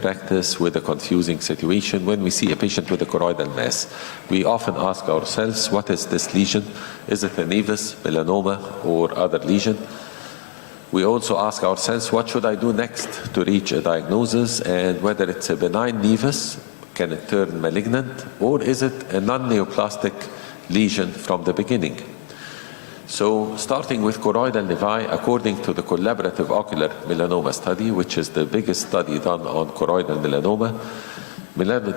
practice with a confusing situation. When we see a patient with a choroidal mass, we often ask ourselves, what is this lesion? Is it a nevus, melanoma, or other lesion? We also ask ourselves, what should I do next to reach a diagnosis, and whether it's a benign nevus, can it turn malignant, or is it a non-neoplastic lesion from the beginning? So starting with choroidal nevi, according to the Collaborative Ocular Melanoma Study, which is the biggest study done on choroidal melanoma,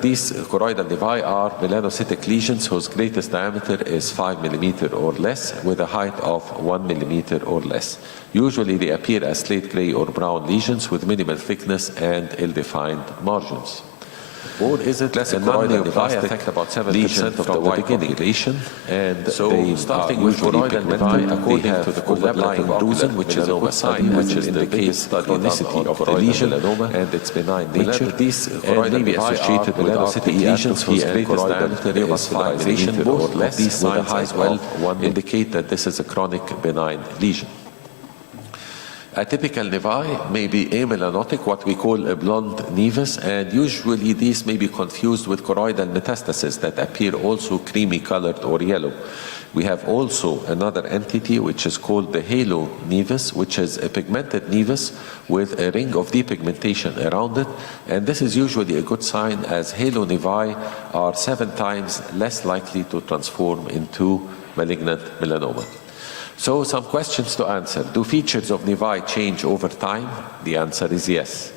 these choroidal nevi are melanocytic lesions whose greatest diameter is 5 millimeter or less, with a height of 1 millimeter or less. Usually they appear as slate gray or brown lesions with minimal thickness and ill-defined margins. Or is it less choroidal nevi affect about 7% of the white population? And so starting with choroidal nevi, according to the overlying drusen, which is a sign, which is the biggest chronicity of the lesion and its benign nature. These choroidal nevi associated with melanocytic lesions whose greatest diameter is 5 millimeter or less, these signs as well indicate that this is a chronic benign lesion. Atypical nevi may be amelanotic, what we call a blonde nevus, and usually these may be confused with choroidal metastasis that appear also creamy colored or yellow. We have also another entity which is called the halo nevus, which is a pigmented nevus with a ring of depigmentation around it, and this is usually a good sign, as halo nevi are 7 times less likely to transform into malignant melanoma. So some questions to answer. Do features of nevi change over time? The answer is yes.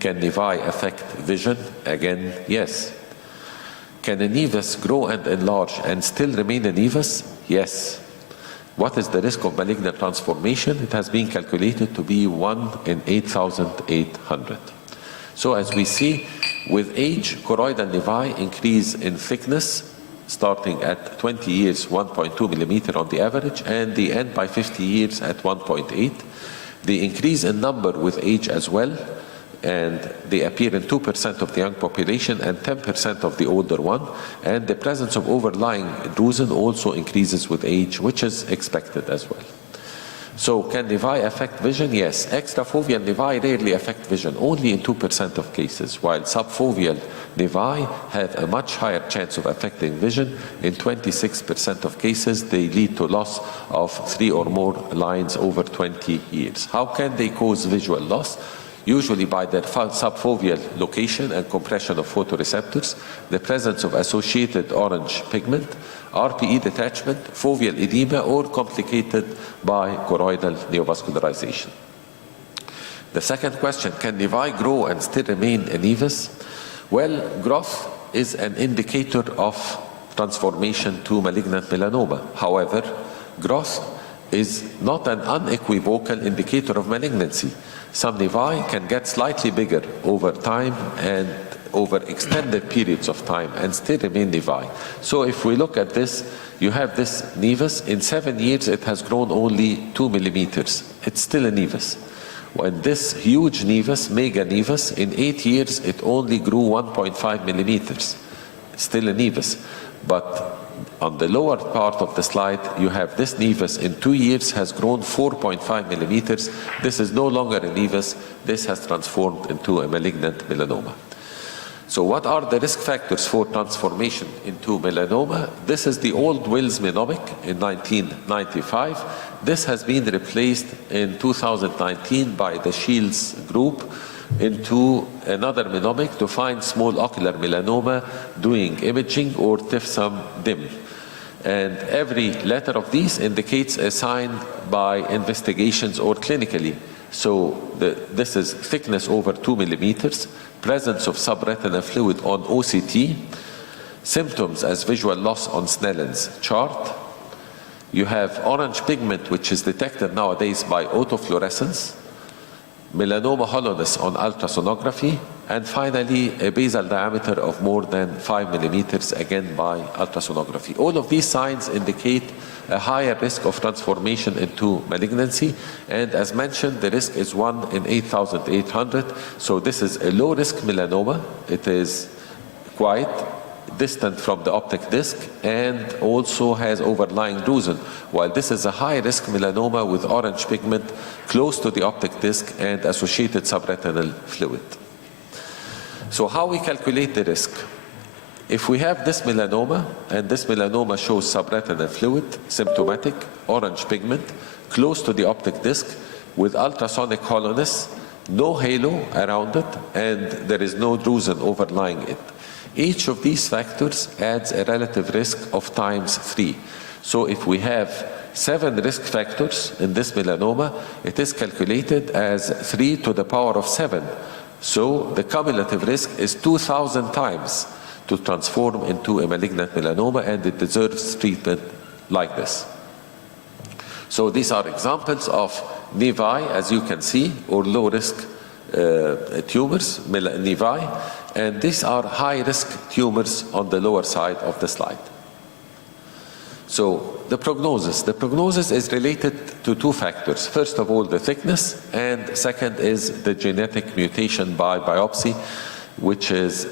Can nevi affect vision? Again, yes. Can a nevus grow and enlarge and still remain a nevus? Yes. What is the risk of malignant transformation? It has been calculated to be 1 in 8,800. So as we see, with age, choroidal nevi increase in thickness, starting at 20 years, 1.2 millimeter on the average, and they end by 50 years at 1.8. They increase in number with age as well, and they appear in 2% of the young population and 10% of the older one. And the presence of overlying drusen also increases with age, which is expected as well. So can nevi affect vision? Yes. Extrafoveal nevi rarely affect vision, only in 2% of cases, while subfoveal nevi have a much higher chance of affecting vision. In 26% of cases, they lead to loss of 3 or more lines over 20 years. How can they cause visual loss? Usually by their subfoveal location and compression of photoreceptors, the presence of associated orange pigment, RPE detachment, foveal edema, or complicated by choroidal neovascularization. The second question, can nevi grow and still remain a nevus? Well, growth is an indicator of transformation to malignant melanoma. However, growth is not an unequivocal indicator of malignancy. Some nevi can get slightly bigger over time and over extended periods of time and still remain nevi. So if we look at this, you have this nevus. In 7 years, it has grown only 2 millimeters. It's still a nevus. When this huge nevus, mega nevus, in 8 years, it only grew 1.5 millimeters. Still a nevus. But on the lower part of the slide, you have this nevus in 2 years has grown 4.5 millimeters. This is no longer a nevus. This has transformed into a malignant melanoma. So what are the risk factors for transformation into melanoma? This is the old Wills mnemonic in 1995. This has been replaced in 2019 by the Shields group into another mnemonic to find small ocular melanoma doing imaging or TIFSAM DIM. And every letter of these indicates a sign by investigations or clinically. So this is thickness over 2 millimeters, presence of subretinal fluid on OCT, symptoms as visual loss on Snellen's chart. You have orange pigment, which is detected nowadays by autofluorescence, melanoma hollowness on ultrasonography, and finally a basal diameter of more than 5 millimeters, again by ultrasonography. All of these signs indicate a higher risk of transformation into malignancy, and as mentioned, the risk is 1 in 8,800. So this is a low risk melanoma. It is quite distant from the optic disc and also has overlying drusen, while this is a high risk melanoma with orange pigment close to the optic disc and associated subretinal fluid. So how we calculate the risk? If we have this melanoma, and this melanoma shows subretinal fluid, symptomatic, orange pigment, close to the optic disc, with ultrasonic hollowness, no halo around it, and there is no drusen overlying it. Each of these factors adds a relative risk of ×3. So if we have 7 risk factors in this melanoma, it is calculated as 3 to the power of 7. So the cumulative risk is 2,000 times to transform into a malignant melanoma, and it deserves treatment like this. So these are examples of nevi, as you can see, or low-risk tumors, nevi, and these are high-risk tumors on the lower side of the slide. So the prognosis is related to 2 factors. First of all, the thickness, and second is the genetic mutation by biopsy, which has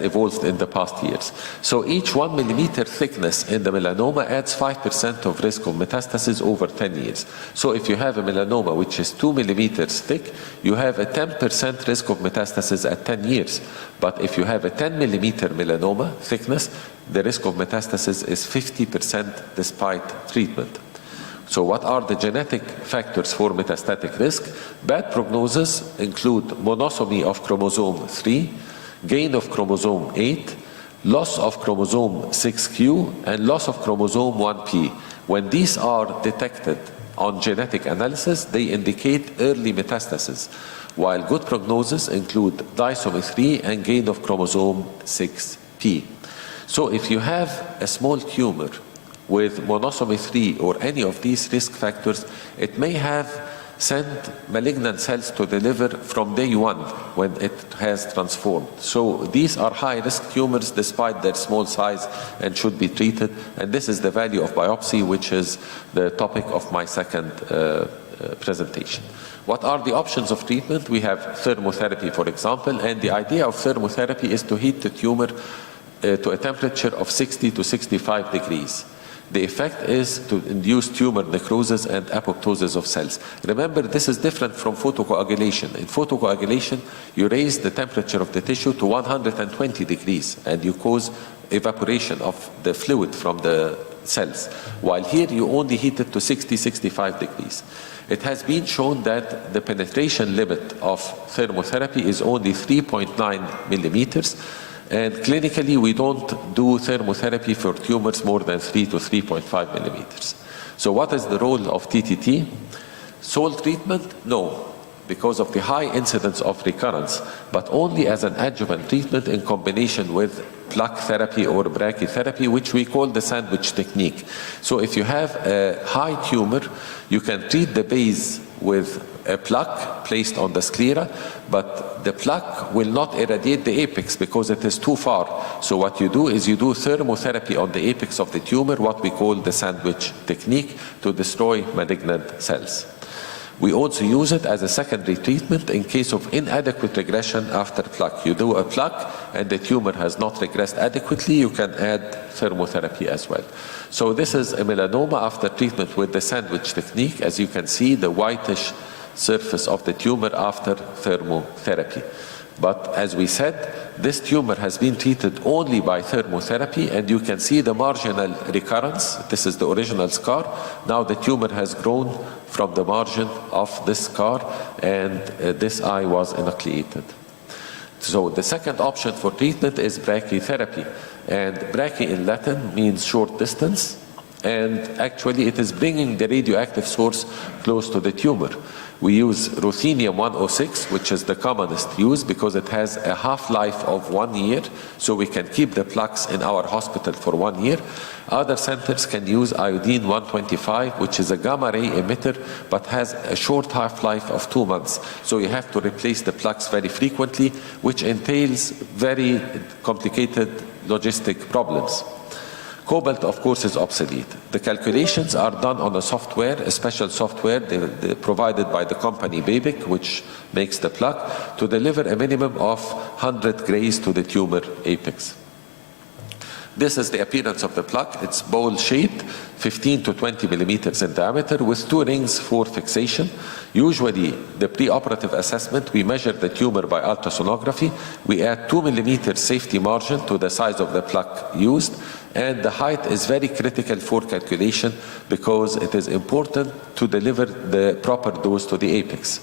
evolved in the past years. So each 1 millimeter thickness in the melanoma adds 5% of risk of metastasis over 10 years. So if you have a melanoma which is 2 millimeters thick, you have a 10% risk of metastasis at 10 years. But if you have a 10 millimeter melanoma thickness, the risk of metastasis is 50% despite treatment. So what are the genetic factors for metastatic risk? Bad prognosis include monosomy of chromosome 3, gain of chromosome 8, loss of chromosome 6q, and loss of chromosome 1p. When these are detected on genetic analysis, they indicate early metastasis, while good prognosis include disomy 3 and gain of chromosome 6p. So if you have a small tumor with monosomy 3 or any of these risk factors, it may have sent malignant cells to the liver from day 1 when it has transformed. So these are high-risk tumors despite their small size and should be treated. And this is the value of biopsy, which is the topic of my second presentation. What are the options of treatment? We have thermotherapy, for example, and the idea of thermotherapy is to heat the tumor to a temperature of 60 to 65 degrees. The effect is to induce tumor necrosis and apoptosis of cells. Remember, this is different from photocoagulation. In photocoagulation, you raise the temperature of the tissue to 120 degrees and you cause evaporation of the fluid from the cells, while here you only heat it to 60-65 degrees. It has been shown that the penetration limit of thermotherapy is only 3.9 millimeters. And clinically, we don't do thermotherapy for tumors more than 3 to 3.5 millimeters. So what is the role of TTT? Sole treatment? No, because of the high incidence of recurrence, but only as an adjuvant treatment in combination with plaque therapy or brachytherapy, which we call the sandwich technique. So if you have a high tumor, you can treat the base with a plaque placed on the sclera, but the plaque will not irradiate the apex because it is too far. So what you do is you do thermotherapy on the apex of the tumor, what we call the sandwich technique, to destroy malignant cells. We also use it as a secondary treatment in case of inadequate regression after plaque. You do a plaque and the tumor has not regressed adequately, you can add thermotherapy as well. So this is a melanoma after treatment with the sandwich technique. As you can see, the whitish surface of the tumor after thermotherapy. But as we said, this tumor has been treated only by thermotherapy, and you can see the marginal recurrence. This is the original scar. Now the tumor has grown from the margin of this scar, and this eye was enucleated. So the second option for treatment is brachytherapy. And brachy in Latin means short distance, and actually it is bringing the radioactive source close to the tumor. We use ruthenium-106, which is the commonest use because it has a half-life of 1 year, so we can keep the plaques in our hospital for 1 year. Other centers can use iodine-125, which is a gamma-ray emitter, but has a short half-life of 2 months. So you have to replace the plaques very frequently, which entails very complicated logistic problems. Cobalt, of course, is obsolete. The calculations are done on a software, a special software provided by the company Babic, which makes the plaque, to deliver a minimum of 100 grays to the tumor apex. This is the appearance of the plaque. It's bowl-shaped, 15 to 20 millimeters in diameter, with 2 rings for fixation. Usually, the preoperative assessment, we measure the tumor by ultrasonography. We add 2 millimeters safety margin to the size of the plaque used, and the height is very critical for calculation because it is important to deliver the proper dose to the apex.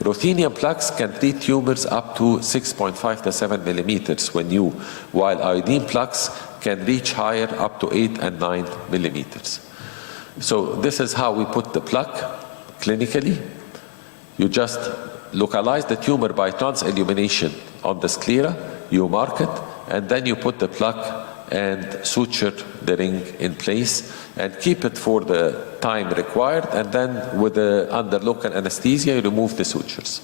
Ruthenium plaques can treat tumors up to 6.5 to 7 millimeters when new, while iodine plaques can reach higher up to 8 and 9 millimeters. So this is how we put the plaque clinically. You just localize the tumor by trans-illumination on the sclera, you mark it, and then you put the plaque and suture the ring in place and keep it for the time required, and then under local anesthesia you remove the sutures.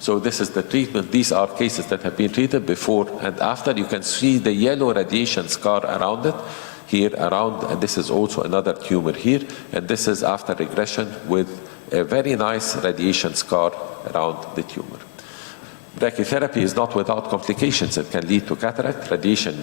So this is the treatment. These are cases that have been treated before and after. You can see the yellow radiation scar around it, here around, and this is also another tumor here, and this is after regression with a very nice radiation scar around the tumor. Brachytherapy is not without complications. It can lead to cataract, radiation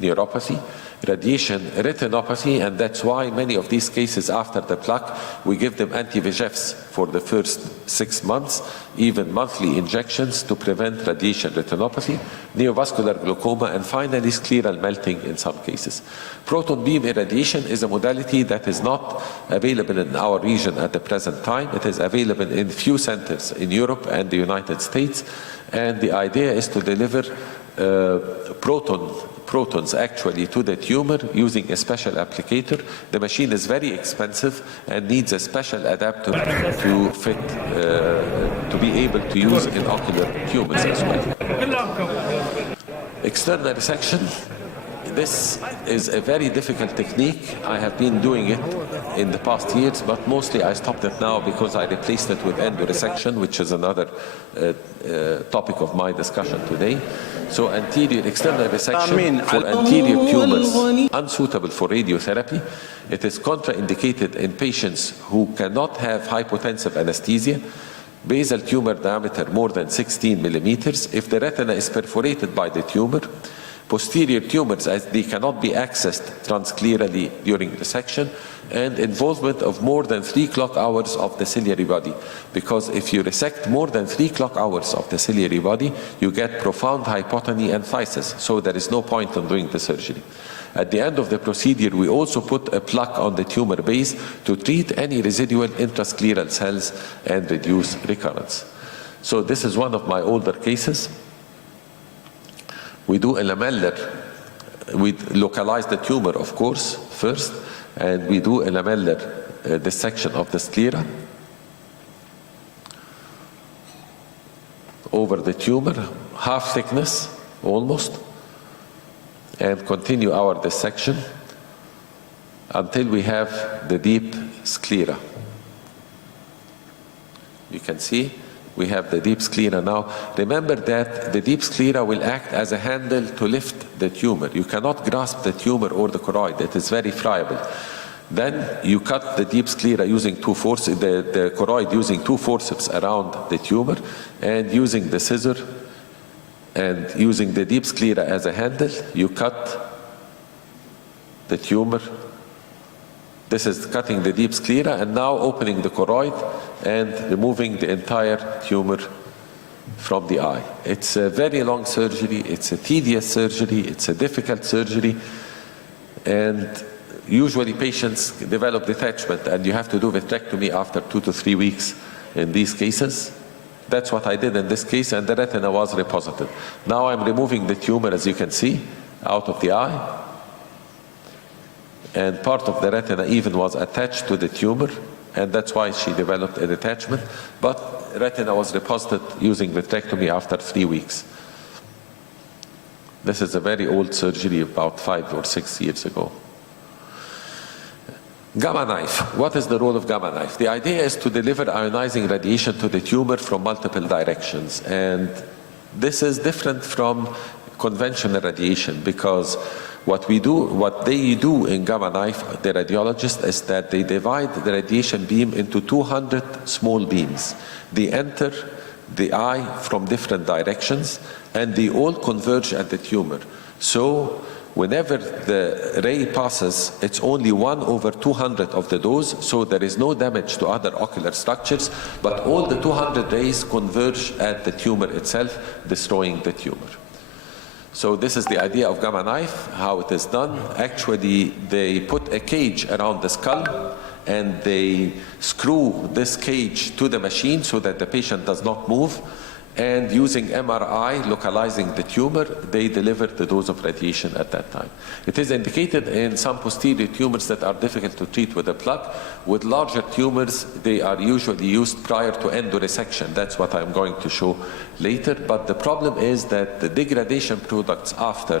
neuropathy, radiation retinopathy, and that's why many of these cases after the plaque, we give them anti-VEGFs for the first 6 months, even monthly injections to prevent radiation retinopathy, neovascular glaucoma, and finally scleral melting in some cases. Proton beam irradiation is a modality that is not available in our region at the present time. It is available in few centers in Europe and the United States. And the idea is to deliver protons actually to the tumor using a special applicator. The machine is very expensive and needs a special adapter to fit, to be able to use in ocular tumors as well. External resection. This is a very difficult technique. I have been doing it in the past years, but mostly I stopped it now because I replaced it with endoresection, which is another topic of my discussion today. So anterior external resection for anterior tumors unsuitable for radiotherapy. It is contraindicated in patients who cannot have hypotensive anesthesia, basal tumor diameter more than 16 millimeters, if the retina is perforated by the tumor, posterior tumors as they cannot be accessed transclerally during resection, and involvement of more than 3 clock hours of the ciliary body. Because if you resect more than 3 clock hours of the ciliary body, you get profound hypotony and phthisis, so there is no point in doing the surgery. At the end of the procedure, we also put a plaque on the tumor base to treat any residual intrascleral cells and reduce recurrence. So this is one of my older cases. We do a lamellar, we localize the tumor, of course, first, and we do a lamellar dissection of the sclera over the tumor, half thickness, almost, and continue our dissection until we have the deep sclera. You can see we have the deep sclera now. Remember that the deep sclera will act as a handle to lift the tumor. You cannot grasp the tumor or the choroid. It is very friable. Then you cut the deep sclera using the choroid using 2 forceps around the tumor, and using the scissor and using the deep sclera as a handle, you cut the tumor. This is cutting the deep sclera and now opening the choroid and removing the entire tumor from the eye. It's a very long surgery, it's a tedious surgery, it's a difficult surgery, and usually patients develop detachment and you have to do vitrectomy after 2 to 3 weeks in these cases. That's what I did in this case, and the retina was reposited. Now I'm removing the tumor, as you can see, out of the eye. And part of the retina even was attached to the tumor, and that's why she developed a detachment. But retina was reposited using vitrectomy after 3 weeks. This is a very old surgery, about 5 or 6 years ago. Gamma knife. What is the role of gamma knife? The idea is to deliver ionizing radiation to the tumor from multiple directions. And this is different from conventional radiation, because what they do in gamma knife, the radiologist, is that they divide the radiation beam into 200 small beams. They enter the eye from different directions, and they all converge at the tumor. So whenever the ray passes, it's only 1/200 of the dose, so there is no damage to other ocular structures, but all the 200 rays converge at the tumor itself, destroying the tumor. So this is the idea of gamma knife, how it is done. Actually, they put a cage around the skull, and they screw this cage to the machine so that the patient does not move. And using MRI, localizing the tumor, they deliver the dose of radiation at that time. It is indicated in some posterior tumors that are difficult to treat with a plug. With larger tumors, they are usually used prior to endoresection. That's what I'm going to show later. But the problem is that the degradation products after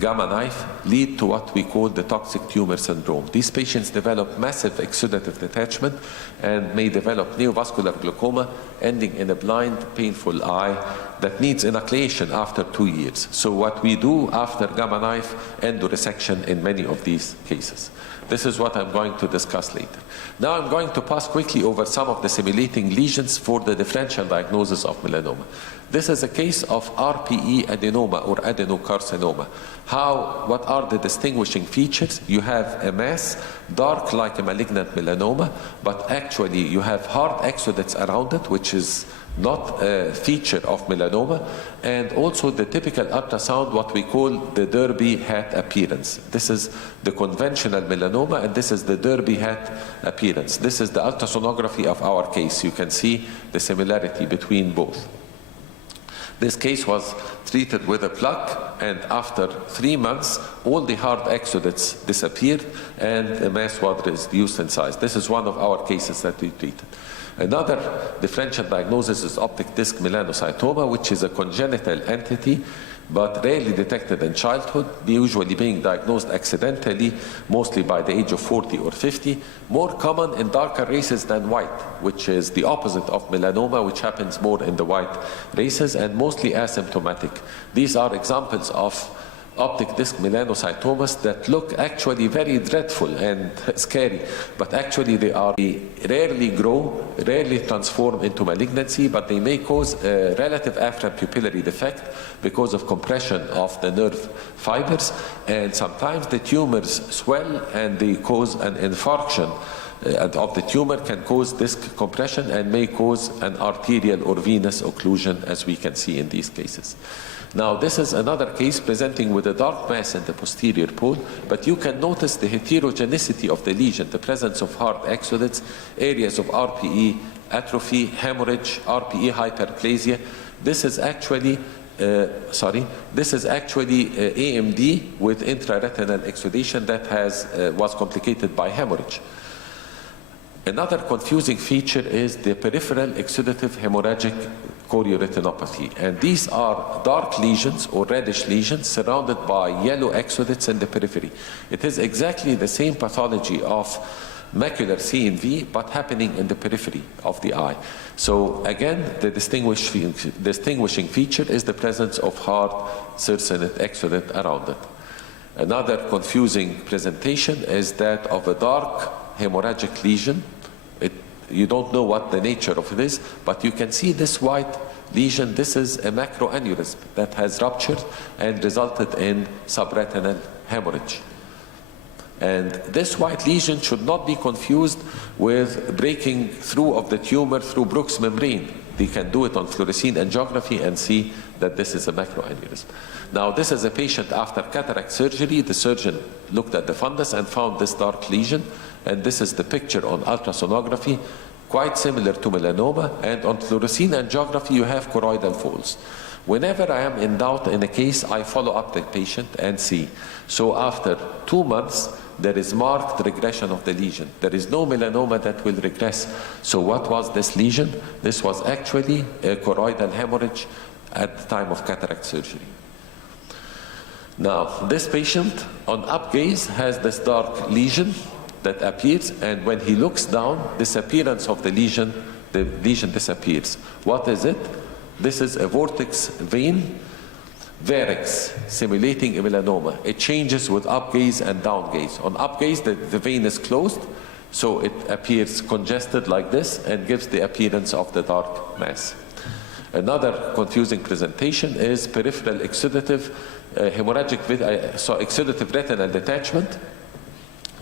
gamma knife lead to what we call the toxic tumor syndrome. These patients develop massive exudative detachment and may develop neovascular glaucoma, ending in a blind, painful eye that needs enucleation after 2 years. So what we do after gamma knife, endoresection in many of these cases. This is what I'm going to discuss later. Now I'm going to pass quickly over some of the simulating lesions for the differential diagnosis of melanoma. This is a case of RPE adenoma or adenocarcinoma. What are the distinguishing features? You have a mass, dark like a malignant melanoma, but actually you have hard exudates around it, which is not a feature of melanoma, and also the typical ultrasound, what we call the derby hat appearance. This is the conventional melanoma, and this is the derby hat appearance. This is the ultrasonography of our case. You can see the similarity between both. This case was treated with a plug, and after 3 months, all the hard exudates disappeared, and the mass was reduced in size. This is one of our cases that we treated. Another differential diagnosis is optic disc melanocytoma, which is a congenital entity, but rarely detected in childhood, usually being diagnosed accidentally, mostly by the age of 40 or 50. More common in darker races than white, which is the opposite of melanoma, which happens more in the white races, and mostly asymptomatic. These are examples of optic disc melanocytomas that look actually very dreadful and scary, but actually they rarely grow, rarely transform into malignancy, but they may cause a relative afrapupillary defect because of compression of the nerve fibers, and sometimes the tumors swell and they cause an infarction of the tumor, can cause disc compression and may cause an arterial or venous occlusion, as we can see in these cases. Now, this is another case presenting with a dark mass in the posterior pole, but you can notice the heterogeneity of the lesion, the presence of hard exudates, areas of RPE atrophy, hemorrhage, RPE hyperplasia. This is actually AMD with intraretinal exudation that was complicated by hemorrhage. Another confusing feature is the peripheral exudative hemorrhagic chorioretinopathy, and these are dark lesions or reddish lesions surrounded by yellow exudates in the periphery. It is exactly the same pathology of macular CNV, but happening in the periphery of the eye. So again, the distinguishing feature is the presence of hard circinate exudate around it. Another confusing presentation is that of a dark hemorrhagic lesion. You don't know what the nature of it is, but you can see this white lesion. This is a macroaneurysm that has ruptured and resulted in subretinal hemorrhage. And this white lesion should not be confused with breaking through of the tumor through Bruch's membrane. They can do it on fluorescein angiography and see that this is a macroaneurysm. Now, this is a patient after cataract surgery. The surgeon looked at the fundus and found this dark lesion, and this is the picture on ultrasonography, quite similar to melanoma, and on fluorescein angiography you have choroidal folds. Whenever I am in doubt in a case, I follow up the patient and see. So after 2 months, there is marked regression of the lesion. There is no melanoma that will regress. So what was this lesion? This was actually a choroidal hemorrhage at the time of cataract surgery. Now, this patient on upgaze has this dark lesion that appears, and when he looks down, this appearance of the lesion disappears. What is it? This is a vortex vein, varix, simulating a melanoma. It changes with upgaze and downgaze. On upgaze, the vein is closed, so it appears congested like this and gives the appearance of the dark mass. Another confusing presentation is peripheral exudative exudative retinal detachment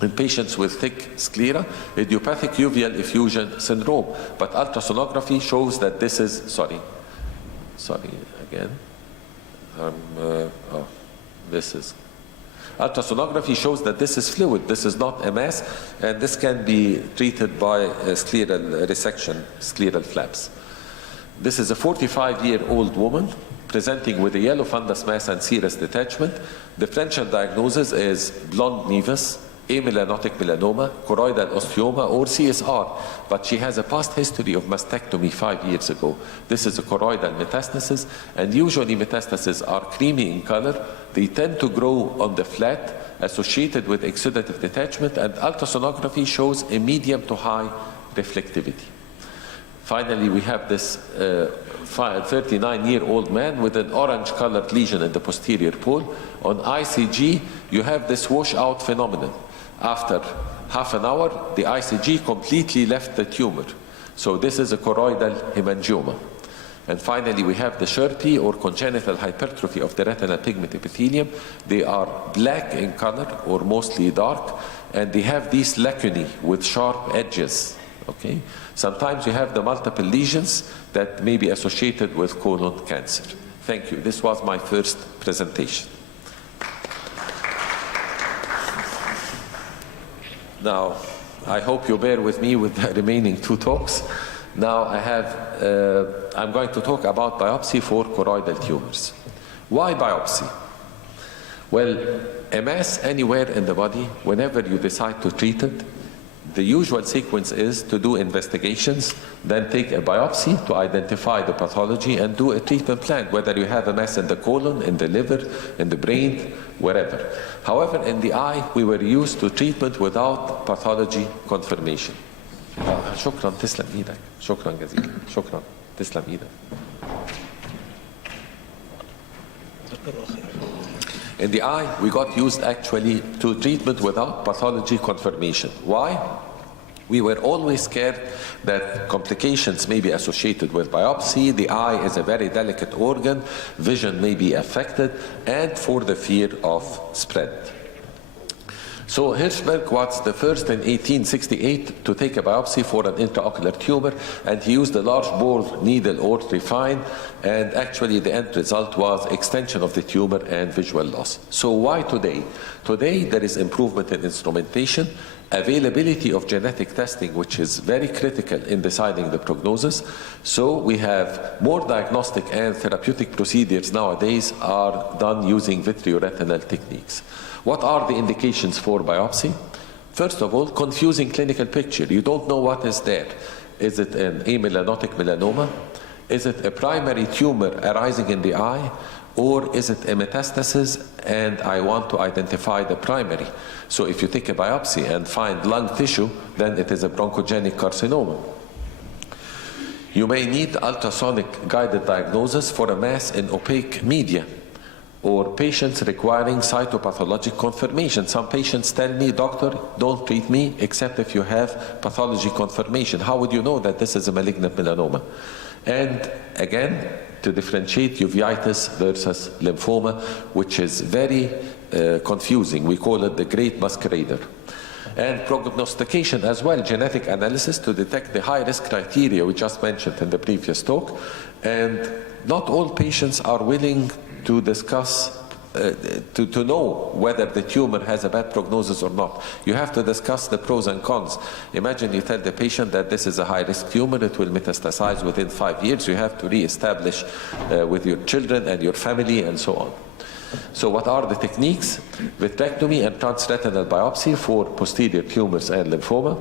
in patients with thick sclera, idiopathic uveal effusion syndrome. But ultrasonography shows that this is, sorry again, ultrasonography shows that this is fluid, this is not a mass, and this can be treated by a scleral resection, scleral flaps. This is a 45-year-old woman presenting with a yellow fundus mass and serous detachment. Differential diagnosis is blonde nevus, amelanotic melanoma, choroidal osteoma, or CSR, but she has a past history of mastectomy 5 years ago. This is a choroidal metastasis, and usually metastases are creamy in color. They tend to grow on the flat, associated with exudative detachment, and ultrasonography shows a medium to high reflectivity. Finally, we have this 39-year-old man with an orange-colored lesion in the posterior pole. On ICG, you have this washout phenomenon. After half an hour, the ICG completely left the tumor. So this is a choroidal hemangioma. And finally, we have the SHRP, or congenital hypertrophy of the retinal pigment epithelium. They are black in color, or mostly dark, and they have these lacunae with sharp edges. Okay? Sometimes you have the multiple lesions that may be associated with colon cancer. Thank you. This was my first presentation. Now, I hope you bear with me with the remaining 2 talks. Now I'm going to talk about biopsy for choroidal tumors. Why biopsy? Well, a mass anywhere in the body, whenever you decide to treat it, the usual sequence is to do investigations, then take a biopsy to identify the pathology and do a treatment plan, whether you have a mass in the colon, in the liver, in the brain, wherever. However, in the eye, we were used to treatment without pathology confirmation. شكرا تسلم ايدك شكرا جزيلا شكرا تسلم ايدك. In the eye, we got used actually to treatment without pathology confirmation. Why? We were always scared that complications may be associated with biopsy. The eye is a very delicate organ. Vision may be affected, and for the fear of spread. So Hirschberg was the first in 1868 to take a biopsy for an intraocular tumor, and he used a large bore needle or refine, and actually the end result was extension of the tumor and visual loss. So why today? Today there is improvement in instrumentation, availability of genetic testing, which is very critical in deciding the prognosis. So we have more diagnostic and therapeutic procedures nowadays are done using vitreoretinal techniques. What are the indications for biopsy? First of all, confusing clinical picture. You don't know what is there. Is it an amelanotic melanoma? Is it a primary tumor arising in the eye? Or is it a metastasis and I want to identify the primary? So if you take a biopsy and find lung tissue, then it is a bronchogenic carcinoma. You may need ultrasonic guided diagnosis for a mass in opaque media, or patients requiring cytopathologic confirmation. Some patients tell me, doctor, don't treat me except if you have pathology confirmation. How would you know that this is a malignant melanoma? And again, to differentiate uveitis versus lymphoma, which is very confusing. We call it the great masquerader. And prognostication as well, genetic analysis to detect the high-risk criteria we just mentioned in the previous talk. And not all patients are willing to discuss, to know whether the tumor has a bad prognosis or not. You have to discuss the pros and cons. Imagine you tell the patient that this is a high-risk tumor, it will metastasize within 5 years. You have to re-establish with your children and your family and so on. So what are the techniques? Vitrectomy and transretinal biopsy for posterior tumors and lymphoma.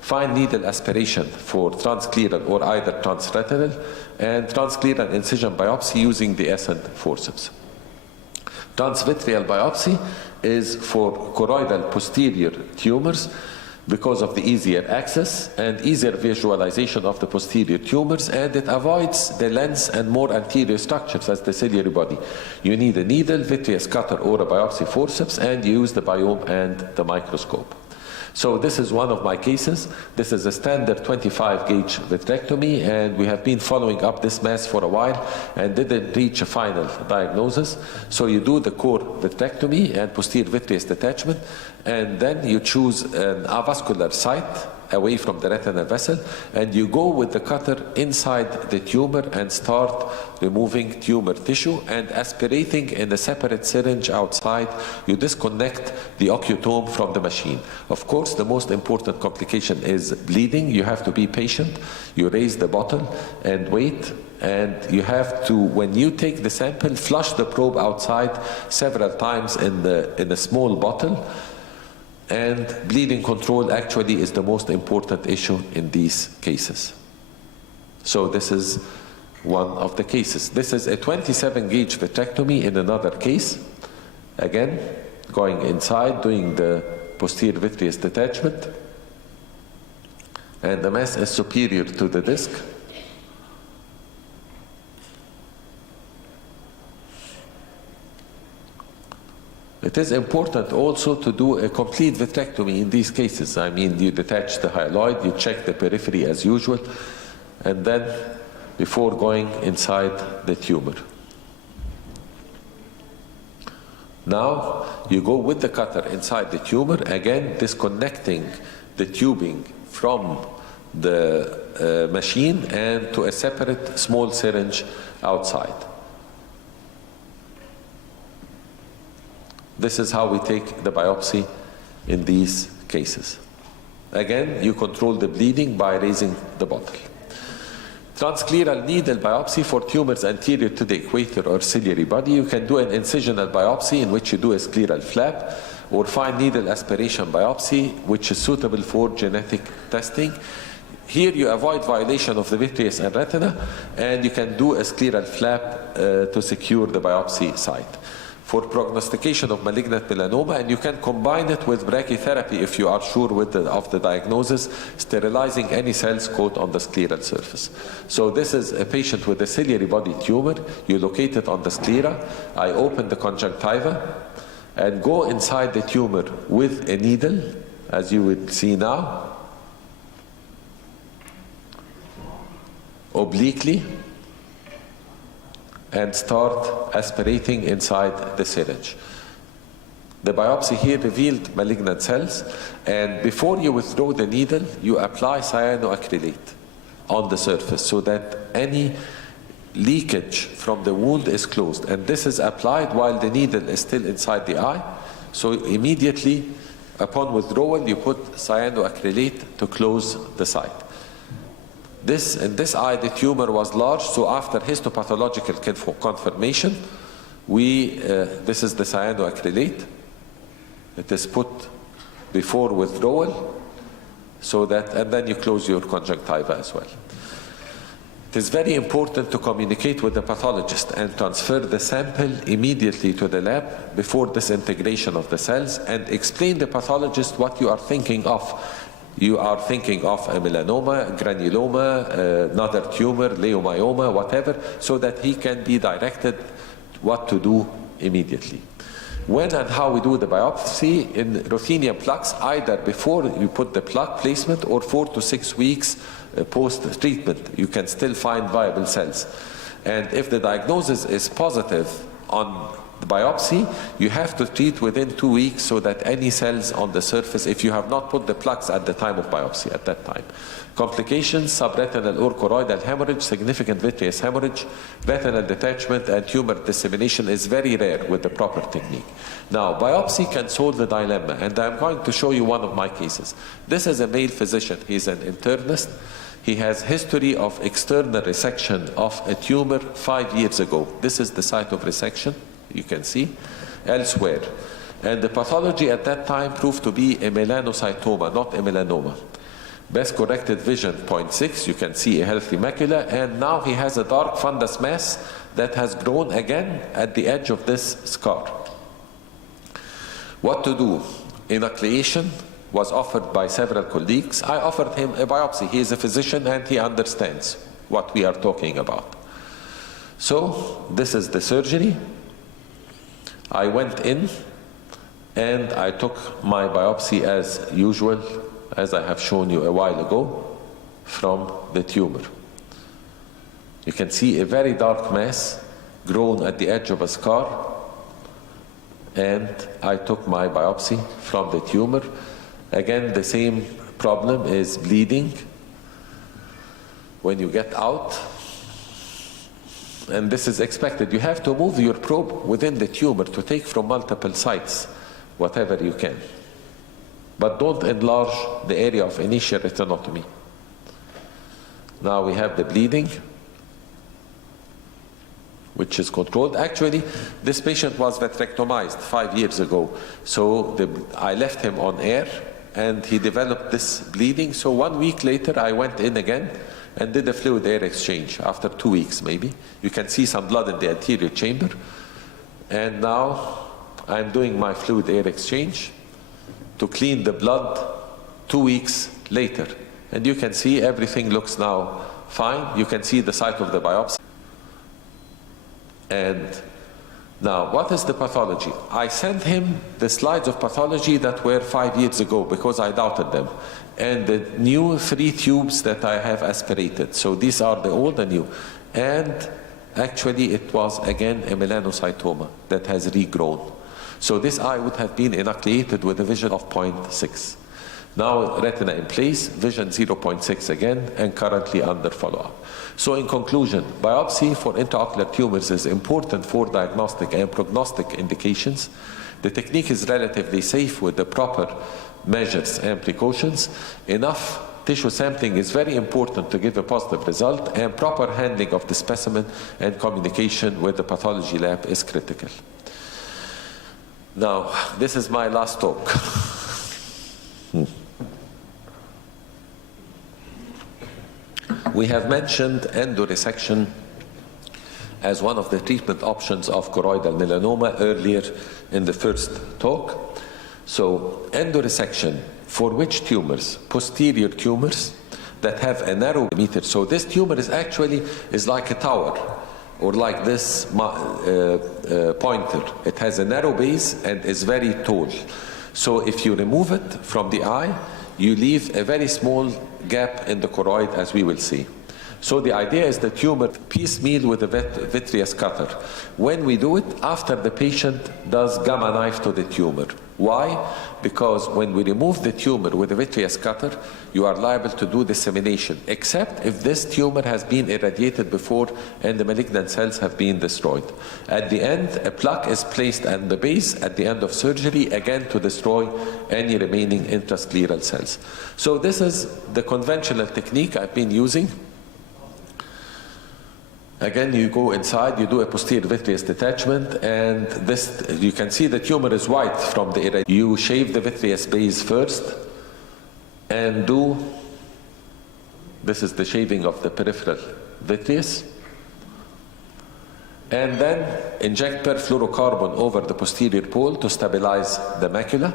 Fine needle aspiration for transscleral or either transretinal, and transscleral incision biopsy using the Essent forceps. Transvitreal biopsy is for choroidal posterior tumors because of the easier access and easier visualization of the posterior tumors, and it avoids the lens and more anterior structures as the ciliary body. You need a needle, vitreous cutter, or a biopsy forceps, and you use the biome and the microscope. So this is one of my cases. This is a standard 25 gauge vitrectomy, and we have been following up this mass for a while and didn't reach a final diagnosis. So you do the core vitrectomy and posterior vitreous detachment, and then you choose an avascular site away from the retinal vessel, and you go with the cutter inside the tumor and start removing tumor tissue and aspirating in a separate syringe outside. You disconnect the occutome from the machine. Of course, the most important complication is bleeding. You have to be patient. You raise the bottle and wait, and you have to, when you take the sample, flush the probe outside several times in a small bottle. And bleeding control actually is the most important issue in these cases. So this is one of the cases. This is a 27 gauge vitrectomy in another case. Again, going inside, doing the posterior vitreous detachment. And the mass is superior to the disc. It is important also to do a complete vitrectomy in these cases. I mean, you detach the hyaloid, you check the periphery as usual, and then before going inside the tumor. Now, you go with the cutter inside the tumor, again disconnecting the tubing from the machine and to a separate small syringe outside. This is how we take the biopsy in these cases. Again, you control the bleeding by raising the bottle. Transscleral needle biopsy for tumors anterior to the equator or ciliary body. You can do an incisional biopsy in which you do a scleral flap, or fine needle aspiration biopsy, which is suitable for genetic testing. Here you avoid violation of the vitreous and retina, and you can do a scleral flap to secure the biopsy site. For prognostication of malignant melanoma, and you can combine it with brachytherapy if you are sure of the diagnosis, sterilizing any cells caught on the scleral surface. So this is a patient with a ciliary body tumor. You locate it on the sclera. I open the conjunctiva and go inside the tumor with a needle, as you will see now, obliquely, and start aspirating inside the syringe. The biopsy here revealed malignant cells, and before you withdraw the needle, you apply cyanoacrylate on the surface so that any leakage from the wound is closed. And this is applied while the needle is still inside the eye. So immediately upon withdrawal, you put cyanoacrylate to close the site. In this eye, the tumor was large, so after histopathological confirmation, this is the cyanoacrylate. It is put before withdrawal, and then you close your conjunctiva as well. It is very important to communicate with the pathologist and transfer the sample immediately to the lab before disintegration of the cells, and explain to the pathologist what you are thinking of. You are thinking of a melanoma, granuloma, another tumor, leiomyoma, whatever, so that he can be directed what to do immediately. When and how we do the biopsy in ruthenium plaques, either before you put the plaque placement or 4 to 6 weeks post-treatment, you can still find viable cells. And if the diagnosis is positive on the biopsy, you have to treat within 2 weeks so that any cells on the surface, if you have not put the plaques at the time of biopsy at that time. Complications: subretinal or choroidal hemorrhage, significant vitreous hemorrhage, retinal detachment, and tumor dissemination is very rare with the proper technique. Now, biopsy can solve the dilemma, and I'm going to show you one of my cases. This is a male physician. He's an internist. He has history of external resection of a tumor 5 years ago. This is the site of resection, you can see, elsewhere. And the pathology at that time proved to be a melanocytoma, not a melanoma. Best corrected vision, 0.6, you can see a healthy macula, and now he has a dark fundus mass that has grown again at the edge of this scar. What to do? Enucleation was offered by several colleagues. I offered him a biopsy. He is a physician and he understands what we are talking about. So this is the surgery. I went in And I took my biopsy as usual, as I have shown you a while ago, from the tumor. You can see a very dark mass grown at the edge of a scar, and I took my biopsy from the tumor. Again, the same problem is bleeding when you get out, and this is expected. You have to move your probe within the tumor to take from multiple sites whatever you can, but don't enlarge the area of initial retinotomy. Now we have the bleeding, which is controlled. Actually, this patient was vitrectomized 5 years ago, so I left him on air and he developed this bleeding. So 1 week later I went in again and did a fluid air exchange after 2 weeks maybe. You can see some blood in the anterior chamber, and now I'm doing my fluid air exchange to clean the blood 2 weeks later, and you can see everything looks now fine. You can see the site of the biopsy. And now, what is the pathology? I sent him the slides of pathology that were 5 years ago because I doubted them, and the new 3 tubes that I have aspirated. So these are the old and new. And actually it was again a melanocytoma that has regrown. So this eye would have been enucleated with a vision of 0.6. Now retina in place, vision 0.6 again, and currently under follow-up. So in conclusion, biopsy for intraocular tumors is important for diagnostic and prognostic indications. The technique is relatively safe with the proper measures and precautions. Enough tissue sampling is very important to give a positive result, and proper handling of the specimen and communication with the pathology lab is critical. Now, this is my last talk. We have mentioned endoresection as one of the treatment options of choroidal melanoma earlier in the first talk. So endoresection for which tumors? Posterior tumors that have a narrow meter. So this tumor is actually like a tower, or like this pointer. It has a narrow base and is very tall. So if you remove it from the eye, you leave a very small gap in the choroid, as we will see. So the idea is the tumor piecemeal with a vitreous cutter. When we do it, after the patient does gamma knife to the tumor. Why? Because when we remove the tumor with a vitreous cutter, you are liable to do dissemination, except if this tumor has been irradiated before and the malignant cells have been destroyed. At the end, a plaque is placed at the base at the end of surgery, again to destroy any remaining intrascleral cells. So this is the conventional technique I've been using. Again, you go inside, you do a posterior vitreous detachment, and this, you can see the tumor is white from the irradiation. You shave the vitreous base first and this is the shaving of the peripheral vitreous, and then inject perfluorocarbon over the posterior pole to stabilize the macula.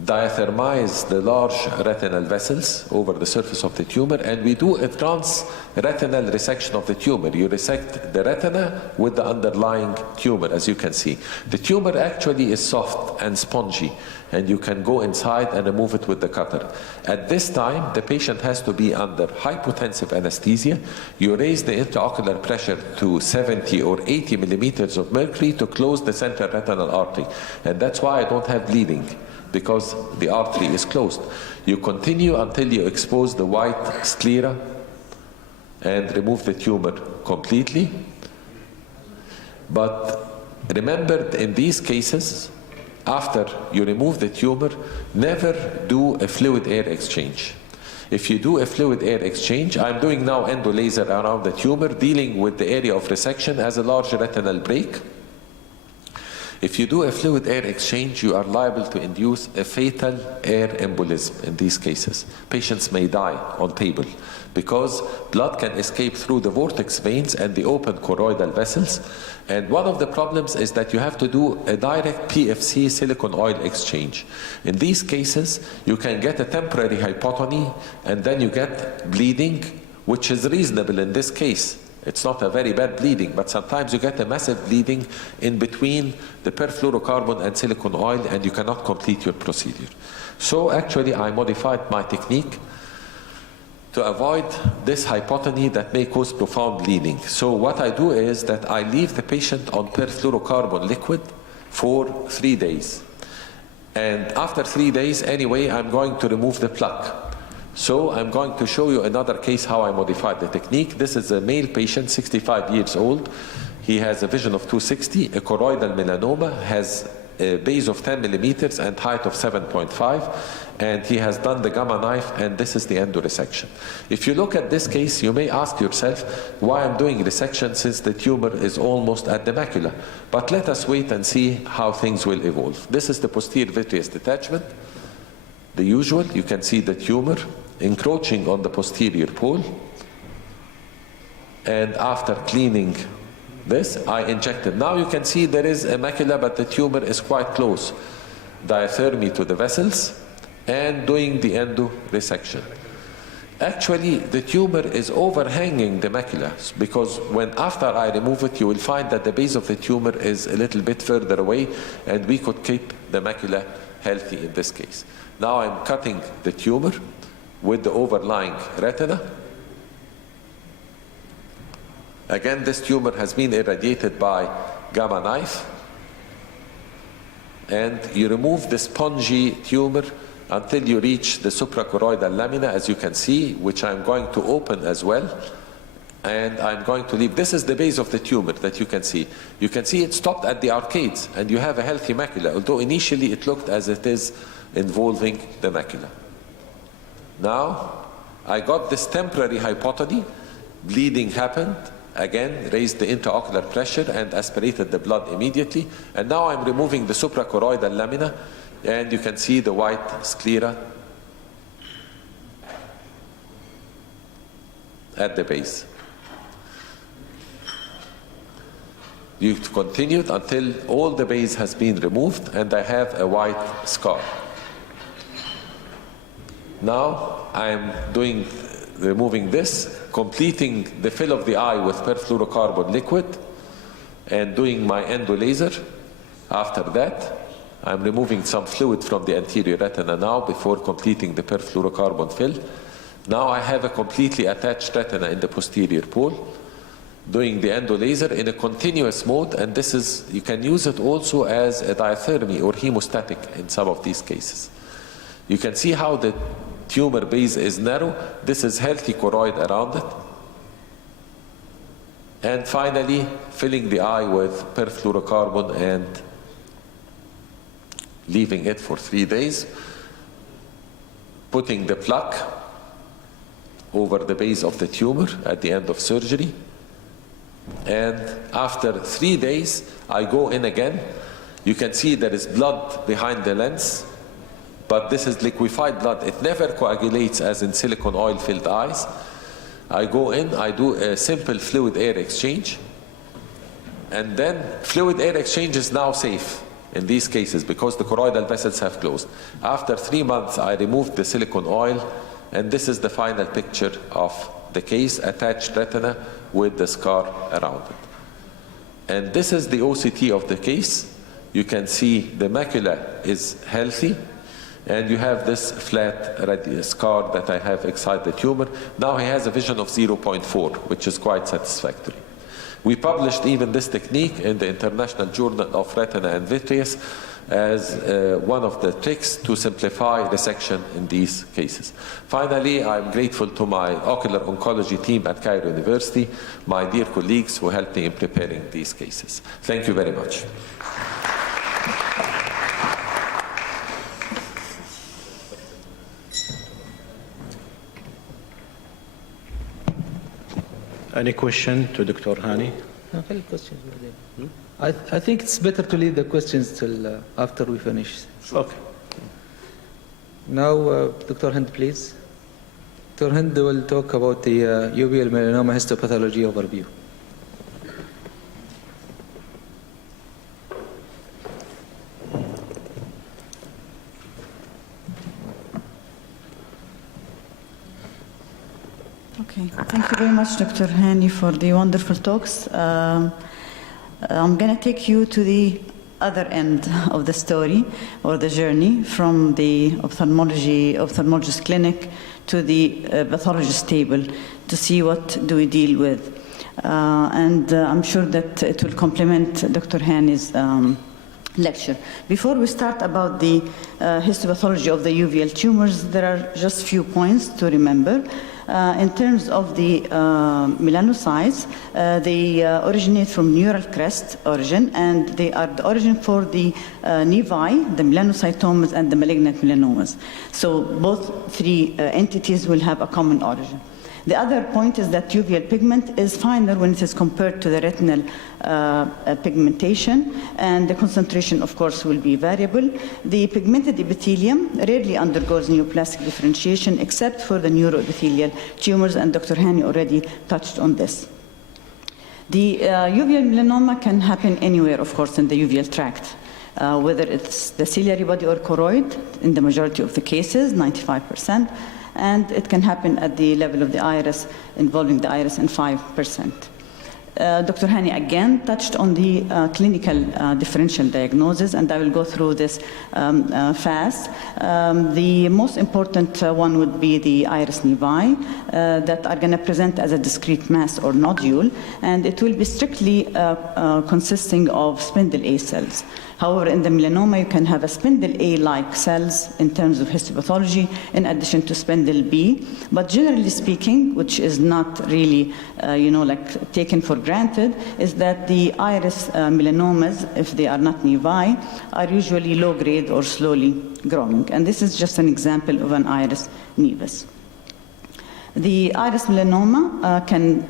Diathermize the large retinal vessels over the surface of the tumor, and we do a transretinal resection of the tumor. You resect the retina with the underlying tumor, as you can see. The tumor actually is soft and spongy, and you can go inside and remove it with the cutter. At this time, the patient has to be under hypotensive anesthesia. You raise the intraocular pressure to 70 or 80 millimeters of mercury to close the central retinal artery. And that's why I don't have bleeding, because the artery is closed. You continue until you expose the white sclera and remove the tumor completely. But remember, in these cases, after you remove the tumor, never do a fluid air exchange. If you do a fluid air exchange, I'm doing now endolaser around the tumor, dealing with the area of resection as a large retinal break. If you do a fluid air exchange, you are liable to induce a fatal air embolism in these cases. Patients may die on table because blood can escape through the vortex veins and the open choroidal vessels. And one of the problems is that you have to do a direct PFC silicone oil exchange. In these cases, you can get a temporary hypotony, and then you get bleeding, which is reasonable in this case, It's not a very bad bleeding, but sometimes you get a massive bleeding in between the perfluorocarbon and silicone oil, and you cannot complete your procedure. So actually I modified my technique to avoid this hypotony that may cause profound bleeding. So what I do is that I leave the patient on perfluorocarbon liquid for 3 days. And after 3 days, anyway, I'm going to remove the plaque. So I'm going to show you another case how I modified the technique. This is a male patient, 65 years old. He has a vision of 260, a choroidal melanoma, has a base of 10 millimeters and height of 7.5, and he has done the gamma knife, and this is the endoresection. If you look at this case, you may ask yourself why I'm doing resection since the tumor is almost at the macula. But let us wait and see how things will evolve. This is the posterior vitreous detachment. The usual, you can see the tumor encroaching on the posterior pole. And after cleaning this, I injected. Now you can see there is a macula, but the tumor is quite close. Diathermy to the vessels and doing the endoresection. Actually, the tumor is overhanging the macula, because after I remove it, you will find that the base of the tumor is a little bit further away, and we could keep the macula healthy in this case. Now I'm cutting the tumor with the overlying retina. Again, this tumor has been irradiated by gamma knife. And you remove the spongy tumor until you reach the suprachoroidal lamina, as you can see, which I'm going to open as well. And I'm going to leave. This is the base of the tumor that you can see. You can see it stopped at the arcades, and you have a healthy macula, although initially it looked as it is involving the macula. Now, I got this temporary hypotony. Bleeding happened. Again, raised the intraocular pressure and aspirated the blood immediately. And now I'm removing the suprachoroidal lamina, and you can see the white sclera at the base. You continued until all the base has been removed, and I have a white scar. Now I'm removing this, completing the fill of the eye with perfluorocarbon liquid, and doing my endolaser. After that, I'm removing some fluid from the anterior retina now before completing the perfluorocarbon fill. Now I have a completely attached retina in the posterior pole, doing the endolaser in a continuous mode, and this is, you can use it also as a diathermy or hemostatic in some of these cases. You can see how the tumor base is narrow. This is healthy choroid around it. And finally, filling the eye with perfluorocarbon and leaving it for 3 days. Putting the plaque over the base of the tumor at the end of surgery. And after 3 days, I go in again. You can see there is blood behind the lens, but this is liquefied blood. It never coagulates as in silicone oil-filled eyes. I go in, I do a simple fluid-air exchange, and then fluid-air exchange is now safe in these cases because the choroidal vessels have closed. After 3 months, I removed the silicone oil, and this is the final picture of the case, attached retina with the scar around it. And this is the OCT of the case. You can see the macula is healthy, and you have this flat scar that I have inside the tumor. Now he has a vision of 0.4, which is quite satisfactory. We published even this technique in the International Journal of Retina and Vitreous as one of the tricks to simplify resection in these cases. Finally, I'm grateful to my ocular oncology team at Cairo University, my dear colleagues who helped me in preparing these cases. Thank you very much. Any question to Dr. Hani? No, questions were there. I think it's better to leave the questions till after we finish. Sure. Okay. Now, Dr. Hind, please. Dr. Hind will talk about the uveal melanoma histopathology overview. Okay. Okay, thank you very much, Dr. Hani, for the wonderful talks. I'm going to take you to the other end of the story or the journey from the ophthalmologist clinic to the pathologist table to see what do we deal with. And I'm sure that it will complement Dr. Hani's lecture. Before we start about the histopathology of the uveal tumors, there are just few points to remember. In terms of the melanocytes, they originate from neural crest origin, and they are the origin for the nevi, the melanocytomas, and the malignant melanomas. So both three entities will have a common origin. The other point is that uveal pigment is finer when it is compared to the retinal pigmentation, and the concentration, of course, will be variable. The pigmented epithelium rarely undergoes neoplastic differentiation except for the neuroepithelial tumors, and Dr. Hani already touched on this. The uveal melanoma can happen anywhere, of course, in the uveal tract, whether it's the ciliary body or choroid, in the majority of the cases, 95%. And it can happen at the level of the iris, involving the iris in 5%. Dr. Hani again touched on the clinical differential diagnosis, and I will go through this fast. The most important one would be the iris nevi that are going to present as a discrete mass or nodule, and it will be strictly consisting of spindle A cells. However, in the melanoma, you can have a spindle A-like cells in terms of histopathology, in addition to spindle B. But generally speaking, which is not really, like taken for granted, is that the iris melanomas, if they are not nevi, are usually low-grade or slowly growing. And this is just an example of an iris nevus. The iris melanoma can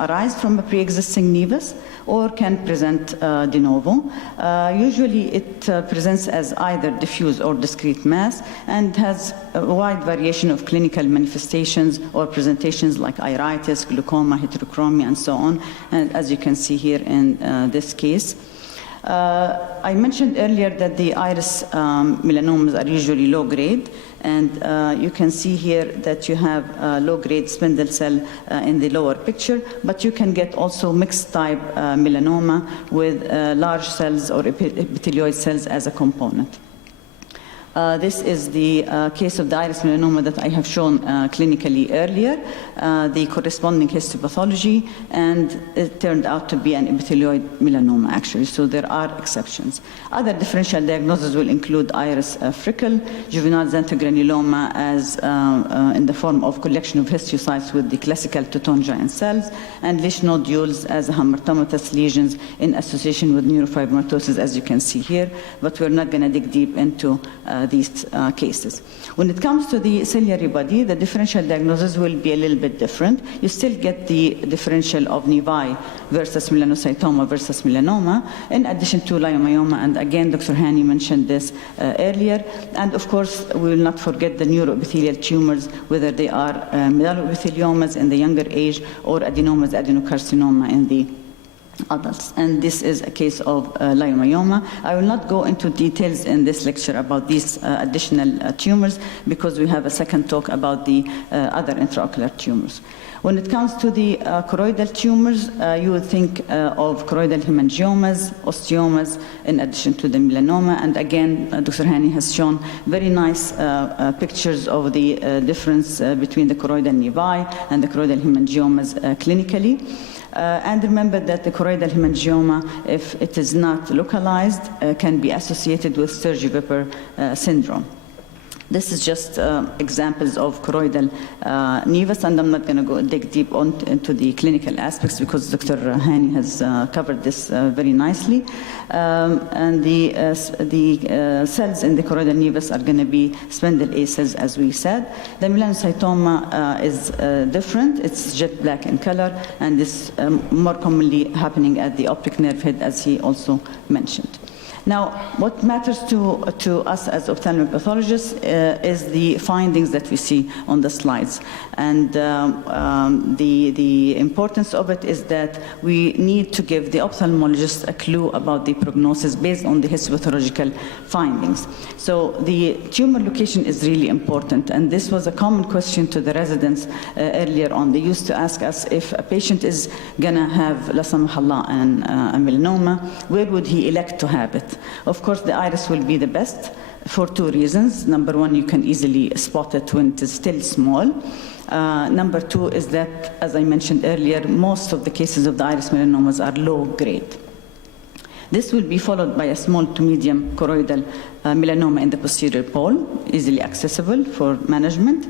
arise from a pre-existing nevus or can present de novo. Usually it presents as either diffuse or discrete mass and has a wide variation of clinical manifestations or presentations like iritis, glaucoma, heterochromia, and so on, and as you can see here in this case. I mentioned earlier that the iris melanomas are usually low-grade, and you can see here that you have low-grade spindle cell in the lower picture, but you can get also mixed-type melanoma with large cells or epithelioid cells as a component. This is the case of the iris melanoma that I have shown clinically earlier, the corresponding histopathology, and it turned out to be an epithelioid melanoma, actually, so there are exceptions. Other differential diagnoses will include iris frickle, juvenile xanthogranuloma as in the form of collection of histiocytes with the classical Touton giant cells, and leash nodules as hamartomatous lesions in association with neurofibromatosis, as you can see here, but we're not going to dig deep into these cases. When it comes to the ciliary body, the differential diagnosis will be a little bit different. You still get the differential of nevi versus melanocytoma versus melanoma, in addition to leiomyoma, and again, Dr. Hani mentioned this earlier. And of course, we will not forget the neuroepithelial tumors, whether they are medullobitheliomas in the younger age or adenomas, adenocarcinoma in the adults. And this is a case of leiomyoma. I will not go into details in this lecture about these additional tumors because we have a second talk about the other intraocular tumors. When it comes to the choroidal tumors, you would think of choroidal hemangiomas, osteomas, in addition to the melanoma. And again, Dr. Hani has shown very nice pictures of the difference between the choroidal nevi and the choroidal hemangiomas clinically. And remember that the choroidal hemangioma, if it is not localized, can be associated with Sturge-Weber syndrome. This is just examples of choroidal nevus, and I'm not going to go dig deep into the clinical aspects because Dr. Hani has covered this very nicely. And the cells in the choroidal nevus are going to be spindle A cells, as we said. The melanocytoma is different. It's jet black in color, and is more commonly happening at the optic nerve head, as he also mentioned. Now, what matters to us as ophthalmic pathologists is the findings that we see on the slides. And the importance of it is that we need to give the ophthalmologist a clue about the prognosis based on the histopathological findings. So the tumor location is really important, and this was a common question to the residents earlier on. They used to ask us if a patient is gonna have, la samahallah, a melanoma, where would he elect to have it? Of course, the iris will be the best for two reasons. Number one, you can easily spot it when it is still small. Number two is that, as I mentioned earlier, most of the cases of the iris melanomas are low grade. This will be followed by a small to medium choroidal melanoma in the posterior pole, easily accessible for management,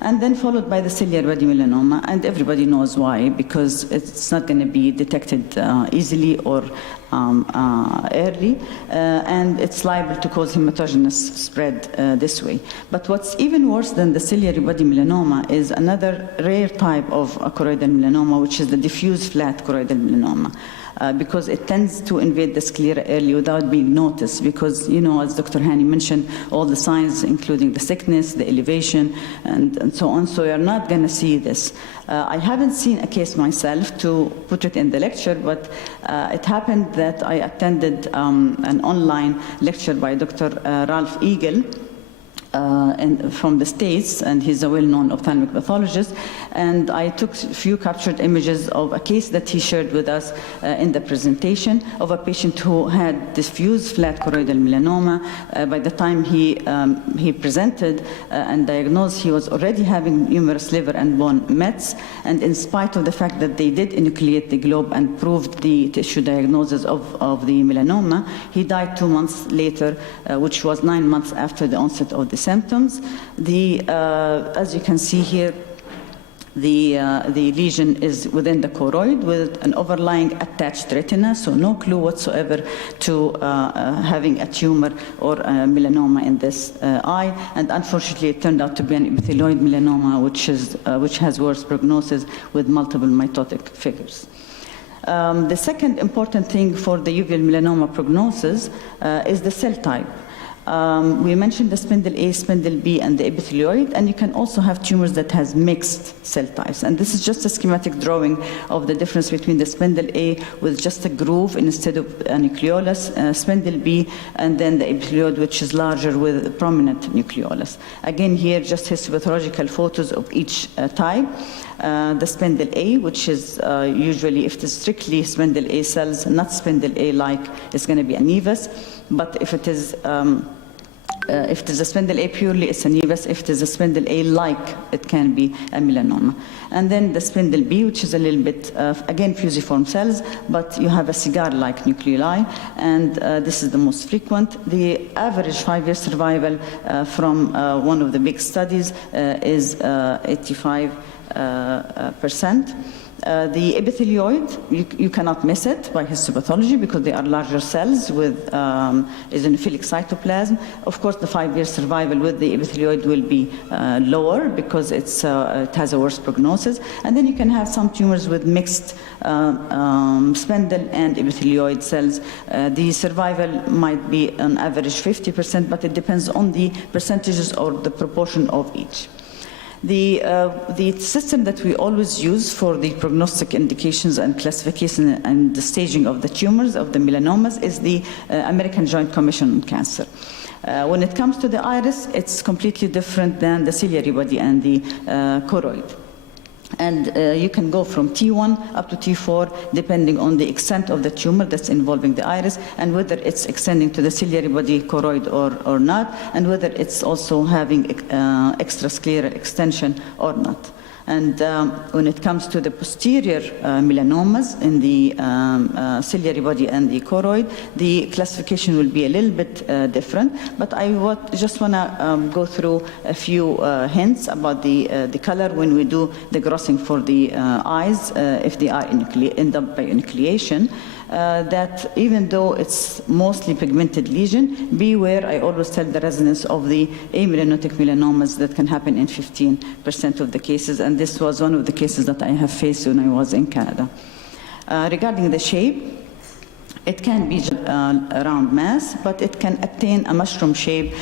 and then followed by the ciliary body melanoma, and everybody knows why, because it's not going to be detected easily or early, and it's liable to cause hematogenous spread this way. But what's even worse than the ciliary body melanoma is another rare type of choroidal melanoma, which is the diffuse flat choroidal melanoma. Because it tends to invade the sclera early without being noticed, because, you know, as Dr. Hani mentioned, all the signs, including the thickness, the elevation, and so on, so you're not going to see this. I haven't seen a case myself to put it in the lecture, but it happened that I attended an online lecture by Dr. Ralph Eagle, from the States, and he's a well-known ophthalmic pathologist, and I took a few captured images of a case that he shared with us in the presentation of a patient who had diffuse flat choroidal melanoma. By the time he presented and diagnosed, he was already having numerous liver and bone mets, and in spite of the fact that they did enucleate the globe and proved the tissue diagnosis of the melanoma, he died 2 months later, which was 9 months after the onset of the symptoms. As you can see here, the lesion is within the choroid with an overlying attached retina, so no clue whatsoever to having a tumor or a melanoma in this eye. And unfortunately, it turned out to be an epithelioid melanoma, which has worse prognosis with multiple mitotic figures. The second important thing for the uveal melanoma prognosis is the cell type. We mentioned the spindle A, spindle B, and the epithelioid, and you can also have tumors that has mixed cell types. And this is just a schematic drawing of the difference between the spindle A with just a groove instead of a nucleolus, spindle B, and then the epithelioid, which is larger with a prominent nucleolus. Again, here, just histopathological photos of each type. The spindle A, which is usually, if it is strictly spindle A cells, not spindle A-like, it's going to be a nevus. But if it is a spindle A purely, it's a nevus. If it is a spindle A-like, it can be a melanoma. And then the spindle B, which is a little bit, again, fusiform cells, but you have a cigar-like nuclei, and this is the most frequent. The average 5-year survival from one of the big studies is 85%. The epithelioid, you cannot miss it by histopathology because they are larger cells with eosinophilic cytoplasm. Of course, the 5-year survival with the epithelioid will be lower because it has a worse prognosis. And then you can have some tumors with mixed spindle and epithelioid cells. The survival might be on average 50%, but it depends on the percentages or the proportion of each. The system that we always use for the prognostic indications and classification and the staging of the tumors, of the melanomas, is the American Joint Commission on Cancer. When it comes to the iris, it's completely different than the ciliary body and the choroid. And you can go from T1 up to T4 depending on the extent of the tumor that's involving the iris and whether it's extending to the ciliary body, choroid or not, and whether it's also having extrascleral extension or not. And when it comes to the posterior melanomas in the ciliary body and the choroid, the classification will be a little bit different. But I just want to go through a few hints about the color when we do the grossing for the eyes, if they are end up by enucleation. That even though it's mostly pigmented lesion, beware, I always tell the residents, of the amelanotic melanomas that can happen in 15% of the cases, and this was one of the cases that I have faced when I was in Canada. Regarding the shape, It can be a round mass, but it can attain a mushroom shape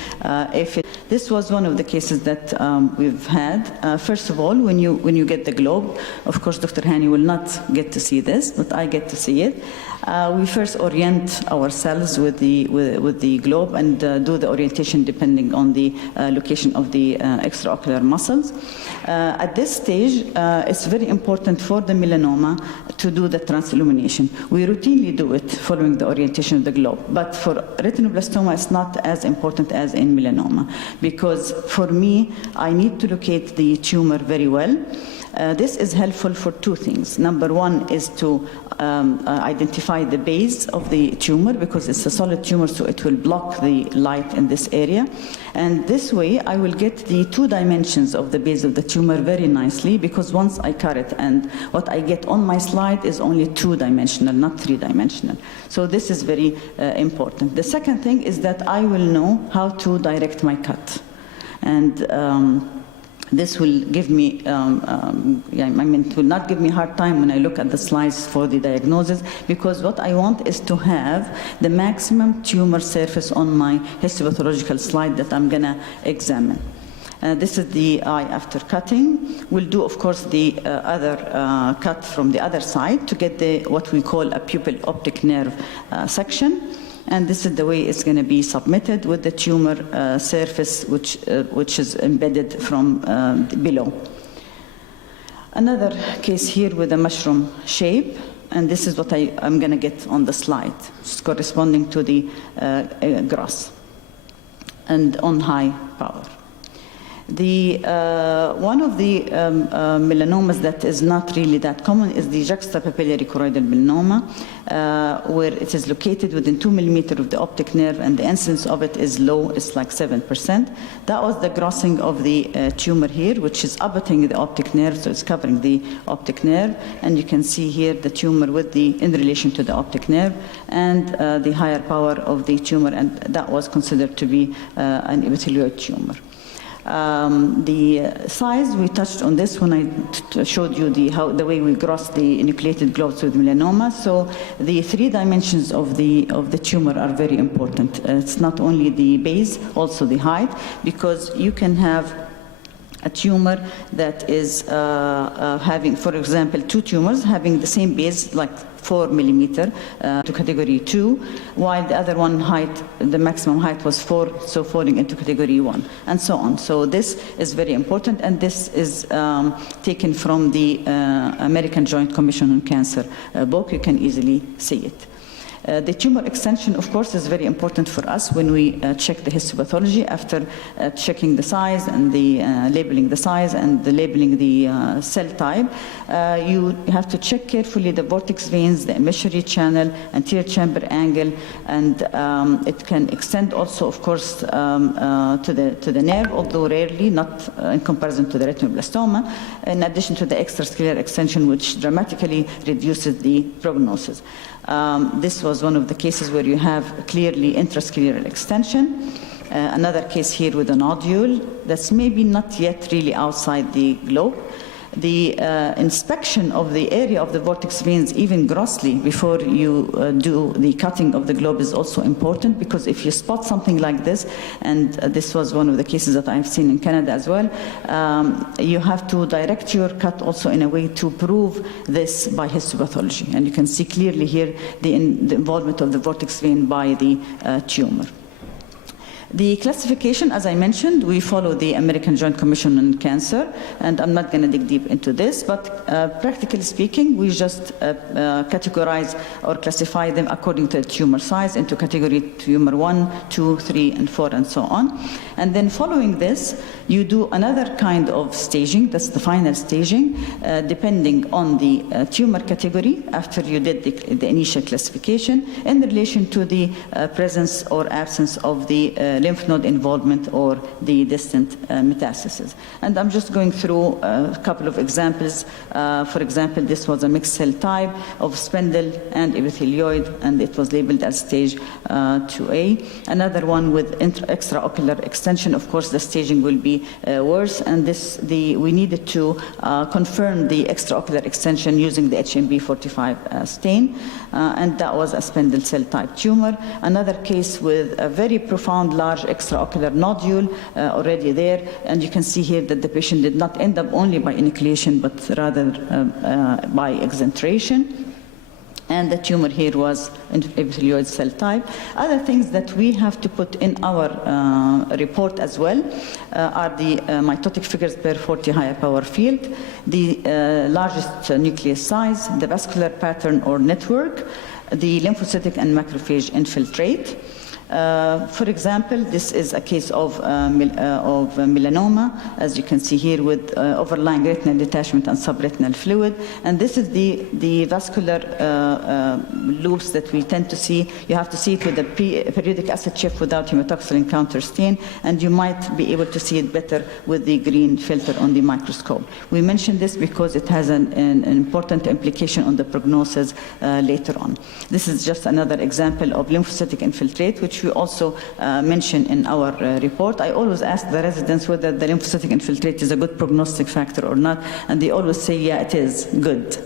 if it. This was one of the cases that we've had. First of all, when you get the globe, of course, Dr. Hani will not get to see this, but I get to see it. We first orient ourselves with the globe and do the orientation depending on the location of the extraocular muscles. At this stage, it's very important for the melanoma to do the transillumination. We routinely do it following the orientation of the globe, but for retinoblastoma, it's not as important as in melanoma, because for me, I need to locate the tumor very well. This is helpful for two things. Number one is to identify the base of the tumor, because it's a solid tumor, so it will block the light in this area. And this way, I will get the 2 dimensions of the base of the tumor very nicely, because once I cut it, and what I get on my slide is only 2-dimensional, not 3-dimensional. So this is very important. The second thing is that I will know how to direct my cut. And this will give me, it will not give me a hard time when I look at the slides for the diagnosis, because what I want is to have the maximum tumor surface on my histopathological slide that I'm going to examine. This is the eye after cutting. We'll do, of course, the other cut from the other side to get the what we call a pupil optic nerve section. And this is the way it's going to be submitted with the tumor surface, which is embedded from below. Another case here with a mushroom shape, and this is what I'm going to get on the slide. It's corresponding to the gross and on high power. One of the melanomas that is not really that common is the juxtapapillary choroidal melanoma, where it is located within 2 millimeters of the optic nerve, and the incidence of it is low, it's like 7%. That was the grossing of the tumor here, which is abutting the optic nerve, so it's covering the optic nerve, and you can see here the tumor with in relation to the optic nerve, and the higher power of the tumor, and that was considered to be an epithelioid tumor. The size, we touched on this when I showed you the way we gross the enucleated globes with melanoma. So the 3 dimensions of the tumor are very important. It's not only the base, also the height, because you can have a tumor that is having, for example, 2 tumors having the same base, like 4 millimeter to category 2, while the other one height, the maximum height was 4, so falling into category 1, and so on. So this is very important, and this is taken from the American Joint Commission on Cancer book. You can easily see it. The tumor extension, of course, is very important for us when we check the histopathology. After checking the size and the labeling the size and labeling the cell type, you have to check carefully the vortex veins, the emissary channel, anterior chamber angle, and it can extend also, of course, to the nerve, although rarely, not in comparison to the retinoblastoma, in addition to the extrascleral extension, which dramatically reduces the prognosis. This was one of the cases where you have clearly intrascleral extension. Another case here with a nodule that's maybe not yet really outside the globe. The inspection of the area of the vortex veins, even grossly, before you do the cutting of the globe is also important, because if you spot something like this, and this was one of the cases that I've seen in Canada as well, you have to direct your cut also in a way to prove this by histopathology. And you can see clearly here the involvement of the vortex vein by the tumor. The classification, as I mentioned, we follow the American Joint Commission on Cancer, and I'm not going to dig deep into this, but practically speaking, we just categorize or classify them according to the tumor size into category tumor 1, 2, 3, and 4, and so on. And then following this, you do another kind of staging, that's the final staging, depending on the tumor category after you did the initial classification in relation to the presence or absence of the lymph node involvement or the distant metastasis. And I'm just going through a couple of examples. For example, this was a mixed cell type of spindle and epithelioid, and it was labeled as stage 2A. Another one with extraocular extension. Of course, the staging will be worse, and we needed to confirm the extraocular extension using the HMB45 stain, and that was a spindle cell type tumor. Another case with a very profound large extraocular nodule already there, and you can see here that the patient did not end up only by enucleation but rather by exenteration. And the tumor here was epithelioid cell type. Other things that we have to put in our report as well are the mitotic figures per 40 higher power field, the largest nucleus size, the vascular pattern or network, the lymphocytic and macrophage infiltrate. For example, this is a case of melanoma, as you can see here, with overlying retinal detachment and subretinal fluid. And this is the vascular loops that we tend to see. You have to see it with a periodic acid shift without hematoxylin encounter stain, and you might be able to see it better with the green filter on the microscope. We mention this because it has an important implication on the prognosis later on. This is just another example of lymphocytic infiltrate, which we also mention in our report. I always ask the residents whether the lymphocytic infiltrate is a good prognostic factor or not, and they always say, yeah, it is good.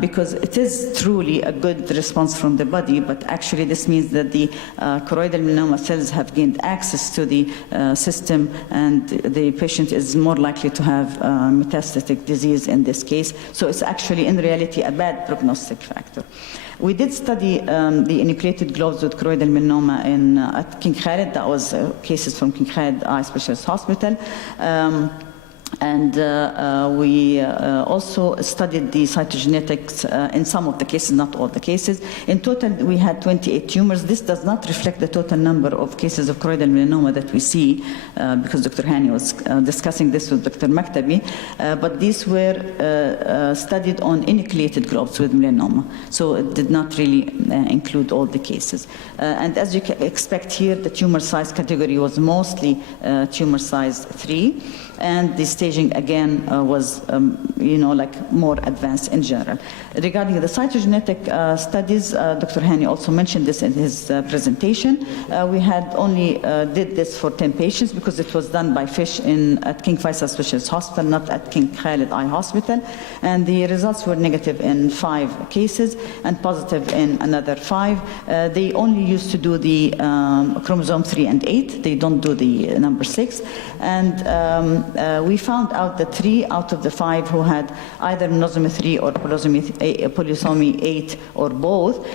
Because it is truly a good response from the body, but actually this means that the choroidal melanoma cells have gained access to the system, and the patient is more likely to have metastatic disease in this case. So it's actually, in reality, a bad prognostic factor. We did study the enucleated globes with choroidal melanoma at King Khalid. That was cases from King Khalid Eye Specialist Hospital. And we also studied the cytogenetics in some of the cases, not all the cases. In total, we had 28 tumors. This does not reflect the total number of cases of choroidal melanoma that we see, because Dr. Hani was discussing this with Dr. Maktabi, but these were studied on enucleated globes with melanoma. So it did not really include all the cases. And as you can expect here, the tumor size category was mostly tumor size 3. And the staging again was, like more advanced in general. Regarding the cytogenetic studies, Dr. Hani also mentioned this in his presentation. We had only did this for 10 patients because it was done by Fish at King Faisal Specialist Hospital, not at King Khalid Eye Hospital. And the results were negative in 5 cases and positive in another 5. They only used to do the chromosome 3 and 8. They don't do the number 6. And we found out that 3 out of the 5 who had either monosomy 3 or polysomy 8 or both,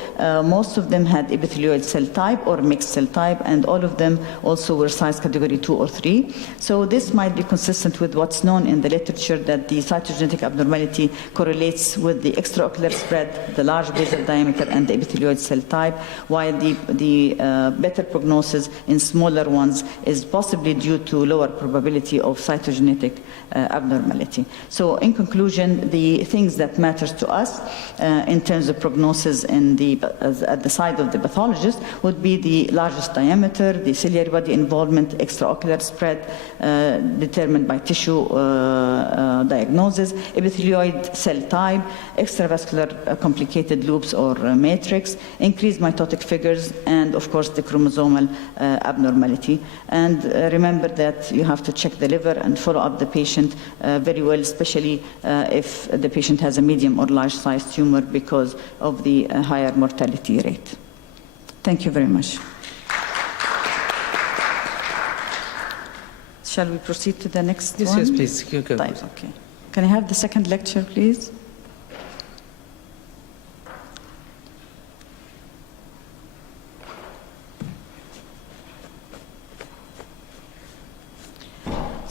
most of them had epithelioid cell type or mixed cell type, and all of them also were size category 2 or 3. So this might be consistent with what's known in the literature, that the cytogenetic abnormality correlates with the extraocular spread, the large basal diameter, and the epithelioid cell type, while the better prognosis in smaller ones is possibly due to lower probability of cytogenetic abnormality. So in conclusion, the things that matters to us in terms of prognosis at the side of the pathologist would be the largest diameter, the ciliary body involvement, extraocular spread determined by tissue diagnosis, epithelioid cell type, extravascular complicated loops or matrix, increased mitotic figures, and of course the chromosomal abnormality. And remember that you have to check the liver and follow up the patient very well, especially if the patient has a medium or large size tumor, because of the higher mortality rate. Thank you very much. Shall we proceed to the next one? Yes, please. You can. Okay. Can I have the second lecture, please?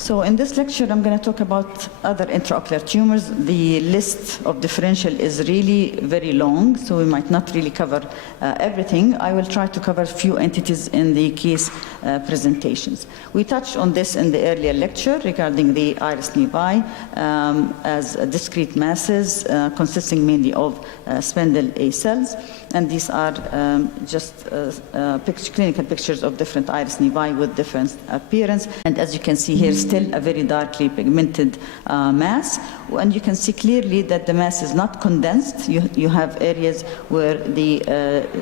So in this lecture, I'm going to talk about other intraocular tumors. The list of differential is really very long, so we might not really cover everything. I will try to cover a few entities in the case presentations. We touched on this in the earlier lecture regarding the iris nevi as discrete masses consisting mainly of spindle A cells. And these are just clinical pictures of different iris nevi with different appearance. And as you can see here, still a very darkly pigmented mass. And you can see clearly that the mass is not condensed. You have areas where the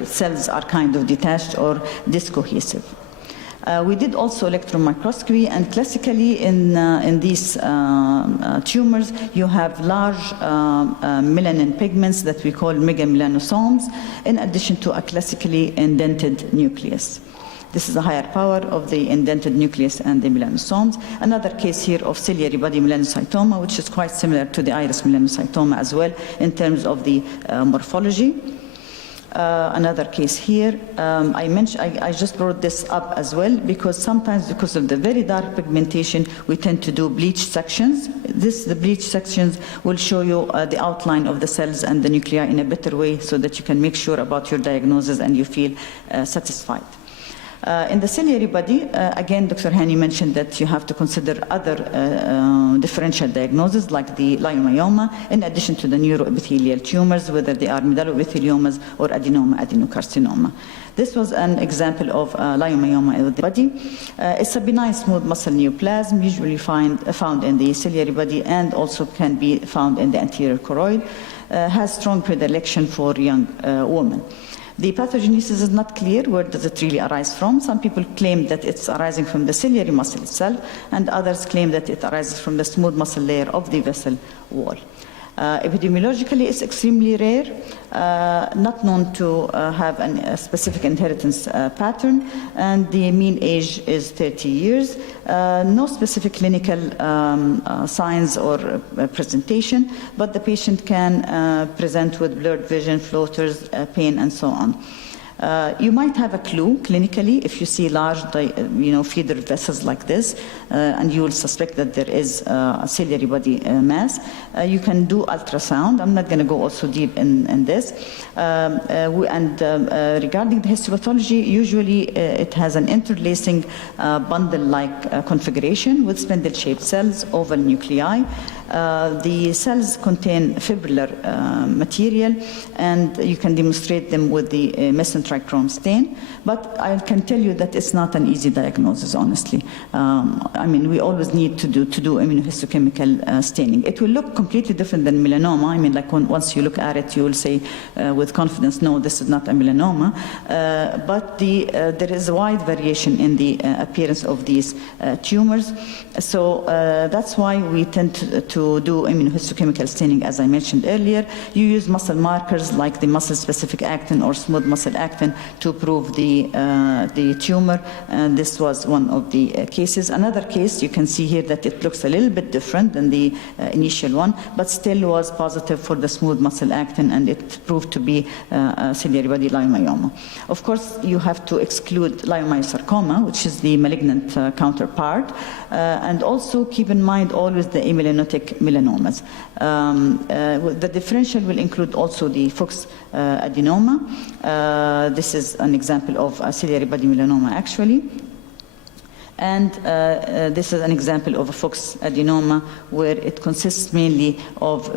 cells are kind of detached or discohesive. We did also electron microscopy, and classically in these tumors, you have large melanin pigments that we call megamelanosomes, in addition to a classically indented nucleus. This is a higher power of the indented nucleus and the melanosomes. Another case here of ciliary body melanocytoma, which is quite similar to the iris melanocytoma as well in terms of the morphology. Another case here. I just brought this up as well because sometimes, because of the very dark pigmentation, we tend to do bleach sections. The bleach sections will show you the outline of the cells and the nuclei in a better way so that you can make sure about your diagnosis and you feel satisfied. In the ciliary body, again, Dr. Hani mentioned that you have to consider other differential diagnoses like the leiomyoma, in addition to the neuroepithelial tumors, whether they are medullobethelliomas or adenocarcinoma. This was an example of leiomyoma in the body. It's a benign smooth muscle neoplasm, usually found in the ciliary body and also can be found in the anterior choroid, has strong predilection for young women. The pathogenesis is not clear. Where does it really arise from? Some people claim that it's arising from the ciliary muscle itself, and others claim that it arises from the smooth muscle layer of the vessel wall. Epidemiologically, it's extremely rare, not known to have a specific inheritance pattern, and the mean age is 30 years. No specific clinical signs or presentation, but the patient can present with blurred vision, floaters, pain, and so on. You might have a clue clinically if you see large feeder vessels like this, and you will suspect that there is a ciliary body mass. You can do ultrasound. I'm not going to go also deep in this. Regarding the histopathology, usually it has an interlacing bundle-like configuration with spindle-shaped cells, oval nuclei. The cells contain fibrillar material, and you can demonstrate them with the mesentrichrome stain. But I can tell you that it's not an easy diagnosis, honestly. I mean, we always need to do immunohistochemical staining. It will look completely different than melanoma. I mean, like once you look at it, you will say with confidence, no, this is not a melanoma. But there is a wide variation in the appearance of these tumors. So that's why we tend to do immunohistochemical staining, as I mentioned earlier. You use muscle markers like the muscle-specific actin or smooth muscle actin to prove the tumor, and this was one of the cases. Another case, you can see here that it looks a little bit different than the initial one, but still was positive for the smooth muscle actin, and it proved to be ciliary body leiomyoma. Of course, you have to exclude leiomyosarcoma, which is the malignant counterpart, and also keep in mind always the amelanotic melanomas. The differential will include also the Fuchs adenoma. This is an example of a ciliary body melanoma, actually. And this is an example of a Fuchs adenoma where it consists mainly of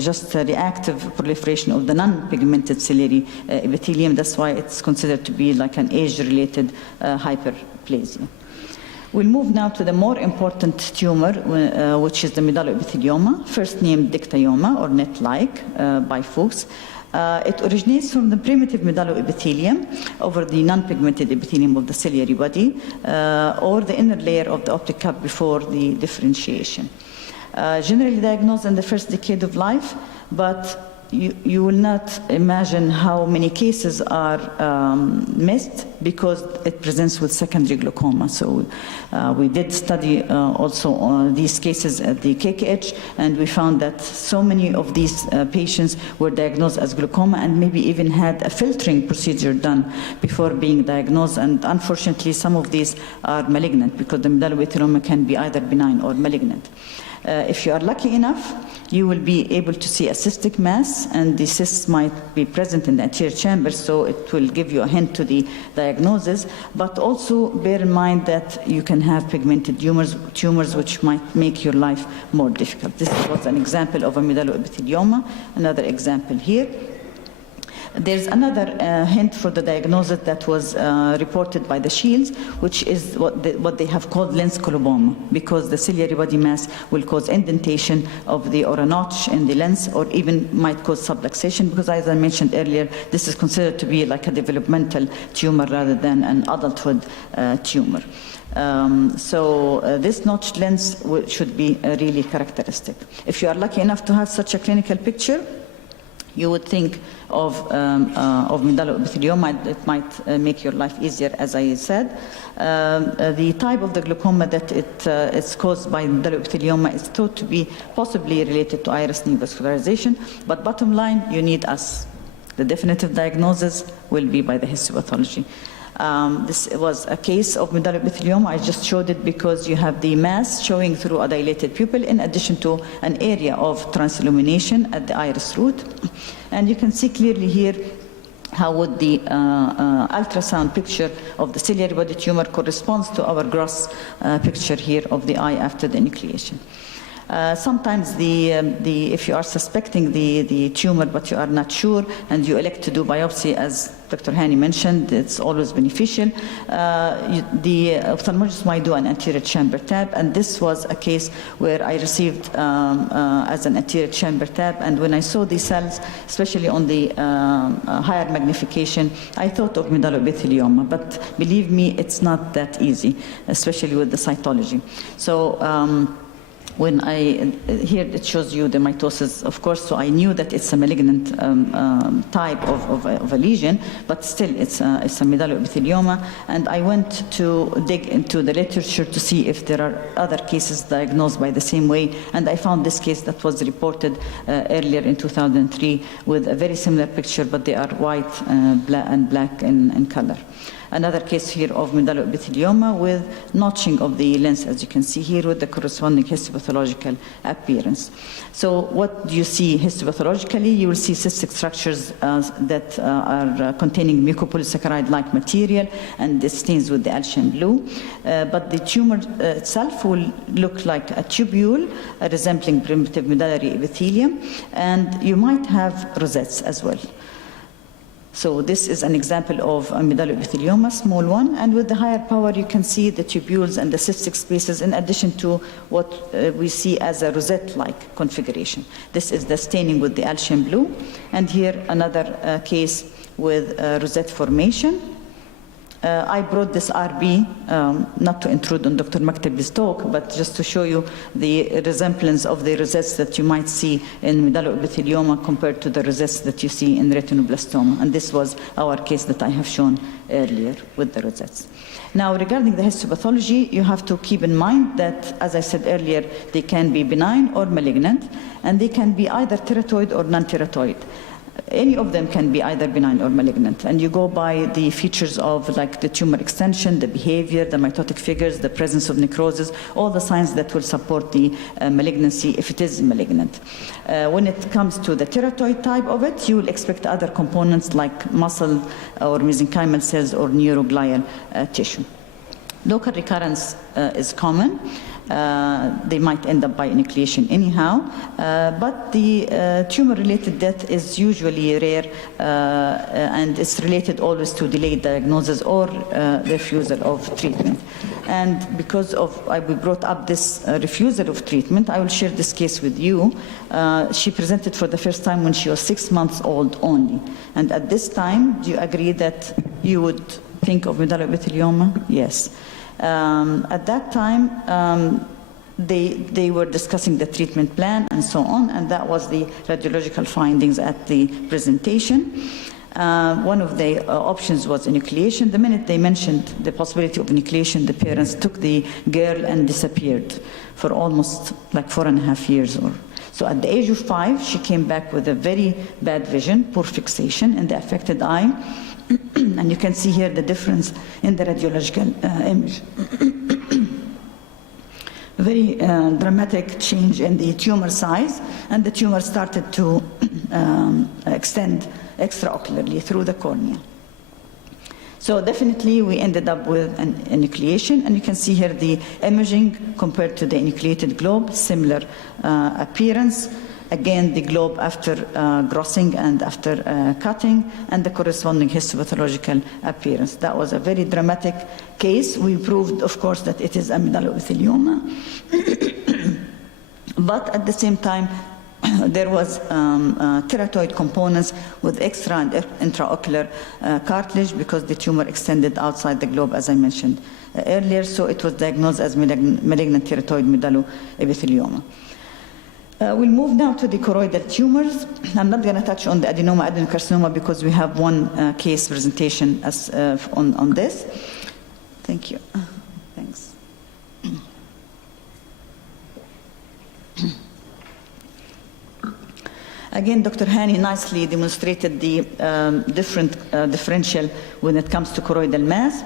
just reactive proliferation of the non-pigmented ciliary epithelium. That's why it's considered to be like an age-related hyperplasia. We'll move now to the more important tumor, which is the medulloepithelioma, first named dictyoma or net-like by Fuchs. It originates from the primitive medulloepithelium over the non-pigmented epithelium of the ciliary body or the inner layer of the optic cup before the differentiation. Generally diagnosed in the first decade of life, but you will not imagine how many cases are missed because it presents with secondary glaucoma. So we did study also these cases at the KKH, and we found that so many of these patients were diagnosed as glaucoma and maybe even had a filtering procedure done before being diagnosed. And unfortunately, some of these are malignant because the medullobethelioma can be either benign or malignant. If you are lucky enough, you will be able to see a cystic mass, and the cysts might be present in the anterior chamber, so it will give you a hint to the diagnosis. But also bear in mind that you can have pigmented tumors which might make your life more difficult. This was an example of a medullobethelioma, another example here. There's another hint for the diagnosis that was reported by the Shields, which is what they have called lens coloboma, because the ciliary body mass will cause indentation of the or a notch in the lens, or even might cause subluxation, because as I mentioned earlier, this is considered to be like a developmental tumor rather than an adulthood tumor. This notched lens should be really characteristic. If you are lucky enough to have such a clinical picture, you would think of medullobethelioma. It might make your life easier, as I said. The type of the glaucoma that is caused by medullobethelioma is thought to be possibly related to iris neovascularization, but bottom line, you need us. The definitive diagnosis will be by the histopathology. This was a case of medullobethelioma. I just showed it because you have the mass showing through a dilated pupil in addition to an area of transillumination at the iris root. And you can see clearly here how would the ultrasound picture of the ciliary body tumor corresponds to our gross picture here of the eye after the enucleation. Sometimes if you are suspecting the tumor but you are not sure and you elect to do biopsy, as Dr. Hani mentioned, it's always beneficial. The ophthalmologist might do an anterior chamber tab, and this was a case where I received as an anterior chamber tab, and when I saw the cells, especially on the higher magnification, I thought of medullobethelioma, but believe me, it's not that easy, especially with the cytology. So when here it shows you the mitosis, of course, so I knew that it's a malignant type of a lesion, but still it's a medullobethelioma, and I went to dig into the literature to see if there are other cases diagnosed by the same way, and I found this case that was reported earlier in 2003 with a very similar picture, but they are white and black in color. Another case here of medullobethelioma with notching of the lens, as you can see here, with the corresponding histopathological appearance. So what do you see histopathologically? You will see cystic structures that are containing mucopolysaccharide-like material, and this stains with the Alcian blue. But the tumor itself will look like a tubule resembling primitive medullary epithelium, and you might have rosettes as well. So this is an example of a medullobethelioma, small one, and with the higher power you can see the tubules and the cystic spaces in addition to what we see as a rosette-like configuration. This is the staining with the Alcian blue, and here another case with rosette formation. I brought this RB not to intrude on Dr. Maktabi's talk, but just to show you the resemblance of the rosettes that you might see in medullobethelioma compared to the rosettes that you see in retinoblastoma. And this was our case that I have shown earlier with the rosettes. Now, regarding the histopathology, you have to keep in mind that, as I said earlier, they can be benign or malignant, and they can be either teratoid or non-teratoid. Any of them can be either benign or malignant, and you go by the features of like the tumor extension, the behavior, the mitotic figures, the presence of necrosis, all the signs that will support the malignancy if it is malignant. When it comes to the teratoid type of it, you will expect other components like muscle or mesenchymal cells or neuroglial tissue. Local recurrence is common. They might end up by enucleation anyhow, but the tumor-related death is usually rare, and it's related always to delayed diagnosis or refusal of treatment. And because we brought up this refusal of treatment, I will share this case with you. She presented for the first time when she was 6 months old only. And at this time, do you agree that you would think of medullobethelioma? Yes. At that time, they were discussing the treatment plan and so on, and that was the radiological findings at the presentation. One of the options was enucleation. The minute they mentioned the possibility of enucleation, the parents took the girl and disappeared for almost like 4.5 years. So at the age of 5, she came back with a very bad vision, poor fixation in the affected eye. And you can see here the difference in the radiological image. Very dramatic change in the tumor size, and the tumor started to extend extraocularly through the cornea. So definitely we ended up with an enucleation, and you can see here the imaging compared to the enucleated globe, similar appearance. Again, the globe after grossing and after cutting, and the corresponding histopathological appearance. That was a very dramatic case. We proved, of course, that it is amygdaloepithelioma. But at the same time, there was teratoid components with extra and intraocular cartilage because the tumor extended outside the globe, as I mentioned earlier. So it was diagnosed as malignant teratoid medullopithelioma. We'll move now to the choroidal tumors. I'm not going to touch on the adenoma adenocarcinoma because we have one case presentation as, on this. Thank you. Thanks. Again, Dr. Hani nicely demonstrated the differential when it comes to choroidal mass,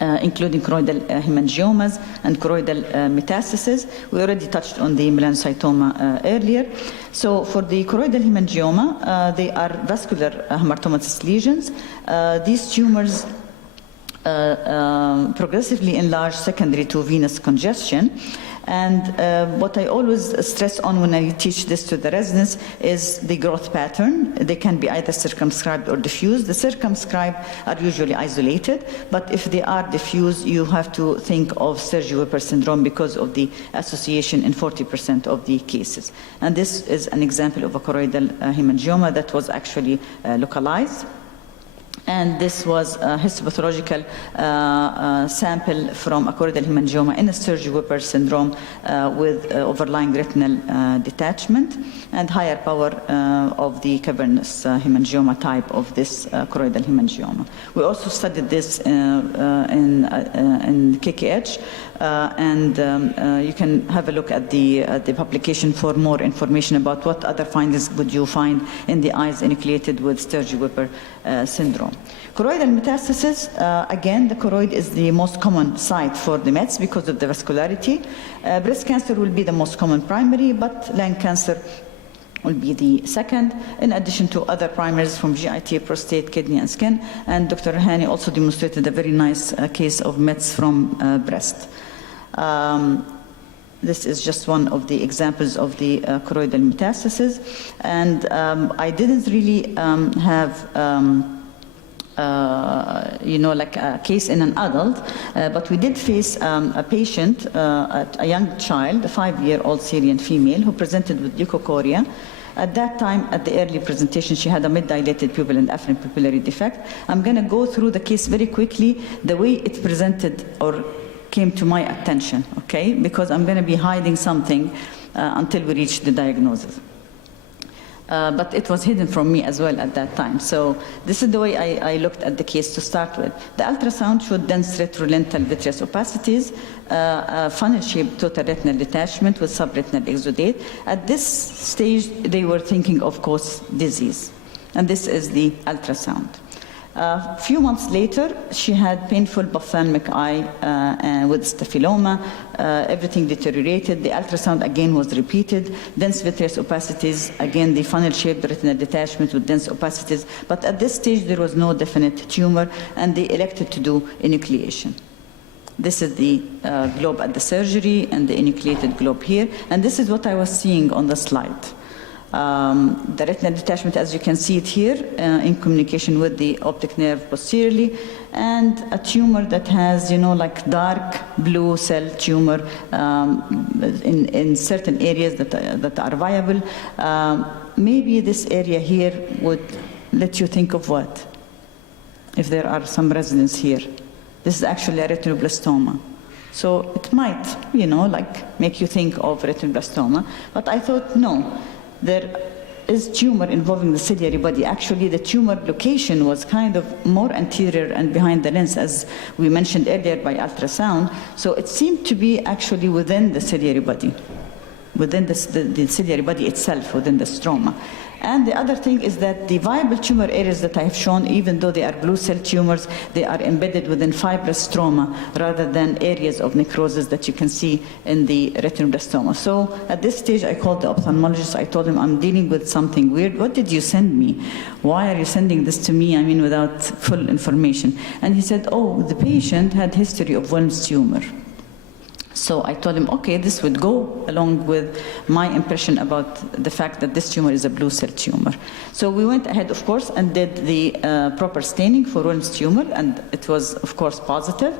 including choroidal hemangiomas and choroidal metastases. We already touched on the melanocytoma earlier. So for the choroidal hemangioma, they are vascular hamartomatous lesions. These tumors progressively enlarge secondary to venous congestion. And what I always stress on when I teach this to the residents is the growth pattern. They can be either circumscribed or diffuse. The circumscribed are usually isolated, but if they are diffuse, you have to think of Serge-Weber syndrome because of the association in 40% of the cases. And this is an example of a choroidal hemangioma that was actually localized. And this was a histopathological sample from a choroidal hemangioma in a Serge-Weber syndrome with overlying retinal detachment and higher power of the cavernous hemangioma type of this choroidal hemangioma. We also studied this in KKH, and you can have a look at the publication for more information about what other findings would you find in the eyes enucleated with Serge-Weber syndrome. Choroidal metastasis, again, the choroid is the most common site for the Mets because of the vascularity. Breast cancer will be the most common primary, but lung cancer will be the second, in addition to other primaries from GIT, prostate, kidney, and skin. And Dr. Hani also demonstrated a very nice case of Mets from breast. This is just one of the examples of the choroidal metastasis. And I didn't really have like a case in an adult, but we did face a patient, a young child, a 5-year-old Syrian female who presented with leukocoria. At that time, at the early presentation, she had a mid-dilated pupil and afferent pupillary defect. I'm going to go through the case very quickly, the way it presented or came to my attention, okay? Because I'm going to be hiding something until we reach the diagnosis. But it was hidden from me as well at that time. So this is the way I looked at the case to start with. The ultrasound showed dense retrolental vitreous opacities, funnel-shaped total retinal detachment with subretinal exudate. At this stage, they were thinking of course disease. And this is the ultrasound. A few months later, she had painful ophthalmic eye with staphyloma. Everything deteriorated. The ultrasound again was repeated. Dense vitreous opacities, again the funnel-shaped retinal detachment with dense opacities. But at this stage, there was no definite tumor, and they elected to do enucleation. This is the globe at the surgery and the enucleated globe here. And this is what I was seeing on the slide. The retinal detachment, as you can see it here, in communication with the optic nerve posteriorly, and a tumor that has, like dark blue cell tumor in certain areas that are viable. Maybe this area here would let you think of what? If there are some residents here. This is actually a retinoblastoma. So it might, like make you think of retinoblastoma. But I thought, no, there is tumor involving the ciliary body. Actually, the tumor location was kind of more anterior and behind the lens, as we mentioned earlier by ultrasound. So it seemed to be actually within the ciliary body, within the ciliary body itself, within the stroma. And the other thing is that the viable tumor areas that I have shown, even though they are blue cell tumors, they are embedded within fibrous stroma rather than areas of necrosis that you can see in the retinoblastoma. So at this stage, I called the ophthalmologist. I told him, I'm dealing with something weird. What did you send me? Why are you sending this to me? I mean, without full information. And he said, oh, the patient had history of Wilms tumor. So I told him, okay, this would go along with my impression about the fact that this tumor is a blue cell tumor. So we went ahead, of course, and did the proper staining for Wilms tumor, and it was, of course, positive,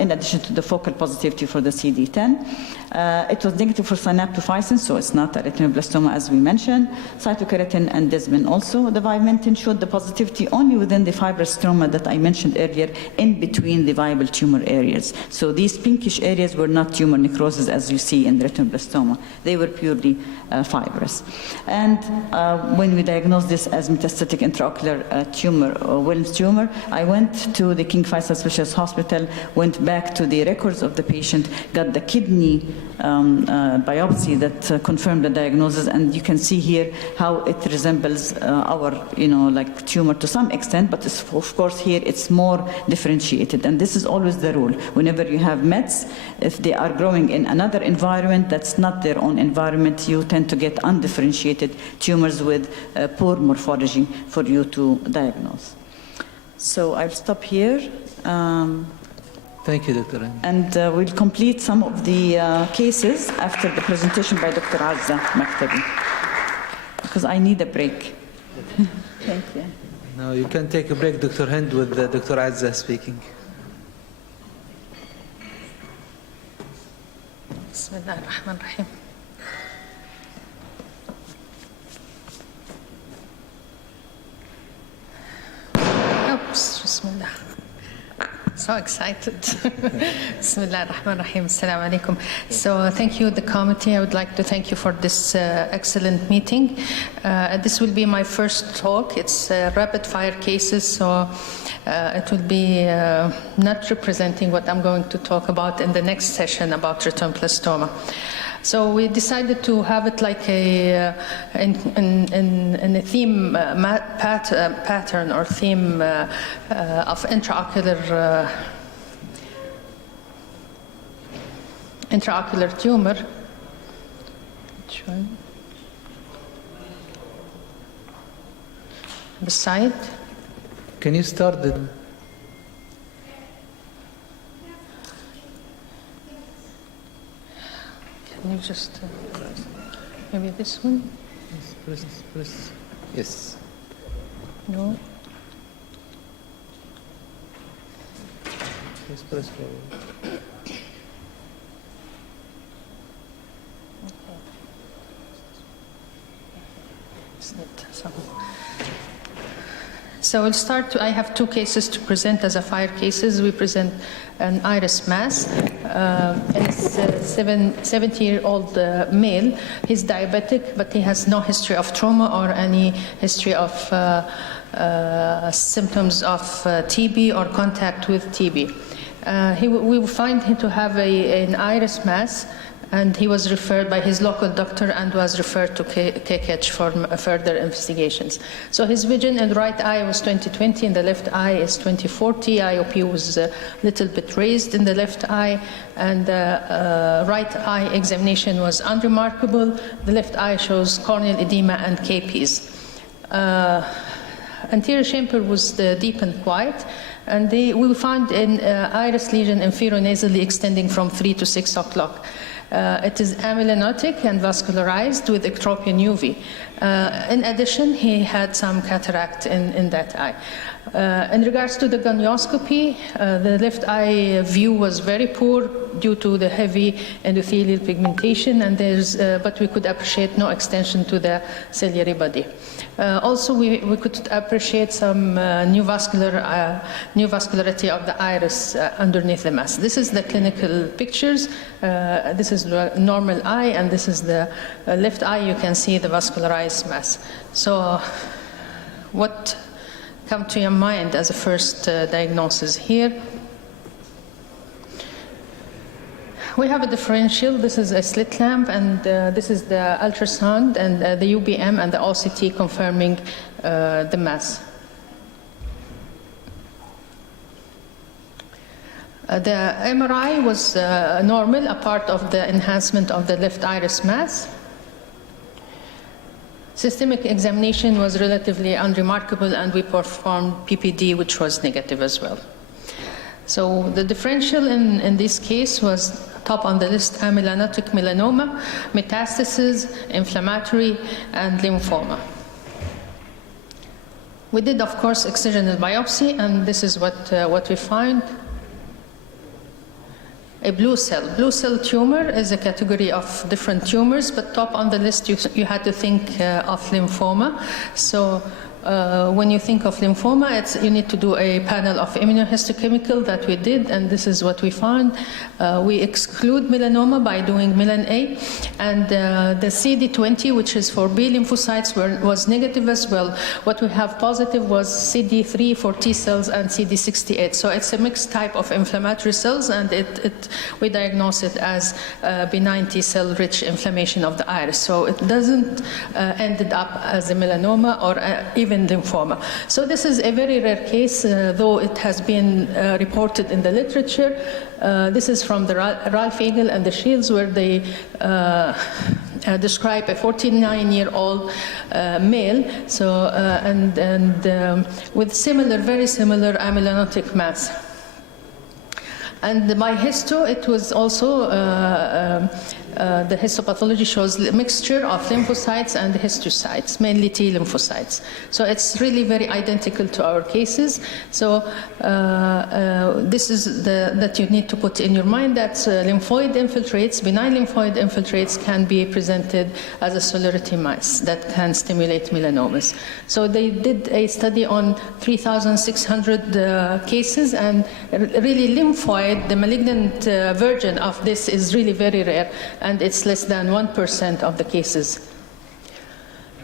in addition to the focal positivity for the CD10. It was negative for synaptophysin, so it's not a retinoblastoma, as we mentioned. Cytokeratin and desmin also. The vimentin showed the positivity only within the fibrous stroma that I mentioned earlier, in between the viable tumor areas. So these pinkish areas were not tumor necrosis as you see in the retinoblastoma. They were purely fibrous. And when we diagnosed this as metastatic intraocular tumor, or Wilms tumor, I went to the King Faisal Specialist Hospital, went back to the records of the patient, got the kidney biopsy that confirmed the diagnosis, and you can see here how it resembles our, like tumor to some extent, but of course here it's more differentiated. And this is always the rule. Whenever you have Mets, if they are growing in another environment that's not their own environment, you tend to get undifferentiated tumors with poor morphology for you to diagnose. So I'll stop here. Thank you, Dr. And we'll complete some of the cases after the presentation by Dr. Azza Maktabi, because I need a break. Thank you. Now you can take a break, Dr. Hind, with Dr. Azza speaking. بسم الله الرحمن الرحيم. Oops, بسم الله. So excited. Bismillah ar-Rahman ar-Rahim. Assalamu alaikum. So thank you, the committee. I would like to thank you for this excellent meeting. This will be my first talk. It's rapid fire cases, so it will be not representing what I'm going to talk about in the next session about retinoblastoma. So we decided to have it like a in a theme pattern or theme of intraocular tumor. Which one? The side. Can you start the... Can you just, maybe this one? Press. Yes. No? Press forward. So we'll start. I have two cases to present as a fire cases. We present an iris mass. It's a 70-year-old male. He's diabetic, but he has no history of trauma or any history of symptoms of TB or contact with TB. We find him to have an iris mass, and he was referred by his local doctor and was referred to koc for further investigations. So his vision in the right eye was 20/20, in the left eye is 20/40. IOP was a little bit raised in the left eye, and right eye examination was unremarkable. The left eye shows corneal edema and KPs. Anterior chamber was deep and quiet, and we found an iris lesion inferionasally extending from 3 to 6 o'clock. It is amylonotic and vascularized with ectropion UV. In addition, he had some cataract in that eye. In regards to the gonioscopy, the left eye view was very poor due to the heavy endothelial pigmentation, and but we could appreciate no extension to the ciliary body. Also, we could appreciate some new vascularity of the iris underneath the mass. This is the clinical pictures. This is the normal eye, and this is the left eye. You can see the vascularized mass. So, what come to your mind as a first diagnosis here? We have a differential. This is a slit lamp, and this is the ultrasound, and the UBM and the OCT confirming the mass. The MRI was normal, a part of the enhancement of the left iris mass. Systemic examination was relatively unremarkable, and we performed PPD, which was negative as well. So the differential in this case was top on the list: amelanotic melanoma, metastasis, inflammatory, and lymphoma. We did, of course, excisional biopsy, and this is what we found. A blue cell tumor is a category of different tumors, but top on the list you had to think of lymphoma. So when you think of lymphoma, you need to do a panel of immunohistochemical that we did, and this is what we found. We exclude melanoma by doing melan A, and the CD20, which is for B lymphocytes, was negative as well. What we have positive was CD3 for T cells and CD68. So it's a mixed type of inflammatory cells, and we diagnose it as benign T cell rich inflammation of the iris. So it doesn't ended up as a melanoma or even lymphoma. So this is a very rare case, though it has been reported in the literature. This is from the Ralph Eagle and the Shields, where they describe a 49-year-old male, so with very similar amelanotic mass. And by histo, it was also, the histopathology shows a mixture of lymphocytes and histiocytes, mainly T lymphocytes. So it's really very identical to our cases. So this is that you need to put in your mind, that lymphoid infiltrates, benign lymphoid infiltrates, can be presented as a celerity mass that can stimulate melanomas. So they did a study on 3,600 cases, and really lymphoid, the malignant version of this, is really very rare, and it's less than 1% of the cases.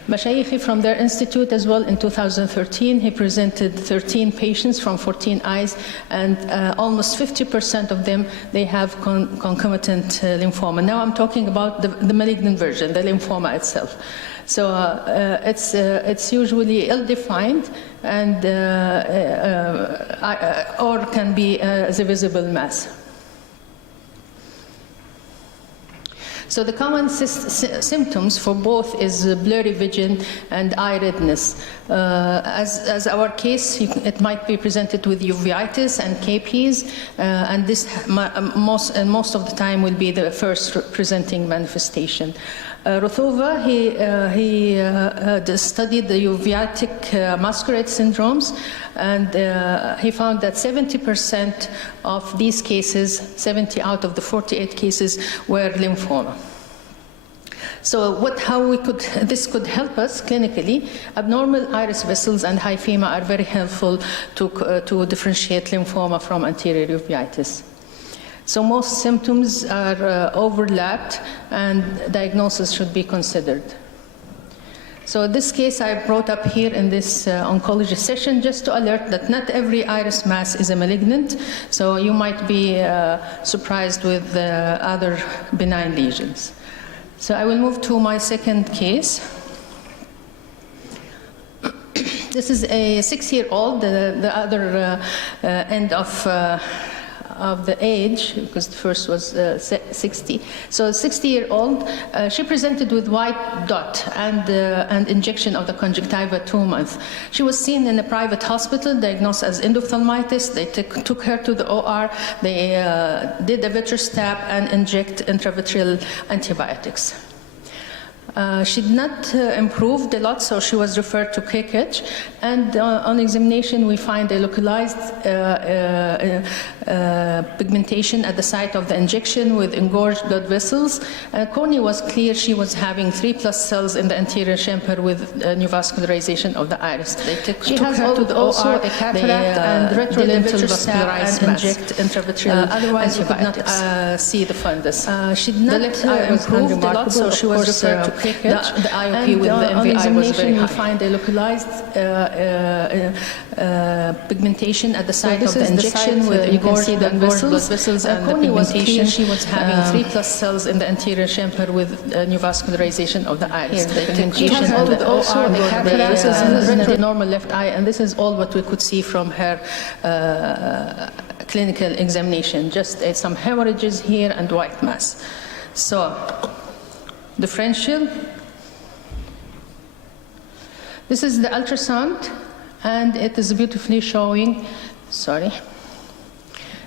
Mashayikhi from their institute as well, in 2013, he presented 13 patients from 14 eyes, and almost 50% of them, they have concomitant lymphoma. Now I'm talking about the malignant version, the lymphoma itself. So it's usually ill-defined, and or can be as a visible mass. So the common symptoms for both is blurry vision and eye redness. As our case, it might be presented with uveitis and KPs, and this most of the time will be the first presenting manifestation. Ruthova, he studied the uveitic masquerade syndromes, and he found that 70% of these cases, 70 out of the 48 cases, were lymphoma. So this could help us clinically. Abnormal iris vessels and hyphema are very helpful to differentiate lymphoma from anterior uveitis. So most symptoms are overlapped, and diagnosis should be considered. So this case I brought up here in this oncology session just to alert that not every iris mass is a malignant, so you might be surprised with other benign lesions. So I will move to my second case. This is a 6-year-old, the other end of the age, because the first was 60. So 60-year-old, she presented with white dot and injection of the conjunctiva 2 months. She was seen in a private hospital, diagnosed as endophthalmitis. They took her to the OR. They did a vitreous stab and inject intravitreal antibiotics. She did not improve a lot, so she was referred to koc. And on examination, we find a localized pigmentation at the site of the injection with engorged blood vessels. Cornea was clear. She was having 3+ cells in the anterior chamber with neovascularization of the iris. She has also a cataract and retrolental vascularized mass. Inject intravitreal. Otherwise, you could not see the fundus. She did not improve a lot, so she was referred to koc. The IOP with the MVI was very high. We find a localized pigmentation at the site of the injection with engorged blood vessels and the pigmentation. She was having 3+ cells in the anterior chamber with neovascularization of the iris. She has also the cataract in the normal left eye, and this is all what we could see from her clinical examination, just some hemorrhages here and white mass. So, differential. This is the ultrasound, and it is beautifully showing,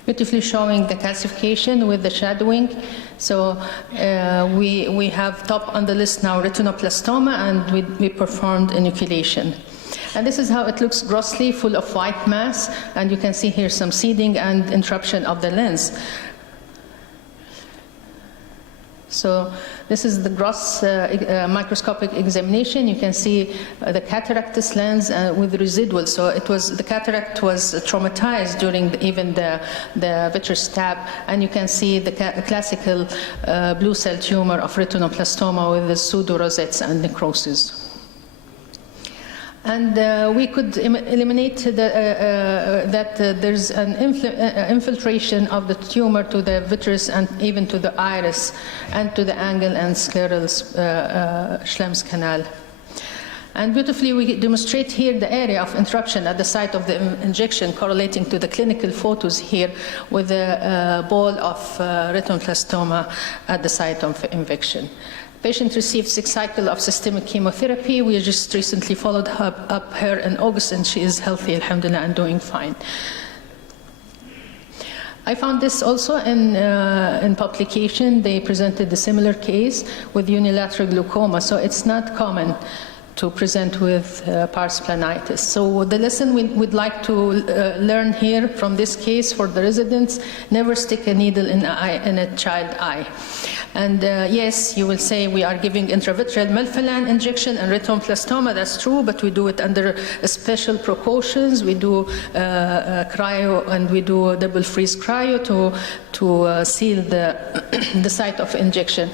beautifully showing the calcification with the shadowing. So we have top on the list now retinoblastoma, and we performed enucleation. And this is how it looks grossly, full of white mass, and you can see here some seeding and interruption of the lens. So this is the gross microscopic examination. You can see the cataractus lens with residual. So it was, the cataract was traumatized during even the vitreous stab, and you can see the classical blue cell tumor of retinoblastoma with the pseudo-rosettes and necrosis. And we could eliminate that there's an infiltration of the tumor to the vitreous and even to the iris and to the angle and scleral Schlemm's canal. And beautifully, we demonstrate here the area of interruption at the site of the injection, correlating to the clinical photos here with a ball of retinoblastoma at the site of injection. Patient received 6 cycles of systemic chemotherapy. We just recently followed up her in August, and she is healthy, alhamdulillah, and doing fine. I found this also in publication. They presented a similar case with unilateral glaucoma, so it's not common to present with pars planitis. So the lesson we'd like to learn here from this case for the residents: never stick a needle in a child eye. And yes, you will say we are giving intravitreal melphalan injection and retinoblastoma. That's true, but we do it under special precautions. We do cryo, and we do double freeze cryo to seal the site of injection.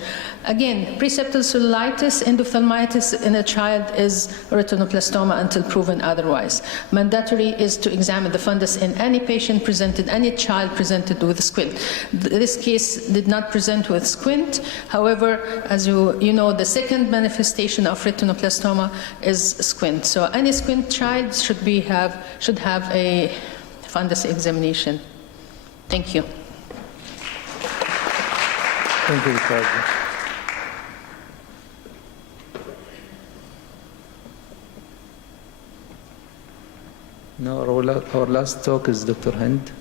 Again, preseptal cellulitis, endophthalmitis in a child is retinoblastoma until proven otherwise. Mandatory is to examine the fundus in any patient presented, any child presented with squint. This case did not present with squint. However, as you know, the second manifestation of retinoblastoma is squint. So any squint child should have a fundus examination. Thank you. Thank you, Dr. Now, our last talk is Dr. Hind.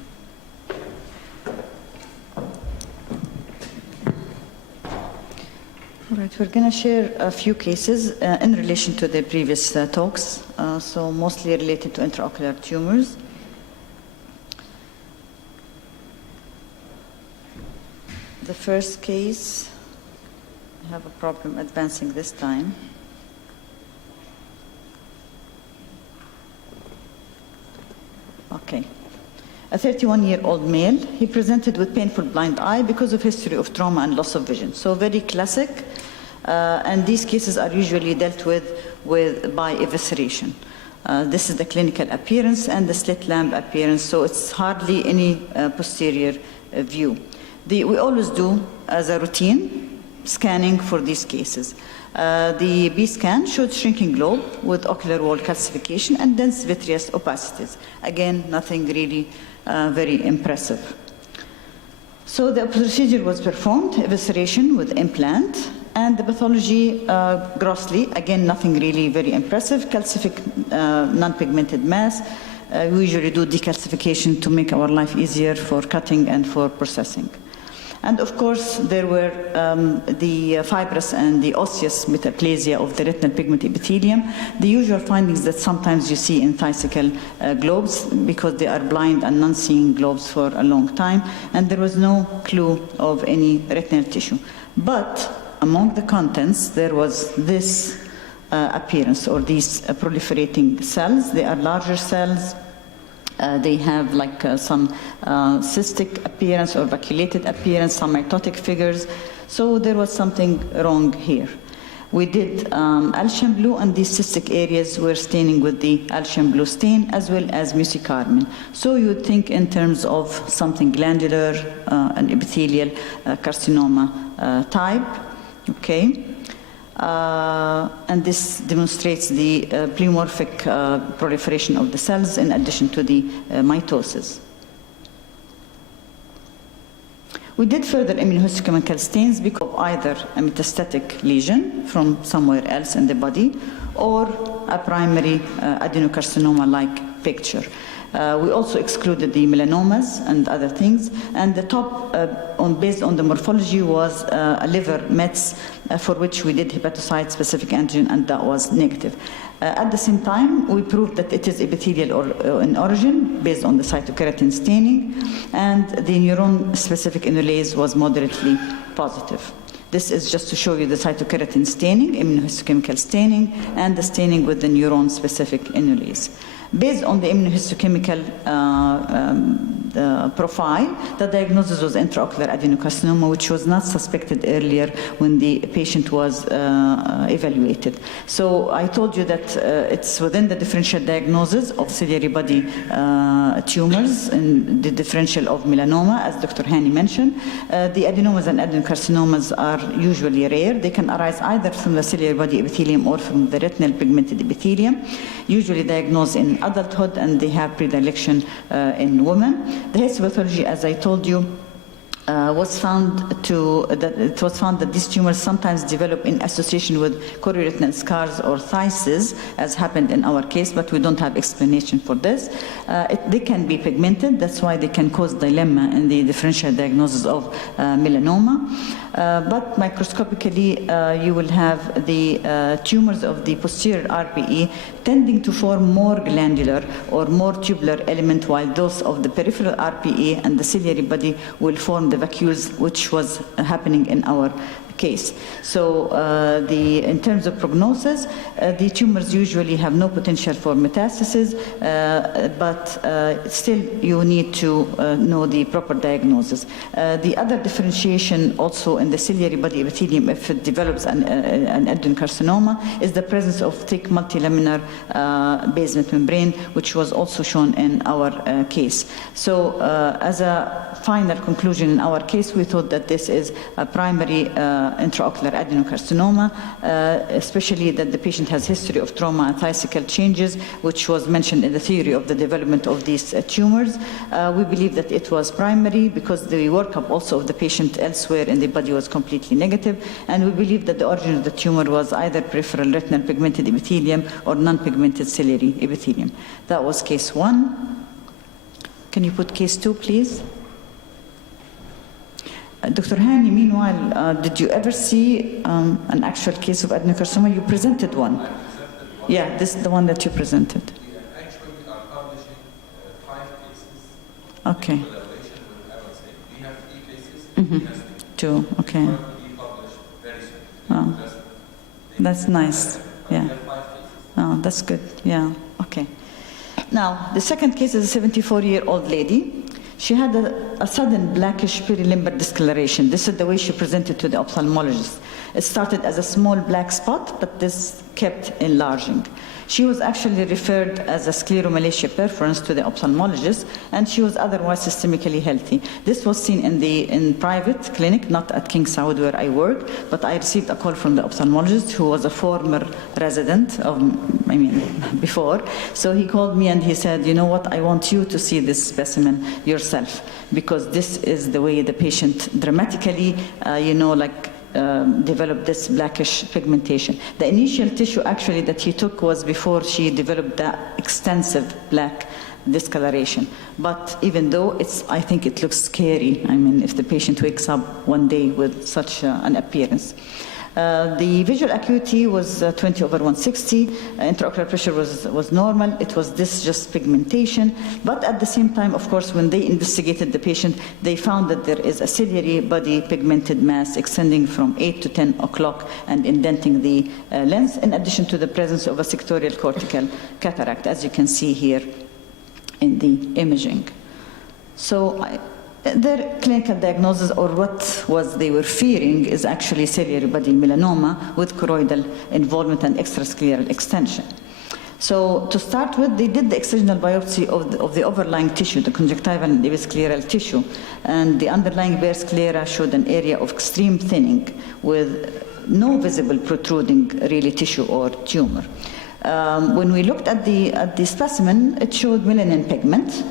All right, we're going to share a few cases in relation to the previous talks, so mostly related to intraocular tumors. The first case, I have a problem advancing this time. Okay. A 31-year-old male, he presented with painful blind eye because of history of trauma and loss of vision. So very classic, and these cases are usually dealt with by evisceration. This is the clinical appearance and the slit lamp appearance, so it's hardly any posterior view. We always do, as a routine, scanning for these cases. The B-scan showed shrinking globe with ocular wall calcification and dense vitreous opacities. Again, nothing really very impressive. So the procedure was performed, evisceration with implant, and the pathology grossly, again, nothing really very impressive, calcific non-pigmented mass. We usually do decalcification to make our life easier for cutting and for processing. And of course, there were the fibrous and the osseous metaplasia of the retinal pigment epithelium, the usual findings that sometimes you see in Thuyscical globes because they are blind and non-seeing globes for a long time, and there was no clue of any retinal tissue. But among the contents, there was this appearance, or these proliferating cells. They are larger cells. They have like some cystic appearance or vacuolated appearance, some mitotic figures. So there was something wrong here. We did Alcian blue, and these cystic areas were staining with the Alcian blue stain, as well as mucicarmine. So you would think in terms of something glandular, an epithelial carcinoma type, okay? And this demonstrates the pleomorphic proliferation of the cells in addition to the mitosis. We did further immunohistochemical stains because of either a metastatic lesion from somewhere else in the body or a primary adenocarcinoma-like picture. We also excluded the melanomas and other things, and the top, based on the morphology, was a liver mets for which we did hepatocyte-specific antigen, and that was negative. At the same time, we proved that it is epithelial in origin based on the cytokeratin staining, and the neuron-specific enolase was moderately positive. This is just to show you the cytokeratin staining, immunohistochemical staining, and the staining with the neuron-specific enolase. Based on the immunohistochemical profile, the diagnosis was intraocular adenocarcinoma, which was not suspected earlier when the patient was evaluated. So I told you that it's within the differential diagnosis of ciliary body tumors and the differential of melanoma, as Dr. Hani mentioned. The adenomas and adenocarcinomas are usually rare. They can arise either from the ciliary body epithelium or from the retinal pigmented epithelium, usually diagnosed in adulthood, and they have predilection in women. The histopathology, as I told you, it was found that these tumors sometimes develop in association with chorioretinal scars or phthisis, as happened in our case, but we don't have explanation for this. They can be pigmented, that's why they can cause dilemma in the differential diagnosis of melanoma. But microscopically, you will have the tumors of the posterior RPE tending to form more glandular or more tubular element, while those of the peripheral RPE and the ciliary body will form the vacuoles, which was happening in our case. So in terms of prognosis, the tumors usually have no potential for metastasis, but still you need to know the proper diagnosis. The other differentiation also in the ciliary body epithelium, if it develops an adenocarcinoma, is the presence of thick multilaminar basement membrane, which was also shown in our case. So as a final conclusion in our case, we thought that this is a primary intraocular adenocarcinoma, especially that the patient has history of trauma and Thuyscical changes, which was mentioned in the theory of the development of these tumors. We believe that it was primary because the workup also of the patient elsewhere in the body was completely negative, and we believe that the origin of the tumor was either peripheral retinal pigmented epithelium or non-pigmented ciliary epithelium. That was case 1. Can you put case 2, please? Dr. Hani, meanwhile, did you ever see an actual case of adenocarcinoma? You presented one. Yeah, this is the one that you presented. We actually are publishing 5 cases. Okay. In collaboration with RSA. We have 3 cases. Mm-hmm. He has 2, okay. to be published very soon. Oh. That's nice. Yeah. We have 5 cases. Oh, that's good. Yeah. Okay. Now, the second case is a 74-year-old lady. She had a sudden blackish perilimbar discoloration. This is the way she presented to the ophthalmologist. It started as a small black spot, but this kept enlarging. She was actually referred as a scleromalacia perforans to the ophthalmologist, and she was otherwise systemically healthy. This was seen in private clinic, not at King Saud where I work, but I received a call from the ophthalmologist who was a former resident of, before. So he called me and he said, you know what, I want you to see this specimen yourself, because this is the way the patient dramatically, developed this blackish pigmentation. The initial tissue actually that he took was before she developed that extensive black discoloration. But even though I think it looks scary, I mean, if the patient wakes up one day with such an appearance. The visual acuity was 20/160. Intraocular pressure was normal. It was this just pigmentation. But at the same time, of course, when they investigated the patient, they found that there is a ciliary body pigmented mass extending from 8 to 10 o'clock and indenting the lens, in addition to the presence of a sectorial cortical cataract, as you can see here in the imaging. So their clinical diagnosis, or what they were fearing, is actually ciliary body melanoma with choroidal involvement and extrascleral extension. So to start with, they did the excisional biopsy of the overlying tissue, the conjunctival and episcleral tissue, and the underlying bare sclera showed an area of extreme thinning with no visible protruding really tissue or tumor. When we looked at the specimen, it showed melanin pigment,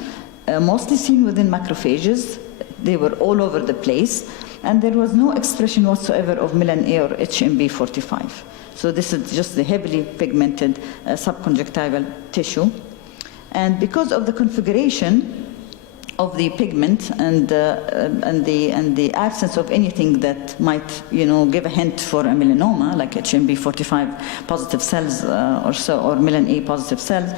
mostly seen within macrophages. They were all over the place, and there was no expression whatsoever of melan A or HMB45. So this is just the heavily pigmented subconjunctival tissue. And because of the configuration of the pigment and the absence of anything that might, give a hint for a melanoma, like HMB45 positive cells or melan A positive cells,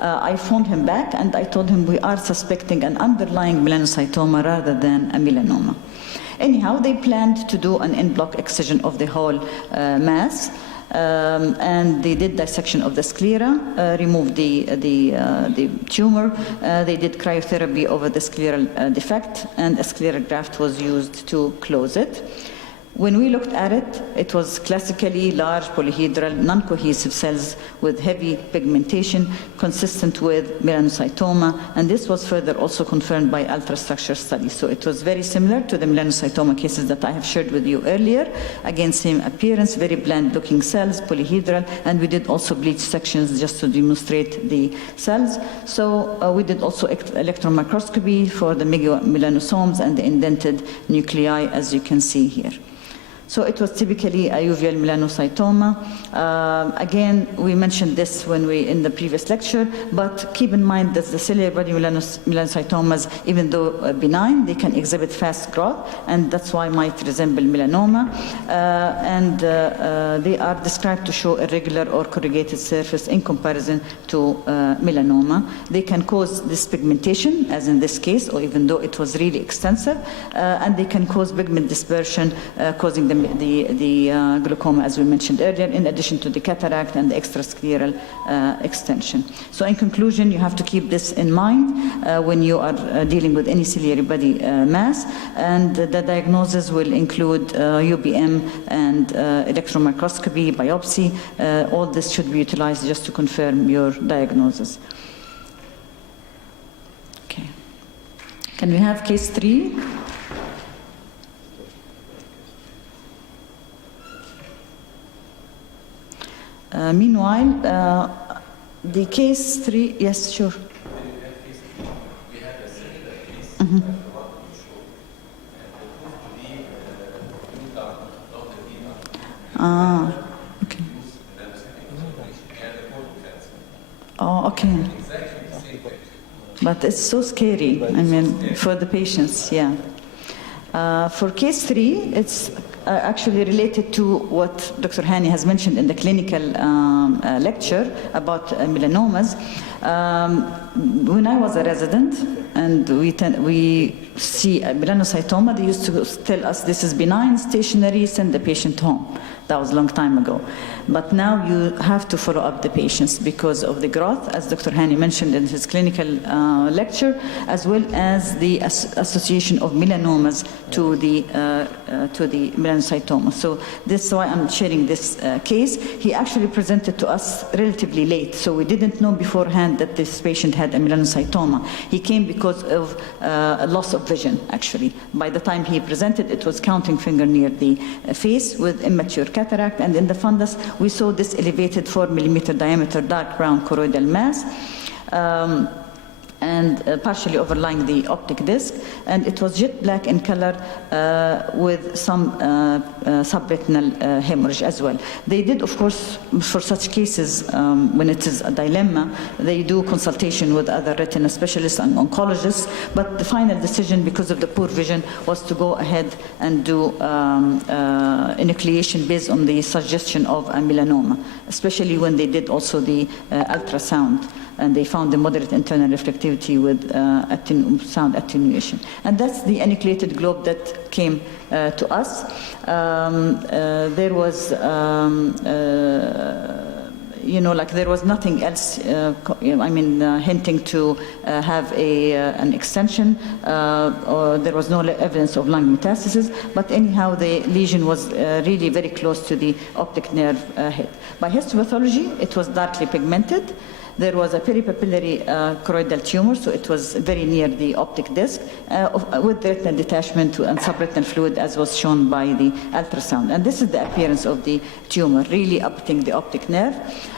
I phoned him back and I told him we are suspecting an underlying melanocytoma rather than a melanoma. Anyhow, they planned to do an en-bloc excision of the whole mass. And they did dissection of the sclera, removed the tumor. They did cryotherapy over the scleral defect, and a scleral graft was used to close it. When we looked at it, it was classically large polyhedral, non-cohesive cells with heavy pigmentation consistent with melanocytoma, and this was further also confirmed by ultrastructure studies. So it was very similar to the melanocytoma cases that I have shared with you earlier. Again, same appearance, very bland-looking cells, polyhedral, and we did also bleach sections just to demonstrate the cells. So we did also electron microscopy for the megamelanosomes and the indented nuclei, as you can see here. So it was typically a uveal melanocytoma. Again, we mentioned this in the previous lecture, but keep in mind that the ciliary body melanocytomas, even though benign, they can exhibit fast growth, and that's why might resemble melanoma. They are described to show irregular or corrugated surface in comparison to melanoma. They can cause this pigmentation, as in this case, or even though it was really extensive, and they can cause pigment dispersion, causing the glaucoma, as we mentioned earlier, in addition to the cataract and the extrascleral extension. So in conclusion, you have to keep this in mind when you are dealing with any ciliary body mass, and the diagnosis will include UBM and electron microscopy, biopsy. All this should be utilized just to confirm your diagnosis. Okay. Can we have case 3? Meanwhile, the case 3, yes, sure. We had a similar case Mm-hmm. to what you showed, and it proved to be Okay. Oh, okay. Exactly the same thing. But it's so scary, I mean, for the patients, yeah. For case 3, it's actually related to what Dr. Hani has mentioned in the clinical lecture about melanomas. When I was a resident and we see a melanocytoma, they used to tell us this is benign, stationary, send the patient home. That was a long time ago. But now you have to follow up the patients because of the growth, as Dr. Hani mentioned in his clinical lecture, as well as the association of melanomas to the melanocytoma. So this is why I'm sharing this case. He actually presented to us relatively late, so we didn't know beforehand that this patient had a melanocytoma. He came because of a loss of vision, actually. By the time he presented, it was counting finger near the face with immature cataract, and in the fundus, we saw this elevated 4 millimeter diameter dark brown choroidal mass. and partially overlying the optic disc, and it was jet black in color with some subretinal hemorrhage as well. They did, of course, for such cases, when it is a dilemma, they do consultation with other retina specialists and oncologists, but the final decision, because of the poor vision, was to go ahead and do enucleation based on the suggestion of a melanoma, especially when they did also the ultrasound, and they found the moderate internal reflectivity with sound attenuation. And that's the enucleated globe that came to us. There was, there was nothing else, hinting to have an extension, or there was no evidence of lung metastasis, but anyhow, the lesion was really very close to the optic nerve head. By histopathology, it was darkly pigmented. There was a peripapillary choroidal tumor, so it was very near the optic disc, with retinal detachment and subretinal fluid, as was shown by the ultrasound. And this is the appearance of the tumor, really upping the optic nerve.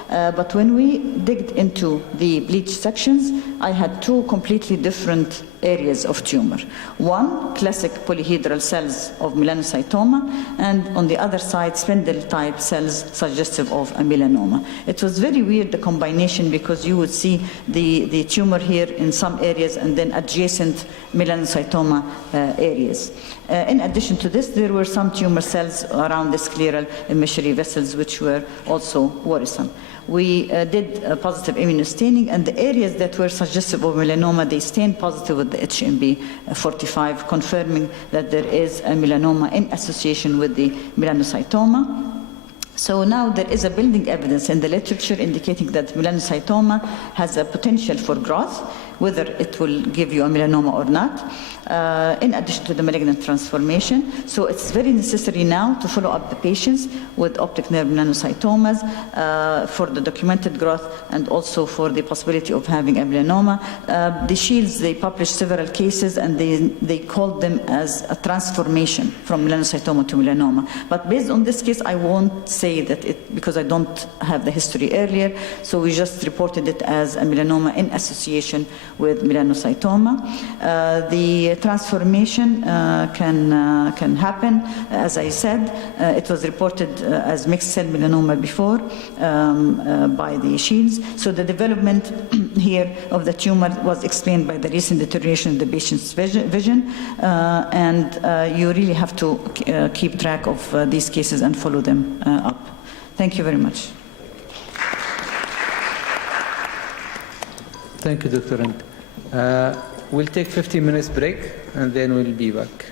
But when we digged into the bleach sections, I had two completely different areas of tumor. One, classic polyhedral cells of melanocytoma, and on the other side, spindle-type cells suggestive of a melanoma. It was very weird, the combination, because you would see the tumor here in some areas and then adjacent melanocytoma areas. In addition to this, there were some tumor cells around the scleral emissory vessels, which were also worrisome. We did positive immunostaining, and the areas that were suggestive of melanoma, they stained positive with the HMB45, confirming that there is a melanoma in association with the melanocytoma. So now there is a building evidence in the literature indicating that melanocytoma has a potential for growth, whether it will give you a melanoma or not, in addition to the malignant transformation. So it's very necessary now to follow up the patients with optic nerve melanocytomas for the documented growth and also for the possibility of having a melanoma. The Shields, they published several cases, and they called them as a transformation from melanocytoma to melanoma. But based on this case, I won't say that because I don't have the history earlier, so we just reported it as a melanoma in association with melanocytoma. The transformation can happen. As I said, it was reported as mixed cell melanoma before by the Shields. So the development here of the tumor was explained by the recent deterioration of the patient's vision, and you really have to keep track of these cases and follow them up. Thank you very much. Thank you, Dr. Hind. We'll take 15 minutes break, and then we'll be back.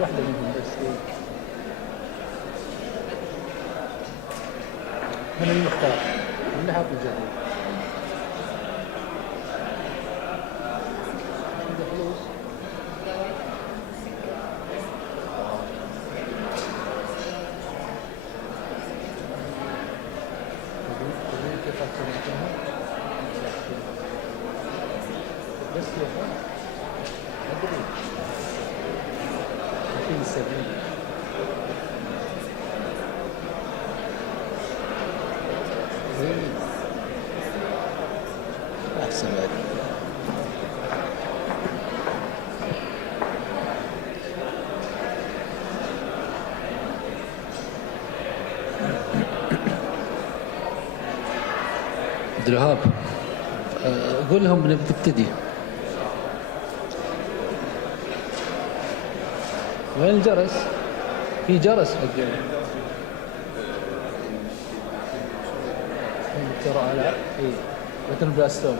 واحدة منهم بس. من المختار؟ من اللي حاط الجدول؟ عنده فلوس؟ كيف أكثر بس كيف؟ أدري. في السبيل. أحسن بعد. عبد الوهاب قول لهم بنبتدي. وين الجرس؟ في جرس حق دكتور علاء. اي رتن بلاستوم.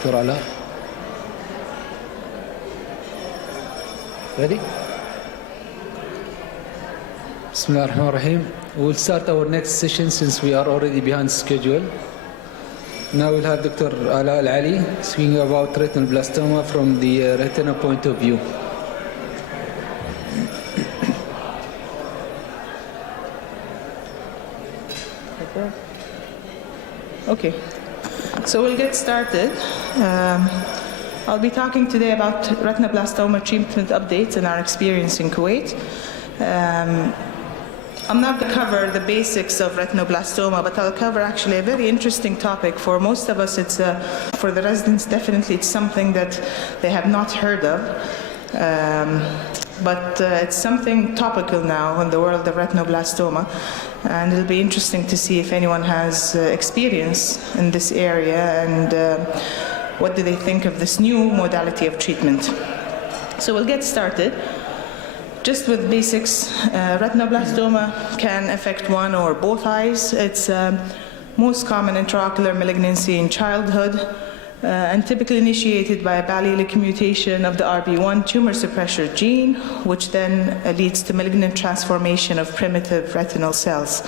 دكتور علاء. Ready? Bismillah ar-Rahman ar-Rahim. We'll start our next session since we are already behind schedule. Now we'll have Dr. Ala Al-Ali speaking about retinoblastoma from the retina point of view. Okay, so we'll get started. I'll be talking today about retinoblastoma treatment updates and our experience in Kuwait. I'm not going to cover the basics of retinoblastoma, but I'll cover actually a very interesting topic. For most of us, it's for the residents, definitely it's something that they have not heard of. But it's something topical now in the world of retinoblastoma, and it'll be interesting to see if anyone has experience in this area and what do they think of this new modality of treatment. So we'll get started. Just with basics, retinoblastoma can affect one or both eyes. It's most common intraocular malignancy in childhood and typically initiated by a allelic mutation of the RB1 tumor suppressor gene, which then leads to malignant transformation of primitive retinal cells.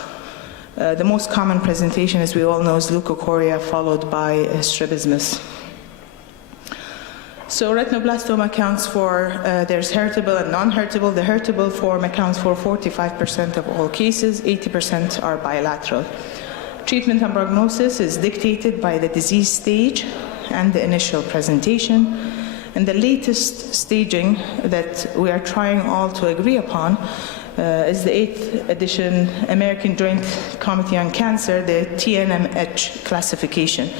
The most common presentation, as we all know, is leukocoria, followed by strabismus. So retinoblastoma accounts for, there's heritable and non-heritable. The heritable form accounts for 45% of all cases, 80% are bilateral. Treatment and prognosis is dictated by the disease stage and the initial presentation. And the latest staging that we are trying all to agree upon is the 8th edition American Joint Committee on Cancer, the TNMH classification.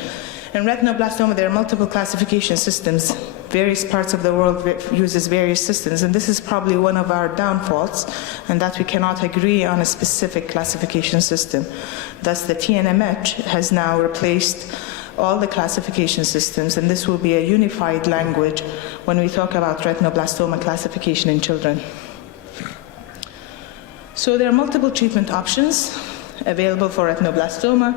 In retinoblastoma, there are multiple classification systems. Various parts of the world uses various systems, and this is probably one of our downfalls, and that we cannot agree on a specific classification system. Thus, the TNMH has now replaced all the classification systems, and this will be a unified language when we talk about retinoblastoma classification in children. So there are multiple treatment options available for retinoblastoma.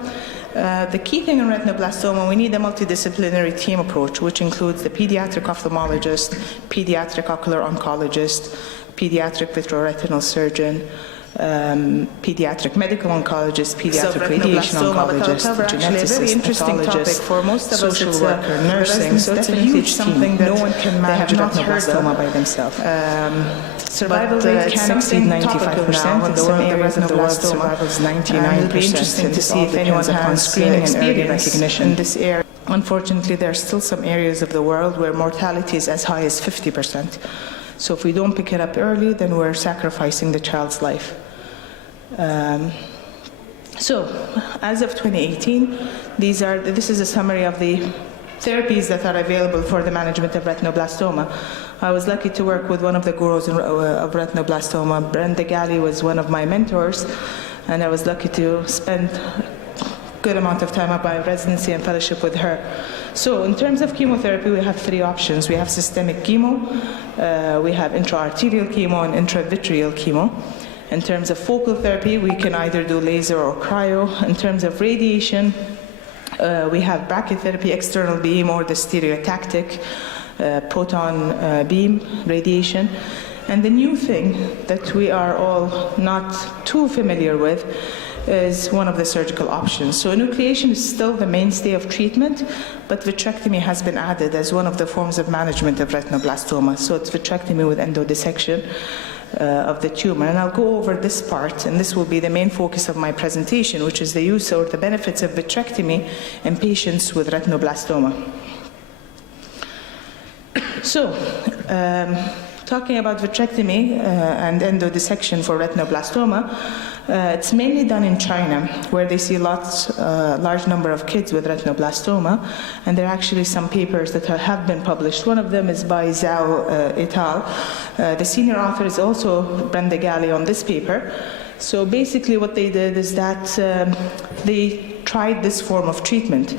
The key thing in retinoblastoma, we need a multidisciplinary team approach, which includes the pediatric ophthalmologist, pediatric ocular oncologist, pediatric vitreoretinal surgeon, pediatric medical oncologist, pediatric radiation oncologist, geneticist, pathologist, for most of social worker, nursing. So it's a huge team. No one can manage retinoblastoma by themselves. Survival rate can exceed 95%. In some areas of the world, survival is 99%. It'll be interesting to see if anyone has screening and early recognition in this area. Unfortunately, there are still some areas of the world where mortality is as high as 50%. So if we don't pick it up early, then we're sacrificing the child's life. So, as of 2018, this is a summary of the therapies that are available for the management of retinoblastoma. I was lucky to work with one of the gurus of retinoblastoma. Brenda Galli was one of my mentors, and I was lucky to spend a good amount of time of my residency and fellowship with her. So in terms of chemotherapy, we have 3 options. We have systemic chemo, we have intraarterial chemo, and intravitreal chemo. In terms of focal therapy, we can either do laser or cryo. In terms of radiation, we have brachytherapy, external beam, or the stereotactic proton beam radiation. And the new thing that we are all not too familiar with is one of the surgical options. So enucleation is still the mainstay of treatment, but vitrectomy has been added as one of the forms of management of retinoblastoma. So it's vitrectomy with endodissection of the tumor. And I'll go over this part, and this will be the main focus of my presentation, which is the use or the benefits of vitrectomy in patients with retinoblastoma. So, talking about vitrectomy and endodissection for retinoblastoma, it's mainly done in China, where they see large number of kids with retinoblastoma, and there are actually some papers that have been published. One of them is by Zhao et al. The senior author is also Brenda Galli on this paper. So basically what they did is that they tried this form of treatment.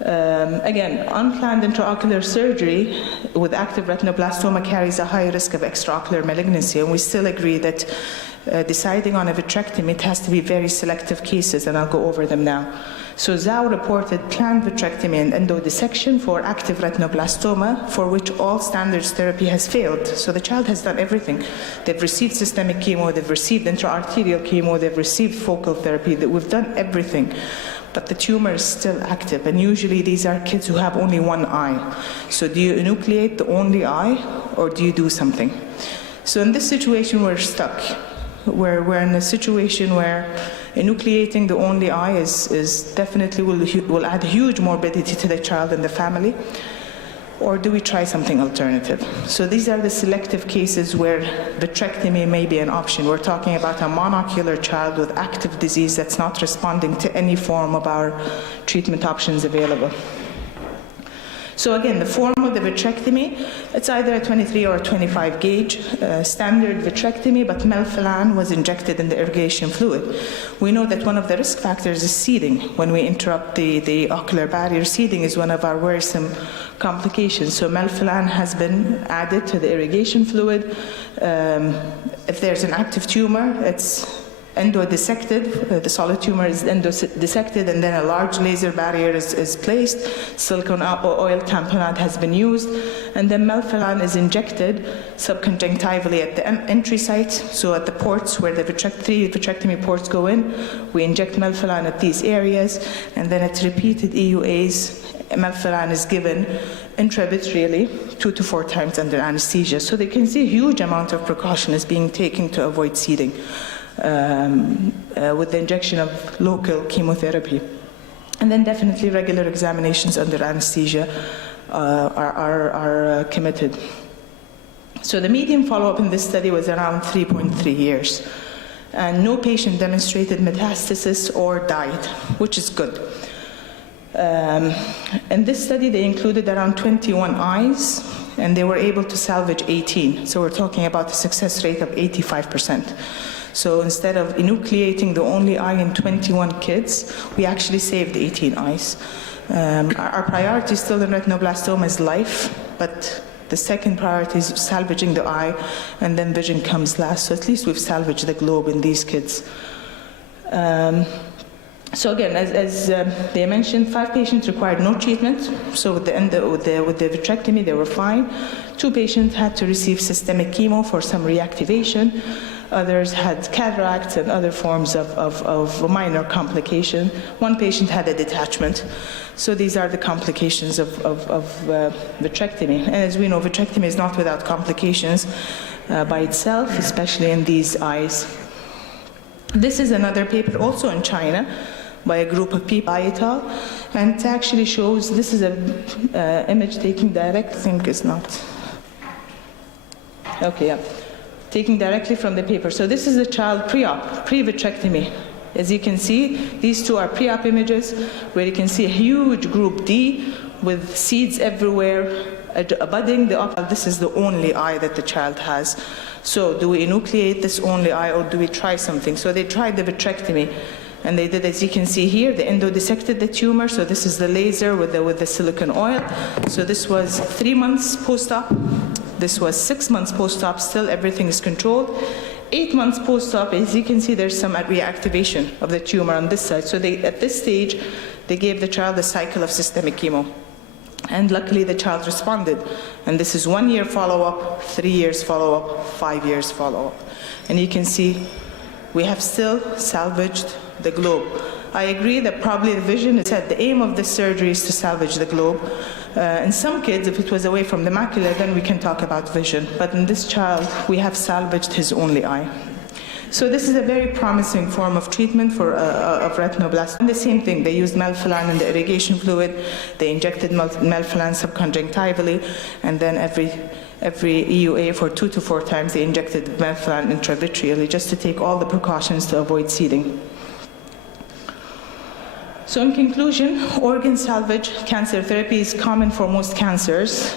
Again, unplanned intraocular surgery with active retinoblastoma carries a high risk of extraocular malignancy, and we still agree that deciding on a vitrectomy, it has to be very selective cases, and I'll go over them now. So Zhao reported planned vitrectomy and endodissection for active retinoblastoma, for which all standards therapy has failed. So the child has done everything. They've received systemic chemo, they've received intraarterial chemo, they've received focal therapy, we've done everything. But the tumor is still active, and usually these are kids who have only one eye. So do you enucleate the only eye, or do you do something? So in this situation, we're stuck. We're in a situation where enucleating the only eye is definitely will add huge morbidity to the child and the family. Or do we try something alternative? So these are the selective cases where vitrectomy may be an option. We're talking about a monocular child with active disease that's not responding to any form of our treatment options available. So again, the form of the vitrectomy, it's either a 23 or a 25 gauge standard vitrectomy, but melphalan was injected in the irrigation fluid. We know that one of the risk factors is seeding. When we interrupt the ocular barrier, seeding is one of our worrisome complications. So melphalan has been added to the irrigation fluid. If there's an active tumor, it's endodissected, the solid tumor is endodissected, and then a large laser barrier is placed. Silicone oil tamponade has been used, and then melphalan is injected subconjunctivally at the entry site, so at the ports where the three vitrectomy ports go in. We inject melphalan at these areas, and then at repeated EUAs, melphalan is given intravitreally 2 to 4 times under anesthesia. So they can see a huge amount of precaution is being taken to avoid seeding. With the injection of local chemotherapy. And then definitely regular examinations under anesthesia are committed. So the median follow-up in this study was around 3.3 years. And no patient demonstrated metastasis or died, which is good. In this study, they included around 21 eyes, and they were able to salvage 18. So we're talking about a success rate of 85%. So instead of enucleating the only eye in 21 kids, we actually saved 18 eyes. Our priority still in retinoblastoma is life, but the second priority is salvaging the eye, and then vision comes last. So at least we've salvaged the globe in these kids. So again, as they mentioned, 5 patients required no treatment. So with the vitrectomy, they were fine. 2 patients had to receive systemic chemo for some reactivation. Others had cataracts and other forms of minor complication. 1 patient had a detachment. So these are the complications of vitrectomy. And as we know, vitrectomy is not without complications by itself, especially in these eyes. This is another paper also in China by a group of people, et al. And it actually shows, this is an image taken direct, I think it's not. Okay, yeah. Taken directly from the paper. So this is a child pre-op, pre-vitrectomy. As you can see, these 2 are pre-op images where you can see a huge group D with seeds everywhere, budding the op. This is the only eye that the child has. So do we enucleate this only eye, or do we try something? So they tried the vitrectomy, and they did, as you can see here, they endodissected the tumor. So this is the laser with the silicone oil. So this was 3 months post-op. This was 6 months post-op. Still everything is controlled. 8 months post-op, as you can see, there's some reactivation of the tumor on this side. So at this stage, they gave the child a cycle of systemic chemo. And luckily, the child responded. And this is 1 year follow-up, 3 years follow-up, 5 years follow-up. And you can see we have still salvaged the globe. I agree that probably the vision is that the aim of this surgery is to salvage the globe. In some kids, if it was away from the macula, then we can talk about vision. But in this child, we have salvaged his only eye. So this is a very promising form of treatment for of retinoblastoma. And the same thing, they used melphalan in the irrigation fluid. They injected melphalan subconjunctivally, and then every EUA for 2 to 4 times, they injected melphalan intravitreally just to take all the precautions to avoid seeding. So in conclusion, organ salvage cancer therapy is common for most cancers,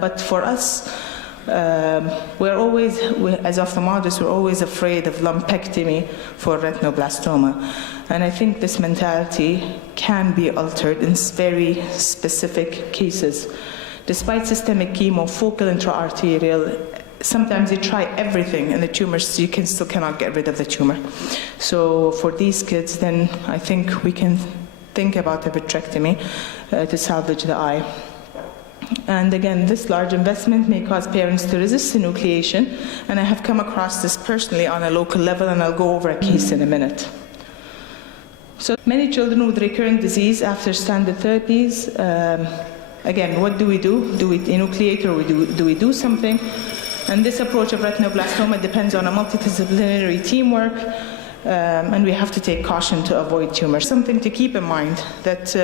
but for us, as ophthalmologists, we're always afraid of lumpectomy for retinoblastoma. And I think this mentality can be altered in very specific cases. Despite systemic chemo, focal intraarterial, sometimes you try everything and the tumors, you still cannot get rid of the tumor. So for these kids, then I think we can think about a vitrectomy to salvage the eye. And again, this large investment may cause parents to resist enucleation, and I have come across this personally on a local level, and I'll go over a case in a minute. So many children with recurrent disease after standard therapies, again, what do? Do we enucleate, or do we do something? And this approach of retinoblastoma depends on a multidisciplinary teamwork, and we have to take caution to avoid tumors. Something to keep in mind, that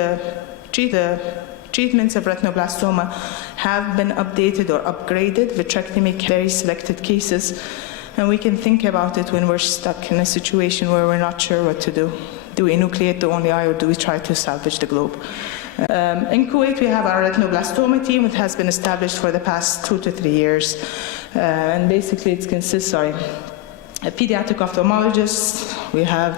treatments of retinoblastoma have been updated or upgraded. Vitrectomy, very selected cases, and we can think about it when we're stuck in a situation where we're not sure what to do. Do we enucleate the only eye, or do we try to salvage the globe? In Kuwait, we have our retinoblastoma team. It has been established for the past 2 to 3 years. And basically, it consists of a pediatric ophthalmologist. We have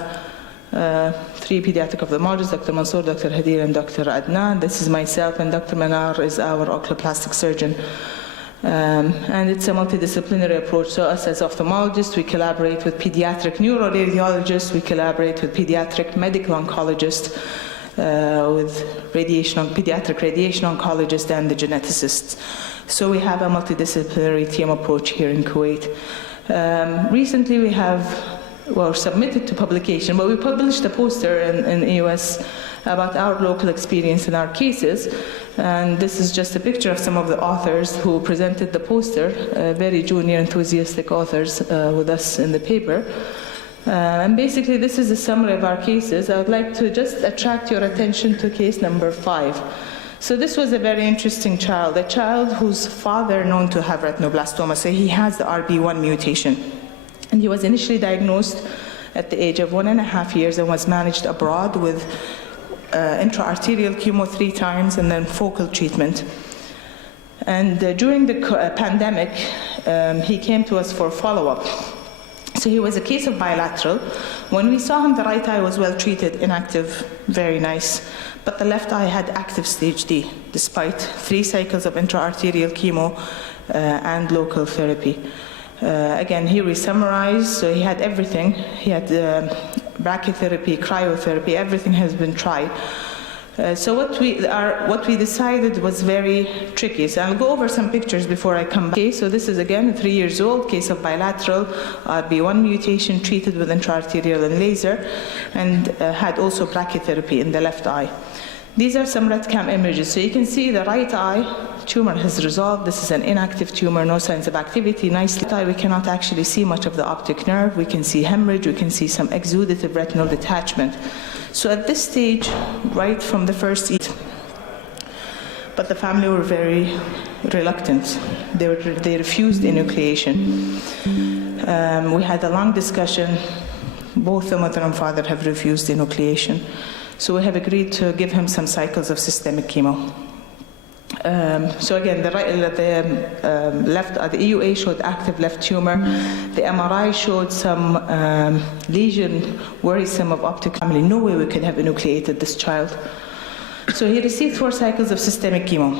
3 pediatric ophthalmologists, Dr. Mansour, Dr. Hadir, and Dr. Adnan. This is myself, and Dr. Manar is our oculoplastic surgeon. And it's a multidisciplinary approach. So us as ophthalmologists, we collaborate with pediatric neuroradiologists, we collaborate with pediatric medical oncologists, with pediatric radiation oncologists and the geneticists. So we have a multidisciplinary team approach here in Kuwait. Recently we have, submitted to publication, but we published a poster in the US about our local experience in our cases. And this is just a picture of some of the authors who presented the poster, very junior, enthusiastic authors with us in the paper. And basically, this is a summary of our cases. I would like to just attract your attention to case number 5. So this was a very interesting child, a child whose father known to have retinoblastoma, so he has the RB1 mutation. And he was initially diagnosed at the age of 1.5 years and was managed abroad with intraarterial chemo 3 times and then focal treatment. And during the pandemic, he came to us for follow-up. So he was a case of bilateral. When we saw him, the right eye was well treated, inactive, very nice. But the left eye had active stage D, despite 3 cycles of intraarterial chemo and local therapy. Again, here we summarize, so he had everything. He had brachytherapy, cryotherapy, everything has been tried. So what we decided was very tricky. So I'll go over some pictures before I come back. Okay, so this is again 3 years old, case of bilateral RB1 mutation, treated with intraarterial and laser, and had also brachytherapy in the left eye. These are some RETCAM images. So you can see the right eye tumor has resolved. This is an inactive tumor, no signs of activity. Nicely, we cannot actually see much of the optic nerve. We can see hemorrhage. We can see some exudative retinal detachment. So at this stage, right from the first but the family were very reluctant. They refused enucleation. We had a long discussion. Both the mother and father have refused enucleation. So we have agreed to give him some cycles of systemic chemo. So again, the EUA showed active left tumor. The MRI showed some lesion worrisome of optic family. No way we could have enucleated this child. So he received 4 cycles of systemic chemo.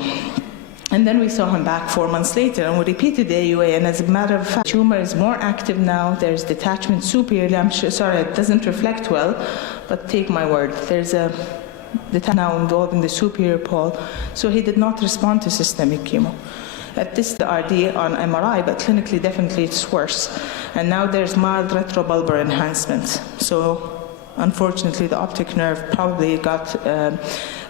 And then we saw him back 4 months later, and we repeated the EUA, and as a matter of fact, the tumor is more active now. There's detachment superiorly. I'm sure, sorry, it doesn't reflect well, but take my word. There's a detachment now involving the superior pole, so he did not respond to systemic chemo. At this, the RD on MRI, but clinically, definitely it's worse. And now there's mild retrobulbar enhancement. So unfortunately, the optic nerve probably got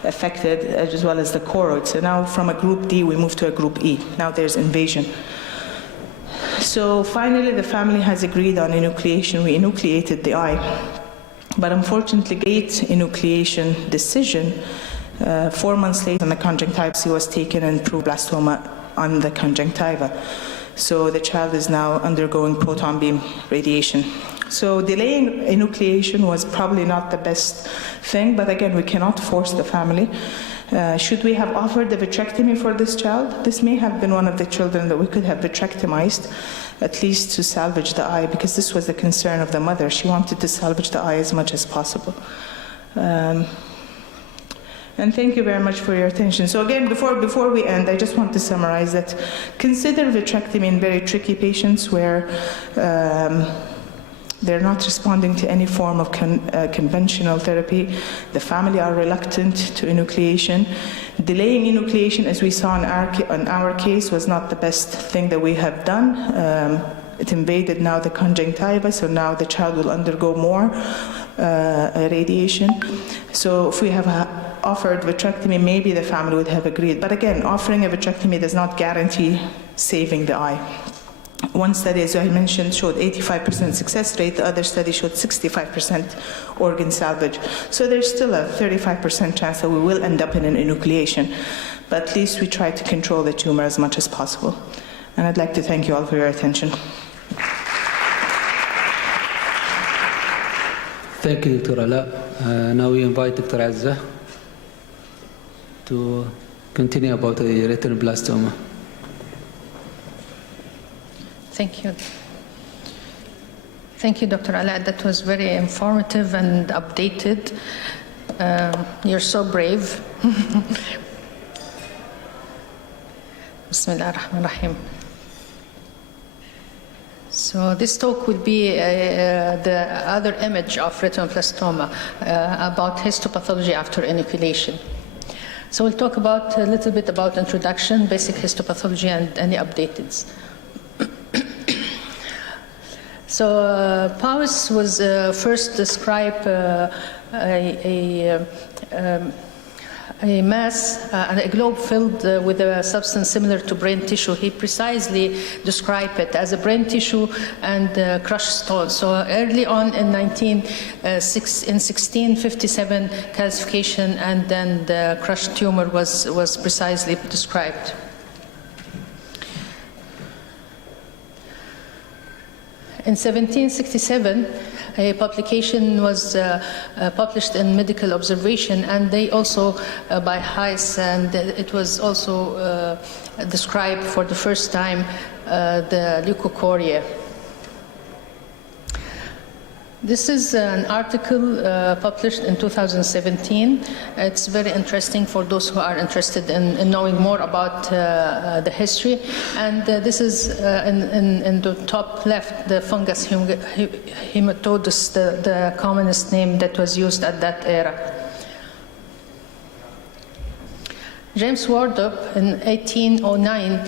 affected, as well as the choroid. So now from a group D, we move to a group E. Now there's invasion. So finally, the family has agreed on enucleation. We enucleated the eye. But unfortunately, late enucleation decision, 4 months later, the conjunctiva was taken and proved blastoma on the conjunctiva. So the child is now undergoing proton beam radiation. So delaying enucleation was probably not the best thing, but again, we cannot force the family. Should we have offered the vitrectomy for this child? This may have been one of the children that we could have vitrectomized, at least to salvage the eye, because this was the concern of the mother. She wanted to salvage the eye as much as possible. And thank you very much for your attention. So again, before we end, I just want to summarize that consider vitrectomy in very tricky patients where they're not responding to any form of conventional therapy. The family are reluctant to enucleation. Delaying enucleation, as we saw in our case, was not the best thing that we have done. It invaded now the conjunctiva, so now the child will undergo more radiation. So if we have offered vitrectomy, maybe the family would have agreed. But again, offering a vitrectomy does not guarantee saving the eye. One study, as I mentioned, showed 85% success rate. The other study showed 65% organ salvage. So there's still a 35% chance that we will end up in an enucleation. But at least we try to control the tumor as much as possible. And I'd like to thank you all for your attention. Thank you, Dr. Ala. Now we invite Dr. Azza. to continue about the retinoblastoma. Thank you. Thank you, Dr. Ala. That was very informative and updated. You're so brave. Bismillah ar-Rahman ar-Rahim. So this talk will be the other image of retinoblastoma about histopathology after inoculation. So we'll talk about a little bit about introduction, basic histopathology, and any updates. So Powys was first described a mass, a globe filled with a substance similar to brain tissue. He precisely described it as a brain tissue and crushed stone. So early on in 1657, calcification and then the crushed tumor was precisely described. In 1767, a publication was published in Medical Observation, and they also, by Heiss, and it was also described for the first time the leukocoria. This is an article published in 2017. It's very interesting for those who are interested in knowing more about the history. And this is in the top left, the fungus hematodus, the commonest name that was used at that era. James Wardop in 1809,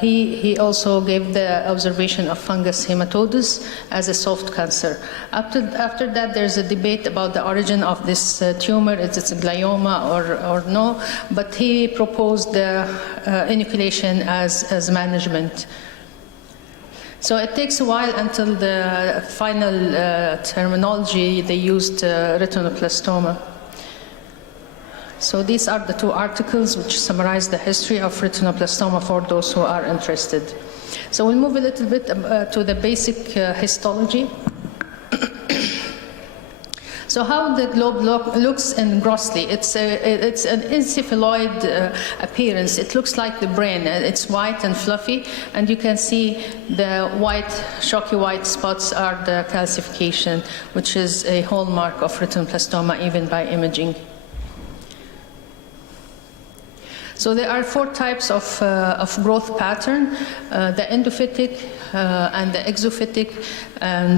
he also gave the observation of fungus hematodus as a soft cancer. After that, there's a debate about the origin of this tumor, is it a glioma or no, but he proposed the inoculation as management. So it takes a while until the final terminology, they used retinoblastoma. So these are the two articles which summarize the history of retinoblastoma for those who are interested. So we'll move a little bit to the basic histology. So how the globe looks in grossly, it's an encephaloid appearance. It looks like the brain. It's white and fluffy, and you can see the white, chalky white spots are the calcification, which is a hallmark of retinoblastoma even by imaging. So there are four types of growth pattern, the endophytic and the exophytic,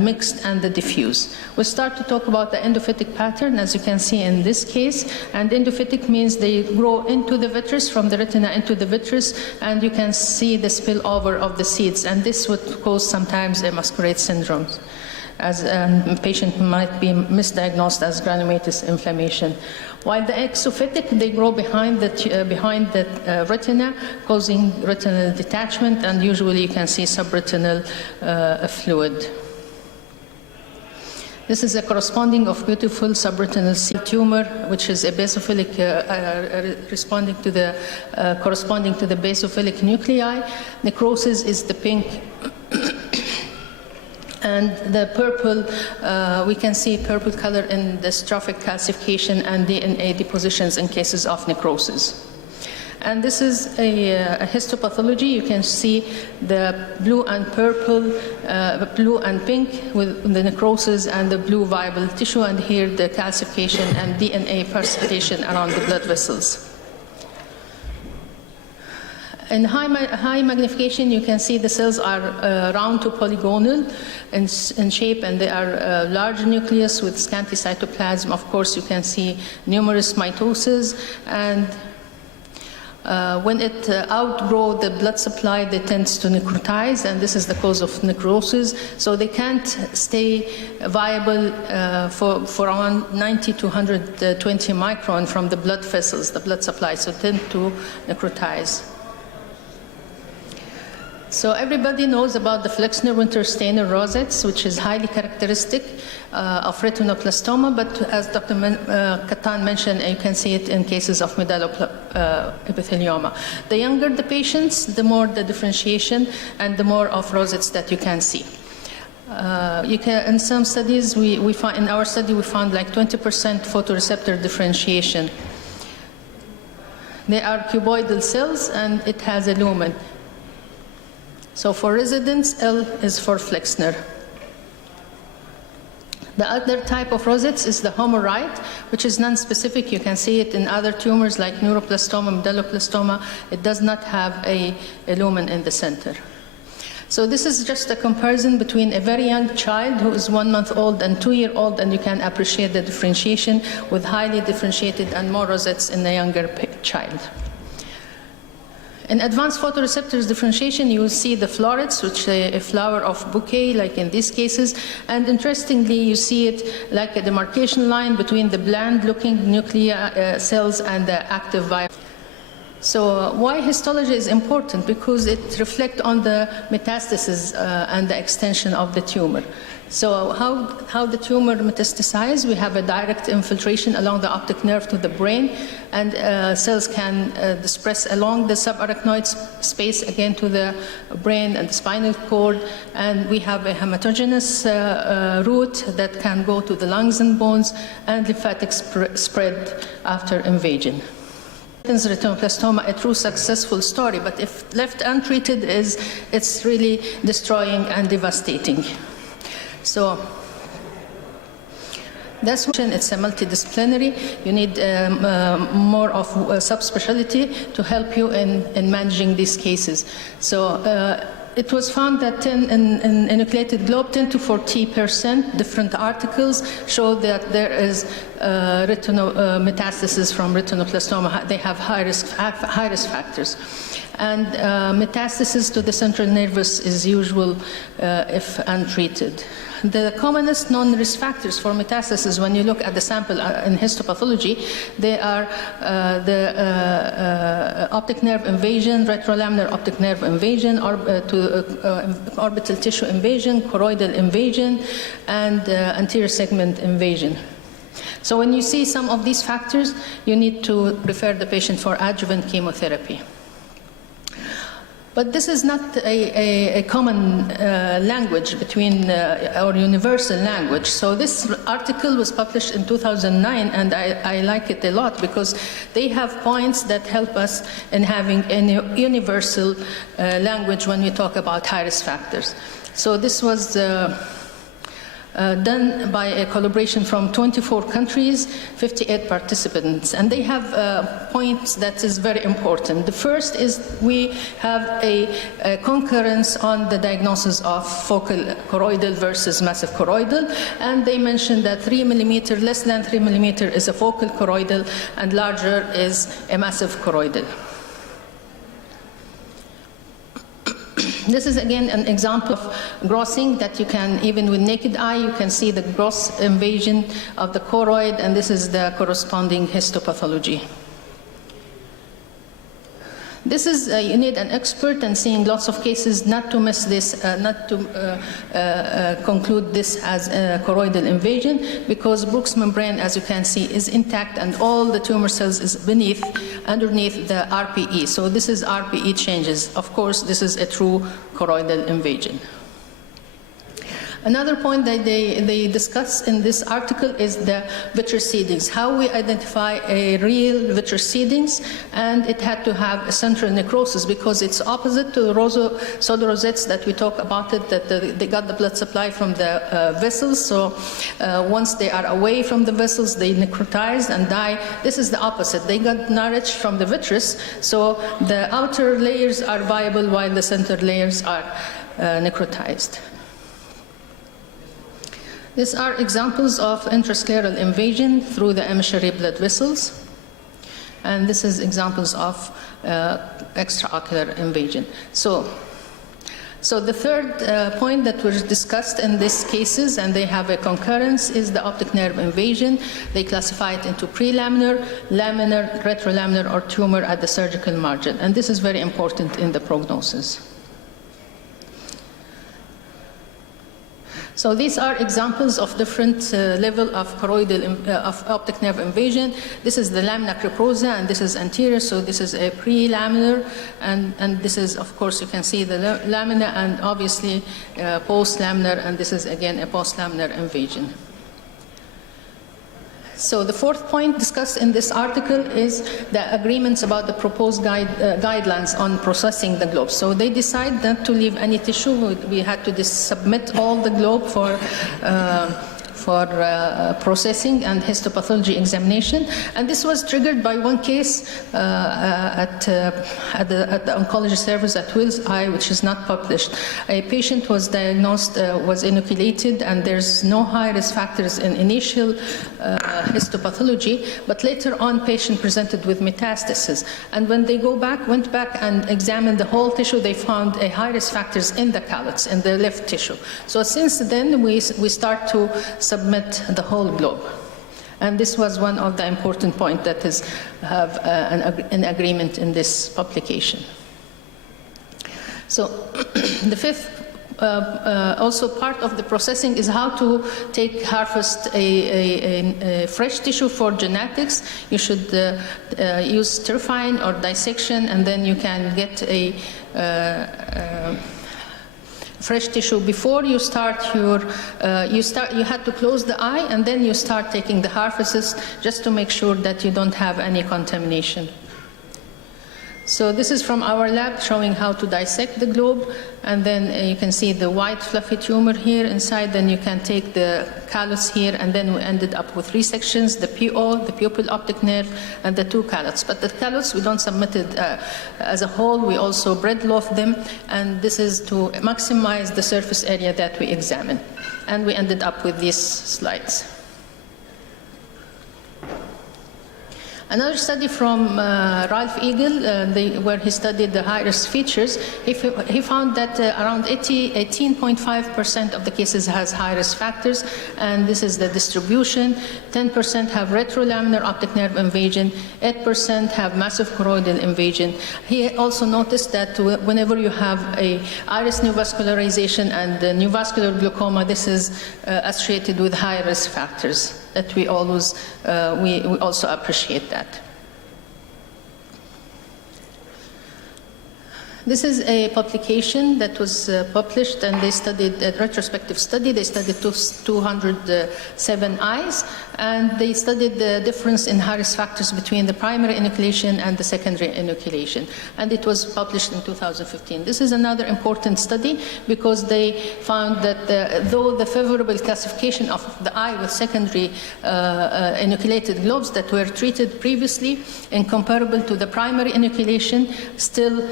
mixed and the diffuse. We'll start to talk about the endophytic pattern, as you can see in this case. And endophytic means they grow into the vitreous, from the retina into the vitreous, and you can see the spillover of the seeds. And this would cause sometimes a masquerade syndrome, as a patient might be misdiagnosed as granulomatous inflammation. While the exophytic, they grow behind the retina, causing retinal detachment, and usually you can see subretinal fluid. This is a corresponding of beautiful subretinal cell tumor, which is a basophilic, corresponding to the basophilic nuclei. Necrosis is the pink. And the purple, we can see purple color in the strophic calcification and DNA depositions in cases of necrosis. And this is a histopathology. You can see the blue and purple, blue and pink with the necrosis and the blue viable tissue, and here the calcification and DNA precipitation around the blood vessels. In high magnification, you can see the cells are round to polygonal in shape, and they are large nucleus with scanty cytoplasm. Of course, you can see numerous mitoses, and when it outgrows the blood supply, they tend to necrotize, and this is the cause of necrosis. So they can't stay viable for around 90 to 120 micron from the blood vessels, the blood supply, so tend to necrotize. So everybody knows about the Flexner-Winter-Steiner rosettes, which is highly characteristic of retinoblastoma, but as Dr. Katan mentioned, you can see it in cases of medulloepithelioma. The younger the patients, the more the differentiation and the more of rosettes that you can see. In some studies, in our study, we found like 20% photoreceptor differentiation. They are cuboidal cells, and it has a lumen. So for residence, L is for Flexner. The other type of rosettes is the homorite, which is non-specific. You can see it in other tumors like neuroblastoma, medulloblastoma. It does not have a lumen in the center. So this is just a comparison between a very young child who is 1 month old and 2-year-old, and you can appreciate the differentiation with highly differentiated and more rosettes in the younger child. In advanced photoreceptors differentiation, you will see the florets, which are a flower of bouquet, like in these cases. And interestingly, you see it like a demarcation line between the bland-looking nuclear cells and the active virus. So why histology is important? Because it reflects on the metastasis and the extension of the tumor. So how the tumor metastasizes, we have a direct infiltration along the optic nerve to the brain, and cells can disperse along the subarachnoid space again to the brain and the spinal cord, and we have a hematogenous route that can go to the lungs and bones, and lymphatic spread after invasion. Retinoblastoma, a true successful story, but if left untreated, it's really destroying and devastating. So that's why it's a multidisciplinary. You need more of subspecialty to help you in managing these cases. So it was found that in enucleated globe, 10 to 40% different articles show that there is metastasis from retinoblastoma. They have high risk factors. And metastasis to the central nervous is usual if untreated. The commonest known risk factors for metastasis, when you look at the sample in histopathology, they are the optic nerve invasion, retrolaminar optic nerve invasion, orbital tissue invasion, choroidal invasion, and anterior segment invasion. So when you see some of these factors, you need to refer the patient for adjuvant chemotherapy. But this is not a common language between, or universal language. So this article was published in 2009, and I like it a lot because they have points that help us in having a universal language when we talk about high-risk factors. So this was done by a collaboration from 24 countries, 58 participants, and they have points that is very important. The first is we have a concurrence on the diagnosis of focal choroidal versus massive choroidal, and they mentioned that 3 millimeter, less than 3 millimeter is a focal choroidal, and larger is a massive choroidal. This is again an example of grossing that you can, even with naked eye, you can see the gross invasion of the choroid, and this is the corresponding histopathology. This is, you need an expert and seeing lots of cases not to miss this, not to conclude this as a choroidal invasion, because Bruch's membrane, as you can see, is intact and all the tumor cells is underneath the RPE. So this is RPE changes. Of course, this is a true choroidal invasion. Another point that they discuss in this article is the vitreous seedings, how we identify a real vitreous seedings, and it had to have a central necrosis because it's opposite to the pseudo-rosettes that we talk about it, that they got the blood supply from the vessels, so once they are away from the vessels, they necrotize and die. This is the opposite. They got nourished from the vitreous, so the outer layers are viable while the center layers are necrotized. These are examples of intrascleral invasion through the emissary blood vessels. And this is examples of extraocular invasion. So the third point that was discussed in these cases, and they have a concurrence, is the optic nerve invasion. They classify it into prelaminar, laminar, retrolaminar, or tumor at the surgical margin. And this is very important in the prognosis. So these are examples of different level of choroidal of optic nerve invasion. This is the lamina criprosa, and this is anterior. So this is a prelaminar, and this is, of course, you can see the lamina, and obviously postlaminar, and this is again a postlaminar invasion. So the fourth point discussed in this article is the agreements about the proposed guidelines on processing the globe. So they decide not to leave any tissue. We had to submit all the globe for processing and histopathology examination. And this was triggered by one case at the oncology service at Will's Eye, which is not published. A patient was diagnosed, was inoculated, and there's no high-risk factors in initial histopathology, but later on patient presented with metastasis. And when they went back and examined the whole tissue, they found a high-risk factors in the callus, in the left tissue. So since then, we start to submit the whole globe. And this was one of the important points that is have an agreement in this publication. So the fifth also part of the processing is how to harvest a fresh tissue for genetics. You should use stir-frying or dissection, and then you can get a fresh tissue. Before you start you had to close the eye, and then you start taking the harvests just to make sure that you don't have any contamination. So this is from our lab showing how to dissect the globe, and then you can see the white fluffy tumor here inside. Then you can take the callus here, and then we ended up with 3 sections: the PO, the pupil optic nerve, and the 2 callus. But the callus we don't submit it as a whole. We also bread loaf them, and this is to maximize the surface area that we examine. And we ended up with these slides. Another study from Ralph Eagle, where he studied the high-risk features, he found that around 18.5% of the cases has high-risk factors, and this is the distribution. 10% have retrolaminar optic nerve invasion, 8% have massive choroidal invasion. He also noticed that whenever you have a iris neovascularization and neovascular glaucoma, this is associated with high-risk factors. That we always, we also appreciate that. This is a publication that was published, and they studied a retrospective study. They studied 207 eyes, and they studied the difference in high-risk factors between the primary inoculation and the secondary inoculation. And it was published in 2015. This is another important study because they found that though the favorable classification of the eye with secondary inoculated globes that were treated previously incomparable to the primary inoculation, still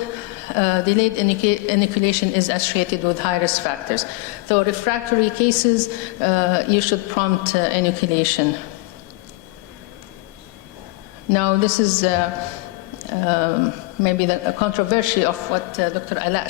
delayed inoculation is associated with high-risk factors. So refractory cases, you should prompt inoculation. Now this is maybe a controversy of what Dr. Ala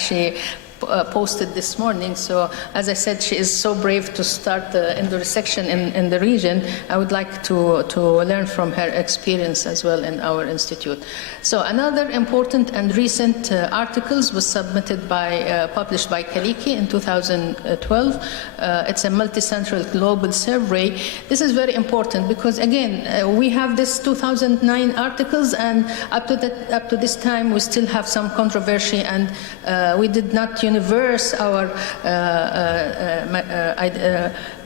posted this morning. So as I said, she is so brave to start the endoresection in the region. I would like to learn from her experience as well in our institute. So another important and recent articles was submitted published by Kaliki in 2012. It's a multicentral global survey. This is very important because again, we have this 2009 articles, and up to this time we still have some controversy, and we did not universe our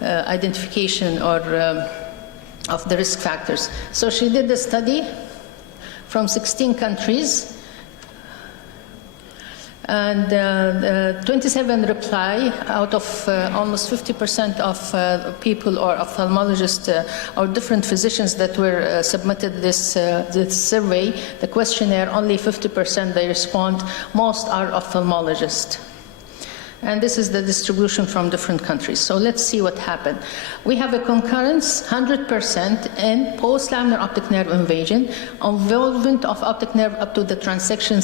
identification or of the risk factors. So she did a study from 16 countries, and 27 reply out of almost 50% of people or ophthalmologists or different physicians that were submitted this survey, the questionnaire, only 50% they respond. Most are ophthalmologists. And this is the distribution from different countries. So let's see what happened. We have a concurrence 100% in post-laminar optic nerve invasion, involvement of optic nerve up to the transection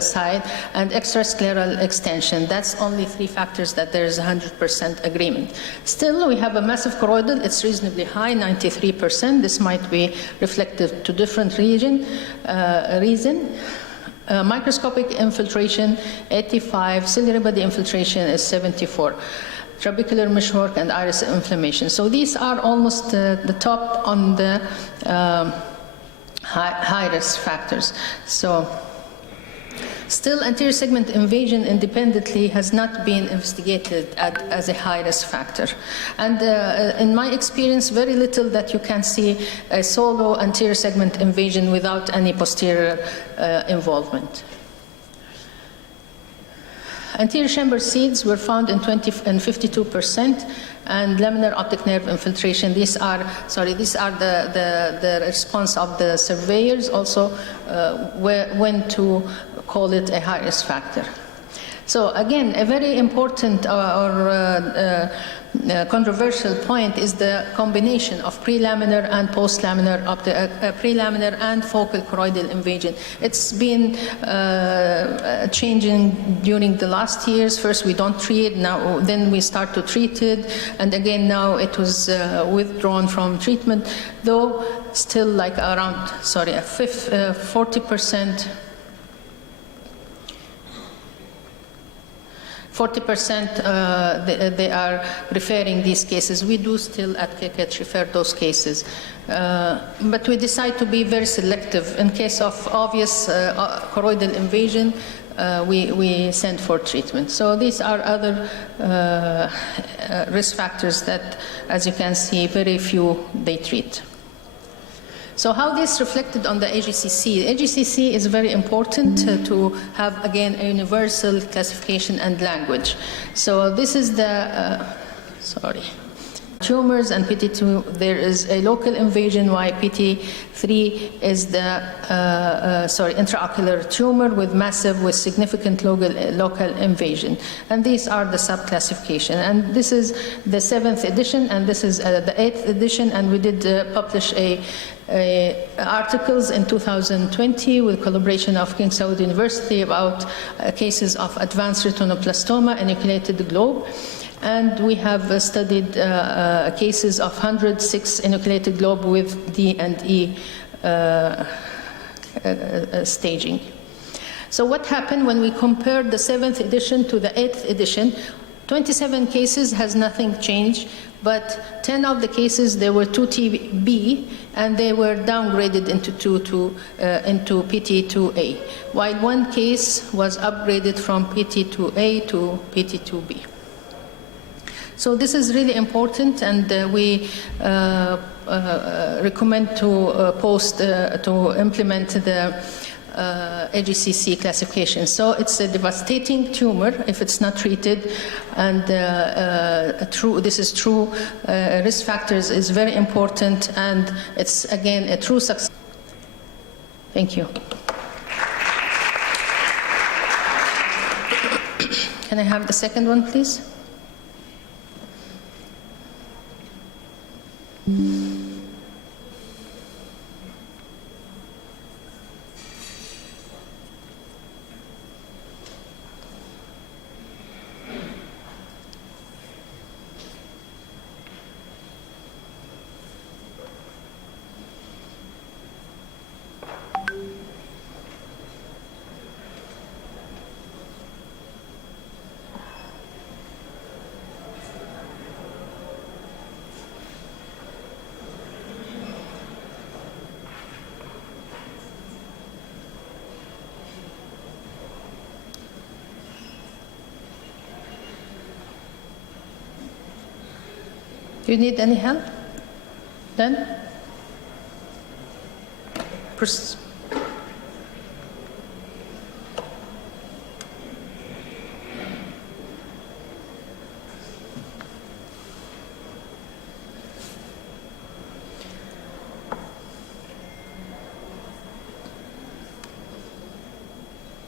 side, and extrascleral extension. That's only 3 factors that there is 100% agreement. Still, we have a massive choroidal. It's reasonably high, 93%. This might be reflective to different reason. Microscopic infiltration, 85. Ciliary body infiltration is 74. Trabecular meshwork and iris inflammation. So these are almost the top on the high risk factors. So Still, anterior segment invasion independently has not been investigated as a high-risk factor. And in my experience, very little that you can see a solo anterior segment invasion without any posterior involvement. Anterior chamber seeds were found in 52%, and laminar optic nerve infiltration. These are the response of the surveyors also when to call it a high-risk factor. So again, a very important controversial point is the combination of prelaminar and postlaminar prelaminar and focal choroidal invasion. It's been changing during the last years. First we don't treat, now then we start to treat it, and again now it was withdrawn from treatment, though still like around 40% they are referring these cases. We do still at KCAT refer those cases. But we decide to be very selective. In case of obvious choroidal invasion, we send for treatment. So these are other risk factors that, as you can see, very few they treat. So how this reflected on the AGCC? AGCC is very important to have, again, a universal classification and language. So this is the, tumors and PT2, there is a local invasion, while PT3 is the intraocular tumor with significant local invasion. And these are the subclassification. And this is the 7th edition, and this is the 8th edition, and we did publish articles in 2020 with collaboration of King Saud University about cases of advanced retinoblastoma enucleated globe. And we have studied cases of 106 enucleated globe with D and E staging. So what happened when we compared the 7th edition to the 8th edition? 27 cases has nothing changed, but 10 of the cases, there were 2TB, and they were downgraded into PT2A, while one case was upgraded from PT2A to PT2B. So this is really important, and we recommend to implement the AGCC classification. So it's a devastating tumor if it's not treated, and this is true. Risk factors is very important, and it's again a true success. Thank you. Can I have the second one, please? Do you need any help? Then?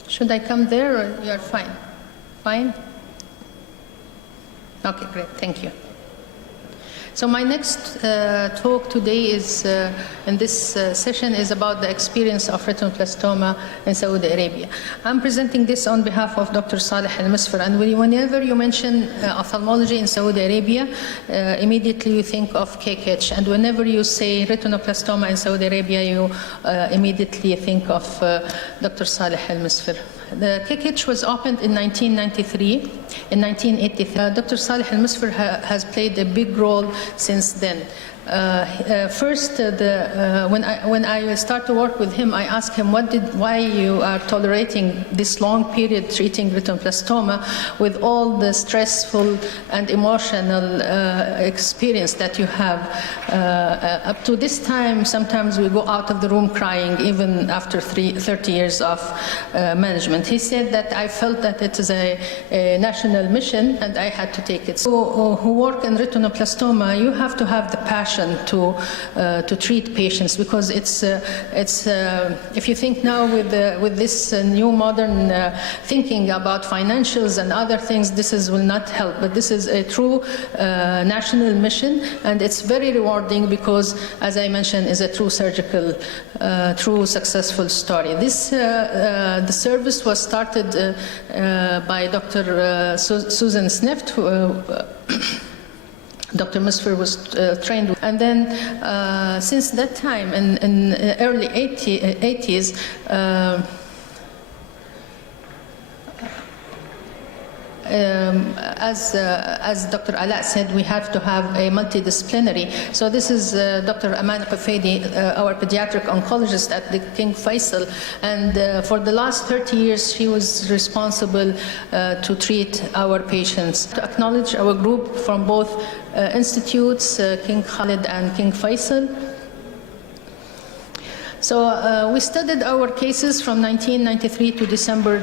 Should I come there, or you're fine? Fine? Okay, great, thank you. So my next talk today is, in this session, is about the experience of retinoblastoma in Saudi Arabia. I'm presenting this on behalf of Dr. Saleh Al-Misfar, and whenever you mention ophthalmology in Saudi Arabia, immediately you think of KCAT, and whenever you say retinoblastoma in Saudi Arabia, you immediately think of Dr. Saleh Al-Misfar. The KCAT was opened in 1993. In 1983, Dr. Saleh Al-Misfar has played a big role since then. First, when I start to work with him, I asked him, why you are tolerating this long period treating retinoblastoma with all the stressful and emotional experience that you have. Up to this time, sometimes we go out of the room crying, even after 30 years of management. He said that I felt that it is a national mission and I had to take it. So, who work in retinoblastoma, you have to have the passion to treat patients, because it's if you think now with this new modern thinking about financials and other things, this will not help. But this is a true national mission, and it's very rewarding because, as I mentioned, is a true surgical, true successful story. This the service was started by Dr. Susan Sneft, who Dr. Misfer was trained with. And then since that time, in early 80s, as Dr. Ala said, we have to have a multidisciplinary. So this is Dr. Aman Qafedi, our pediatric oncologist at the King Faisal, and for the last 30 years she was responsible to treat our patients. To acknowledge our group from both institutes, King Khalid and King Faisal. So we studied our cases from 1993 to December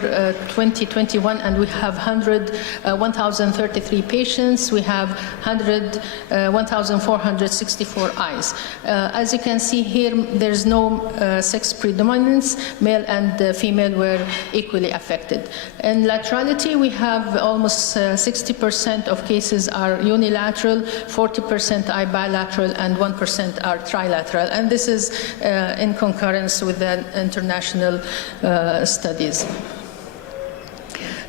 2021, and we have 1,033 patients. We have 1,464 eyes. As you can see here, there's no sex predominance. Male and female were equally affected. In laterality, we have almost 60% of cases are unilateral, 40% are bilateral, and 1% are trilateral. And this is in concurrence with the international studies.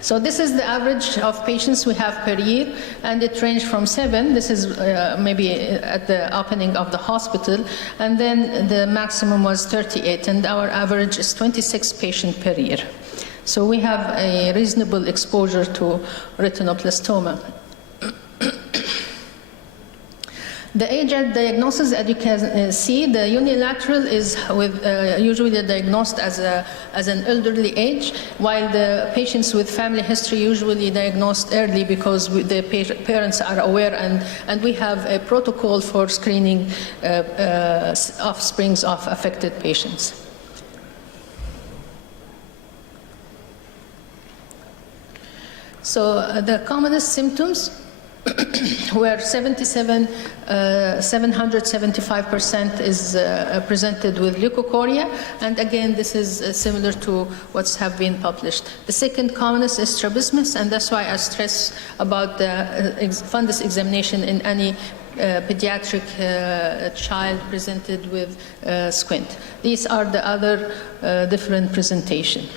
So this is the average of patients we have per year, and it ranged from 7, this is maybe at the opening of the hospital, and then the maximum was 38, and our average is 26 patients per year. So we have a reasonable exposure to retinoblastoma. The age at diagnosis, as you can see, the unilateral is with, usually diagnosed as an elderly age, while the patients with family history usually diagnosed early because the parents are aware, and we have a protocol for screening offsprings of affected patients. So the commonest symptoms where 775% is presented with leukocoria, and again this is similar to what's have been published. The second commonest is strabismus, and that's why I stress about the fundus examination in any pediatric child presented with squint. These are the other different presentation.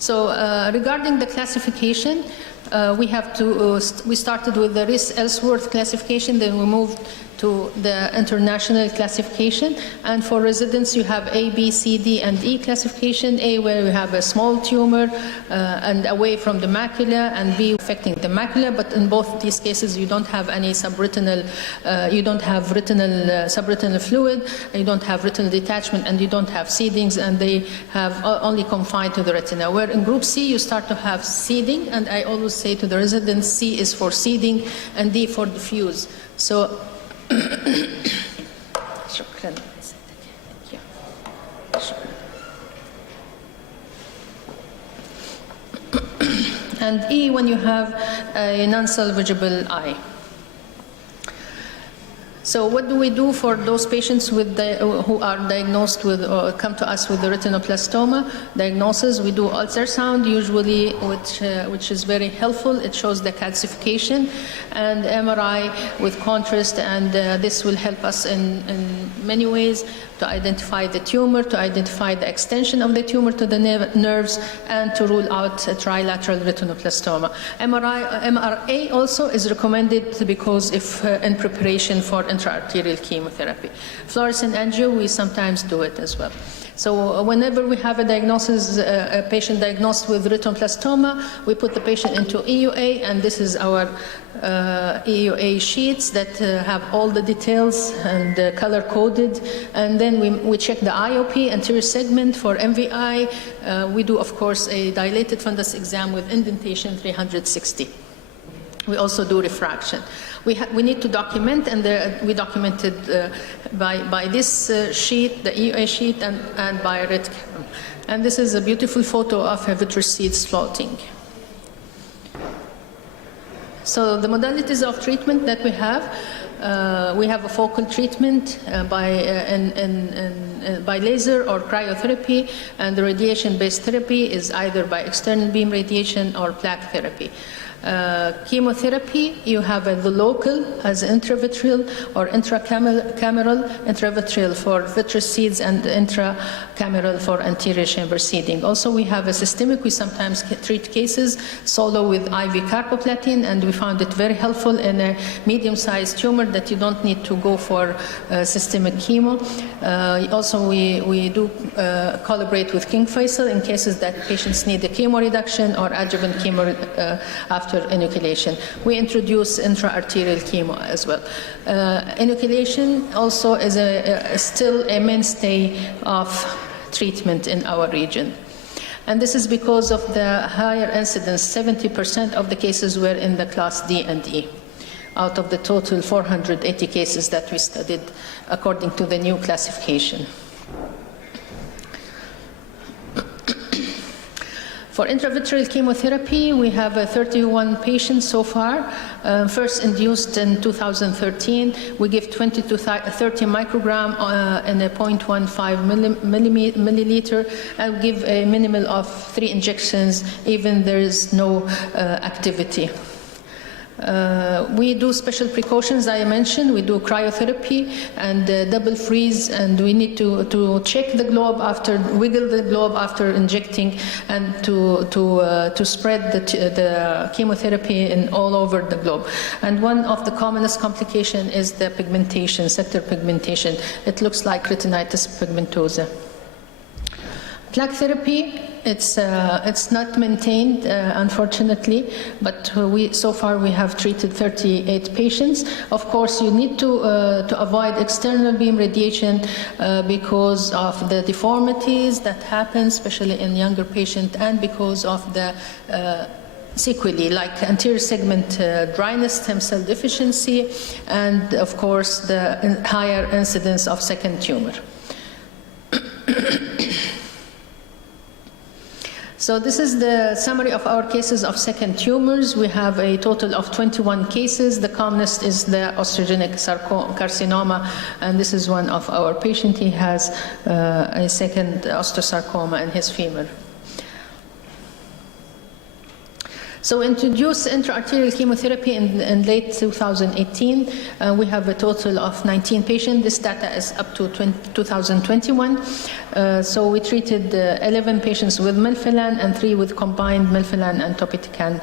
So regarding the classification, we started with the Riss-Ellsworth classification, then we moved to the international classification, and for residents you have A, B, C, D, and E classification. A, where we have a small tumor and away from the macula, and B, affecting the macula, but in both these cases you don't have any subretinal, you don't have retinal, subretinal fluid, you don't have retinal detachment, and you don't have seedings, and they have only confined to the retina. Where in group C you start to have seeding, and I always say to the residents, C is for seeding and D for diffuse. So شكرا. And E when you have a non-salvageable eye. So what do we do for those patients with who are diagnosed with or come to us with the retinoblastoma diagnosis? We do ultrasound usually, which is very helpful. It shows the calcification, and MRI with contrast, and this will help us in many ways to identify the tumor, to identify the extension of the tumor to the nerves, and to rule out trilateral retinoblastoma. MRA also is recommended because if in preparation for intraarterial chemotherapy. Fluorescein angio, we sometimes do it as well. So whenever we have a diagnosis, a patient diagnosed with retinoblastoma, we put the patient into EUA, and this is our EUA sheets that have all the details and color-coded. And then we check the IOP, anterior segment, for MVI. We do, of course, a dilated fundus exam with indentation 360. We also do refraction. We need to document, and we documented by this sheet, the EUA sheet, and by RITCAM. And this is a beautiful photo of a vitreous seeds floating. So the modalities of treatment that we have a focal treatment by laser or cryotherapy, and the radiation-based therapy is either by external beam radiation or plaque therapy. Chemotherapy, you have the local as intravitreal or intracameral, intravitreal for vitreous seeds and intracameral for anterior chamber seeding. Also, we have a systemic. We sometimes treat cases solo with IV carboplatin, and we found it very helpful in a medium-sized tumor that you don't need to go for systemic chemo. Also, we do collaborate with King Faisal in cases that patients need a chemo reduction or adjuvant chemo after inoculation. We introduce intra-arterial chemo as well. Inoculation also is still a mainstay of treatment in our region. And this is because of the higher incidence. 70% of the cases were in the class D and E, out of the total 480 cases that we studied according to the new classification. For intravitreal chemotherapy, we have 31 patients so far. First induced in 2013, we give 20 to 30 microgram in a 0.15 milliliter, and give a minimal of 3 injections, even there is no activity. We do special precautions, I mentioned. We do cryotherapy and double freeze, and we need to check the globe after, wiggle the globe after injecting, and to spread the chemotherapy in all over the globe. And one of the commonest complications is the pigmentation, sector pigmentation. It looks like retinitis pigmentosa. Plaque therapy, it's not maintained, unfortunately, but so far we have treated 38 patients. Of course, you need to avoid external beam radiation because of the deformities that happen, especially in younger patients, and because of the sequelae like anterior segment dryness, stem cell deficiency, and of course the higher incidence of second tumor. So this is the summary of our cases of second tumors. We have a total of 21 cases. The commonest is the osteogenic carcinoma, and this is one of our patients. He has a second osteosarcoma in his femur. So introduced intraarterial chemotherapy in late 2018. We have a total of 19 patients. This data is up to 2021. So we treated 11 patients with melphalan and 3 with combined melphalan and topotecan.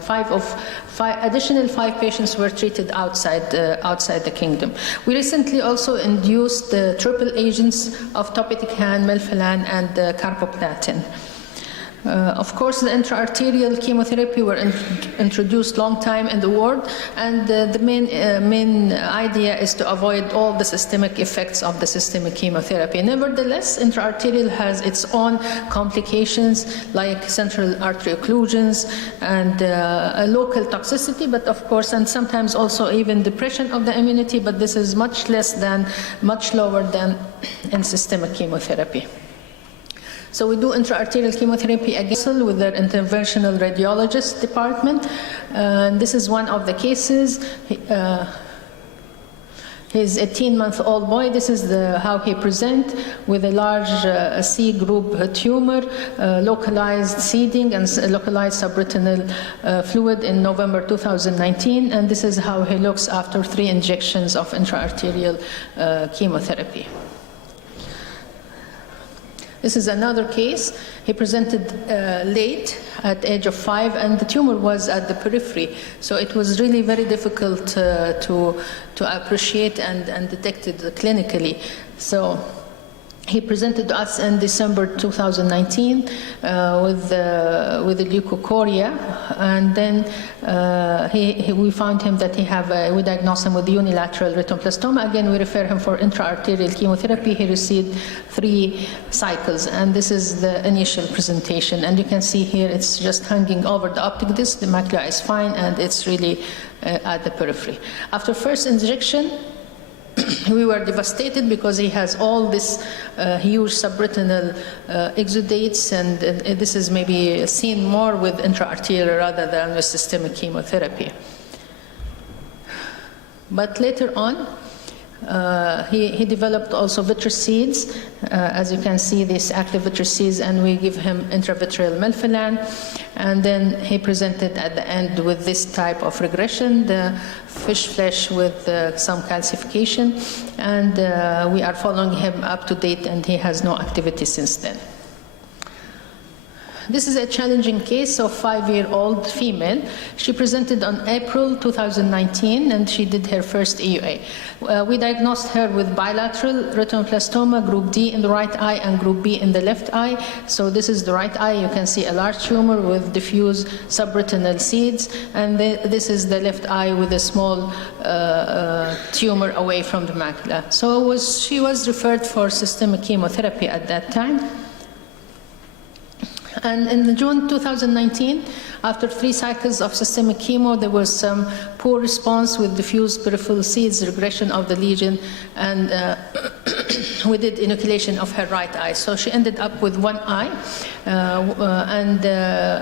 Additional 5 patients were treated outside the kingdom. We recently also induced the triple agents of topotecan, melphalan, and carboplatin. Of course, the intraarterial chemotherapy were introduced long time in the world, and the main idea is to avoid all the systemic effects of the systemic chemotherapy. Nevertheless, intraarterial has its own complications like central artery occlusions and a local toxicity, but of course, and sometimes also even depression of the immunity, but this is much lower than in systemic chemotherapy. So we do intraarterial chemotherapy again with their interventional radiologist department. This is one of the cases. He's an 18-month-old boy. This is how he presents with a large C group tumor, localized seeding and localized subretinal fluid in November 2019. And this is how he looks after 3 injections of intraarterial chemotherapy. This is another case. He presented late at the age of 5, and the tumor was at the periphery. So it was really very difficult to appreciate and detect it clinically. So he presented to us in December 2019 with the leukocoria, and then we found him that we diagnosed him with unilateral retinoblastoma. Again, we refer him for intra-arterial chemotherapy. He received 3 cycles, and this is the initial presentation. And you can see here it's just hanging over the optic disc. The macula is fine, and it's really at the periphery. After first injection, we were devastated because he has all this huge subretinal exudates, and this is maybe seen more with intra-arterial rather than with systemic chemotherapy. But later on, he developed also vitreous seeds. As you can see, these active vitreous seeds, and we give him intravitreal melphalan. And then he presented at the end with this type of regression, the fish flesh with some calcification. And we are following him up to date, and he has no activity since then. This is a challenging case of 5-year-old female. She presented on April 2019, and she did her first EUA. We diagnosed her with bilateral retinoblastoma, group D in the right eye and group B in the left eye. So this is the right eye. You can see a large tumor with diffuse subretinal seeds, and this is the left eye with a small tumor away from the macula. So she was referred for systemic chemotherapy at that time. And in June 2019, after 3 cycles of systemic chemo, there was some poor response with diffuse peripheral seeds, regression of the lesion, and we did inoculation of her right eye. So she ended up with 1 eye, and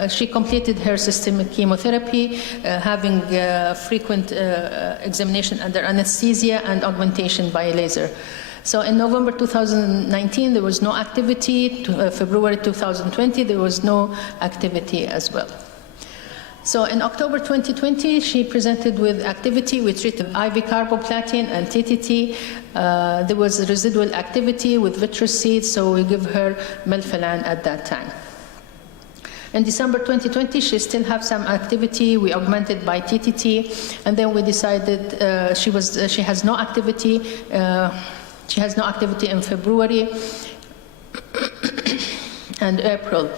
she completed her systemic chemotherapy, having frequent examination under anesthesia and augmentation by laser. So in November 2019, there was no activity. February 2020, there was no activity as well. So in October 2020, she presented with activity. We treated IV carboplatin and TTT. There was residual activity with vitreous seeds, so we give her melphalan at that time. In December 2020, she still has some activity. We augmented by TTT, and then we decided she has no activity. She has no activity in February and April.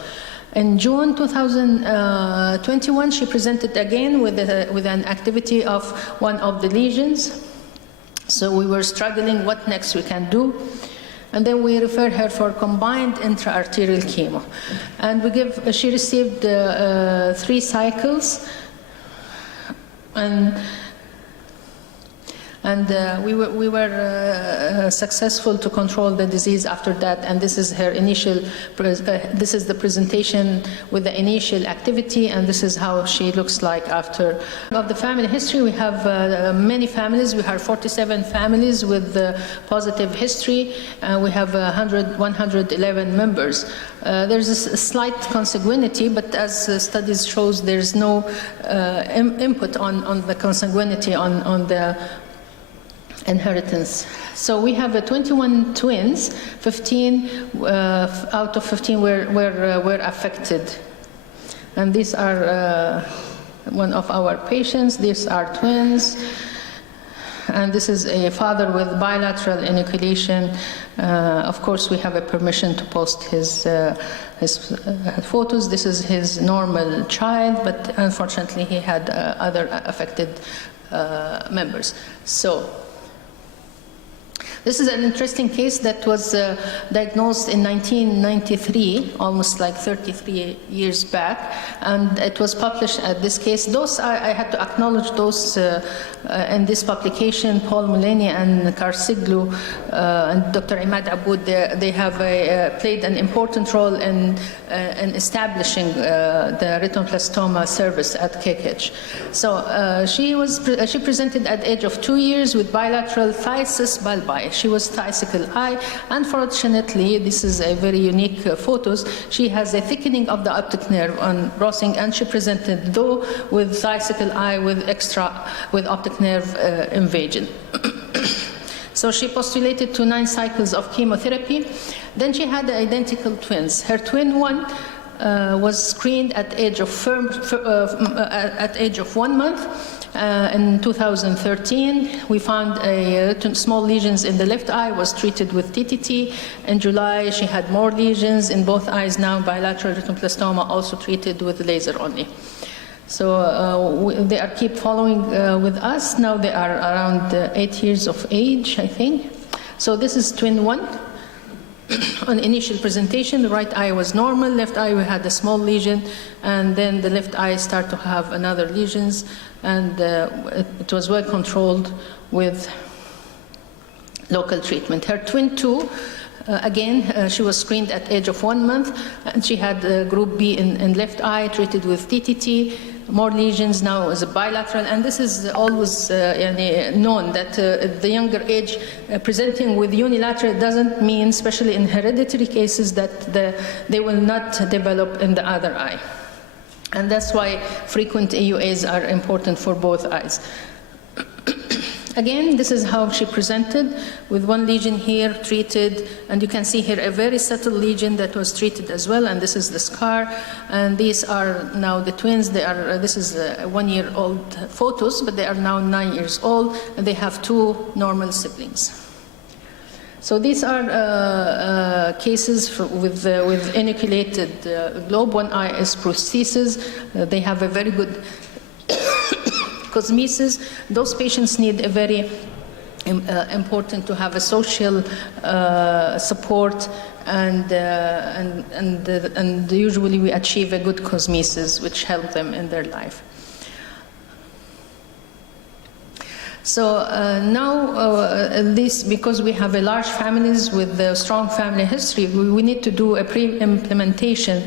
In June 2021, she presented again with an activity of one of the lesions. So we were struggling what next we can do. And then we referred her for combined intra-arterial chemo. And she received 3 cycles. And we were successful to control the disease after that. And this is her initial, this is the presentation with the initial activity, and this is how she looks like after. Of the family history, we have many families. We have 47 families with positive history. We have 111 members. There's a slight consanguinity, but as studies shows, there's no input on the consanguinity on the inheritance. So we have 21 twins. 15 out of 15 were affected, and these are one of our patients. These are twins, and this is a father with bilateral inoculation. Of course, we have a permission to post his photos. This is his normal child, but unfortunately, he had other affected members. So. This is an interesting case that was diagnosed in 1993, almost like 33 years back, and it was published at this case. Those I had to acknowledge those in this publication, Paul Mullaney and Karsiglu and Dr. Imad Aboud, they have played an important role in establishing the retinoblastoma service at KKH. So she presented at the age of 2 years with bilateral phthisis bulbi. She was tricycle eye. Unfortunately, this is a very unique photos. She has a thickening of the optic nerve on Rossing, and she presented though with tricycle eye with optic nerve invasion. So she postulated to 9 cycles of chemotherapy. Then she had identical twins. Her twin one was screened at age of 1 month. In 2013, we found small lesions in the left eye, was treated with TTT. In July, she had more lesions in both eyes, now bilateral retinoblastoma, also treated with laser only. So they keep following with us. Now they are around 8 years of age, I think. So this is twin one. On initial presentation, the right eye was normal, left eye we had a small lesion, and then the left eye started to have another lesions, and it was well controlled with local treatment. Her twin two, again, she was screened at age of 1 month, and she had group B in left eye, treated with TTT, more lesions, now as a bilateral, and this is always known that the younger age presenting with unilateral doesn't mean, especially in hereditary cases, that they will not develop in the other eye. And that's why frequent AUAs are important for both eyes. Again, this is how she presented, with 1 lesion here treated, and you can see here a very subtle lesion that was treated as well, and this is the scar, and these are now the twins. They are, this is 1-year-old photos, but they are now 9 years old, and they have 2 normal siblings. So these are cases with inoculated globe. 1 eye is prosthesis. They have a very good cosmesis. Those patients need a very important to have a social support, and usually we achieve a good cosmesis which help them in their life. So now, because we have a large families with a strong family history, we need to do a pre-implementation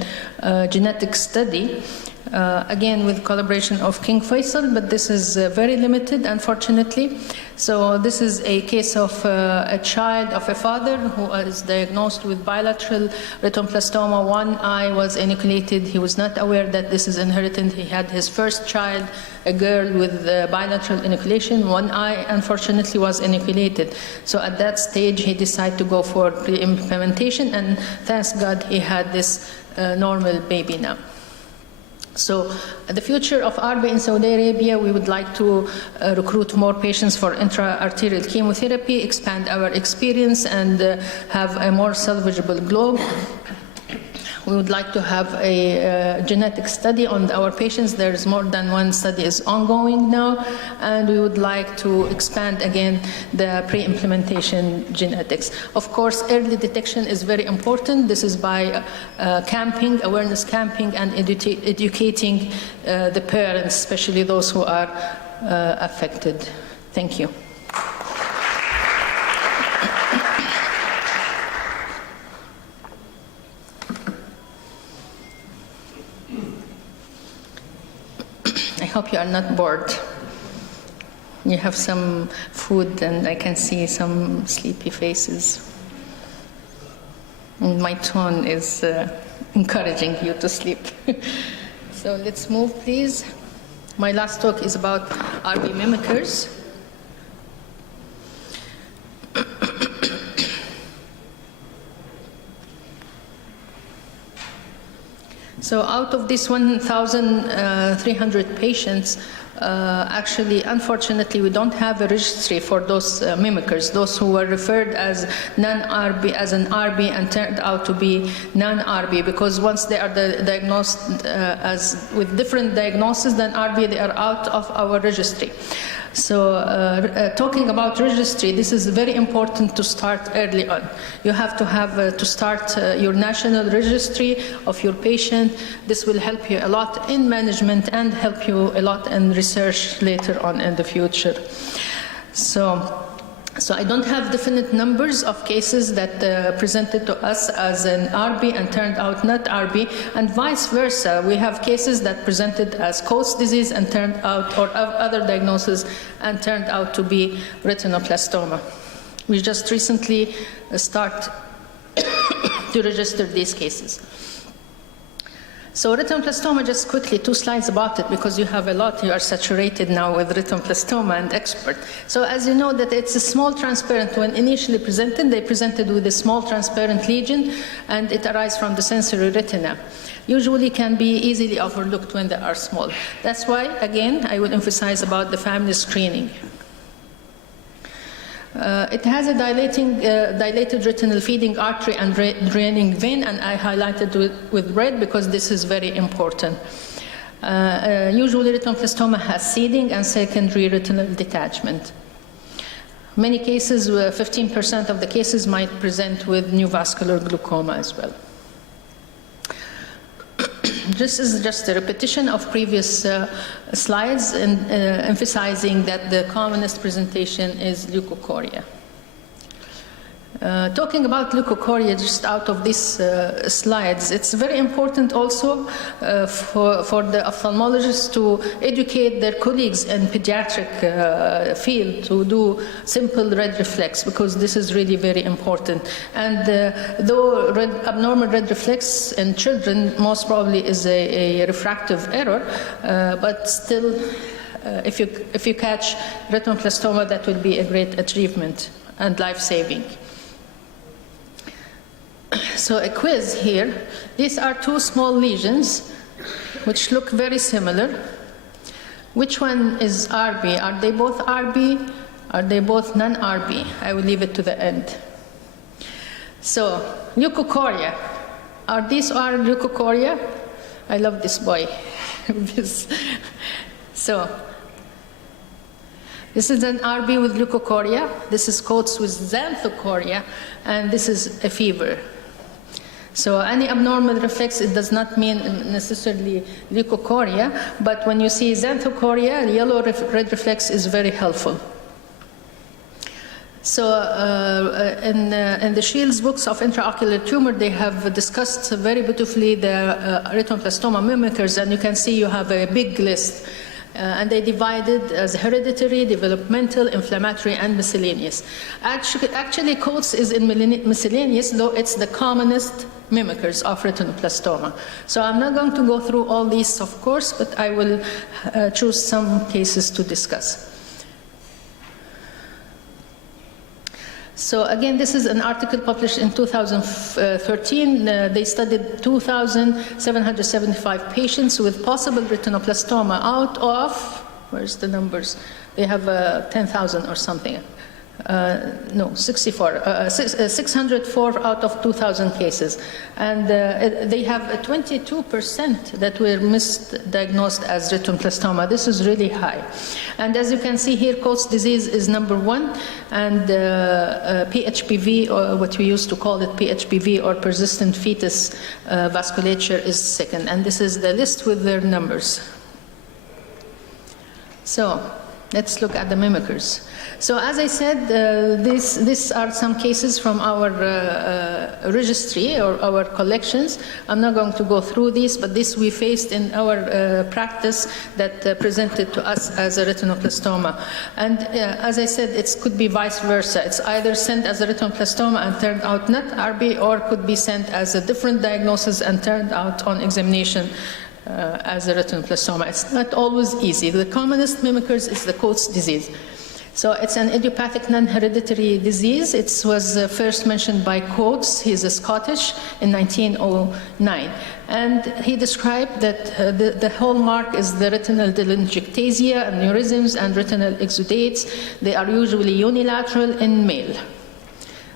genetic study. Again, with collaboration of King Faisal, but this is very limited, unfortunately. So this is a case of a child of a father who is diagnosed with bilateral retinoblastoma. 1 eye was inoculated. He was not aware that this is inherited. He had his first child, a girl with bilateral inoculation. 1 eye, unfortunately, was inoculated. So at that stage, he decided to go for pre-implementation, and thanks God he had this normal baby now. So the future of RB in Saudi Arabia, we would like to recruit more patients for intra-arterial chemotherapy, expand our experience, and have a more salvageable globe. We would like to have a genetic study on our patients. There's more than 1 study is ongoing now, and we would like to expand again the pre-implementation genetics. Of course, early detection is very important. This is by camping, awareness camping, and educating the parents, especially those who are affected. Thank you. I hope you are not bored. You have some food, and I can see some sleepy faces. And my tone is encouraging you to sleep. So let's move, please. My last talk is about RB mimickers. So out of these 1,300 patients, actually, unfortunately, we don't have a registry for those mimickers, those who were referred as non-RB, as an RB, and turned out to be non-RB, because once they are diagnosed as with different diagnoses than RB, they are out of our registry. So talking about registry, this is very important to start early on. You have to have to start your national registry of your patient. This will help you a lot in management and help you a lot in research later on in the future. So I don't have definite numbers of cases that presented to us as an RB and turned out not RB, and vice versa. We have cases that presented as Koch disease and turned out, or other diagnoses, and turned out to be retinoblastoma. We just recently start to register these cases. So retinoblastoma, just quickly, 2 slides about it, because you have a lot, you are saturated now with retinoblastoma and expert. So as you know that it's a small transparent, when initially presented, they presented with a small transparent lesion, and it arises from the sensory retina. Usually can be easily overlooked when they are small. That's why, again, I would emphasize about the family screening. It has a dilated retinal feeding artery and draining vein, and I highlighted with red because this is very important. Usually retinoblastoma has seeding and secondary retinal detachment. Many cases, 15% of the cases might present with neovascular glaucoma as well. This is just a repetition of previous slides, and emphasizing that the commonest presentation is leukocoria. Talking about leukocoria, just out of these slides, it's very important also for the ophthalmologists to educate their colleagues in pediatric field to do simple red reflex, because this is really very important. And though abnormal red reflex in children most probably is a refractive error, but still, if you catch retinoblastoma, that will be a great achievement and life-saving. So a quiz here. These are 2 small lesions which look very similar. Which one is RB? Are they both RB? Are they both non-RB? I will leave it to the end. So leukocoria. Are these leukocoria? I love this boy. So this is an RB with leukocoria. This is coats with xanthocoria, and this is a fever. So any abnormal reflex, it does not mean necessarily leukocoria, but when you see xanthocoria, yellow-red reflex is very helpful. So in the Shields books of intraocular tumor, they have discussed very beautifully the retinoblastoma mimickers, and you can see you have a big list. And they divided as hereditary, developmental, inflammatory, and miscellaneous. Actually coats is in miscellaneous, though it's the commonest mimickers of retinoblastoma. So I'm not going to go through all these, of course, but I will choose some cases to discuss. So again, this is an article published in 2013. They studied 2,775 patients with possible retinoblastoma out of, where's the numbers? They have 10,000 or something. No, 604 out of 2,000 cases. And they have 22% that were misdiagnosed as retinoblastoma. This is really high. And as you can see here, Coats disease is number 1, and PHPV, or what we used to call it PHPV, or persistent fetus vasculature, is second. And this is the list with their numbers. So let's look at the mimickers. So as I said, these are some cases from our registry or our collections. I'm not going to go through these, but this we faced in our practice that presented to us as a retinoblastoma. And as I said, it could be vice versa. It's either sent as a retinoblastoma and turned out not RB, or could be sent as a different diagnosis and turned out on examination as a retinoblastoma. It's not always easy. The commonest mimickers is the Coats disease. So it's an idiopathic non-hereditary disease. It was first mentioned by Coates. He's a Scottish in 1909. And he described that the hallmark is the retinal telangiectasia, aneurysms, and retinal exudates. They are usually unilateral in male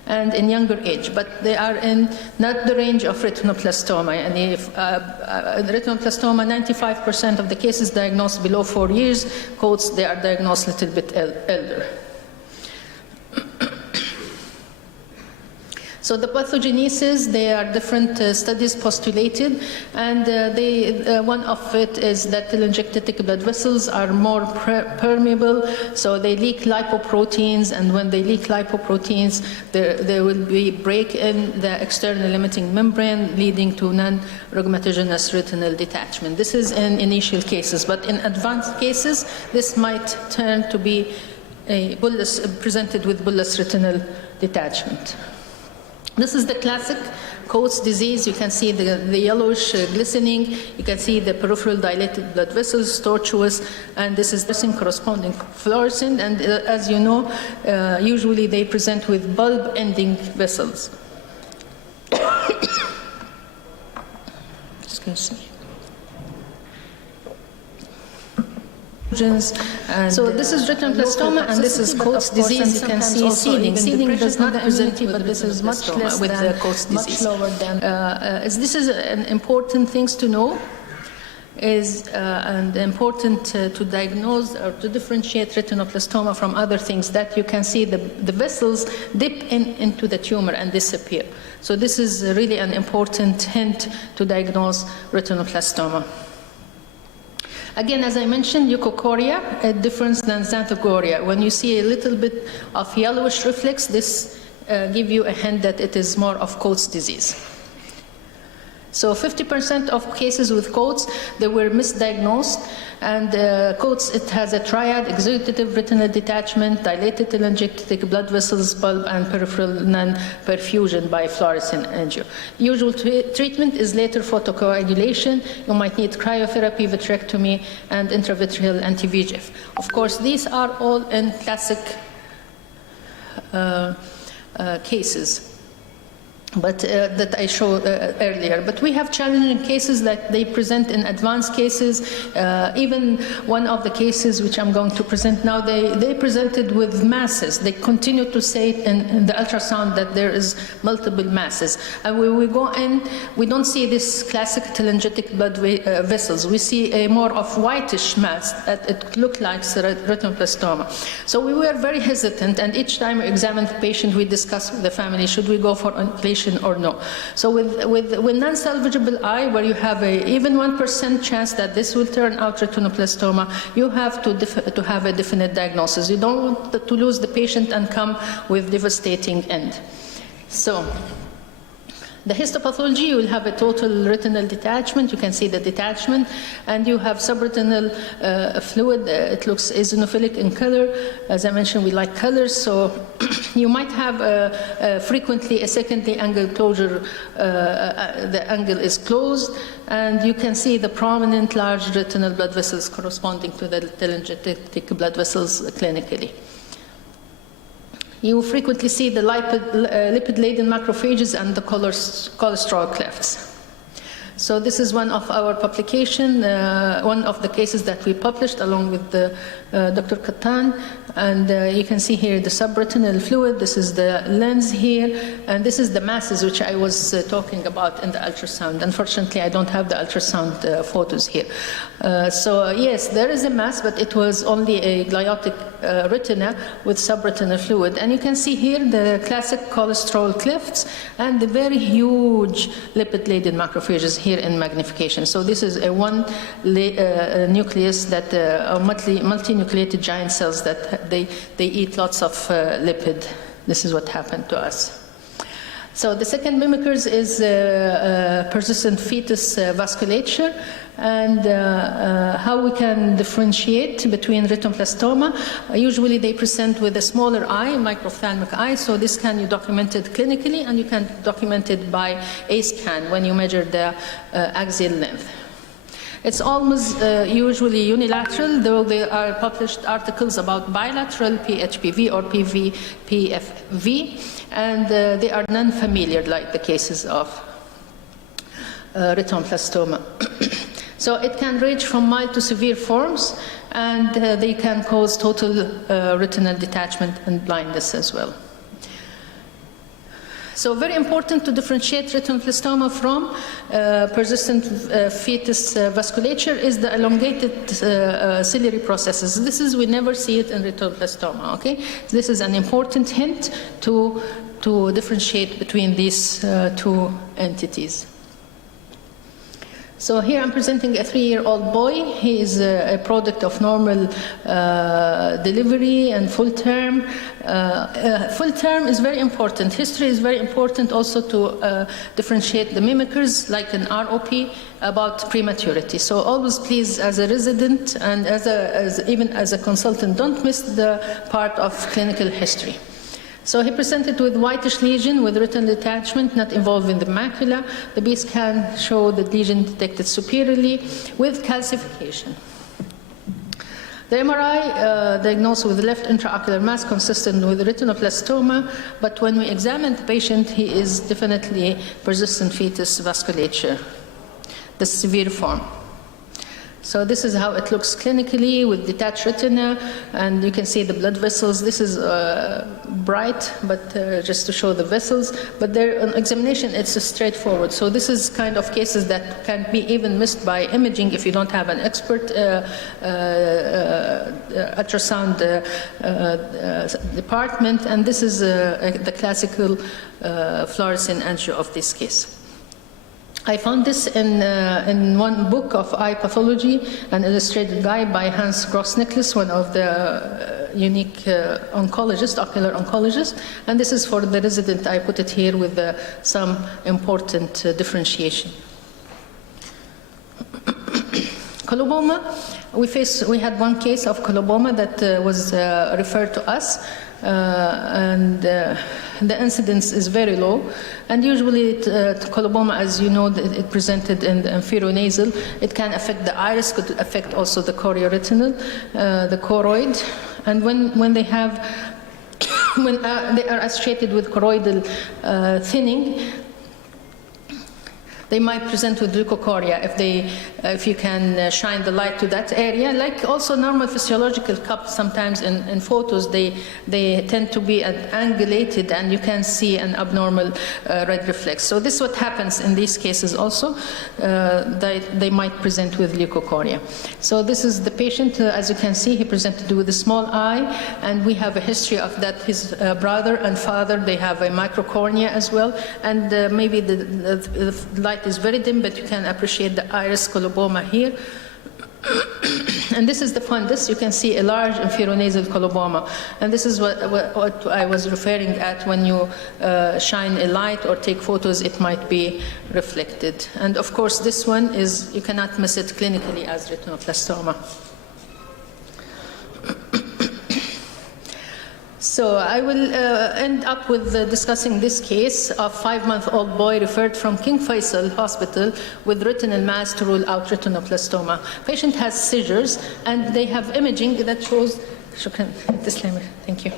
and in younger age, but they are in not the range of retinoblastoma. And if retinoblastoma, 95% of the cases diagnosed below 4 years. Coats, they are diagnosed a little bit elder. So the pathogenesis, there are different studies postulated, and one of it is that telangiectatic blood vessels are more permeable, so they leak lipoproteins, and when they leak lipoproteins, there will be break in the external limiting membrane, leading to non-rheumatogenic retinal detachment. This is in initial cases, but in advanced cases, this might turn to be a bullous, presented with bullous retinal detachment. This is the classic Coats disease, you can see the yellowish glistening, you can see the peripheral dilated blood vessels, tortuous, and this is the corresponding fluorescent, and as you know, usually they present with bulb-ending vessels. Excuse me. And so this is retinoblastoma, and this is Coats disease. You can see seeding. Seeding does not present, but this is much less with the Coats disease. This is an important things to know. And important to diagnose or to differentiate retinoblastoma from other things, that you can see the vessels dip into the tumor and disappear. So this is really an important hint to diagnose retinoblastoma. Again, as I mentioned, leukocoria, a difference than xanthogoria. When you see a little bit of yellowish reflex, this gives you a hint that it is more of Coats disease. So 50% of cases with Coats, they were misdiagnosed, and Coats, it has a triad: exudative retinal detachment, dilated telangiectatic blood vessels, bulb, and peripheral non-perfusion by fluorescein angio. Usual treatment is later photocoagulation. You might need cryotherapy, vitrectomy, and intravitreal anti-VEGF. Of course, these are all in classic cases, but that I showed earlier. But we have challenging cases that they present in advanced cases. Even one of the cases which I'm going to present now, they presented with masses. They continue to say in the ultrasound that there is multiple masses. And when we go in, we don't see this classic telangiectatic blood vessels. We see a more of whitish mass that it looked like retinoblastoma. So we were very hesitant, and each time we examined the patient, we discussed with the family, should we go for ablation or no? So with non-salvageable eye, where you have even 1% chance that this will turn out retinoblastoma, you have to have a definite diagnosis. You don't want to lose the patient and come with devastating end. So the histopathology, you will have a total retinal detachment. You can see the detachment, and you have subretinal fluid. It looks eosinophilic in color. As I mentioned, we like colors, so you might have frequently a secondary angle closure. The angle is closed, and you can see the prominent large retinal blood vessels corresponding to the telangiectatic blood vessels clinically. You frequently see the lipid-laden macrophages and the cholesterol clefts. So this is one of our publication, one of the cases that we published along with Dr. Katan, and you can see here the subretinal fluid. This is the lens here, and this is the masses which I was talking about in the ultrasound. Unfortunately, I don't have the ultrasound photos here. So yes, there is a mass, but it was only a gliotic retina with subretinal fluid. And you can see here the classic cholesterol clefts and the very huge lipid-laden macrophages here in magnification. So this is a one nucleus that multinucleated giant cells that they eat lots of lipid. This is what happened to us. So the second mimickers is persistent fetus vasculature, and how we can differentiate between retinoblastoma. Usually they present with a smaller eye, microphthalmic eye, so this can be documented clinically, and you can document it by a scan when you measure the axial length. It's almost usually unilateral, though there are published articles about bilateral PHPV or PFV, and they are non-familiar like the cases of retinoblastoma. So it can range from mild to severe forms, and they can cause total retinal detachment and blindness as well. So very important to differentiate retinoblastoma from persistent fetus vasculature is the elongated ciliary processes. This is, we never see it in retinoblastoma, okay? This is an important hint to differentiate between these two entities. So here I'm presenting a 3-year-old boy. He is a product of normal delivery and full term. Full term is very important. History is very important also to differentiate the mimickers, like an ROP, about prematurity. So always please, as a resident and even as a consultant, don't miss the part of clinical history. So he presented with whitish lesion with retinal detachment not involving the macula. The B scan showed the lesion detected superiorly with calcification. The MRI diagnosed with left intraocular mass consistent with retinoblastoma, but when we examined the patient, he is definitely persistent fetus vasculature, the severe form. So this is how it looks clinically with detached retina, and you can see the blood vessels. This is bright, but just to show the vessels. But there, on examination, it's straightforward. So this is kind of cases that can be even missed by imaging if you don't have an expert ultrasound department. And this is the classical fluorescein angio of this case. I found this in one book of eye pathology, an illustrated guide by Hans Gross-Nicholas, one of the unique oncologists, ocular oncologists. And this is for the resident. I put it here with some important differentiation. Coloboma, we had one case of coloboma that was referred to us. The incidence is very low, and usually coloboma, as you know, it presented in the inferionasal. It can affect the iris, could affect also the chorioretinal, the choroid, and when they have, when they are associated with choroidal thinning, they might present with leukocoria if you can shine the light to that area. Like also normal physiological cups, sometimes in photos, they tend to be angulated and you can see an abnormal red reflex. So this is what happens in these cases also. They might present with leukocoria. So this is the patient, as you can see, he presented with a small eye, and we have a history of that. His brother and father, they have a microcornea as well, and maybe the light is very dim, but you can appreciate the iris coloboma here. And this is the fundus. You can see a large inferionasal coloboma. And this is what I was referring at when you shine a light or take photos, it might be reflected. And of course, this one is, you cannot miss it clinically as retinoblastoma. So I will end up with discussing this case of 5-month-old boy referred from King Faisal Hospital with retinal mass to rule out retinoblastoma. Patient has seizures, and they have imaging that shows. Shukran, disclaimer. Thank you.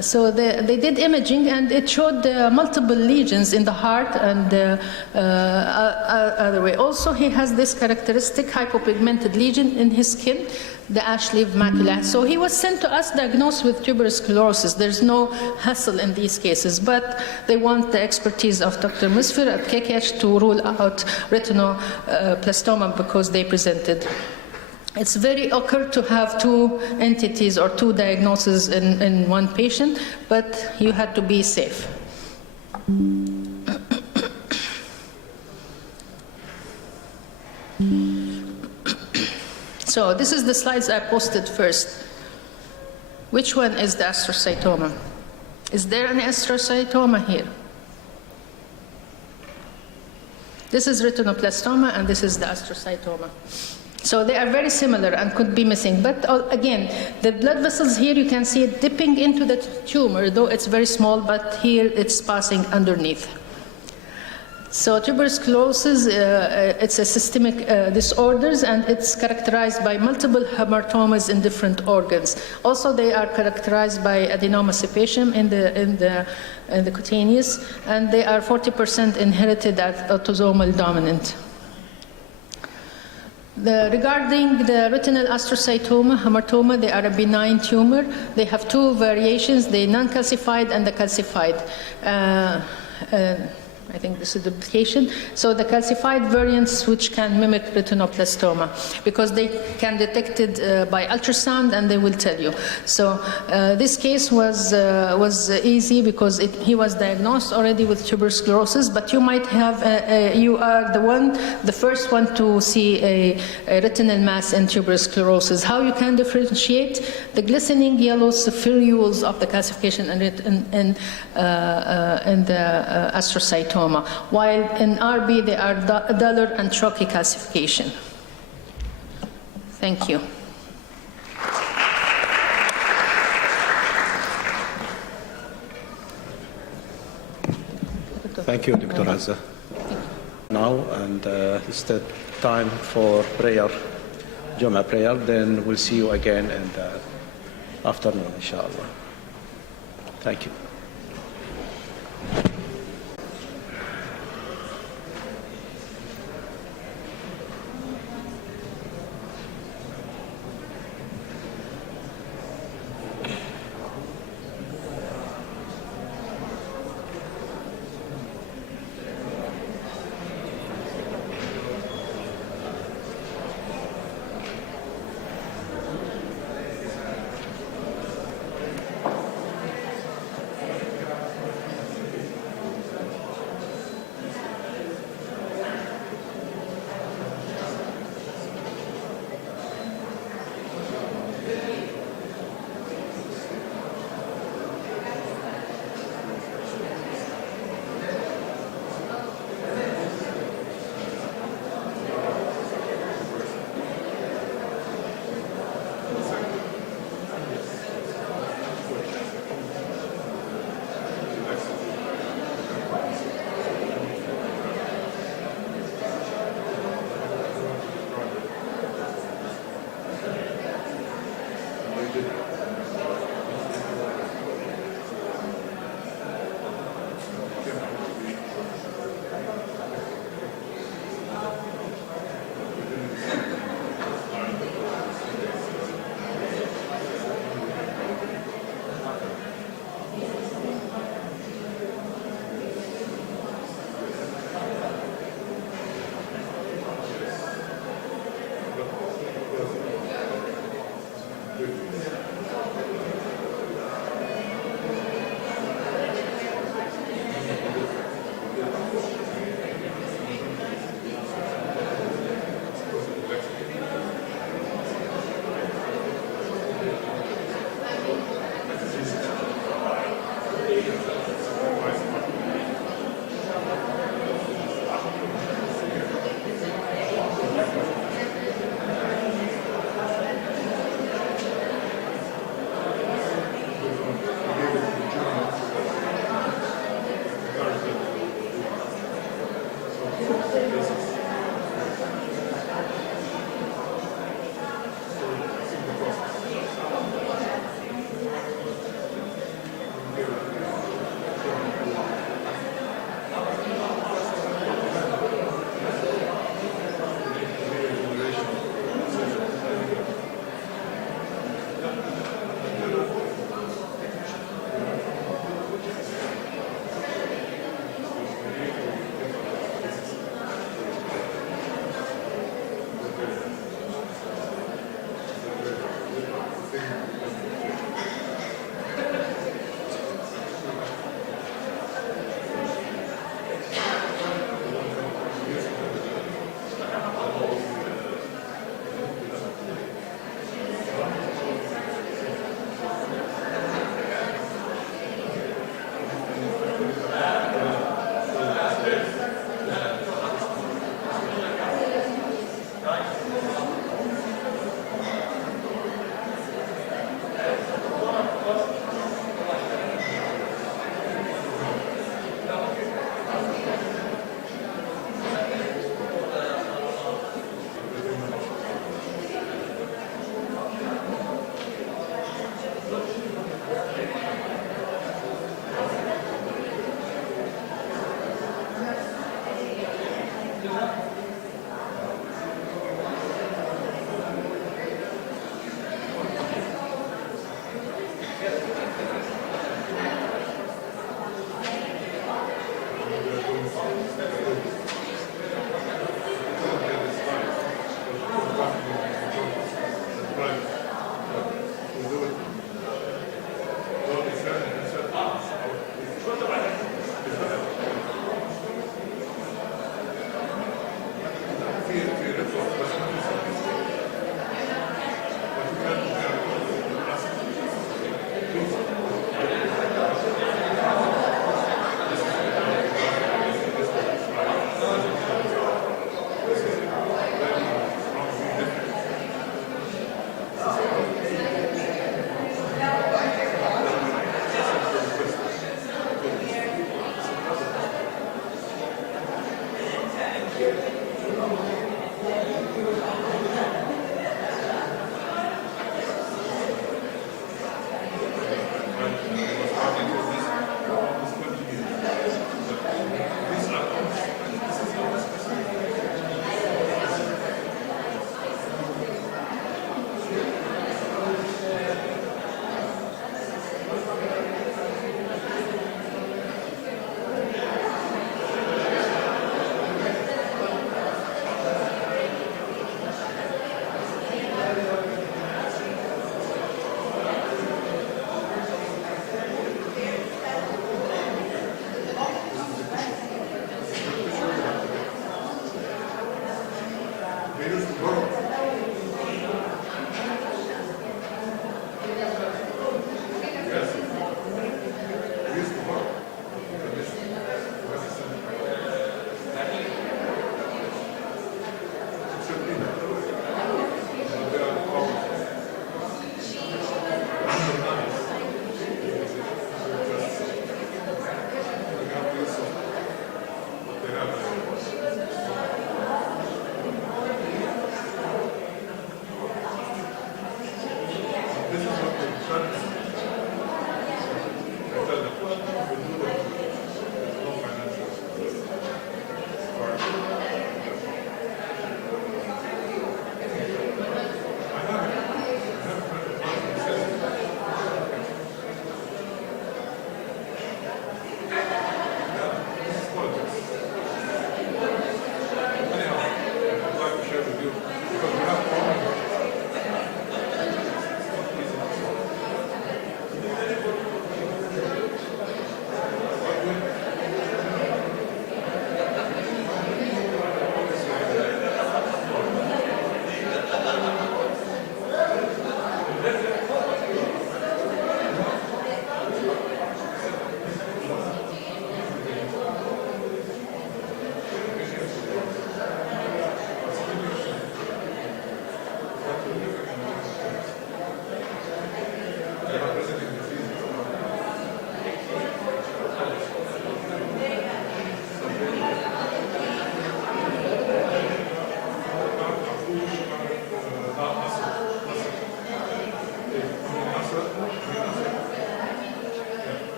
So they did imaging, and it showed multiple lesions in the heart and other way. Also, he has this characteristic hypopigmented lesion in his skin, the ash leaf macula. So he was sent to us diagnosed with tuberous sclerosis. There's no hassle in these cases, but they want the expertise of Dr. Misfir at KKH to rule out retinoblastoma because they presented. It's very occurred to have two entities or two diagnoses in one patient, but you had to be safe. So this is the slides I posted first. Which one is the astrocytoma? Is there an astrocytoma here? This is retinoblastoma, and this is the astrocytoma. So they are very similar and could be missing. But again, the blood vessels here, you can see it dipping into the tumor, though it's very small, but here it's passing underneath. So tuberous sclerosis, it's a systemic disorders, and it's characterized by multiple hematomas in different organs. Also, they are characterized by adenoma sepaceum in the cutaneous, and they are 40% inherited as autosomal dominant. Regarding the retinal astrocytoma, hematoma, they are a benign tumor. They have two variations, the non-calcified and the calcified. I think this is the duplication. So the calcified variants, which can mimic retinoblastoma, because they can detect it by ultrasound, and they will tell you. So this case was easy because he was diagnosed already with tuberous sclerosis, but you might have, you are the first one to see a retinal mass in tuberous sclerosis. How you can differentiate the glistening yellow spherules of the calcification in the astrocytoma, while in RB they are duller and chalky calcification. Thank you. Thank you, Dr. Azza. Now, and it's the time for prayer, Jum'ah prayer. Then we'll see you again in the afternoon, inshallah. Thank you.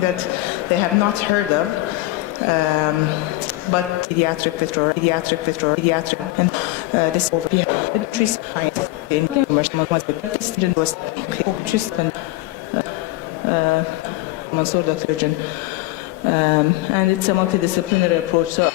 that they have not heard of, but pediatric, and this over here. Trees in commercial student was Mansour Dr. And it's a multidisciplinary approach. So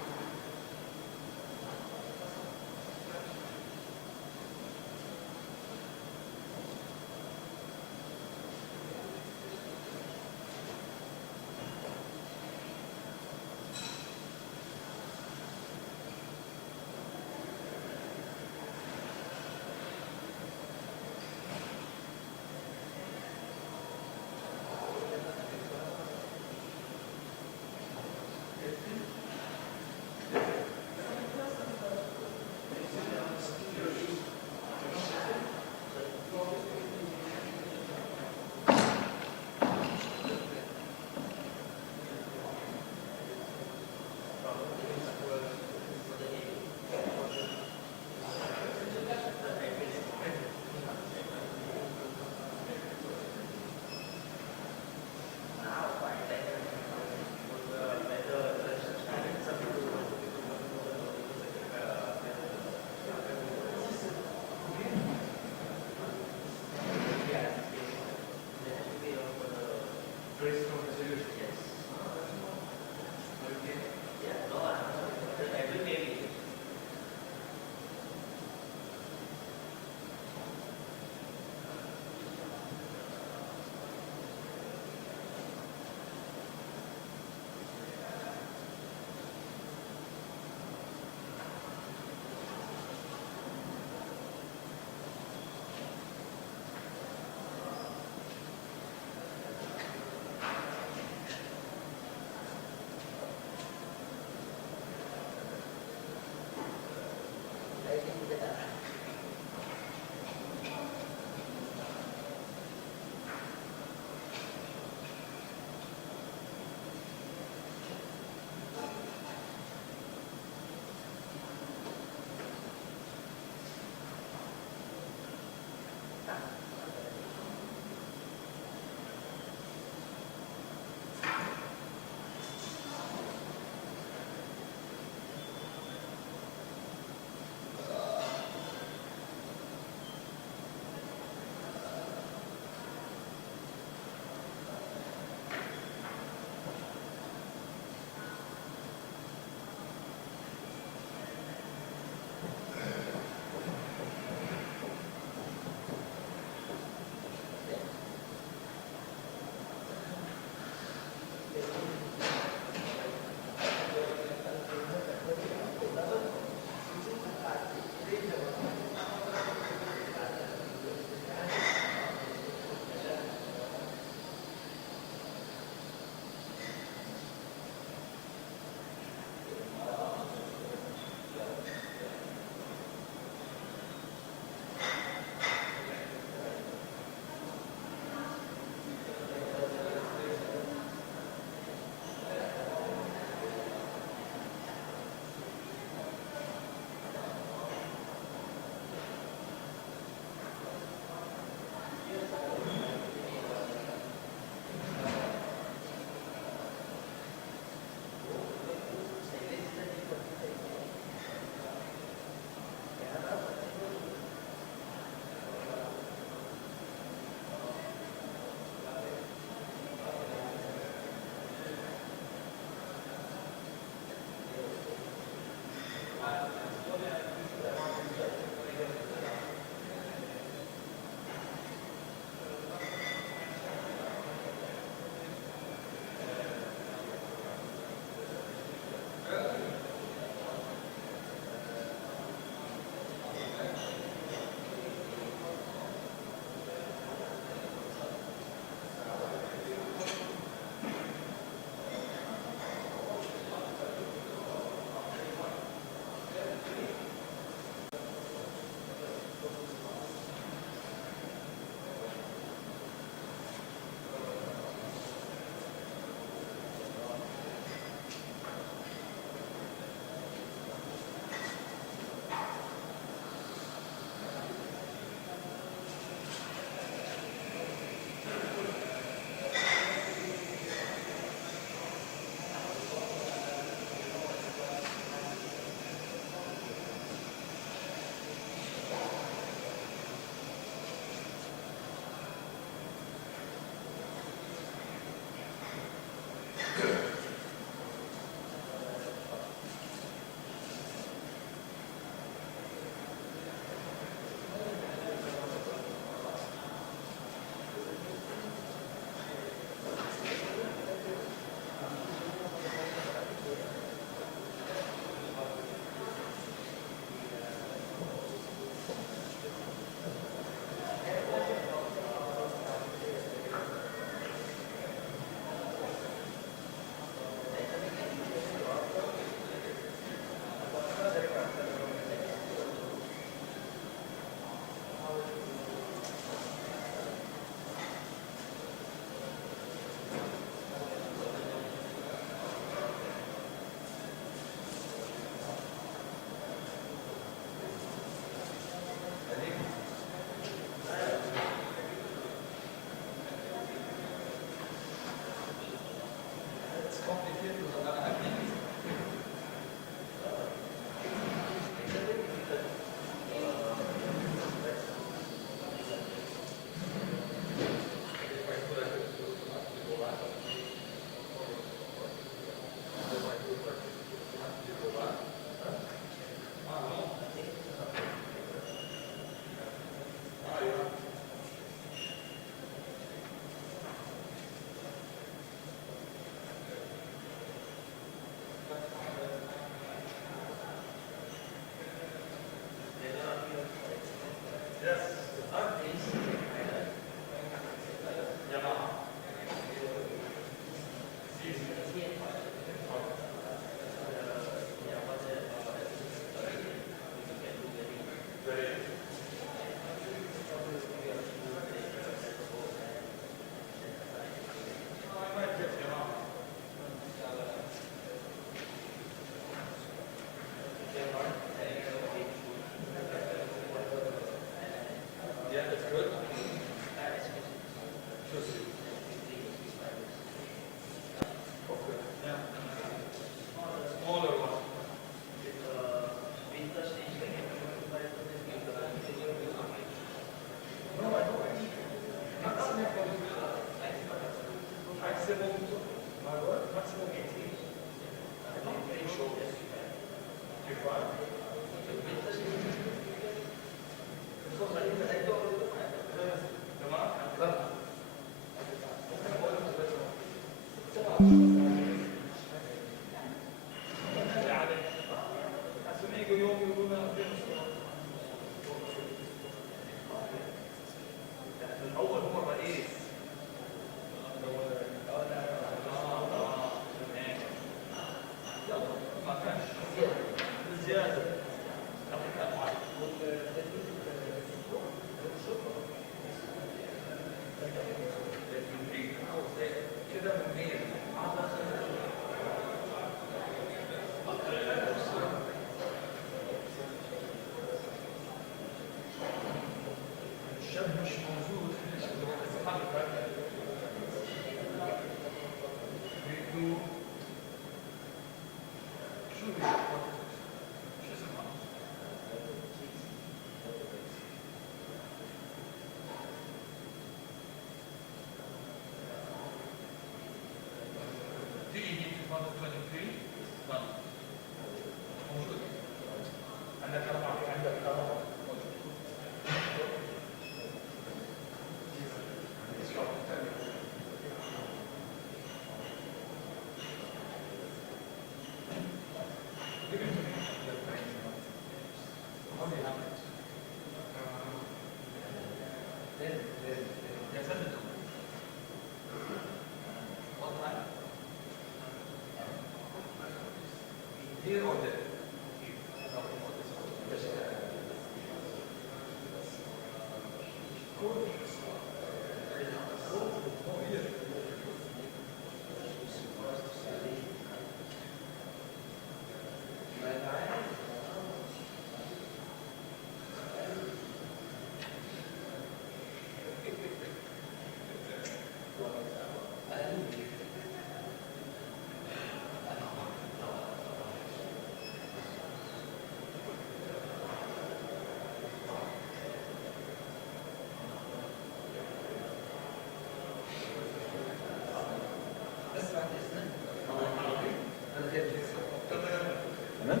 تمام.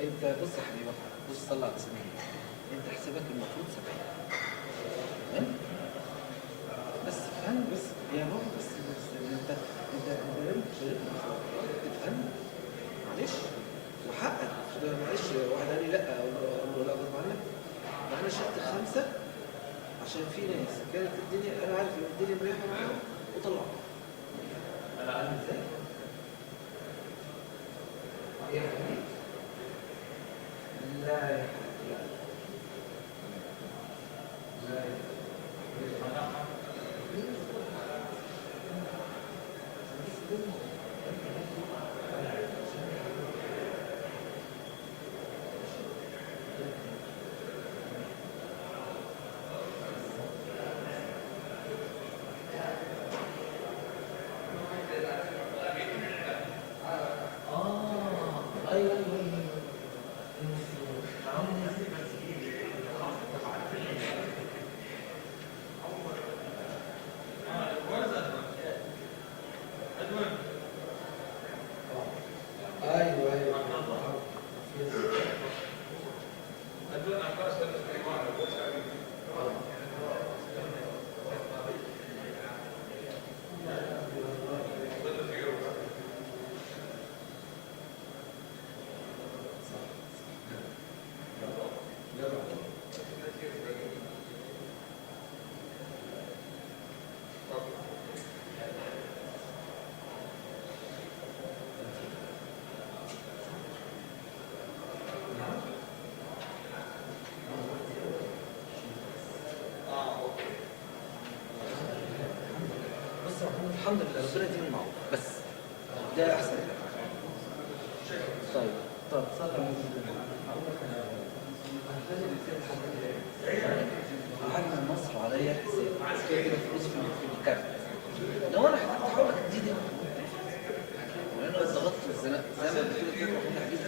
انت بص يا حبيبي، بص صلى على سيدنا، انت حسابك المفروض 70. تمام. بس فهم، بس يا بابا، بس انت تفهم، معلش، وحقك. معلش واحد قال لي لا، اقول له لا غصب عنك. احنا شلت 5 عشان في ناس كانت الدنيا، انا عارف ان الدنيا مريحه معاهم وطلعوا. انا عارف ازاي؟ يا حبيبي لا يا حبيبي لا يا الحمد لله ربنا يديم معه، بس ده احسن. طيب صلى على النبي. حجم النصر عليا حساب. كده كده فلوس في الكارت. لو انا هحاول تزيد وانا ضغطت الزنق زي ما قلت لك كنا حاجزين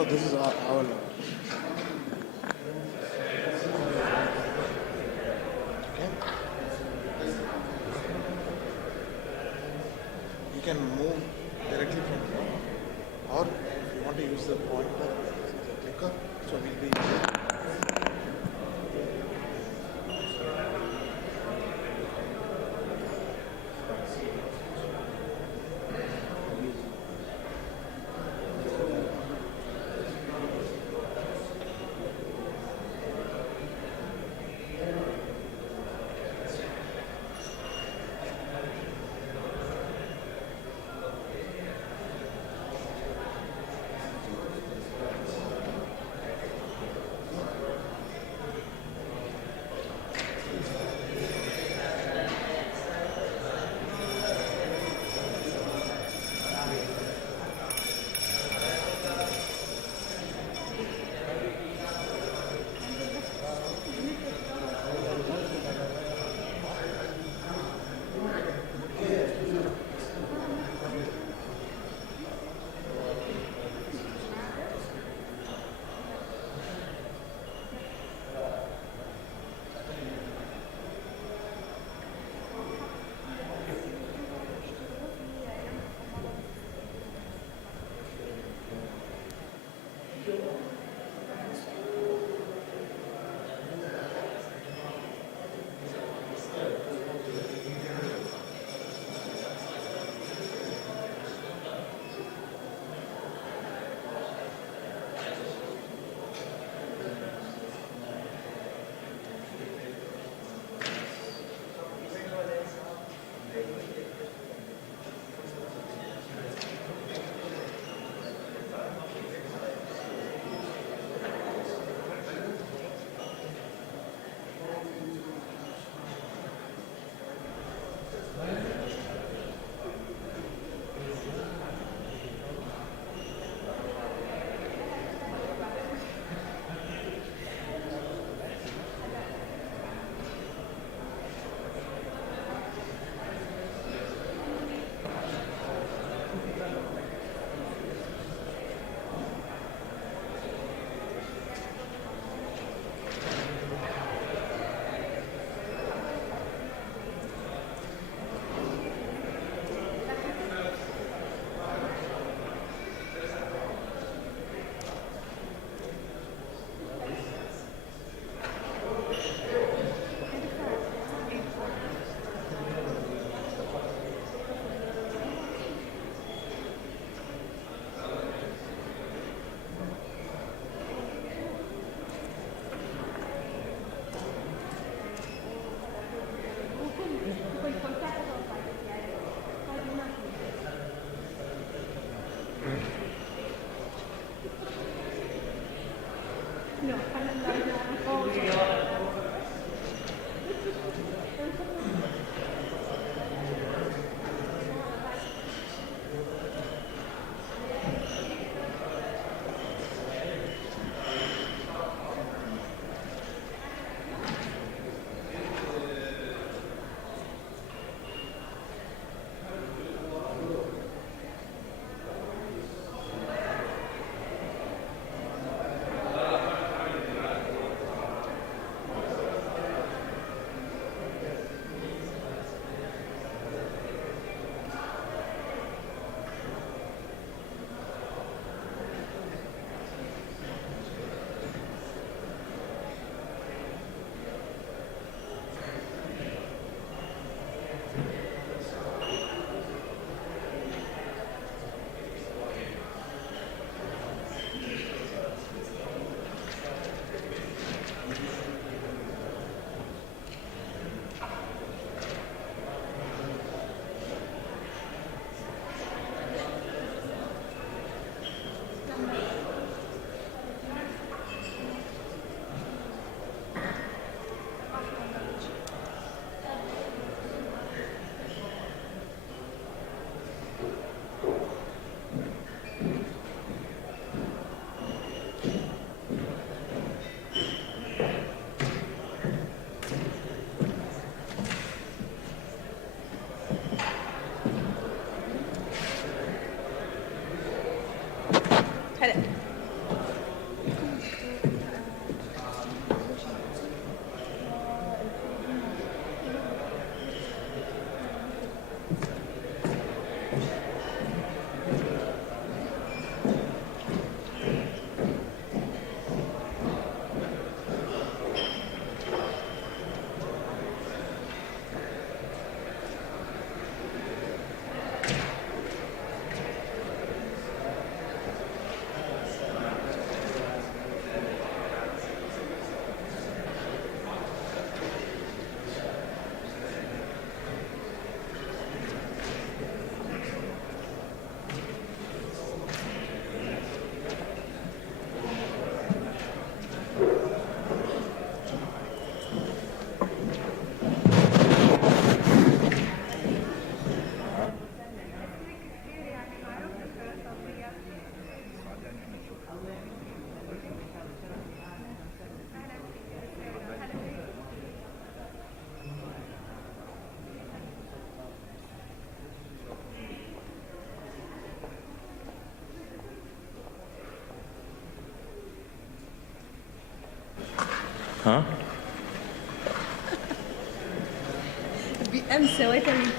No, this is our level. Okay. You can move directly from here, or if you want to use the pointer, the clicker, so we'll be. ها؟ بأمس وتمام.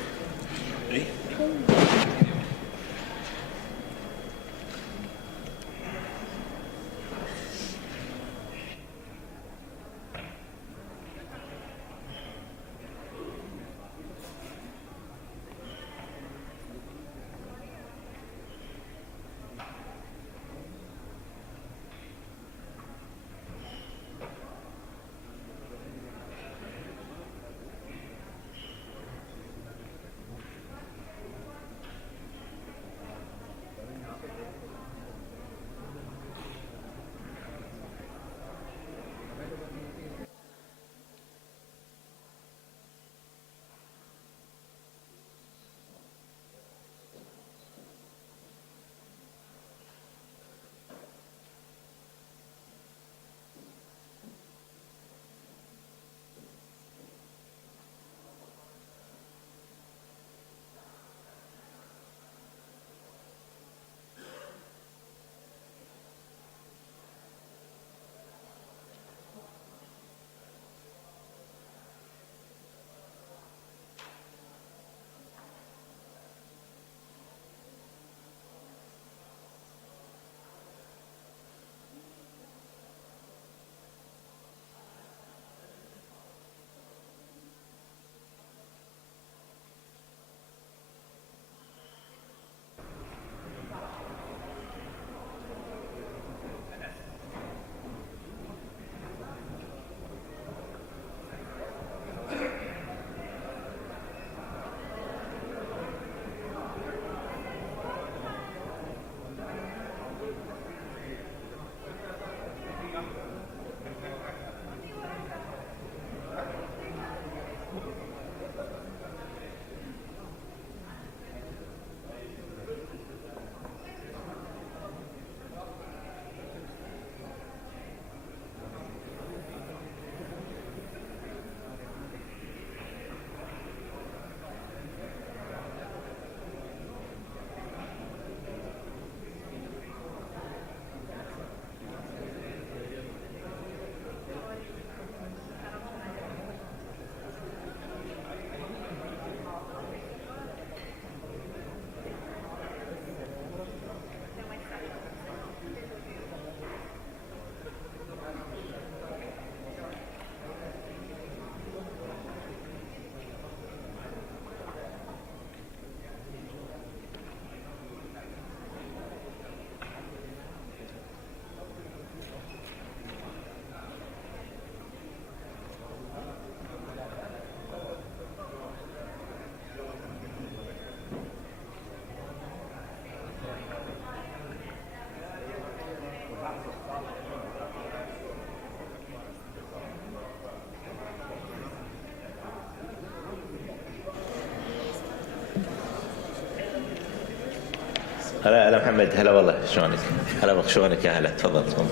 هلا محمد، هلا والله، شلونك؟ هلا بك، شلونك يا هلا؟ تفضل تفضل.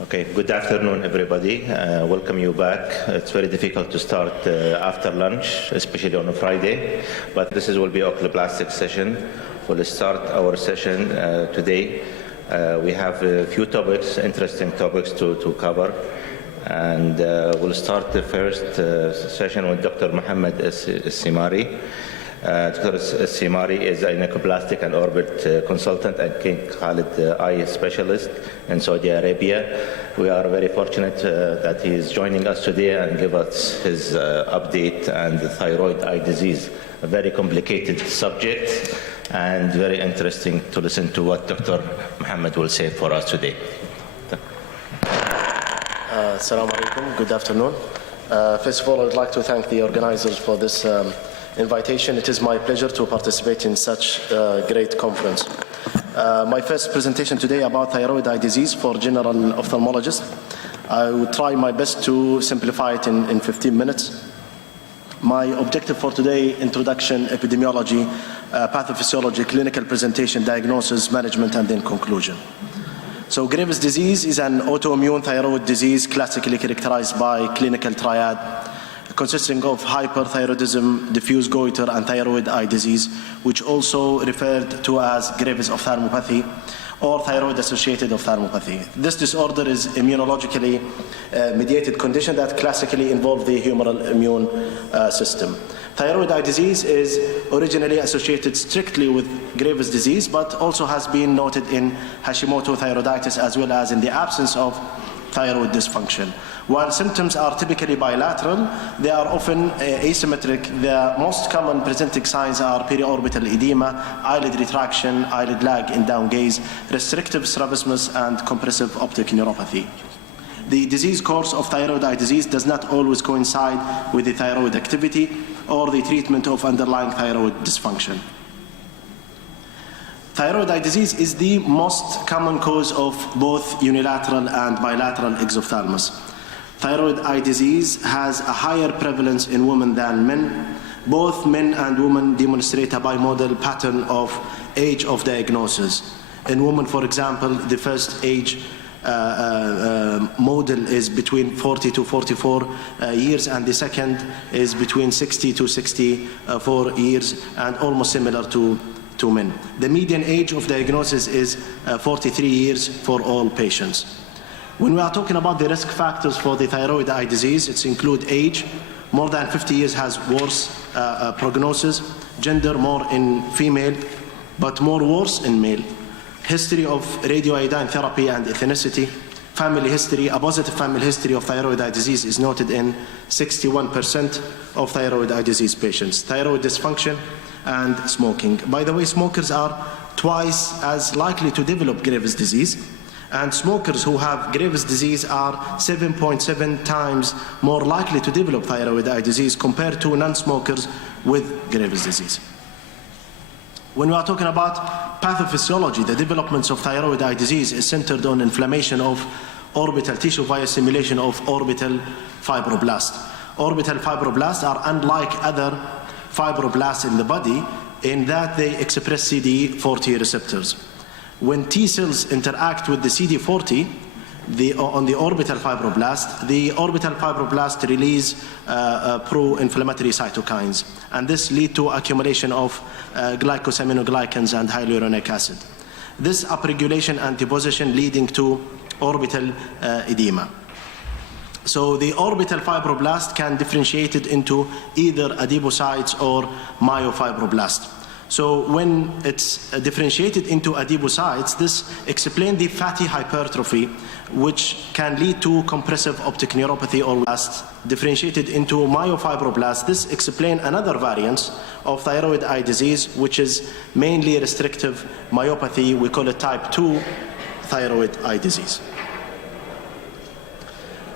Okay, good afternoon, everybody. Welcome you back. It's very difficult to start after lunch, especially on a Friday, but this will be oculoplastic session. We'll start our session today. We have a few topics, interesting topics to cover, and we'll start the first session with Dr. Mohammed Simari. Dr. Simari is an ecoplastic and orbit consultant and King Khalid eye specialist in Saudi Arabia. We are very fortunate that he is joining us today and give us his update on the thyroid eye disease, a very complicated subject and very interesting to listen to what Dr. Mohammed will say for us today. Assalamu alaikum. Good afternoon. First of all, I would like to thank the organizers for this invitation. It is my pleasure to participate in such a great conference. My first presentation today about thyroid eye disease for general ophthalmologists. I will try my best to simplify it in 15 minutes. My objective for today: introduction, epidemiology, pathophysiology, clinical presentation, diagnosis, management, and then conclusion. So Graves' disease is an autoimmune thyroid disease classically characterized by clinical triad, consisting of hyperthyroidism, diffuse goiter, and thyroid eye disease, which also referred to as Graves' ophthalmopathy or thyroid-associated ophthalmopathy. This disorder is immunologically mediated condition that classically involves the humoral immune system. Thyroid eye disease is originally associated strictly with Graves' disease, but also has been noted in Hashimoto thyroiditis as well as in the absence of thyroid dysfunction. While symptoms are typically bilateral, they are often asymmetric. The most common presenting signs are periorbital edema, eyelid retraction, eyelid lag in down gaze, restrictive strabismus, and compressive optic neuropathy. The disease course of thyroid eye disease does not always coincide with the thyroid activity or the treatment of underlying thyroid dysfunction. Thyroid eye disease is the most common cause of both unilateral and bilateral exophthalmos. Thyroid eye disease has a higher prevalence in women than men. Both men and women demonstrate a bimodal pattern of age of diagnosis. In women, for example, the first age model is between 40 to 44 years, and the second is between 60 to 64 years, and almost similar to men. The median age of diagnosis is 43 years for all patients. When we are talking about the risk factors for the thyroid eye disease, it includes age. More than 50 years has worse prognosis. Gender, more in female, but more worse in male. History of radioiodine therapy and ethnicity. Family history, a positive family history of thyroid eye disease is noted in 61% of thyroid eye disease patients. Thyroid dysfunction and smoking. By the way, smokers are twice as likely to develop Graves' disease, and smokers who have Graves' disease are 7.7 times more likely to develop thyroid eye disease compared to non-smokers with Graves' disease. When we are talking about pathophysiology, the developments of thyroid eye disease is centered on inflammation of orbital tissue via stimulation of orbital fibroblasts. Orbital fibroblasts are unlike other fibroblasts in the body in that they express CD40 receptors. When T cells interact with the CD40 on the orbital fibroblast, the orbital fibroblast release pro-inflammatory cytokines, and this leads to accumulation of glycosaminoglycans and hyaluronic acid. This upregulation and deposition leading to orbital edema. So the orbital fibroblast can differentiate it into either adipocytes or myofibroblast. So when it's differentiated into adipocytes, this explains the fatty hypertrophy, which can lead to compressive optic neuropathy or blast. Differentiated into myofibroblast, this explains another variant of thyroid eye disease, which is mainly restrictive myopathy. We call it type 2 thyroid eye disease.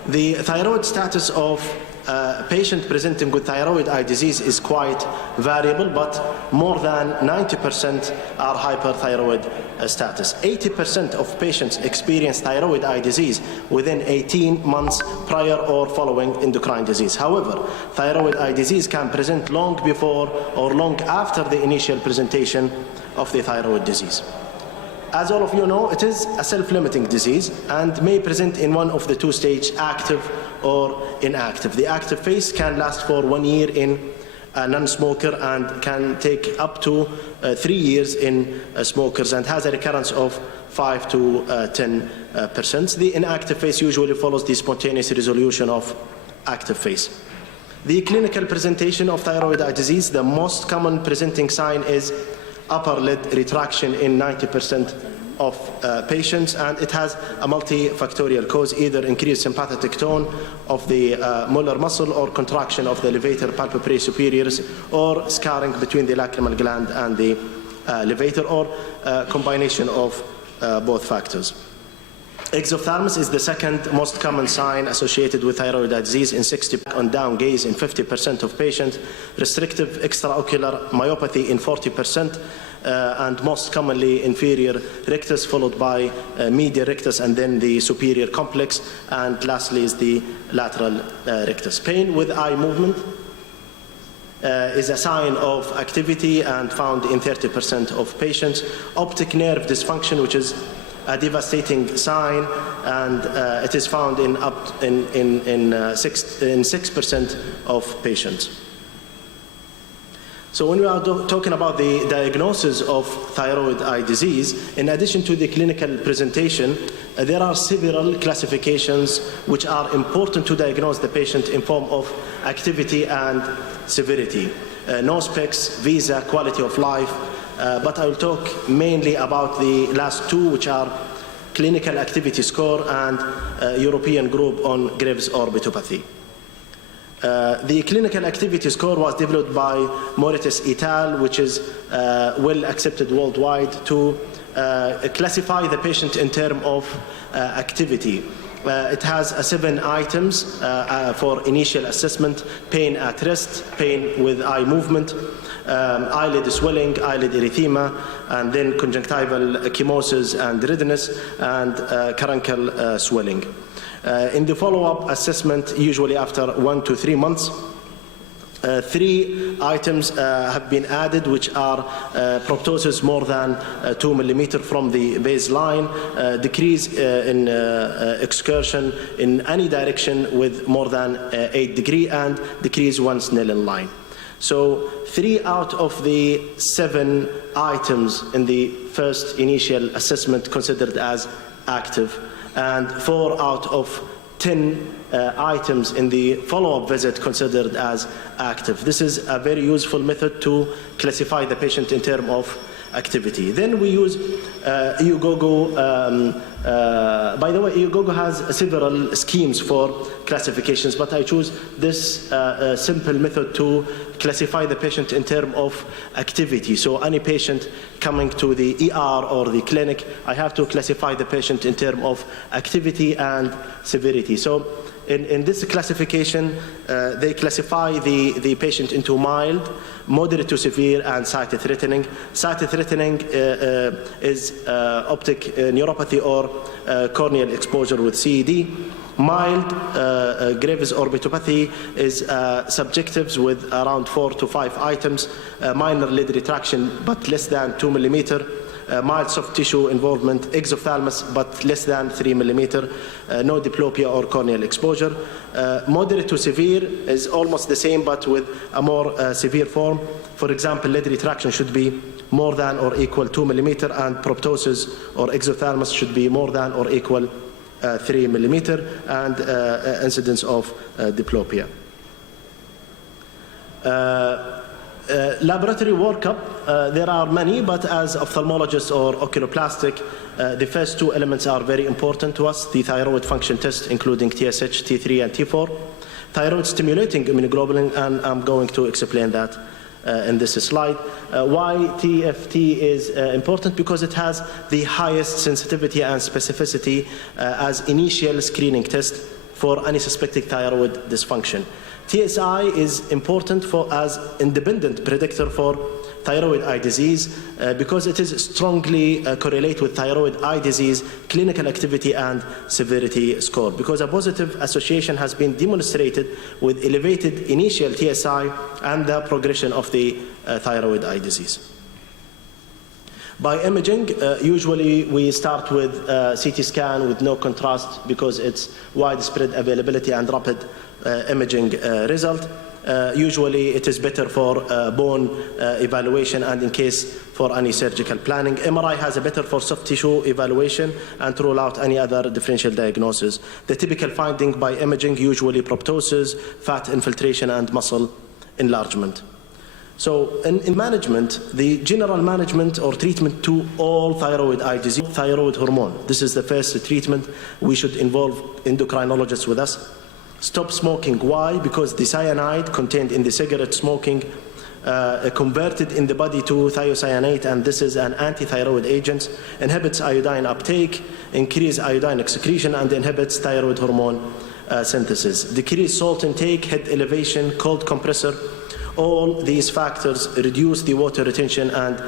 The thyroid status of a patient presenting with thyroid eye disease is quite variable, but more than 90% are hyperthyroid status. 80% of patients experience thyroid eye disease within 18 months prior or following endocrine disease. However, thyroid eye disease can present long before or long after the initial presentation of the thyroid disease. As all of you know, it is a self-limiting disease and may present in one of the two stages, active or inactive. The active phase can last for 1 year in a non-smoker and can take up to 3 years in smokers and has a recurrence of 5 to 10%. The inactive phase usually follows the spontaneous resolution of active phase. The clinical presentation of thyroid eye disease, the most common presenting sign is upper lid retraction in 90% of patients, and it has a multifactorial cause, either increased sympathetic tone of the molar muscle or contraction of the levator palpebrae superiors, or scarring between the lacrimal gland and the levator, or combination of both factors. Exophthalmos is the second most common sign associated with thyroid eye disease in 60% on down gaze in 50% of patients, restrictive extraocular myopathy in 40%, and most commonly inferior rectus, followed by medial rectus and then the superior complex, and lastly is the lateral rectus. Pain with eye movement is a sign of activity and found in 30% of patients. Optic nerve dysfunction, which is a devastating sign, and it is found in 6% of patients. So when we are talking about the diagnosis of thyroid eye disease, in addition to the clinical presentation, there are several classifications which are important to diagnose the patient in form of activity and severity. NOSPECS, visa, quality of life, but I will talk mainly about the last two, which are clinical activity score and European group on Graves' orbitopathy. The clinical activity score was developed by Moritz et al., which is well accepted worldwide to classify the patient in terms of activity. It has 7 items for initial assessment: pain at rest, pain with eye movement, eyelid swelling, eyelid erythema, and then conjunctival ecchymosis and redness, and caruncle swelling. In the follow-up assessment, usually after 1 to 3 months, 3 items have been added, which are proptosis more than 2 millimeter from the baseline, decrease in excursion in any direction with more than 8 degrees, and decrease 1 Snellen line. So 3 out of the 7 items in the first initial assessment considered as active, and 4 out of 10 items in the follow-up visit considered as active. This is a very useful method to classify the patient in terms of activity. Then we use EUGOGO. By the way, EUGOGO has several schemes for classifications, but I choose this simple method to classify the patient in terms of activity. So any patient coming to the ER or the clinic, I have to classify the patient in terms of activity and severity. So in this classification, they classify the patient into mild, moderate to severe, and sight-threatening. Sight-threatening is optic neuropathy or corneal exposure with CED. Mild Graves' orbitopathy is subjectives with around 4 to 5 items, minor lid retraction but less than 2 millimeter, mild soft tissue involvement, exophthalmos but less than 3 millimeter, no diplopia or corneal exposure. Moderate to severe is almost the same but with a more severe form. For example, lid retraction should be more than or equal 2 millimeter, and proptosis or exophthalmos should be more than or equal 3 millimeter, and incidence of diplopia. Laboratory workup, there are many, but as ophthalmologists or oculoplastic, the first 2 elements are very important to us: the thyroid function test, including TSH, T3, and T4, thyroid stimulating immunoglobulin, and I'm going to explain that in this slide. Why TFT is important? Because it has the highest sensitivity and specificity as initial screening test for any suspected thyroid dysfunction. TSI is important as independent predictor for thyroid eye disease because it is strongly correlate with thyroid eye disease clinical activity and severity score, because a positive association has been demonstrated with elevated initial TSI and the progression of the thyroid eye disease. By imaging, usually we start with CT scan with no contrast because it's widespread availability and rapid imaging result. Usually it is better for bone evaluation and in case for any surgical planning. MRI has a better for soft tissue evaluation and to rule out any other differential diagnosis. The typical finding by imaging, usually proptosis, fat infiltration, and muscle enlargement. So in management, the general management or treatment to all thyroid eye disease, thyroid hormone. This is the first treatment. We should involve endocrinologists with us. Stop smoking. Why? Because the cyanide contained in the cigarette smoking converted in the body to thiocyanate, and this is an anti-thyroid agent, inhibits iodine uptake, increase iodine excretion, and inhibits thyroid hormone synthesis. Decrease salt intake, head elevation, cold compressor. All these factors reduce the water retention and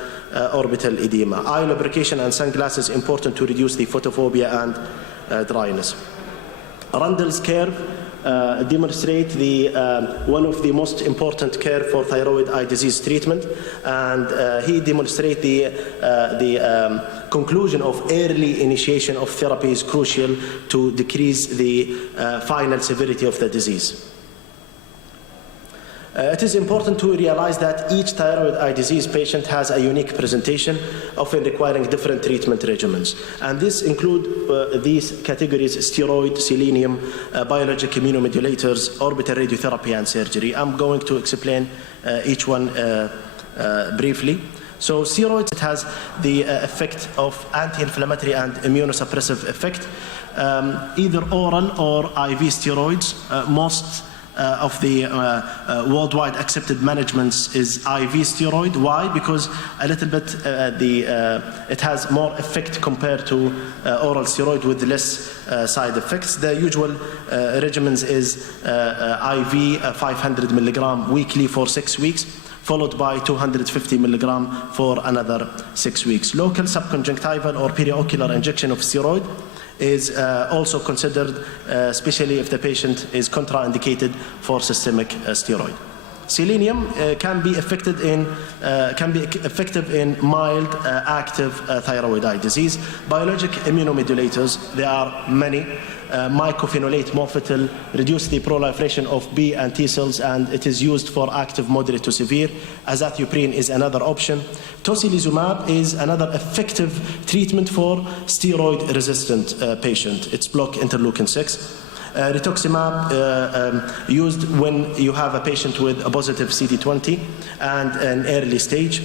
orbital edema. Eye lubrication and sunglasses important to reduce the photophobia and dryness. Rundle's curve demonstrate one of the most important care for thyroid eye disease treatment, and he demonstrates the conclusion of early initiation of therapy is crucial to decrease the final severity of the disease. It is important to realize that each thyroid eye disease patient has a unique presentation, often requiring different treatment regimens. And this include these categories: steroid, selenium, biologic immunomodulators, orbital radiotherapy, and surgery. I'm going to explain each one briefly. So steroids, it has the effect of anti-inflammatory and immunosuppressive effect, either oral or IV steroids. Most of the worldwide accepted managements is IV steroid. Why? Because a little bit it has more effect compared to oral steroid with less side effects. The usual regimens is IV 500 milligram weekly for 6 weeks, followed by 250 milligram for another 6 weeks. Local subconjunctival or periocular injection of steroid is also considered, especially if the patient is contraindicated for systemic steroid. Selenium can be effective in mild active thyroid eye disease. Biologic immunomodulators, there are many. Mycophenolate mofetil reduce the proliferation of B and T cells, and it is used for active, moderate to severe. Azathioprine is another option. Tocilizumab is another effective treatment for steroid-resistant patient. It's block interleukin 6. Rituximab used when you have a patient with a positive CD20 and an early stage.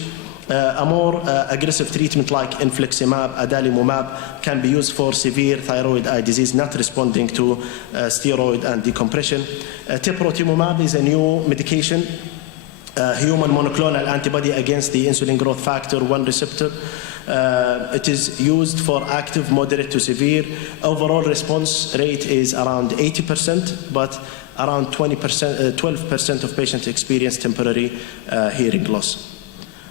A more aggressive treatment like infliximab, adalimumab can be used for severe thyroid eye disease not responding to steroid and decompression. Teprotumumab is a new medication, human monoclonal antibody against the insulin growth factor 1 receptor. It is used for active, moderate to severe. Overall response rate is around 80%, but around 12% of patients experience temporary hearing loss.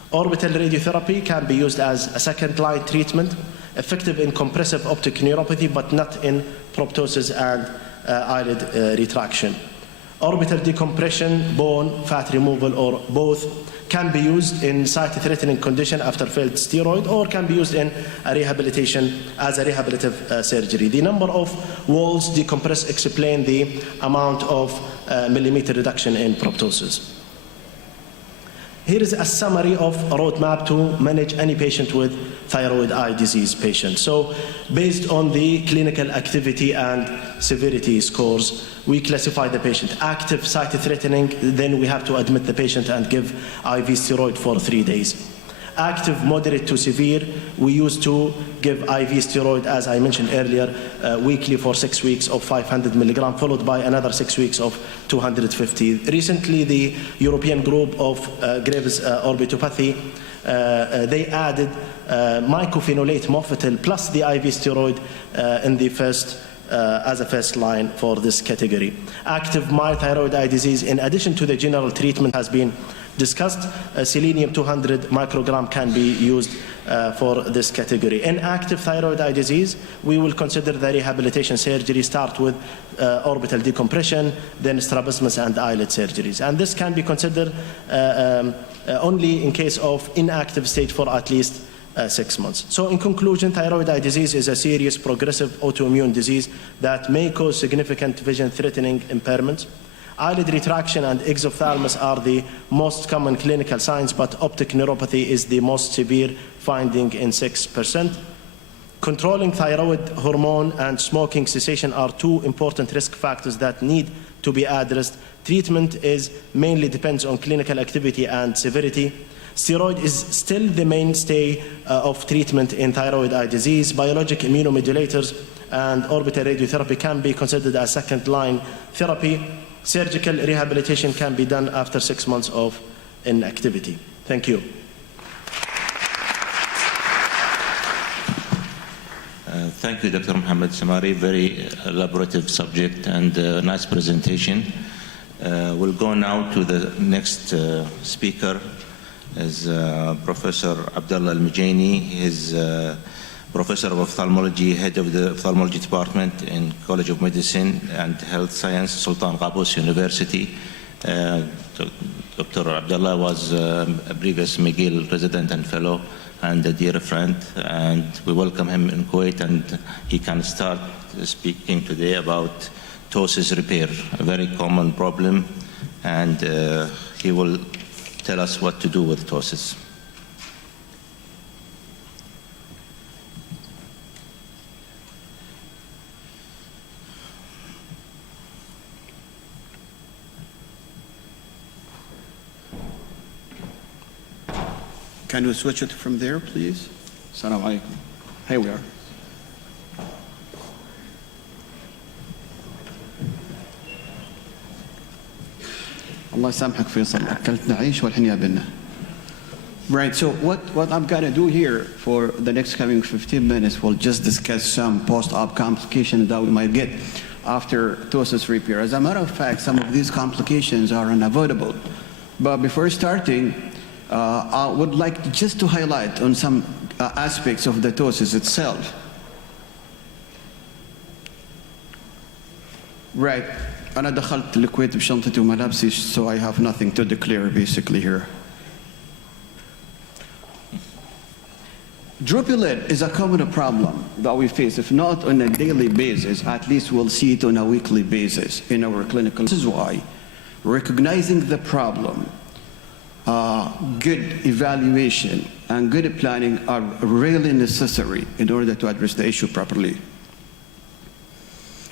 Orbital radiotherapy can be used as a second-line treatment, effective in compressive optic neuropathy, but not in proptosis and eyelid retraction. Orbital decompression, bone, fat removal, or both can be used in sight-threatening condition after failed steroid, or can be used in a rehabilitation as a rehabilitative surgery. The number of walls decompressed explain the amount of millimeter reduction in proptosis. Here is a summary of a roadmap to manage any patient with thyroid eye disease patient. So based on the clinical activity and severity scores, we classify the patient. Active, sight-threatening, then we have to admit the patient and give IV steroid for 3 days. Active, moderate to severe, we used to give IV steroid, as I mentioned earlier, weekly for 6 weeks of 500 milligram, followed by another 6 weeks of 250. Recently, the European group of Graves' orbitopathy, they added mycophenolate mofetil plus the IV steroid in the first as a first line for this category. Active mild thyroid eye disease, in addition to the general treatment, has been discussed. Selenium 200 microgram can be used for this category. In active thyroid eye disease, we will consider the rehabilitation surgery, start with orbital decompression, then strabismus and eyelid surgeries. And this can be considered only in case of inactive stage for at least 6 months. So in conclusion, thyroid eye disease is a serious progressive autoimmune disease that may cause significant vision-threatening impairments. Eyelid retraction and exophthalmos are the most common clinical signs, but optic neuropathy is the most severe finding in 6%. Controlling thyroid hormone and smoking cessation are two important risk factors that need to be addressed. Treatment mainly depends on clinical activity and severity. Steroid is still the mainstay of treatment in thyroid eye disease. Biologic immunomodulators and orbital radiotherapy can be considered as second-line therapy. Surgical rehabilitation can be done after 6 months of inactivity. Thank you. Thank you, Dr. Mohammed Samari. Very elaborative subject and nice presentation. We'll go now to the next speaker, is Professor Abdullah Al-Mijani. He's Professor of Ophthalmology, Head of the Ophthalmology Department in College of Medicine and Health Science, Sultan Qaboos University. Dr. Abdullah was a previous McGill resident and fellow and a dear friend, and we welcome him in Kuwait, and he can start speaking today about ptosis repair, a very common problem, and he will tell us what to do with ptosis. Can we switch it from there, please? Assalamu alaikum. Here we are. الله يسامحك فيصل، أكلتنا عيش والحين يابلنا. Right, so what I'm going to do here for the next coming 15 minutes, we'll just discuss some post-op complications that we might get after ptosis repair. As a matter of fact, some of these complications are unavoidable. But before starting, I would like just to highlight on some aspects of the ptosis itself. Right, أنا دخلت الكويت بشنطتي وملابسي, so I have nothing to declare basically here. Droopy lid is a common problem that we face, if not on a daily basis, at least we'll see it on a weekly basis in our clinical. This is why recognizing the problem, good evaluation and good planning are really necessary in order to address the issue properly.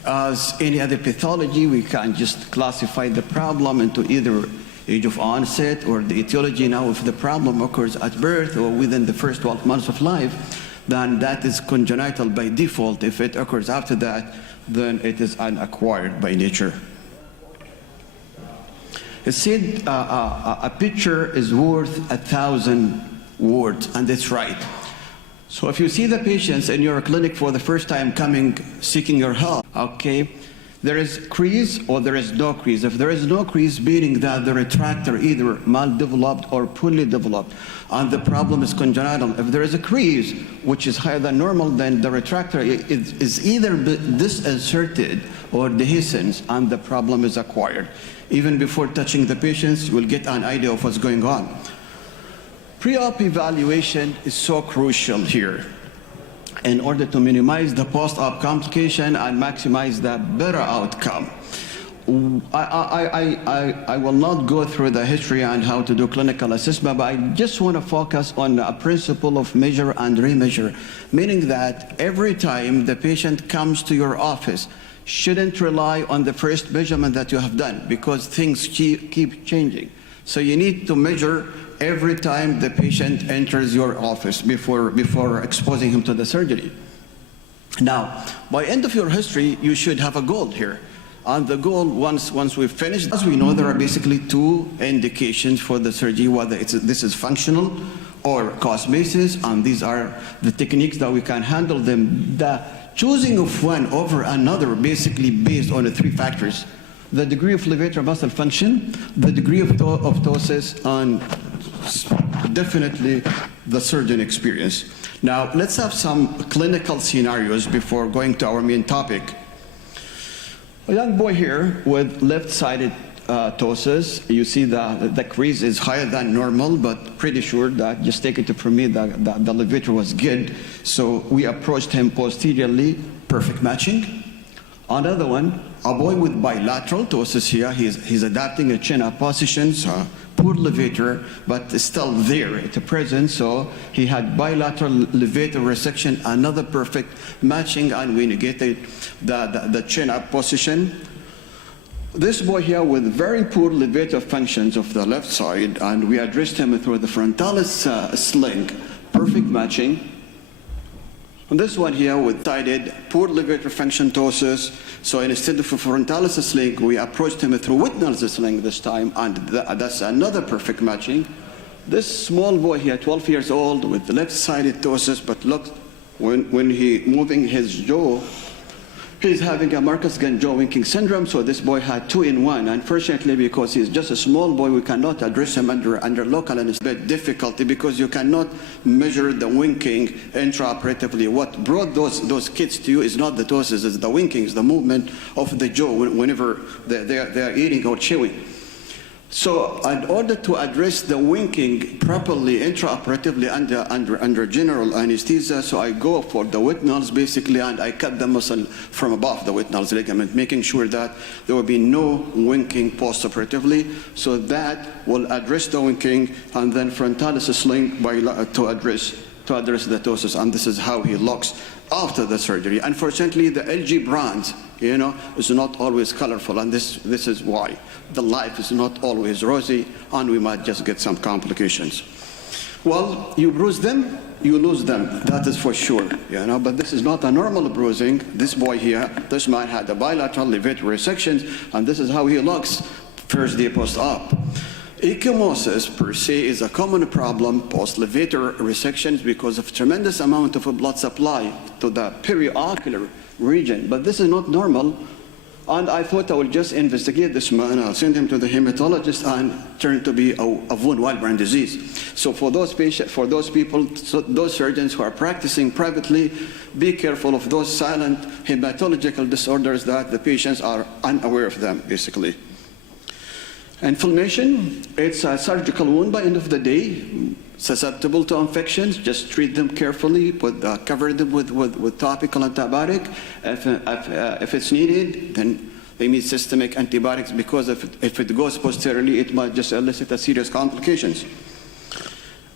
As any other pathology, we can just classify the problem into either age of onset or the etiology. Now, if the problem occurs at birth or within the first 12 months of life, then that is congenital by default. If it occurs after that, then it is unacquired by nature. It said a picture is worth 1,000 words, and that's right. So if you see the patients in your clinic for the first time coming, seeking your help, okay, there is crease or there is no crease. If there is no crease, meaning that the retractor either mal-developed or poorly developed, and the problem is congenital. If there is a crease, which is higher than normal, then the retractor is either disinserted or dehiscence, and the problem is acquired. Even before touching the patients, you will get an idea of what's going on. Pre-op evaluation is so crucial here in order to minimize the post-op complication and maximize the better outcome. I will not go through the history and how to do clinical assessment, but I just want to focus on a principle of measure and remeasure, meaning that every time the patient comes to your office, shouldn't rely on the first measurement that you have done, because things keep changing. So you need to measure every time the patient enters your office before exposing him to the surgery. Now, by end of your history, you should have a goal here. And the goal, once we've finished, as we know, there are basically two indications for the surgery, whether this is functional or cost basis, and these are the techniques that we can handle them. The choosing of one over another basically based on the three factors: the degree of levator muscle function, the degree of ptosis, and definitely the surgeon experience. Now, let's have some clinical scenarios before going to our main topic. A young boy here with left-sided ptosis. You see the crease is higher than normal, but pretty sure that, just take it from me, that the levator was good. So we approached him posteriorly, perfect matching. Another one, a boy with bilateral ptosis here. He's adapting a chin-up position, so poor levator, but still there at the present. So he had bilateral levator resection, another perfect matching, and we negated the chin-up position. This boy here with very poor levator functions of the left side, and we addressed him through the frontalis sling, perfect matching. And this one here with sided poor levator function ptosis. So instead of a frontalis sling, we approached him through Whitnell's sling this time, and that's another perfect matching. This small boy here, 12 years old, with left-sided ptosis, but look, when he moving his jaw, He's having a Marcus Ganjo-Winking syndrome, so this boy had 2 in 1. Unfortunately, because he's just a small boy, we cannot address him under local anesthesia. Difficulty because you cannot measure the winking intraoperatively. What brought those kids to you is not the ptosis, it's the winkings, the movement of the jaw whenever they are eating or chewing. So in order to address the winking properly intraoperatively under general anesthesia, so I go for the Whitnall's basically, and I cut the muscle from above the Whitnall's ligament, making sure that there will be no winking postoperatively. So that will address the winking, and then frontalis sling to address the ptosis, and this is how he looks after the surgery. Unfortunately, the LG brand, is not always colorful, and this is why. The life is not always rosy, and we might just get some complications. Well, you bruise them, you lose them, that is for sure, but this is not a normal bruising. This boy here, this man had a bilateral levator resection, and this is how he looks first day post-op. Ecchymosis per se is a common problem post-levator resections because of tremendous amount of blood supply to the periocular region, but this is not normal. And I thought I would just investigate this man, I'll send him to the hematologist, and turn to be a von Willebrand disease. So for those patients, for those people, those surgeons who are practicing privately, be careful of those silent hematological disorders that the patients are unaware of them, basically. Inflammation, it's a surgical wound by end of the day, susceptible to infections. Just treat them carefully, cover them with topical antibiotic. If it's needed, then they need systemic antibiotics, because if it goes posteriorly, it might just elicit a serious complications.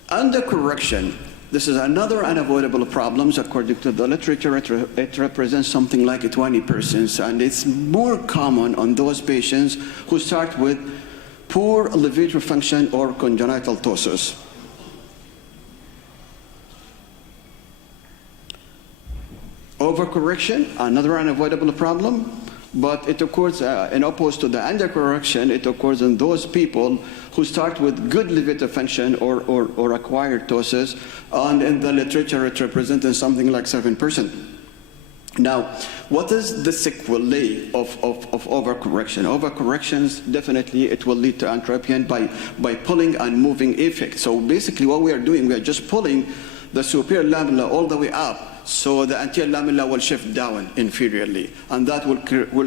Under correction, this is another unavoidable problem. According to the literature, it represents something like 20%, and it's more common on those patients who start with poor levator function or congenital ptosis. Overcorrection, another unavoidable problem, but it occurs in opposed to the undercorrection, it occurs in those people who start with good levator function or acquired ptosis, and in the literature it represents something like 7%. Now, what is the sequelae of overcorrection? Overcorrections, definitely it will lead to entropion by pulling and moving effect. So basically what we are doing, we are just pulling the superior lamella all the way up, so the anterior lamella will shift down inferiorly, and that will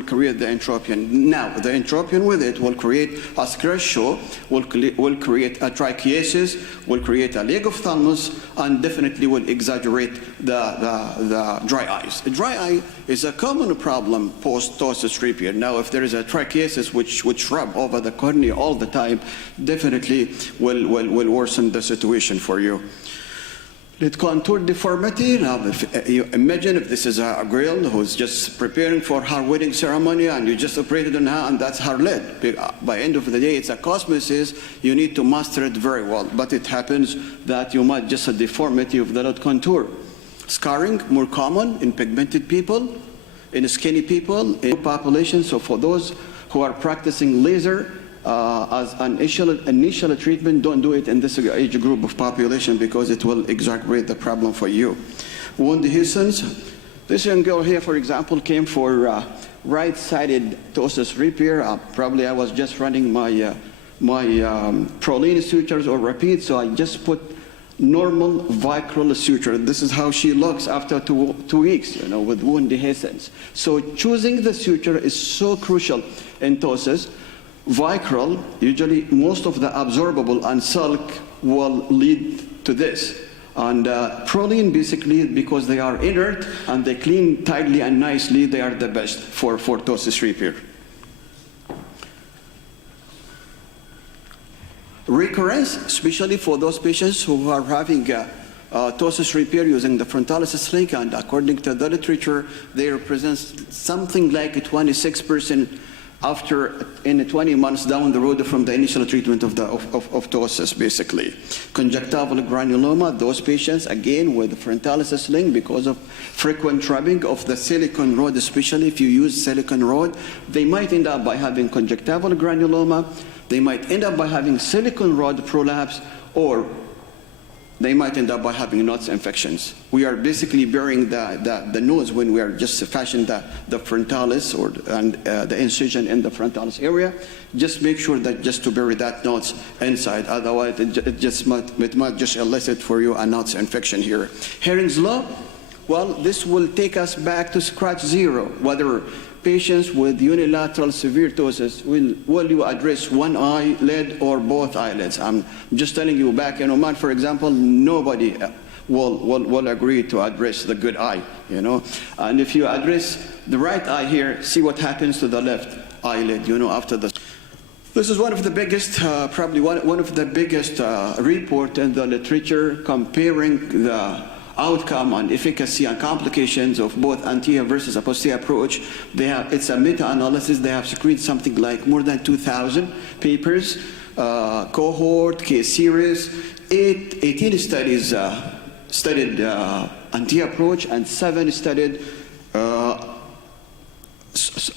create the entropion. Now, the entropion with it will create a scratch, will create a trichiasis, will create a leg of thalamus, and definitely will exaggerate the dry eyes. Dry eye is a common problem post-ptosis repair. Now, if there is a trichiasis which rub over the cornea all the time, definitely will worsen the situation for you. Lid contour deformity. Now, if you imagine if this is a girl who's just preparing for her wedding ceremony and you just operated on her and that's her lid. By end of the day, it's a cosmesis. You need to master it very well. But it happens that you might just a deformity of the lid contour. Scarring, more common in pigmented people, in skinny people, in population. So for those who are practicing laser, as an initial treatment, don't do it in this age group of population because it will exacerbate the problem for you. Wound dehiscence. This young girl here, for example, came for right-sided ptosis repair. Probably I was just running my Prolene sutures or Rapid, so I just put normal vicryl suture. This is how she looks after two weeks, with wound dehiscence. So choosing the suture is so crucial in ptosis. Vicryl, usually most of the absorbable and silk will lead to this. And Prolene, basically, because they are inert and they clean tightly and nicely, they are the best for ptosis repair. Recurrence, especially for those patients who are having ptosis repair using the frontalis sling, and according to the literature, they represent something like 26% after in 20 months down the road from the initial treatment of ptosis, basically. Conjunctival granuloma, those patients, again, with frontalis sling, because of frequent rubbing of the silicone rod, especially if you use silicone rod, they might end up by having conjunctival granuloma, they might end up by having silicone rod prolapse, or they might end up by having knots infections. We are basically burying the nose when we are just fashioning the frontalis and the incision in the frontalis area. Just make sure that just to bury that knots inside, otherwise it might just elicit for you a knots infection here. Herring's law, well, this will take us back to scratch zero. Whether patients with unilateral severe ptosis, will you address one eyelid or both eyelids? I'm just telling you, back in Oman, for example, nobody will agree to address the good eye, you know. And if you address the right eye here, see what happens to the left eyelid, you know, after this. This is one of the biggest, probably one of the biggest report in the literature comparing the outcome and efficacy and complications of both anterior versus a posterior approach. It's a meta-analysis. They have screened something like more than 2,000 papers, cohort, case series. 18 studies studied anterior approach, and 7 studied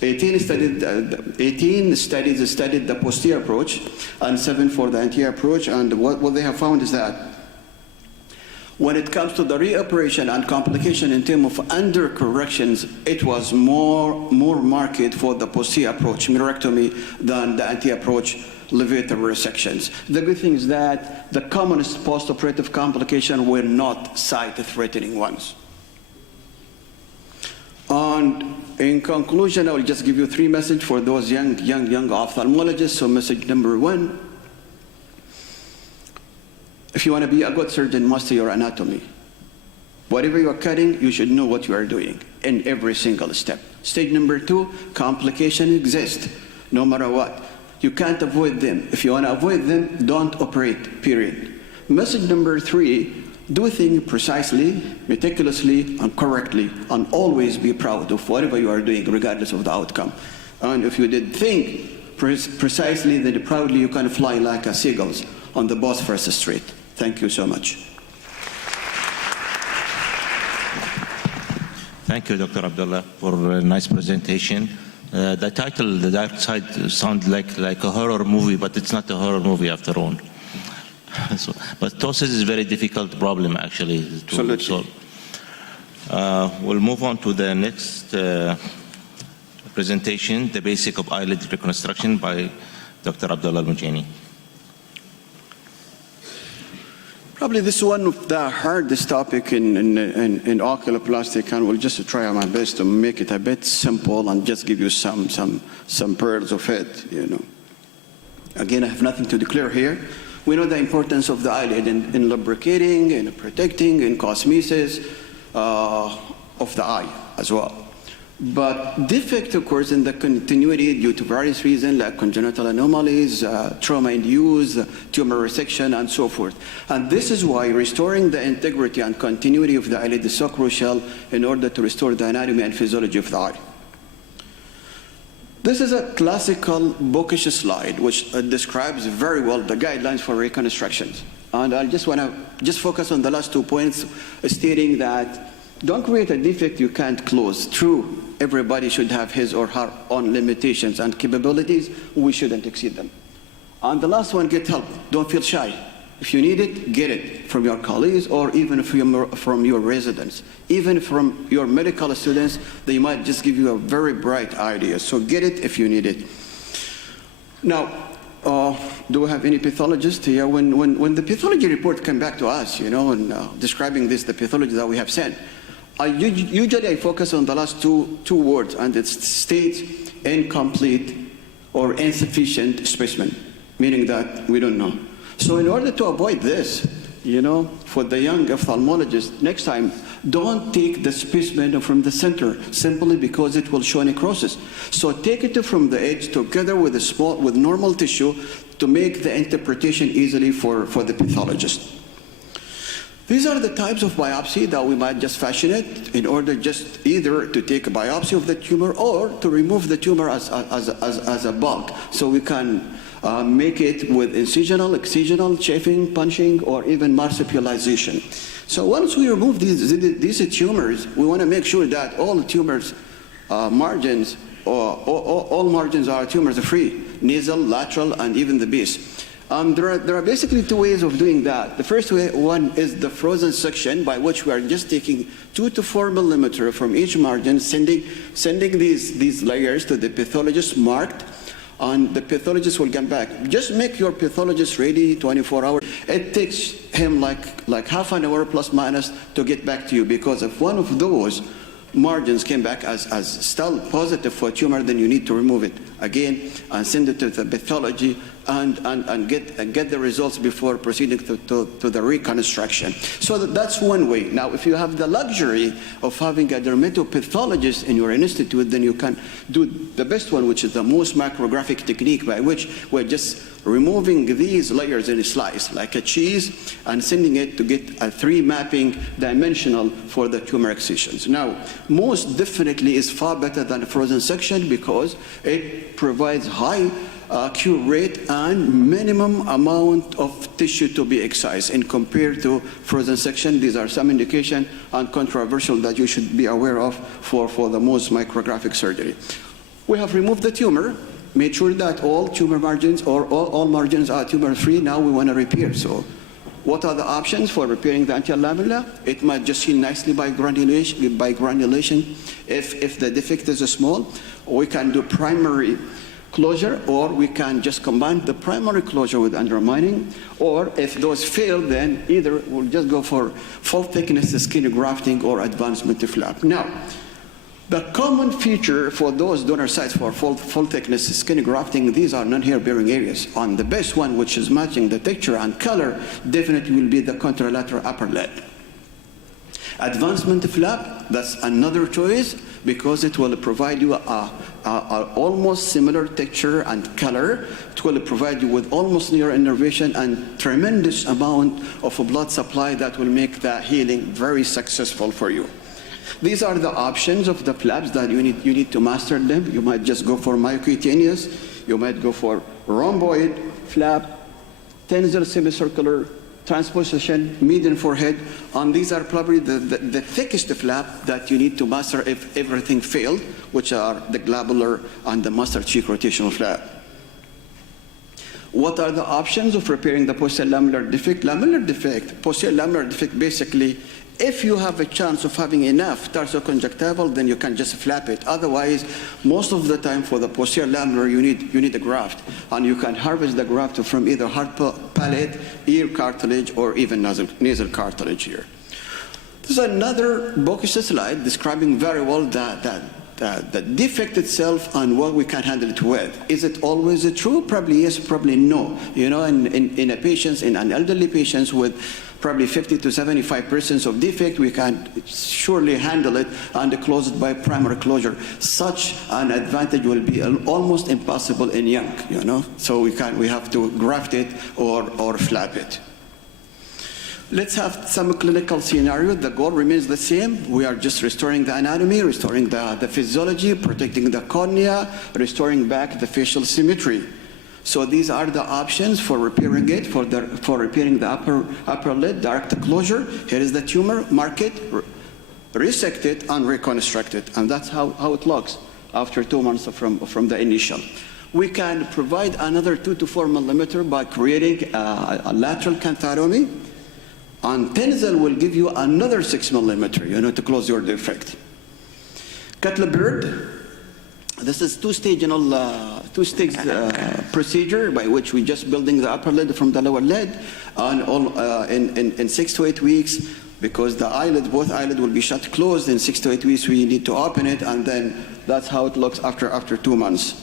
18 studies studied the posterior approach, and 7 for the anterior approach. And what they have found is that when it comes to the reoperation and complication in terms of undercorrections, it was more marked for the posterior approach, myrectomy, than the anterior approach, levator resections. The good thing is that the commonest postoperative complications were not sight-threatening ones. And in conclusion, I will just give you 3 messages for those young ophthalmologists. So message number 1, if you want to be a good surgeon, master your anatomy. Whatever you are cutting, you should know what you are doing in every single step. Stage number 2, complications exist, no matter what. You can't avoid them. If you want to avoid them, don't operate, period. Message number 3, do things precisely, meticulously, and correctly, and always be proud of whatever you are doing, regardless of the outcome. And if you did think precisely, then proudly you can fly like a seagulls on the Bosphorus Strait. Thank you so much. Thank you, Dr. Abdullah, for a nice presentation. The title, The Dark Side, sounds like a horror movie, but it's not a horror movie after all. But ptosis is a very difficult problem, actually, to solve. We'll move on to the next presentation, The Basic of Eyelid Reconstruction by Dr. Abdullah Al-Mujani. Probably this is one of the hardest topic in oculoplastic, and we'll just try my best to make it a bit simple and just give you some pearls of it, you know. Again, I have nothing to declare here. We know the importance of the eyelid in lubricating, in protecting, in cosmesis of the eye as well. But defect occurs in the continuity due to various reasons like congenital anomalies, trauma-induced, tumor resection, and so forth. And this is why restoring the integrity and continuity of the eyelid is so crucial in order to restore the anatomy and physiology of the eye. This is a classical bookish slide which describes very well the guidelines for reconstructions. And I just want to focus on the last 2 points, stating that don't create a defect you can't close. True, everybody should have his or her own limitations and capabilities. We shouldn't exceed them. And the last one, get help. Don't feel shy. If you need it, get it from your colleagues or even from your residents. Even from your medical students, they might just give you a very bright idea. So get it if you need it. Now, do we have any pathologists here? When the pathology report came back to us, you know, and describing the pathology that we have sent, usually I focus on the last two words, and it states incomplete or insufficient specimen, meaning that we don't know. So in order to avoid this, you know, for the young ophthalmologist, next time, don't take the specimen from the center simply because it will show necrosis. So take it from the edge together with normal tissue to make the interpretation easily for the pathologist. These are the types of biopsy that we might just fashion it in order just either to take a biopsy of the tumor or to remove the tumor as a bulk. So we can make it with incisional, excisional, chafing, punching, or even marsupialization. So once we remove these tumors, we want to make sure that all the tumors margins, all margins are tumors free, nasal, lateral, and even the base. There are basically two ways of doing that. The first one is the frozen section, by which we are just taking 2 to 4 millimeter from each margin, sending these layers to the pathologist marked, and the pathologist will come back. Just make your pathologist ready 24 hours. It takes him like half an hour plus minus to get back to you, because if one of those margins came back as still positive for tumor, then you need to remove it again and send it to the pathology and get the results before proceeding to the reconstruction. So that's one way. Now, if you have the luxury of having a dermatopathologist in your institute, then you can do the best one, which is the most micrographic technique, by which we're just removing these layers in a slice, like a cheese, and sending it to get a 3 mapping dimensional for the tumor excisions. Now, most definitely is far better than a frozen section, because it provides high cure rate and minimum amount of tissue to be excised. And compared to frozen section, these are some indication and controversial that you should be aware of for the most micrographic surgery. We have removed the tumor, made sure that all tumor margins or all margins are tumor-free. Now we want to repair. So what are the options for repairing the anterior lamella? It might just heal nicely by granulation. If the defect is small, we can do primary closure, or we can just combine the primary closure with undermining, or if those fail, then either we'll just go for full thickness skin grafting or advancement flap. Now, the common feature for those donor sites for full thickness skin grafting, these are non-hair bearing areas. And the best one, which is matching the texture and color, definitely will be the contralateral upper lid. Advancement flap, that's another choice, because it will provide you a almost similar texture and color. It will provide you with almost near innervation and tremendous amount of blood supply that will make the healing very successful for you. These are the options of the flaps that you need to master them. You might just go for myocutaneous, you might go for rhomboid flap, tensile semicircular, transposition, median forehead, and these are probably the thickest flap that you need to master if everything failed, which are the globular and the master cheek rotational flap. What are the options of repairing the posterior lamellar defect? Posterior lamellar defect, basically, if you have a chance of having enough tarsoconjunctival, then you can just flap it. Otherwise, most of the time for the posterior lamellar, you need a graft, and you can harvest the graft from either hard palate, ear cartilage, or even nasal cartilage here. This is another bogus slide describing very well the defect itself and what we can handle it with. Is it always true? Probably yes, probably no. You know, in an elderly patients with probably 50 to 75% of defect, we can surely handle it and close it by primary closure. Such an advantage will be almost impossible in young, you know. So we have to graft it or flap it. Let's have some clinical scenario. The goal remains the same. We are just restoring the anatomy, restoring the physiology, protecting the cornea, restoring back the facial symmetry. So these are the options for repairing it, for repairing the upper lid, direct closure. Here is the tumor, mark it, resect it, and reconstruct it. And that's how it looks after 2 months from the initial. We can provide another 2 to 4 millimeter by creating a lateral cantharomy. And Tensile will give you another 6 millimeter, you know, to close your defect. Cutler bird. This is two-stage procedure by which we just building the upper lid from the lower lid, and in 6 to 8 weeks, because the eyelid, both eyelids will be shut closed. In 6 to 8 weeks, we need to open it, and then that's how it looks after 2 months.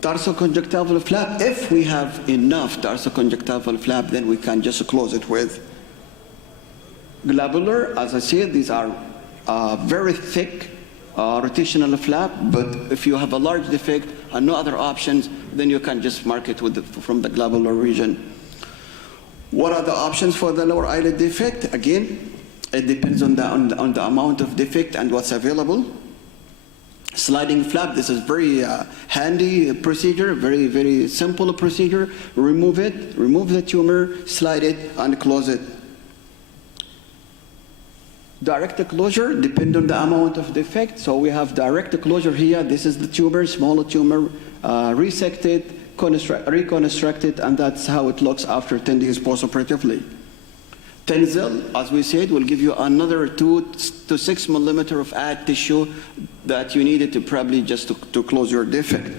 Tarsoconjunctival flap. If we have enough tarsoconjunctival flap, then we can just close it with globular. As I said, these are very thick rotational flap, but if you have a large defect and no other options, then you can just mark it from the globular region. What are the options for the lower eyelid defect? Again, it depends on the amount of defect and what's available. Sliding flap, this is very handy procedure, very, very simple procedure. Remove it, remove the tumor, slide it, and close it. Direct closure, depend on the amount of defect. So we have direct closure here. This is the tumor, small tumor, resected, reconstruct it, and that's how it looks after 10 days postoperatively. Tensile, as we said, will give you another 2 to 6 millimeter of add tissue that you needed to probably just to close your defect.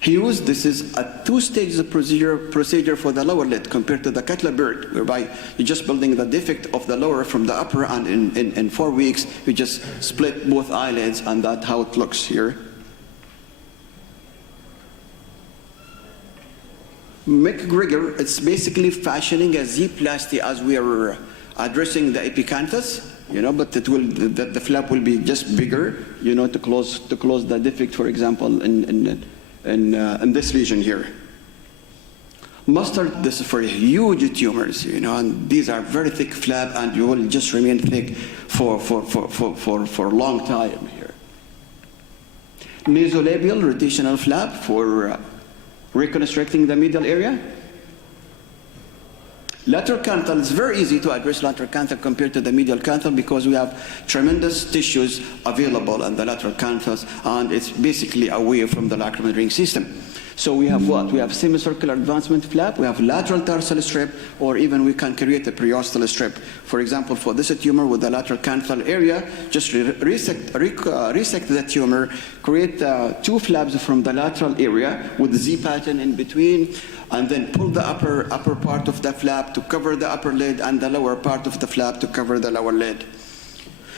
Hughes, this is a 2-stage procedure for the lower lid compared to the cutler bird, whereby you're just building the defect of the lower from the upper, and in 4 weeks, you just split both eyelids, and that's how it looks here. McGregor, it's basically fashioning a Z-plasty as we are addressing the epicanthus, but it will, the flap will be just bigger, to close the defect, for example, in this region here. Mustard, this is for huge tumors, and these are very thick flap, and you will just remain thick for a long time here. Nasolabial rotational flap for reconstructing the medial area. Lateral canthal, it's very easy to address lateral canthal compared to the medial canthal because we have tremendous tissues available in the lateral canthals, and it's basically away from the lacrimal ring system. So we have what? We have semicircular advancement flap, we have lateral tarsal strip, or even we can create a periostal strip. For example, for this tumor with the lateral canthal area, just resect the tumor, create 2 flaps from the lateral area with the Z pattern in between, and then pull the upper part of the flap to cover the upper lid, and the lower part of the flap to cover the lower lid.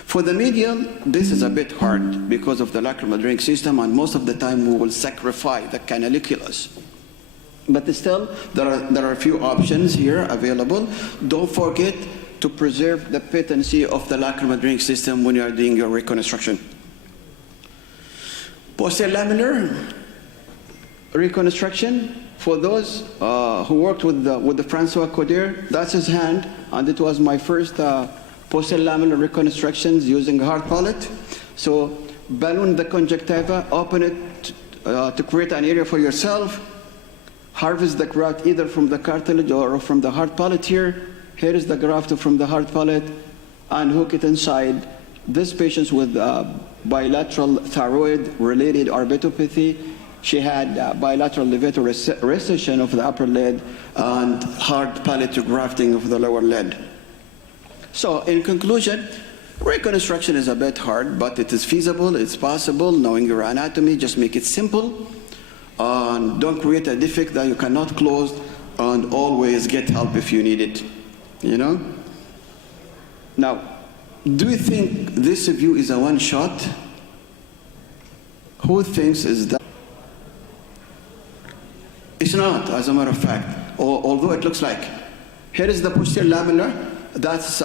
For the medial, this is a bit hard because of the lacrimal ring system, and most of the time we will sacrifice the canaliculus. But still, there are a few options here available. Don't forget to preserve the patency of the lacrimal ring system when you are doing your reconstruction. Posterior laminar reconstruction, for those who worked with the Francois Coder, that's his hand, and it was my first posterior laminar reconstructions using hard palette. So balloon the conjunctiva, open it to create an area for yourself, harvest the graft either from the cartilage or from the hard palette here. Here is the graft from the hard palette, and hook it inside. This patient with bilateral thyroid-related orbitopathy, she had bilateral levator recession of the upper lid and hard palate grafting of the lower lid. So in conclusion, reconstruction is a bit hard, but it is feasible, it's possible. Knowing your anatomy, just make it simple. And don't create a defect that you cannot close, and always get help if you need it, Now, do you think this view is a one-shot? Who thinks is that? It's not, as a matter of fact, although it looks like. Here is the posterior laminar. That's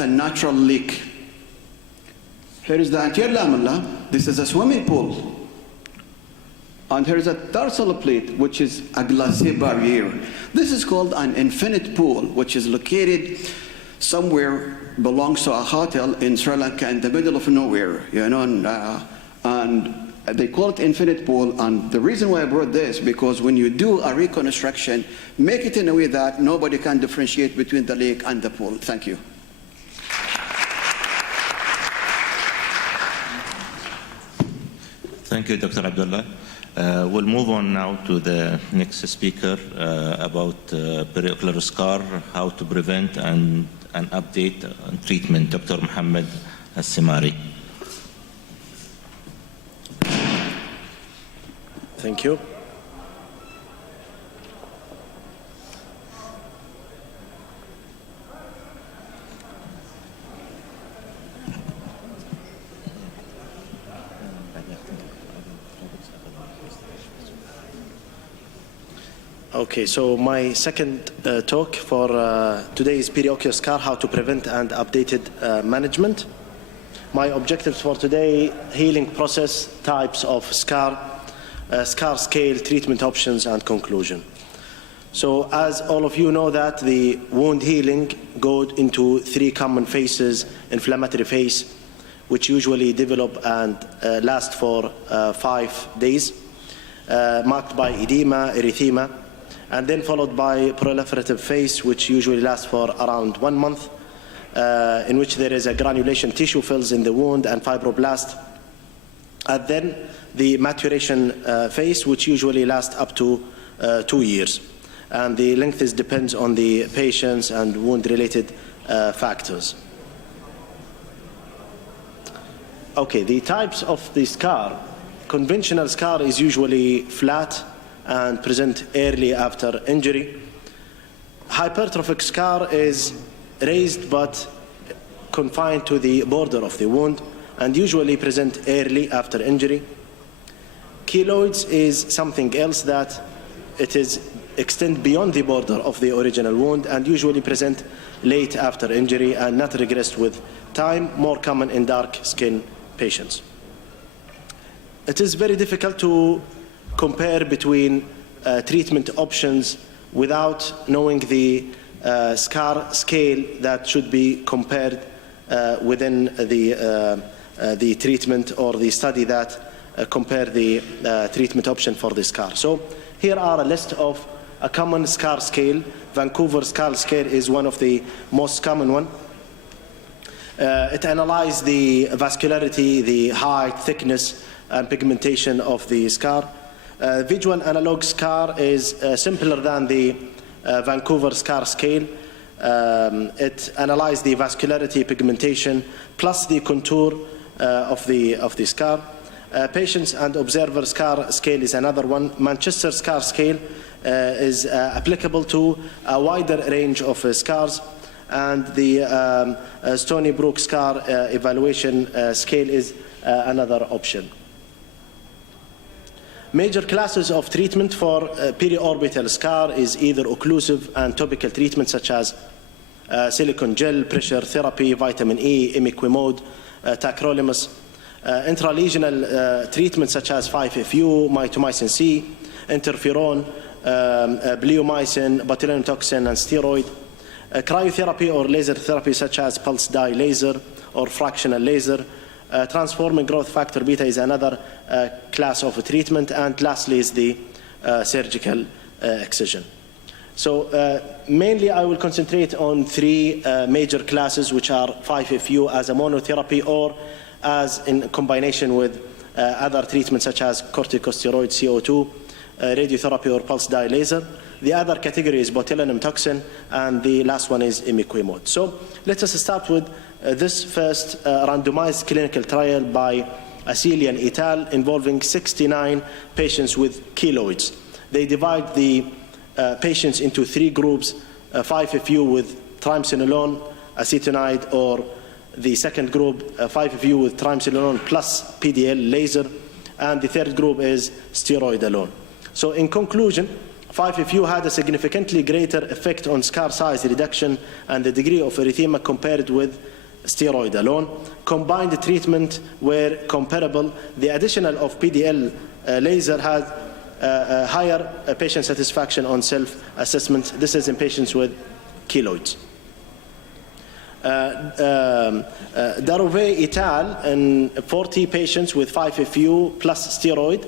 a natural leak. Here is the anterior lamella. This is a swimming pool. And here is a tarsal plate, which is a glacé barrier. This is called an infinite pool, which is located somewhere, belongs to a hotel in Sri Lanka in the middle of nowhere, and they call it infinite pool. And the reason why I brought this, because when you do a reconstruction, make it in a way that nobody can differentiate between the lake and the pool. Thank you. Thank you, Dr. Abdullah. We'll move on now to the next speaker about periocular scar, how to prevent and an update on treatment, Dr. Mohammed Al-Simari. Thank you. Okay, so my second talk for today is periocular scar, how to prevent and updated management. My objectives for today: healing process, types of scar, scar scale, treatment options, and conclusion. So as all of you know that the wound healing goes into 3 common phases: inflammatory phase, which usually develop and last for 5 days, marked by edema, erythema, and then followed by proliferative phase, which usually lasts for around 1 month, in which there is a granulation tissue fills in the wound and fibroblast. and then the maturation phase, which usually lasts up to 2 years. And the length depends on the patients and wound-related factors. Okay, the types of the scar. Conventional scar is usually flat and present early after injury. Hypertrophic scar is raised but confined to the border of the wound and usually present early after injury. Keloids is something else that it is extend beyond the border of the original wound and usually present late after injury and not regressed with time, more common in dark skin patients. It is very difficult to compare between treatment options without knowing the scar scale that should be compared within the treatment or the study that compare the treatment option for the scar. So here are a list of a common scar scale. Vancouver scar scale is one of the most common one. It analyzes the vascularity, the height, thickness, and pigmentation of the scar. Visual analog scar is simpler than the Vancouver scar scale. It analyzes the vascularity, pigmentation, plus the contour of the scar. Patients and observer scar scale is another one. Manchester scar scale is applicable to a wider range of scars, and the Stony Brook scar evaluation scale is another option. Major classes of treatment for periorbital scar is either occlusive and topical treatment such as silicone gel, pressure therapy, vitamin E, imiquimod, tacrolimus. Intralesional treatment such as 5-FU, mitomycin C, interferon, bleomycin, botulinum toxin, and steroid. Cryotherapy or laser therapy such as pulse dye laser or fractional laser. Transforming growth factor beta is another class of treatment, and lastly is the surgical excision. So mainly I will concentrate on three major classes, which are 5-FU as a monotherapy or as in combination with other treatments such as corticosteroid, CO2, radiotherapy or pulse dye laser. The other category is botulinum toxin, and the last one is imiquimod. So let us start with this first randomized clinical trial by Asilian et al. Involving 69 patients with keloids. They divide the patients into three groups, 5-FU with triamcinolone, acetonide, or the second group, 5-FU with triamcinolone plus PDL laser, and the third group is steroid alone. So in conclusion, 5-FU had a significantly greater effect on scar size reduction and the degree of erythema compared with steroid alone. Combined treatment were comparable. The additional of PDL laser had higher patient satisfaction on self-assessment. This is in patients with keloids. Darové et al. In 40 patients with 5-FU plus steroid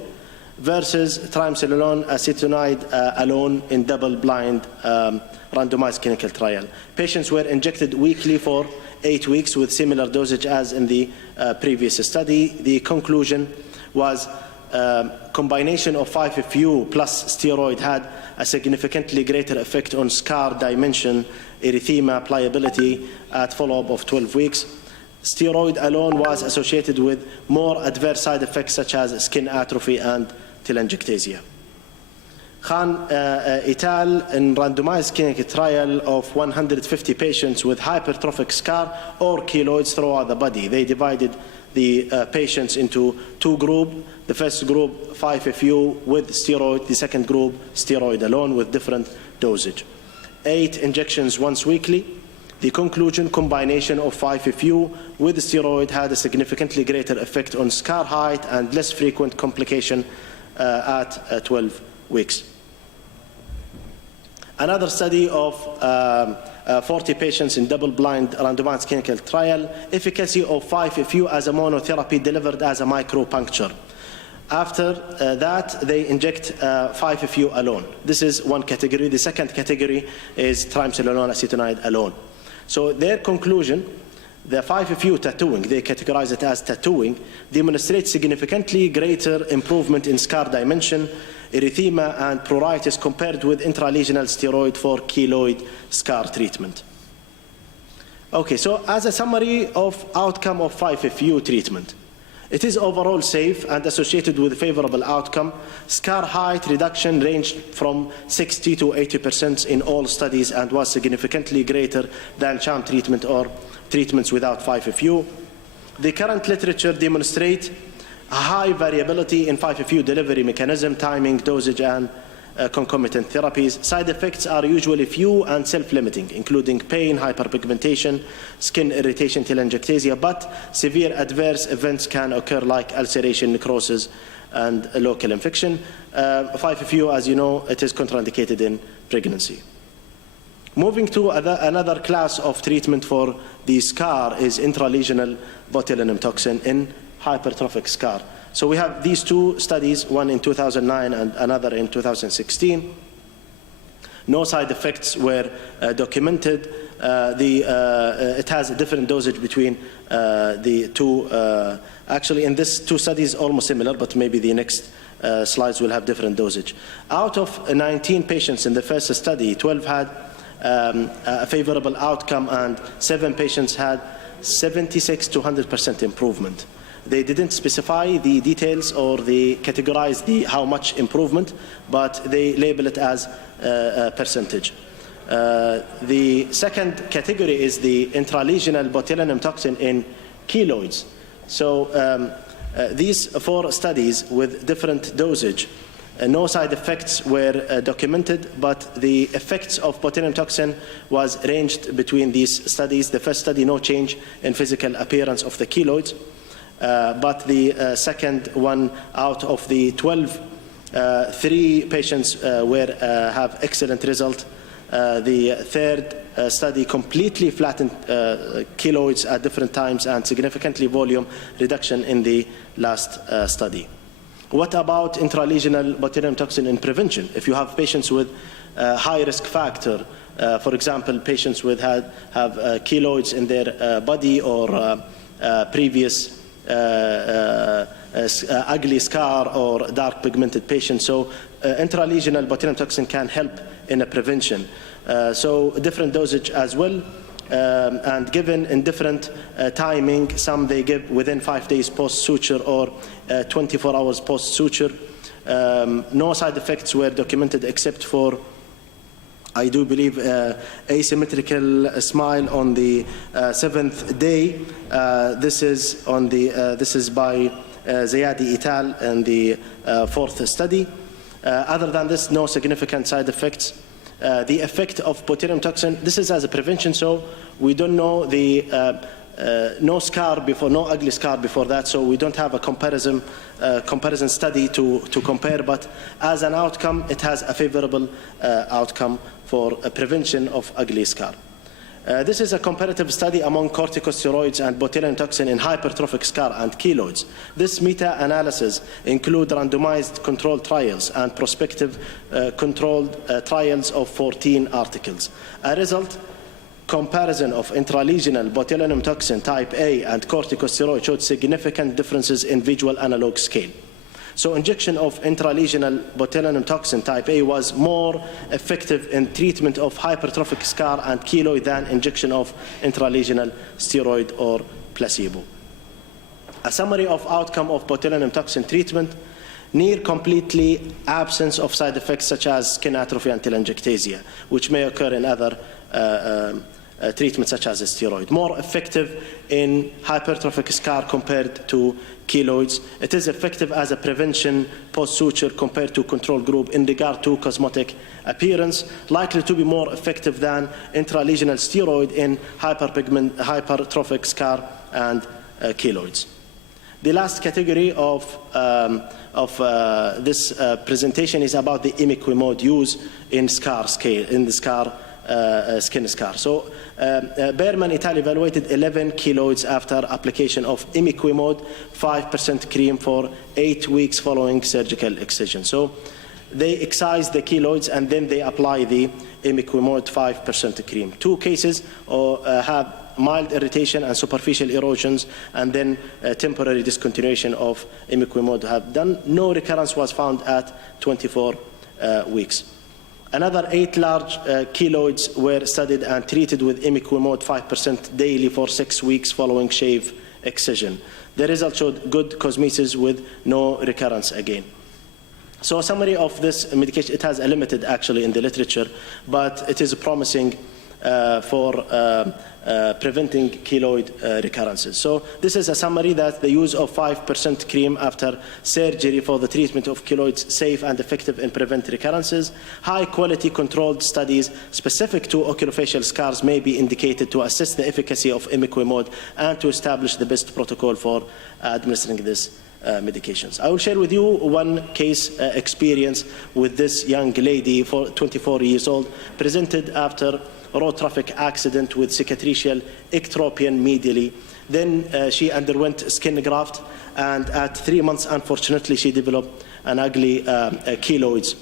versus triamcinolone acetonide alone in double-blind randomized clinical trial. Patients were injected weekly for 8 weeks with similar dosage as in the previous study. The conclusion was combination of 5-FU plus steroid had a significantly greater effect on scar dimension, erythema, pliability at follow-up of 12 weeks. Steroid alone was associated with more adverse side effects such as skin atrophy and telangiectasia. Khan et al. In randomized clinical trial of 150 patients with hypertrophic scar or keloids throughout the body. They divided the patients into two groups. The first group, 5-FU with steroid. The second group, steroid alone with different dosage. 8 injections once weekly. The conclusion, combination of 5-FU with steroid had a significantly greater effect on scar height and less frequent complication at 12 weeks. Another study of 40 patients in double-blind randomized clinical trial, efficacy of 5-FU as a monotherapy delivered as a micropuncture. After that, they inject 5-FU alone. This is one category. The second category is triamcinolone acetonide alone. So their conclusion, the 5FU tattooing, they categorize it as tattooing, demonstrates significantly greater improvement in scar dimension, erythema, and pruritus compared with intralesional steroid for keloid scar treatment. Okay, so as a summary of outcome of 5FU treatment, it is overall safe and associated with favorable outcome. Scar height reduction ranged from 60 to 80% in all studies and was significantly greater than sham treatment or treatments without 5FU. The current literature demonstrates a high variability in 5FU delivery mechanism, timing, dosage, and concomitant therapies. Side effects are usually few and self-limiting, including pain, hyperpigmentation, skin irritation, telangiectasia, but severe adverse events can occur like ulceration, necrosis, and a local infection. 5FU, as you know, it is contraindicated in pregnancy. Moving to another class of treatment for the scar is intralesional botulinum toxin in hypertrophic scar. So we have these two studies, one in 2009 and another in 2016. No side effects were documented. It has a different dosage between the two. Actually, in these two studies, almost similar, but maybe the next slides will have different dosage. Out of 19 patients in the first study, 12 had a favorable outcome and 7 patients had 76 to 100% improvement. They didn't specify the details or they categorize how much improvement, but they label it as a percentage. The second category is the intralesional botulinum toxin in keloids. So these 4 studies with different dosage, no side effects were documented, but the effects of botulinum toxin was ranged between these studies. The first study, no change in physical appearance of the keloids. But the second one, out of the 12, 3 patients have excellent result. The third study completely flattened keloids at different times and significantly volume reduction in the last study. What about intralesional botulinum toxin in prevention? If you have patients with high risk factor, for example, patients with have keloids in their body or previous ugly scar or dark pigmented patients. So intralesional botulinum toxin can help in a prevention. So different dosage as well, and given in different timing. Some they give within 5 days post suture or 24 hours post suture. No side effects were documented except for, I do believe, asymmetrical smile on the 7th day. This is on the this is by Zayadi et al. In the 4th study. Other than this, no significant side effects. The effect of botulinum toxin, this is as a prevention, so we don't know the no scar before, no ugly scar before that, so we don't have a comparison study to compare, but as an outcome, it has a favorable outcome for a prevention of ugly scar. This is a comparative study among corticosteroids and botulinum toxin in hypertrophic scar and keloids. This meta-analysis includes randomized controlled trials and prospective controlled trials of 14 articles. A result comparison of intralesional botulinum toxin type A and corticosteroid showed significant differences in visual analog scale. So injection of intralesional botulinum toxin type A was more effective in treatment of hypertrophic scar and keloid than injection of intralesional steroid or placebo. A summary of outcome of botulinum toxin treatment: near completely absence of side effects such as skin atrophy and telangiectasia, which may occur in other treatments such as a steroid. More effective in hypertrophic scar compared to keloids. It is effective as a prevention post-suture compared to control group in regard to cosmetic appearance, likely to be more effective than intralesional steroid in hypertrophic scar and keloids. The last category of this presentation is about the imiquimod use in scar scale, in the scar skin scar. So Behrman et al. Evaluated 11 keloids after application of imiquimod 5% cream for 8 weeks following surgical excision. So they excise the keloids and then they apply the imiquimod 5% cream. 2 cases have mild irritation and superficial erosions, and then temporary discontinuation of imiquimod have done. No recurrence was found at 24 weeks. Another 8 large keloids were studied and treated with imiquimod 5% daily for 6 weeks following shave excision. The result showed good cosmesis with no recurrence again. So a summary of this medication, it has a limited actually in the literature, but it is promising for preventing keloid recurrences. So this is a summary that the use of 5% cream after surgery for the treatment of keloids safe and effective in prevent recurrences. High quality controlled studies specific to oculofacial scars may be indicated to assess the efficacy of imiquimod and to establish the best protocol for administering this medications. I will share with you one case experience with this young lady, 24 years old, presented after road traffic accident with cicatricial ectropion medially. Then she underwent skin graft, and at 3 months, unfortunately, she developed an ugly keloids.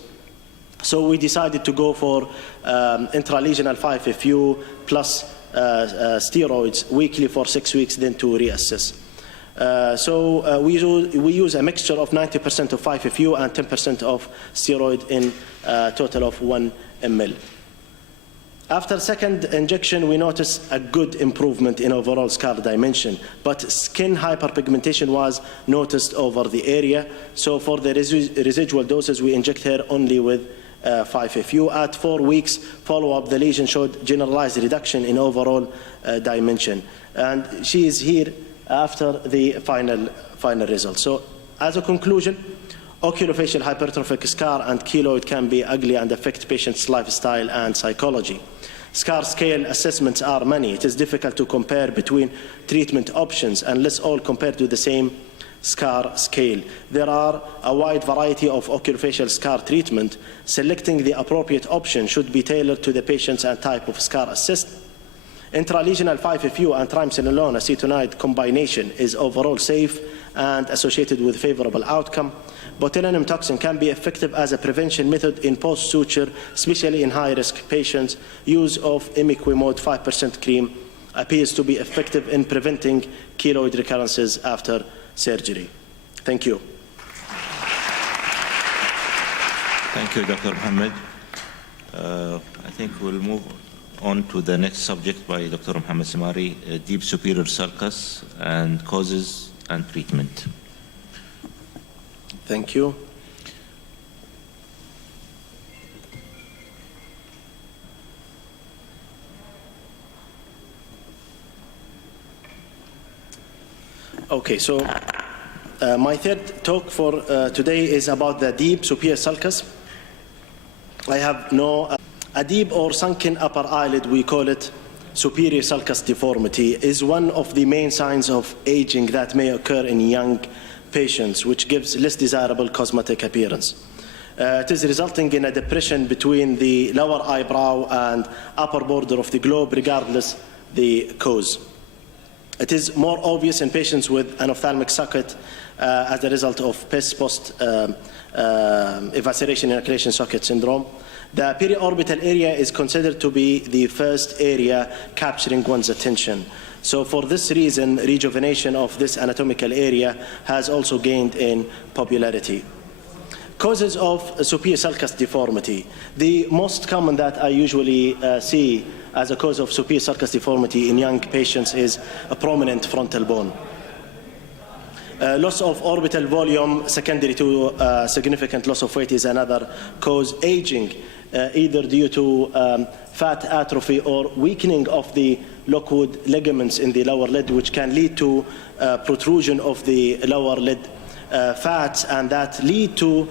So we decided to go for intralesional 5-FU plus steroids weekly for 6 weeks, then to reassess. We use a mixture of 90% of 5-FU and 10% of steroid in a total of 1 ml. After second injection, we noticed a good improvement in overall scar dimension, but skin hyperpigmentation was noticed over the area. So for the residual doses, we inject her only with 5-FU. At 4 weeks follow-up, the lesion showed generalized reduction in overall dimension. And she is here after the final result. So as a conclusion, oculofacial hypertrophic scar and keloid can be ugly and affect patients' lifestyle and psychology. Scar scale assessments are many. It is difficult to compare between treatment options unless all compared to the same scar scale. There are a wide variety of oculofacial scar treatment. Selecting the appropriate option should be tailored to the patients and type of scar assessed. Intralesional 5-FU and triamcinolone acetonide combination is overall safe and associated with favorable outcome. Botulinum toxin can be effective as a prevention method in post-suture, especially in high-risk patients. Use of imiquimod 5% cream appears to be effective in preventing keloid recurrences after surgery. Thank you. Thank you, Dr. Mohammed. I think we'll move on to the next subject by Dr. Mohammed Samari, deep superior sulcus and causes and treatment. Thank you. Okay, so my third talk for today is about the deep superior sulcus. I have a deep or sunken upper eyelid, we call it superior sulcus deformity, is one of the main signs of aging that may occur in young patients, which gives less desirable cosmetic appearance. It is resulting in a depression between the lower eyebrow and upper border of the globe, regardless the cause. It is more obvious in patients with an ophthalmic socket as a result of PES post evaceration inoculation socket syndrome. The periorbital area is considered to be the first area capturing one's attention. So for this reason, rejuvenation of this anatomical area has also gained in popularity. Causes of superior sulcus deformity. The most common that I usually see as a cause of superior sulcus deformity in young patients is a prominent frontal bone. Loss of orbital volume secondary to significant loss of weight is another cause. Aging, either due to fat atrophy or weakening of the Lockwood ligaments in the lower lid, which can lead to protrusion of the lower lid fats, and that lead to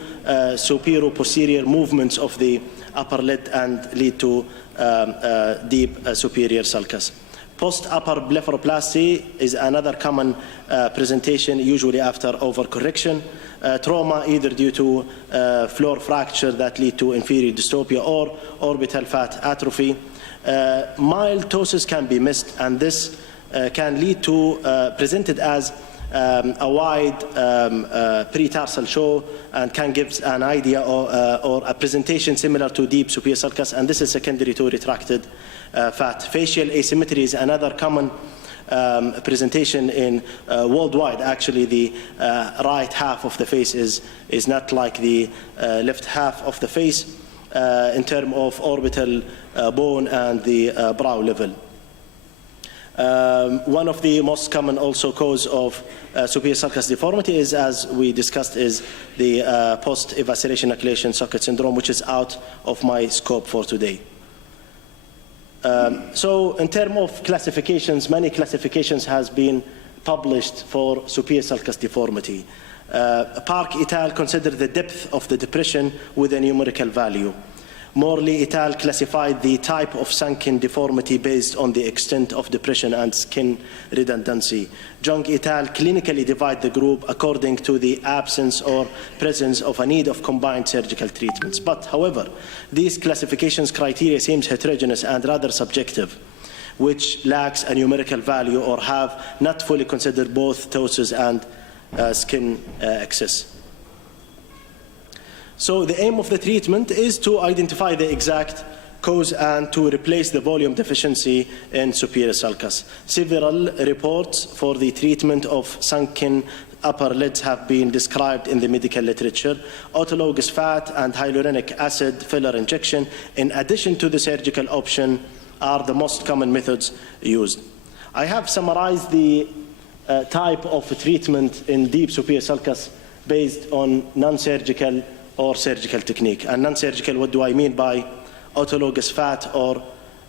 superior-posterior movements of the upper lid and lead to deep superior sulcus. Post-upper blepharoplasty is another common presentation, usually after overcorrection. Trauma, either due to floor fracture that lead to inferior dystropia or orbital fat atrophy. Mild ptosis can be missed, and this can lead to presented as a wide pre-tarsal show and can give an idea or a presentation similar to deep superior sulcus, and this is secondary to retracted fat. Facial asymmetry is another common presentation in worldwide. Actually, the right half of the face is not like the left half of the face in terms of orbital bone and the brow level. One of the most common also cause of superior sulcus deformity is, as we discussed, is the post-evisceration inoculation socket syndrome, which is out of my scope for today. So in terms of classifications, many classifications has been published for superior sulcus deformity. Park et al. Consider the depth of the depression with a numerical value. Morley et al. Classified the type of sunken deformity based on the extent of depression and skin redundancy. Jung et al. Clinically divide the group according to the absence or presence of a need of combined surgical treatments. But, however, these classifications criteria seems heterogeneous and rather subjective, which lacks a numerical value or have not fully considered both ptosis and skin excess. So the aim of the treatment is to identify the exact cause and to replace the volume deficiency in superior sulcus. Several reports for the treatment of sunken upper lids have been described in the medical literature. Autologous fat and hyaluronic acid filler injection, in addition to the surgical option, are the most common methods used. I have summarized the type of treatment in deep superior sulcus based on non-surgical or surgical technique. And non-surgical, what do I mean by autologous fat or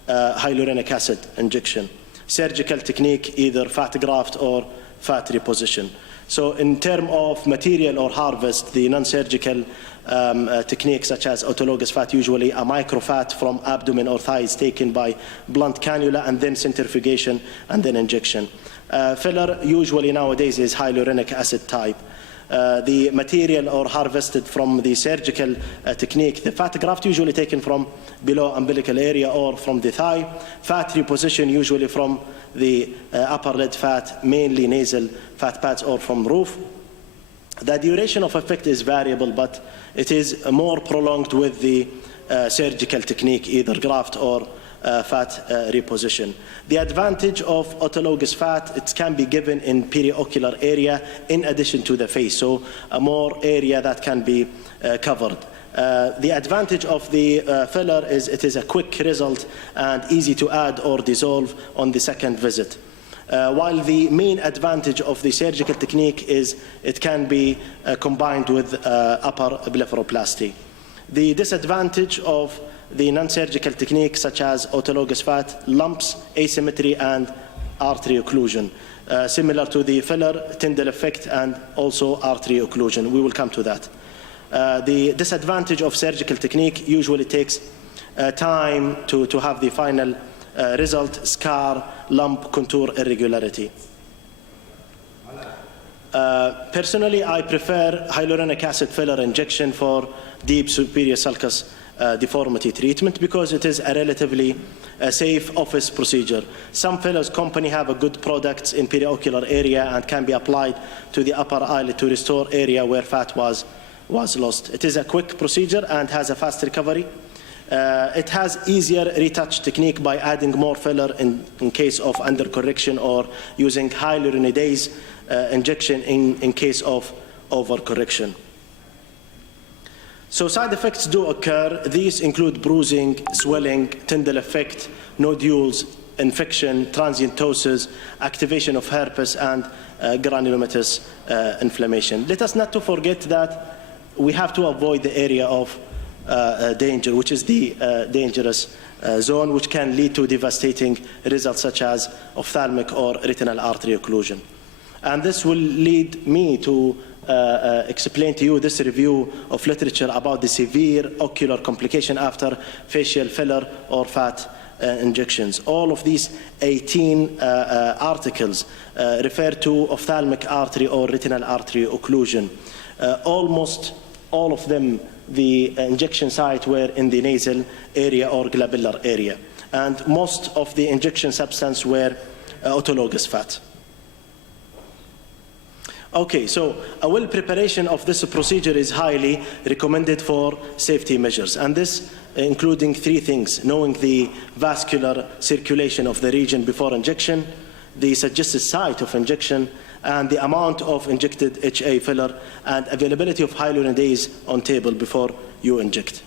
hyaluronic acid injection? Surgical technique, either fat graft or fat reposition. So in terms of material or harvest, the non-surgical techniques such as autologous fat, usually a microfat from abdomen or thighs taken by blunt cannula and then centrifugation and then injection. Filler usually nowadays is hyaluronic acid type. The material or harvested from the surgical technique, the fat graft usually taken from below umbilical area or from the thigh. Fat reposition usually from the upper lid fat, mainly nasal fat pads, or from roof. The duration of effect is variable, but it is more prolonged with the surgical technique, either graft or fat reposition. The advantage of autologous fat, it can be given in periocular area in addition to the face, so more area that can be covered. The advantage of the filler is it is a quick result and easy to add or dissolve on the second visit. While the main advantage of the surgical technique is it can be combined with upper blepharoplasty. The disadvantage of the non-surgical techniques such as autologous fat, lumps, asymmetry, and artery occlusion. Similar to the filler, Tyndall effect, and also artery occlusion. We will come to that. The disadvantage of surgical technique usually takes time to have the final result: scar, lump, contour irregularity. Personally, I prefer hyaluronic acid filler injection for deep superior sulcus deformity treatment because it is a relatively safe office procedure. Some fillers company have a good products in periocular area and can be applied to the upper eyelid to restore area where fat was lost. It is a quick procedure and has a fast recovery. It has easier retouch technique by adding more filler in case of undercorrection or using hyaluronidase injection in case of overcorrection. So side effects do occur. These include bruising, swelling, Tyndall effect, nodules, infection, transient ptosis, activation of herpes, and granulomatous inflammation. Let us not to forget that we have to avoid the area of danger, which is the dangerous zone, which can lead to devastating results such as ophthalmic or retinal artery occlusion. And this will lead me to explain to you this review of literature about the severe ocular complication after facial filler or fat injections. All of these 18 articles refer to ophthalmic artery or retinal artery occlusion. Almost all of them, the injection site were in the nasal area or glabellar area. And most of the injection substance were autologous fat. Okay, so a well preparation of this procedure is highly recommended for safety measures, and this including three things: knowing the vascular circulation of the region before injection, the suggested site of injection, and the amount of injected HA filler, and availability of hyaluronidase on table before you inject.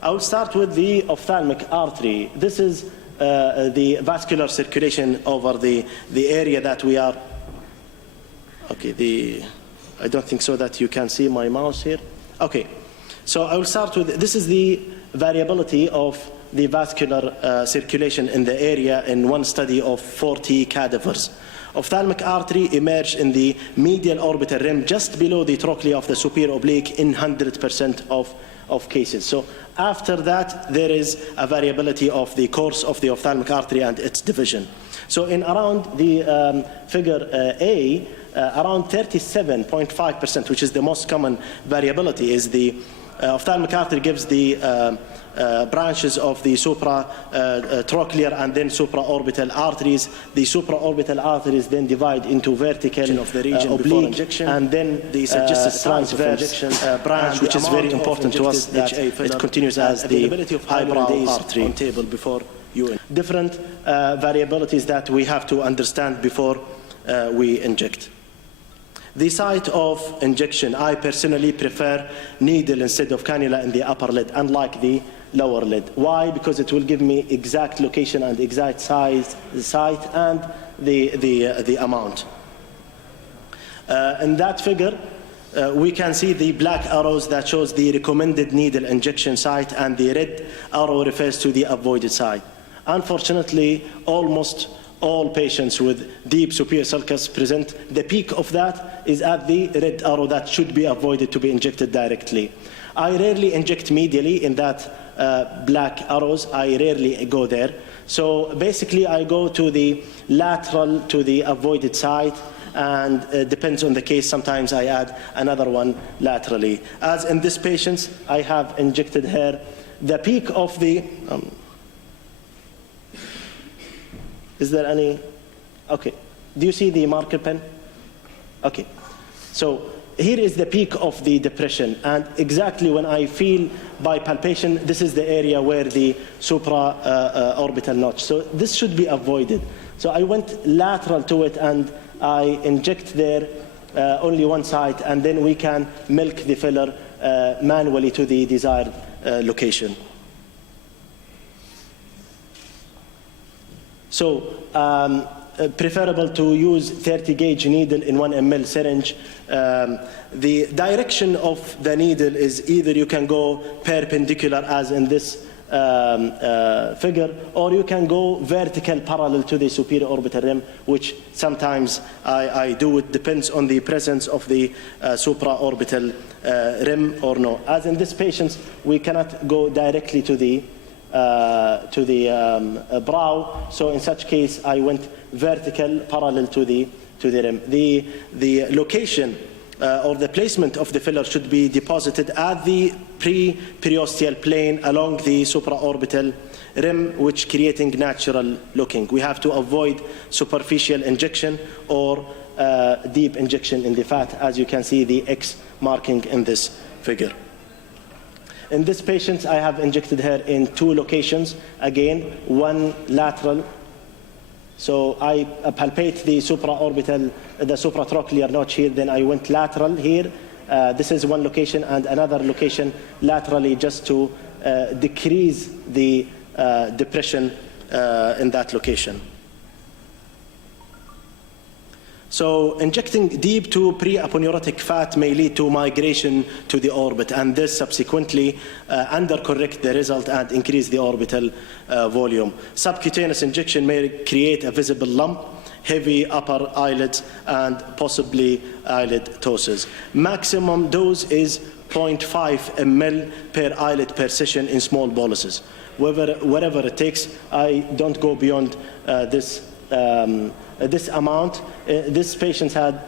I will start with the ophthalmic artery. This is the vascular circulation over the area that we are. Okay, I don't think so that you can see my mouse here. Okay, so I will start with, this is the variability of the vascular circulation in the area in one study of 40 cadavers. Ophthalmic artery emerged in the medial orbital rim just below the trochlea of the superior oblique in 100% of cases. So after that, there is a variability of the course of the ophthalmic artery and its division. So in around the figure A, around 37.5%, which is the most common variability, is the ophthalmic artery gives the branches of the supratrochlear and then supraorbital arteries. The supraorbital arteries then divide into vertical of the region oblique injection, and then the suggested transverse branch, which is very important to us, that it continues as the eyebrow artery table before you. Different variabilities that we have to understand before we inject. The site of injection, I personally prefer needle instead of cannula in the upper lid, unlike the lower lid. Why? Because it will give me exact location and exact size, the site, and the amount. In that figure, we can see the black arrows that shows the recommended needle injection site, and the red arrow refers to the avoided site. Unfortunately, almost all patients with deep superior sulcus present. The peak of that is at the red arrow that should be avoided to be injected directly. I rarely inject medially in that black arrows. I rarely go there. So basically, I go to the lateral to the avoided site, and it depends on the case. Sometimes I add another one laterally. As in this patient, I have injected her. The peak of the is there any? Okay. Do you see the marker pen? Okay. So here is the peak of the depression, and exactly when I feel by palpation, this is the area where the supraorbital notch. So this should be avoided. So I went lateral to it, and I inject there only one site, and then we can milk the filler manually to the desired location. So preferable to use 30 gauge needle in 1 ml syringe. The direction of the needle is either you can go perpendicular as in this figure, or you can go vertical parallel to the superior orbital rim, which sometimes I do. It depends on the presence of the supraorbital rim or no. As in this patient, we cannot go directly to the brow. So in such case, I went vertical parallel to the rim. The location or the placement of the filler should be deposited at the pre-periosteal plane along the supraorbital rim, which creating natural looking. We have to avoid superficial injection or deep injection in the fat, as you can see the X marking in this figure. In this patient, I have injected her in 2 locations. Again, one lateral. So I palpate the supraorbital, the supratrochlear notch here. Then I went lateral here. This is one location, and another location laterally, just to decrease the depression in that location. So injecting deep to pre-aponeurotic fat may lead to migration to the orbit, and this subsequently undercorrect the result and increase the orbital volume. Subcutaneous injection may create a visible lump, heavy upper eyelids, and possibly eyelid ptosis. Maximum dose is 0.5 ml per eyelid per session in small boluses. Wherever it takes, I don't go beyond this amount. This patient had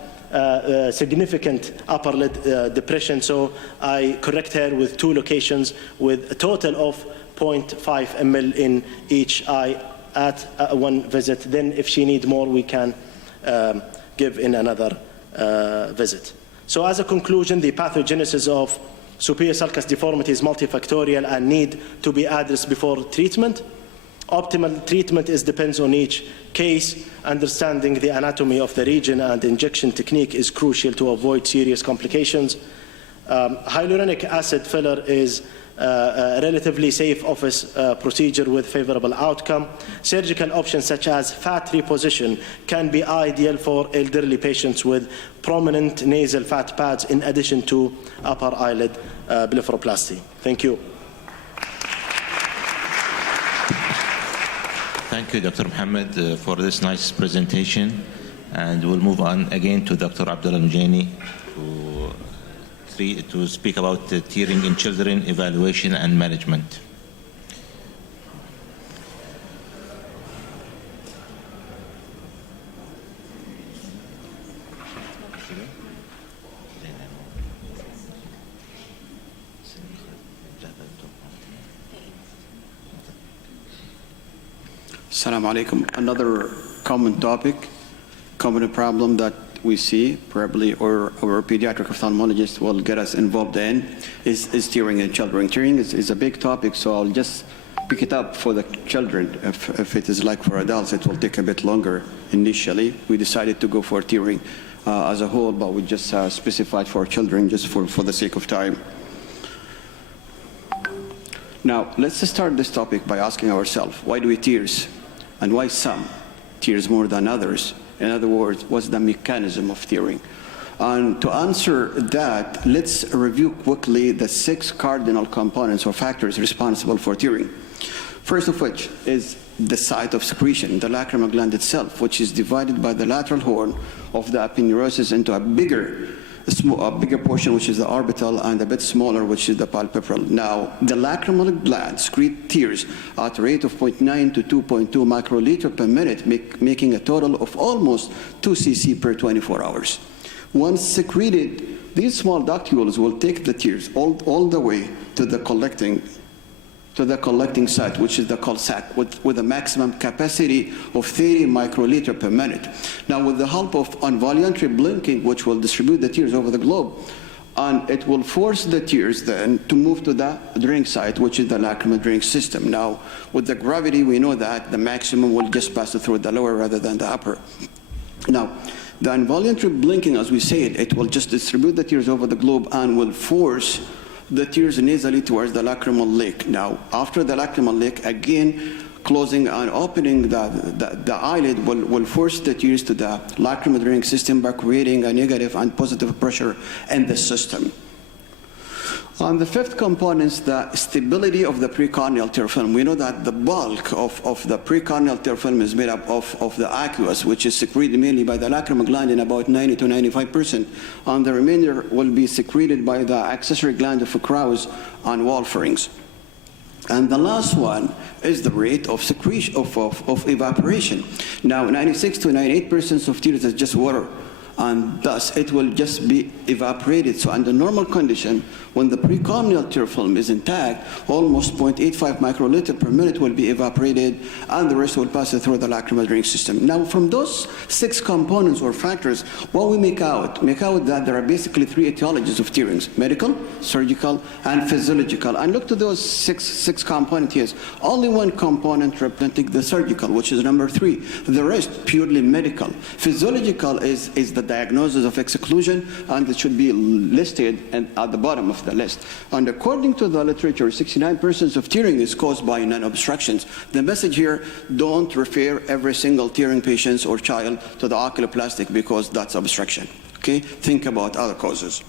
significant upper lid depression, so I correct her with 2 locations with a total of 0.5 ml in each eye at one visit. Then if she needs more, we can give in another visit. So as a conclusion, the pathogenesis of superior sulcus deformity is multifactorial and need to be addressed before treatment. Optimal treatment depends on each case. Understanding the anatomy of the region and injection technique is crucial to avoid serious complications. Hyaluronic acid filler is a relatively safe office procedure with favorable outcome. Surgical options such as fat reposition can be ideal for elderly patients with prominent nasal fat pads in addition to upper eyelid blepharoplasty. Thank you. Thank you, Dr. Mohammed, for this nice presentation. And we'll move on again to Dr. Abdullah Mujani to speak about tearing in children, evaluation and management. Assalamu alaikum. Another common topic, common problem that we see, probably or our pediatric ophthalmologist will get us involved in, is tearing in children. Tearing is a big topic, so I'll just pick it up for the children. If it is like for adults, it will take a bit longer initially. We decided to go for tearing as a whole, but we just specified for children just for the sake of time. Now, let's start this topic by asking ourselves, why do we tears? And why some tears more than others? In other words, what's the mechanism of tearing? And to answer that, let's review quickly the 6 cardinal components or factors responsible for tearing. First of which is the site of secretion, the lacrimal gland itself, which is divided by the lateral horn of the aponeurosis into a bigger portion, which is the orbital, and a bit smaller, which is the palpebral. Now, the lacrimal gland secretes tears at a rate of 0.9 to 2.2 microliter per minute, making a total of almost 2 cc per 24 hours. Once secreted, these small ductules will take the tears all the way to the collecting site, which is the cul sac, with a maximum capacity of 30 microliter per minute. Now, with the help of involuntary blinking, which will distribute the tears over the globe, and it will force the tears then to move to the drain site, which is the lacrimal drainage system. Now, with the gravity, we know that the maximum will just pass through the lower rather than the upper. Now, the involuntary blinking, as we said, it will just distribute the tears over the globe and will force the tears nasally towards the lacrimal lake. Now, after the lacrimal lake, again, closing and opening the eyelid will force the tears to the lacrimal drainage system by creating a negative and positive pressure in the system. On the 5th component is the stability of the precorneal tear film. We know that the bulk of the precorneal tear film is made up of the aqueous, which is secreted mainly by the lacrimal gland in about 90 to 95%, and the remainder will be secreted by the accessory gland of Krauss and Wolfering's. And the last one is the rate of secretion of evaporation. Now, 96 to 98% of tears is just water, and thus it will just be evaporated. So under normal condition, when the precorneal tear film is intact, almost 0.85 microliter per minute will be evaporated, and the rest will pass through the lacrimal drainage system. Now, from those 6 components or factors, what we make out that there are basically 3 etiologies of tearings: medical, surgical, and physiological. And look to those six components here. Only one component representing the surgical, which is number 3. The rest purely medical. Physiological is the diagnosis of exclusion, and it should be listed at the bottom of the list. And according to the literature, 69% of tearing is caused by non-obstructions. The message here, don't refer every single tearing patient or child to the oculoplastic because that's obstruction. Okay? Think about other causes.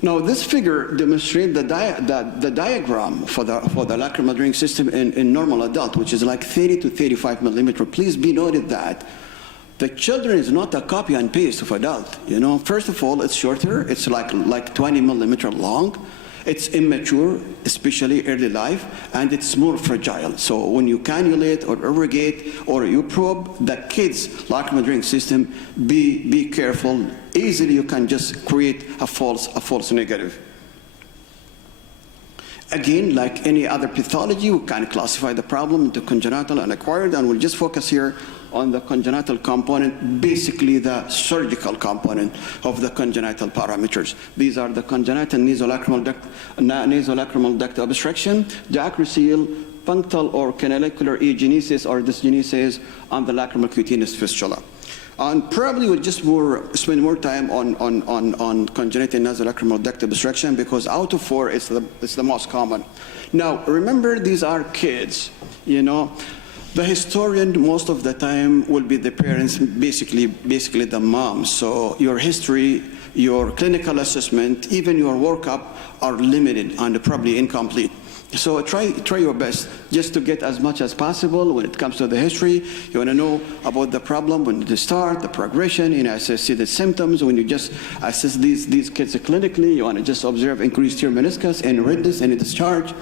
Now, this figure demonstrates the diagram for the lacrimal drainage system in normal adult, which is like 30 to 35 millimeter. Please be noted that the children is not a copy and paste of adult. You know, first of all, it's shorter. It's like 20 millimeter long. It's immature, especially early life, and it's more fragile. So when you cannulate or irrigate or you probe the kid's lacrimal drainage system, be careful. Easily you can just create a false negative. Again, like any other pathology, we can classify the problem into congenital and acquired, and we'll just focus here on the congenital component, basically the surgical component of the congenital parameters. These are the congenital nasolacrimal duct obstruction, diacroseal, punctal or canalicular agenesis or dysgenesis on the lacrimal cutaneous fistula. And probably we'll just spend more time on congenital nasolacrimal duct obstruction because out of 4 it's the most common. Now, remember, these are kids, you know. The historian most of the time will be the parents, basically the mom. So your history, your clinical assessment, even your workup are limited and probably incomplete. So try your best just to get as much as possible when it comes to the history. You want to know about the problem, when to start, the progression, assess the symptoms. When you just assess these kids clinically, you want to just observe increased tear meniscus and redness and discharge.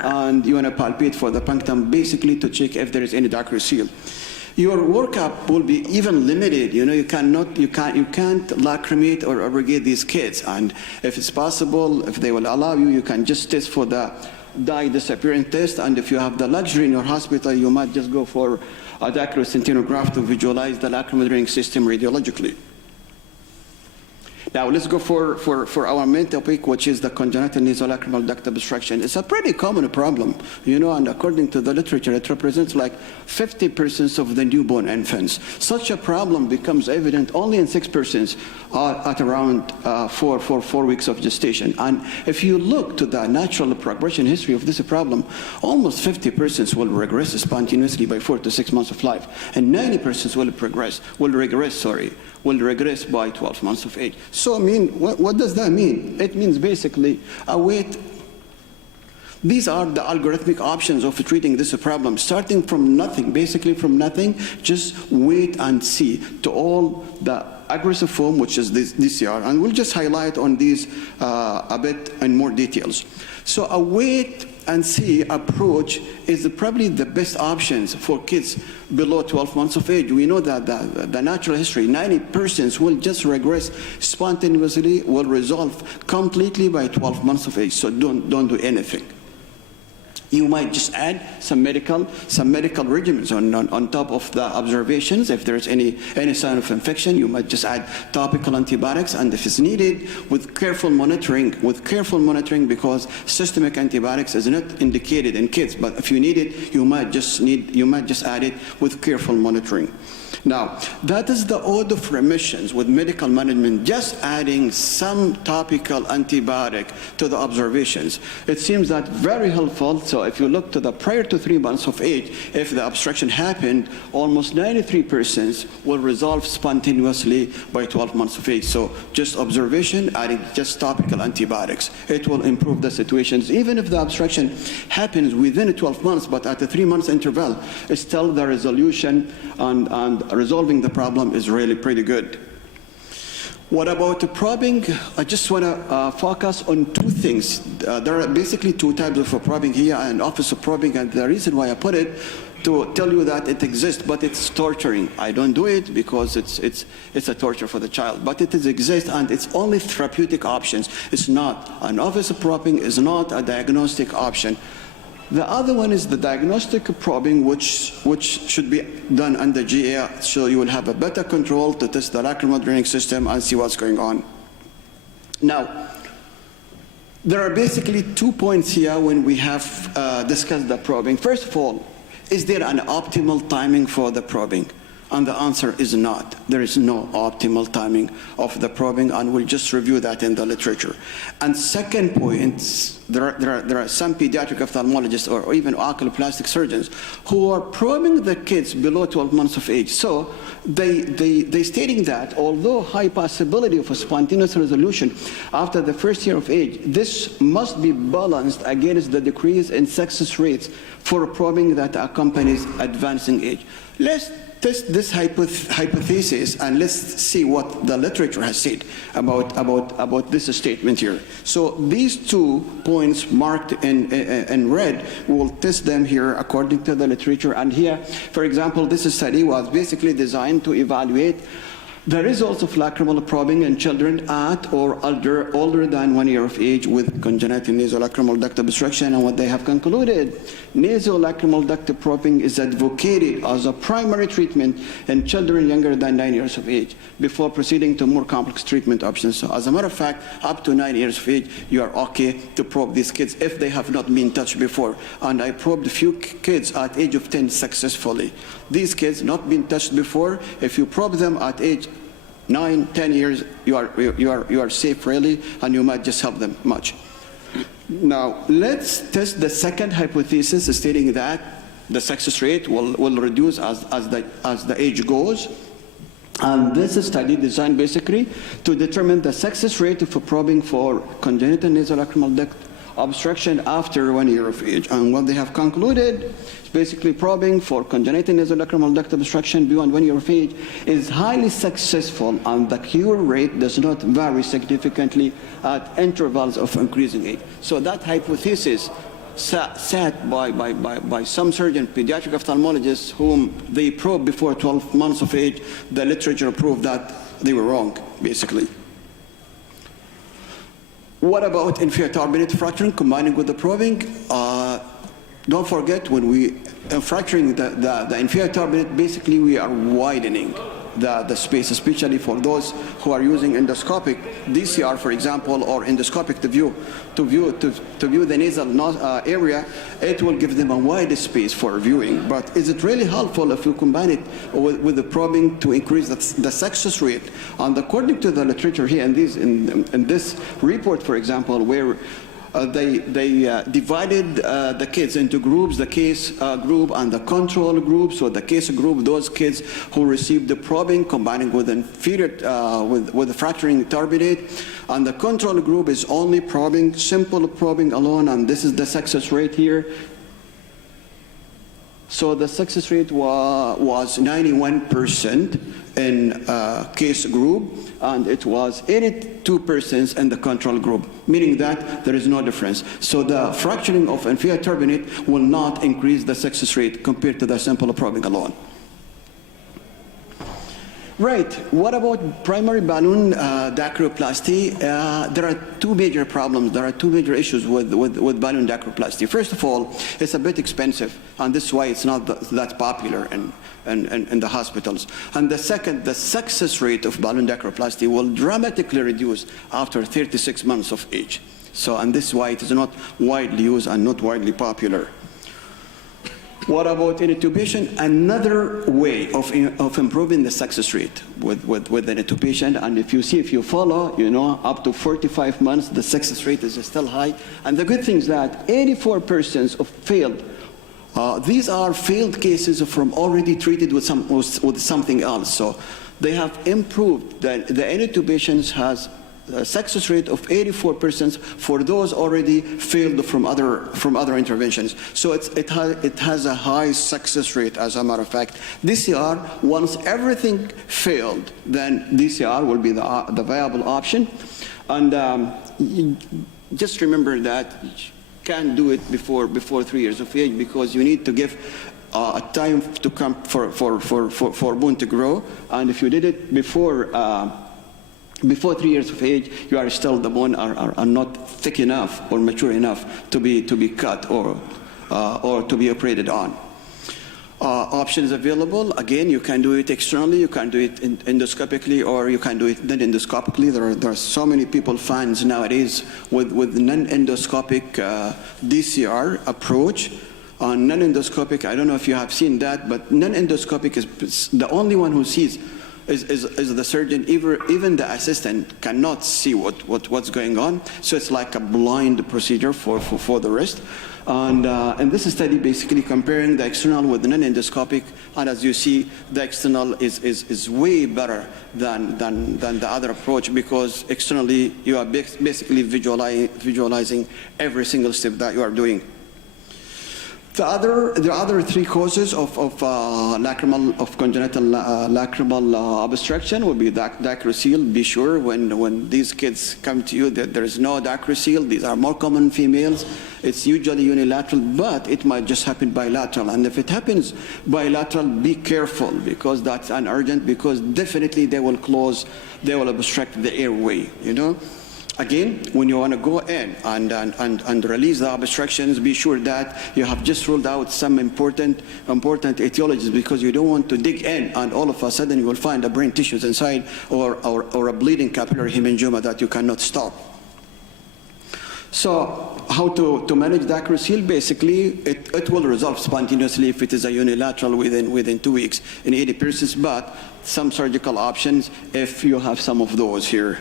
And you want to palpate for the punctum basically to check if there is any diacroseal. Your workup will be even limited. You can't lacrimate or irrigate these kids. And if it's possible, if they will allow you, you can just test for the dye disappearing test, and if you have the luxury in your hospital, you might just go for a diacrosentinograph to visualize the lacrimal drainage system radiologically. Now let's go for our main topic, which is the congenital nasolacrimal duct obstruction. It's a pretty common problem, and according to the literature, it represents like 50% of the newborn infants. Such a problem becomes evident only in 6% at around 4 weeks of gestation. And if you look to the natural progression history of this problem, almost 50% will regress spontaneously by 4 to 6 months of life, and 90% will regress by 12 months of age. So what does that mean? It means basically await. These are the algorithmic options of treating this problem, starting from nothing, basically from nothing, just wait and see to all the aggressive form, which is this DCR, and we'll just highlight on these a bit in more details. So a wait and see approach is probably the best options for kids below 12 months of age. We know that the natural history, 90% will just regress spontaneously, will resolve completely by 12 months of age. So don't do anything. You might just add some medical regimens on top of the observations. If there's any sign of infection, you might just add topical antibiotics, and if it's needed, with careful monitoring, because systemic antibiotics is not indicated in kids. But if you need it, you might just add it with careful monitoring. Now, that is the order of remissions with medical management, just adding some topical antibiotic to the observations. It seems that very helpful. So if you look to the prior to 3 months of age, if the obstruction happened, almost 93% will resolve spontaneously by 12 months of age. So just observation, adding just topical antibiotics. It will improve the situations. Even if the obstruction happens within 12 months, but at a 3 months interval, still the resolution and resolving the problem is really pretty good. What about the probing? I just want to focus on 2 things. There are basically 2 types of probing here, and office of probing, and the reason why I put it to tell you that it exists, but it's torturing. I don't do it because it's a torture for the child, but it exists, and it's only therapeutic options. It's not an office of probing, is not a diagnostic option. The other one is the diagnostic probing, which should be done under GA, so you will have a better control to test the lacrimal drainage system and see what's going on. Now, there are basically 2 points here when we have discussed the probing. First of all, is there an optimal timing for the probing? And the answer is not. There is no optimal timing of the probing, and we'll just review that in the literature. And second point, there are some pediatric ophthalmologists or even oculoplastic surgeons who are probing the kids below 12 months of age. So they stating that although high possibility of a spontaneous resolution after the first year of age, this must be balanced against the decrease in success rates for probing that accompanies advancing age. Let's test this hypothesis and let's see what the literature has said about this statement here. So these 2 points marked in red, we'll test them here according to the literature. And here, for example, this study was basically designed to evaluate There is also lacrimal probing in children at or older than 1 year of age with congenital nasolacrimal duct obstruction, and what they have concluded, nasolacrimal duct probing is advocated as a primary treatment in children younger than 9 years of age before proceeding to more complex treatment options. So as a matter of fact, up to 9 years of age, you are okay to probe these kids if they have not been touched before. And I probed a few kids at age of 10 successfully. These kids not been touched before, if you probe them at age 9, 10 years, you are safe really, and you might just help them much. Now, let's test the second hypothesis stating that the success rate will reduce as the age goes. And this is a study designed basically to determine the success rate of probing for congenital nasolacrimal duct obstruction after 1 year of age. And what they have concluded is basically probing for congenital nasolacrimal duct obstruction beyond 1 year of age is highly successful, and the cure rate does not vary significantly at intervals of increasing age. So that hypothesis set by some surgeon, pediatric ophthalmologists, whom they probed before 12 months of age, the literature proved that they were wrong, basically. What about inferior turbinate fracturing combining with the probing? Don't forget, when we are fracturing the inferior turbinate, basically we are widening the space, especially for those who are using endoscopic DCR, for example, or endoscopic to view the nasal area. It will give them a wide space for viewing. But is it really helpful if you combine it with the probing to increase the success rate? And according to the literature here in this report, for example, where they divided the kids into groups, the case group and the control group. So the case group, those kids who received the probing combining with inferior, with the fracturing turbinate, and the control group is only probing, simple probing alone, and this is the success rate here. So the success rate was 91% in case group, and it was 82% in the control group, meaning that there is no difference. So the fracturing of inferior turbinate will not increase the success rate compared to the simple probing alone. Right, what about primary balloon dacryloplasty? There are two major problems, there are two major issues with balloon dacryloplasty. First of all, it's a bit expensive, and this is why it's not that popular in the hospitals. And the second, the success rate of balloon dacryloplasty will dramatically reduce after 36 months of age. So, and this is why it is not widely used and not widely popular. What about intubation? Another way of improving the success rate with an intubation, and if you follow, up to 45 months, the success rate is still high. And the good thing is that 84% of failed, these are failed cases from already treated with something else. So they have improved. The intubations has a success rate of 84% for those already failed from other interventions. So it has a high success rate, as a matter of fact. DCR, once everything failed, then DCR will be the viable option. And just remember that you can't do it before 3 years of age, because you need to give a time to come for bone to grow. And if you did it before 3 years of age, the bone are not thick enough or mature enough to be cut or to be operated on. Options available. Again, you can do it externally, you can do it endoscopically, or you can do it non-endoscopically. There are so many people fans nowadays with non-endoscopic DCR approach. On non-endoscopic, I don't know if you have seen that, but non-endoscopic is the only one who sees is the surgeon. Even the assistant cannot see what's going on. So it's like a blind procedure for the rest. And this study basically comparing the external with the non-endoscopic, and as you see, the external is way better than the other approach, because externally you are basically visualizing every single step that you are doing. The other three causes of congenital lacrimal obstruction would be dacrocele. Be sure when these kids come to you that there is no dacrocele. These are more common in females. It's usually unilateral, but it might just happen bilateral. And if it happens bilateral, be careful, because that's an urgent, because definitely they will obstruct the airway, you know. Again, when you want to go in and release the obstructions, be sure that you have just ruled out some important etiologies, because you don't want to dig in and all of a sudden you will find a brain tissues inside or a bleeding capillary hemangioma that you cannot stop. So how to manage dacrocele? Basically, it will resolve spontaneously if it is a unilateral within 2 weeks in 80%, but some surgical options if you have some of those here.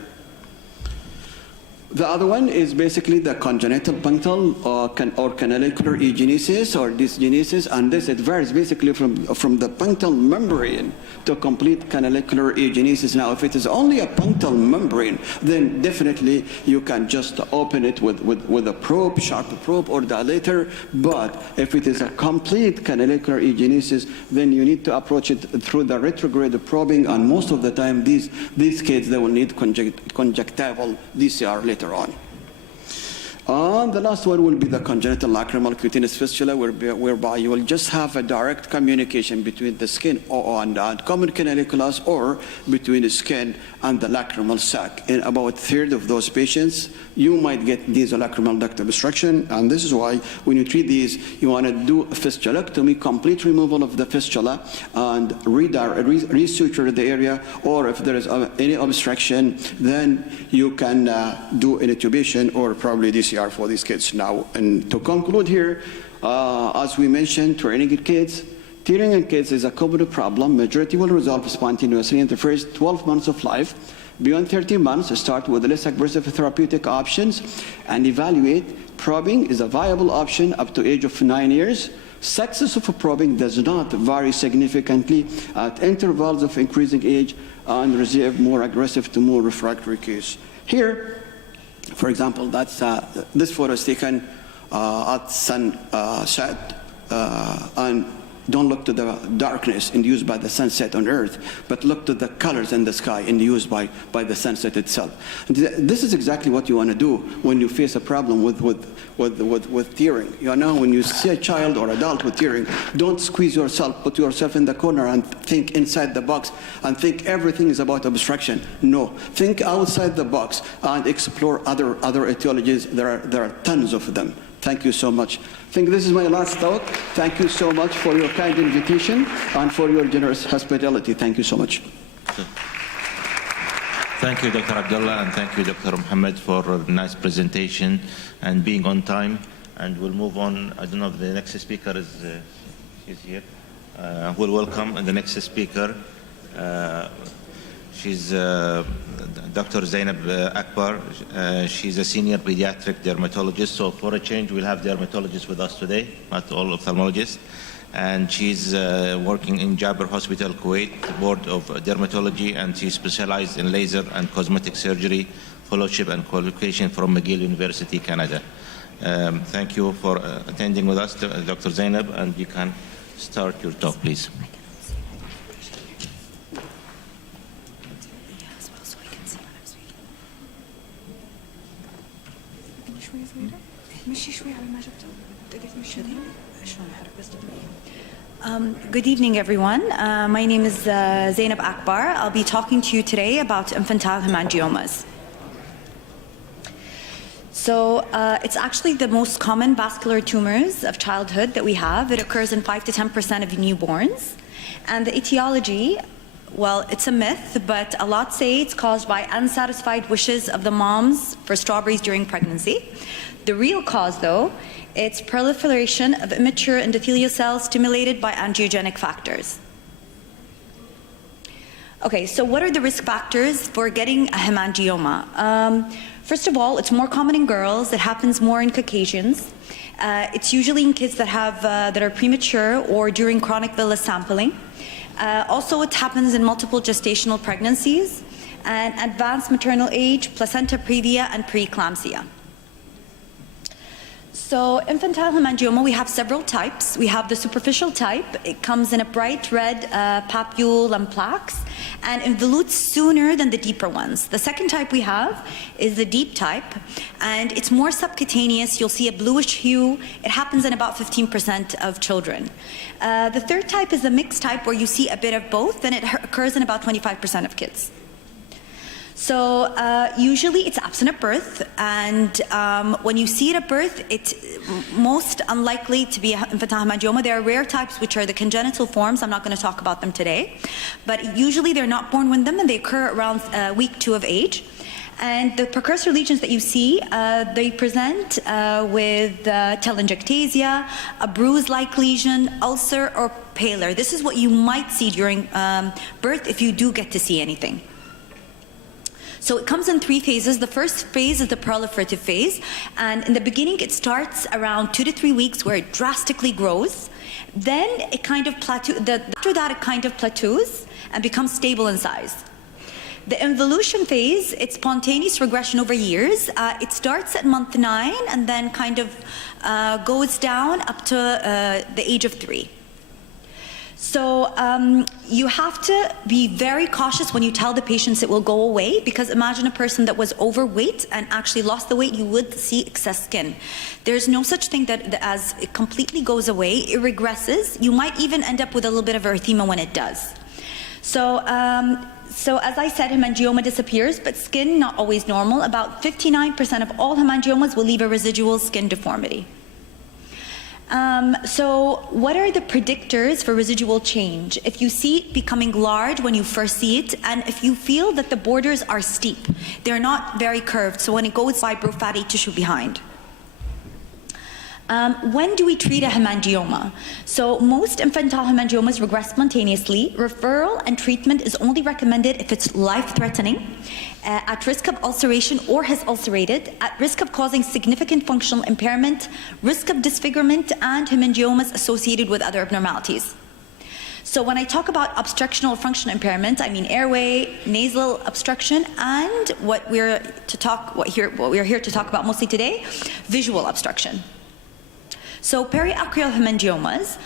The other one is basically the congenital punctal or canalicular agenesis or dysgenesis, and this it varies basically from the punctal membrane to complete canalicular agenesis. Now, if it is only a punctal membrane, then definitely you can just open it with a probe, sharp probe or dilator. But if it is a complete canalicular agenesis, then you need to approach it through the retrograde probing, and most of the time these kids, they will need conjunctival DCR later on. The last one will be the congenital lacrimal cutaneous fistula, whereby you will just have a direct communication between the skin and common canaliculus, or between the skin and the lacrimal sac. In about a third of those patients, you might get nasolacrimal duct obstruction, and this is why when you treat these, you want to do a fistulectomy, complete removal of the fistula, and resuture the area, or if there is any obstruction, then you can do an intubation or probably DCR for these kids. Now, and to conclude here, as we mentioned, tearing in kids is a common problem. Majority will resolve spontaneously in the first 12 months of life. Beyond 30 months, start with less aggressive therapeutic options and evaluate. Probing is a viable option up to age of 9 years. Success of probing does not vary significantly at intervals of increasing age and reserve more aggressive to more refractory case. Here, for example, that's this photo is taken at sunset, and don't look to the darkness induced by the sunset on Earth, but look to the colors in the sky induced by the sunset itself. This is exactly what you want to do when you face a problem with tearing. You know, when you see a child or adult with tearing, don't squeeze yourself, put yourself in the corner and think inside the box and think everything is about obstruction. No, think outside the box and explore other etiologies. There are tons of them. Thank you so much. I think this is my last talk. Thank you so much for your kind invitation and for your generous hospitality. Thank you so much. Thank you, Dr. Abdullah, and thank you, Dr. Mohammed, for a nice presentation and being on time. And we'll move on. I don't know if the next speaker is here. We'll welcome the next speaker. She's Dr. Zainab Akbar. She's a senior pediatric dermatologist. So for a change, we'll have dermatologists with us today, not all ophthalmologists. And she's working in Jabir Hospital, Kuwait, Board of Dermatology, and she specialized in laser and cosmetic surgery, fellowship and qualification from McGill University, Canada. Thank you for attending with us, Dr. Zainab, and you can start your talk, please. Good evening, everyone. My name is Zainab Akbar. I'll be talking to you today about infantile hemangiomas. So it's actually the most common vascular tumors of childhood that we have. It occurs in 5 to 10% of newborns. And the etiology, well, it's a myth, but a lot say it's caused by unsatisfied wishes of the moms for strawberries during pregnancy. The real cause, though, it's proliferation of immature endothelial cells stimulated by angiogenic factors. Okay, so what are the risk factors for getting a hemangioma? First of all, it's more common in girls. It happens more in Caucasians. It's usually in kids that are premature or during chronic villus sampling. Also, it happens in multiple gestational pregnancies and advanced maternal age, placenta previa, and preeclampsia. So infantile hemangioma, we have several types. We have the superficial type. It comes in a bright red papule and plaques and involutes sooner than the deeper ones. The second type we have is the deep type, and it's more subcutaneous. You'll see a bluish hue. It happens in about 15% of children. The third type is the mixed type, where you see a bit of both, and it occurs in about 25% of kids. So usually it's absent at birth, and when you see it at birth, it's most unlikely to be infantile hemangioma. There are rare types, which are the congenital forms. I'm not going to talk about them today, but usually they're not born with them, and they occur around week 2 of age. And the precursor lesions that you see, they present with telangiectasia, a bruise-like lesion, ulcer, or paler. This is what you might see during birth if you do get to see anything. So it comes in 3 phases. The first phase is the proliferative phase, and in the beginning it starts around 2 to 3 weeks, where it drastically grows. Then it kind of plateaus. After that, it kind of plateaus and becomes stable in size. The involution phase, it's spontaneous regression over years. It starts at month 9 and then kind of goes down up to the age of 3. So you have to be very cautious when you tell the patients it will go away, because imagine a person that was overweight and actually lost the weight, you would see excess skin. There's no such thing that as it completely goes away. It regresses. You might even end up with a little bit of erythema when it does. So as I said, hemangioma disappears, but skin not always normal. About 59% of all hemangiomas will leave a residual skin deformity. So what are the predictors for residual change? If you see it becoming large when you first see it, and if you feel that the borders are steep, they're not very curved, so when it goes fibrofatty tissue behind. When do we treat a hemangioma? So most infantile hemangiomas regress spontaneously. Referral and treatment is only recommended if it's life-threatening, at risk of ulceration or has ulcerated, at risk of causing significant functional impairment, risk of disfigurement, and hemangiomas associated with other abnormalities. So when I talk about obstructional function impairment, I mean airway, nasal obstruction, and what we're here to talk about mostly today, visual obstruction. So periocular hemangiomas,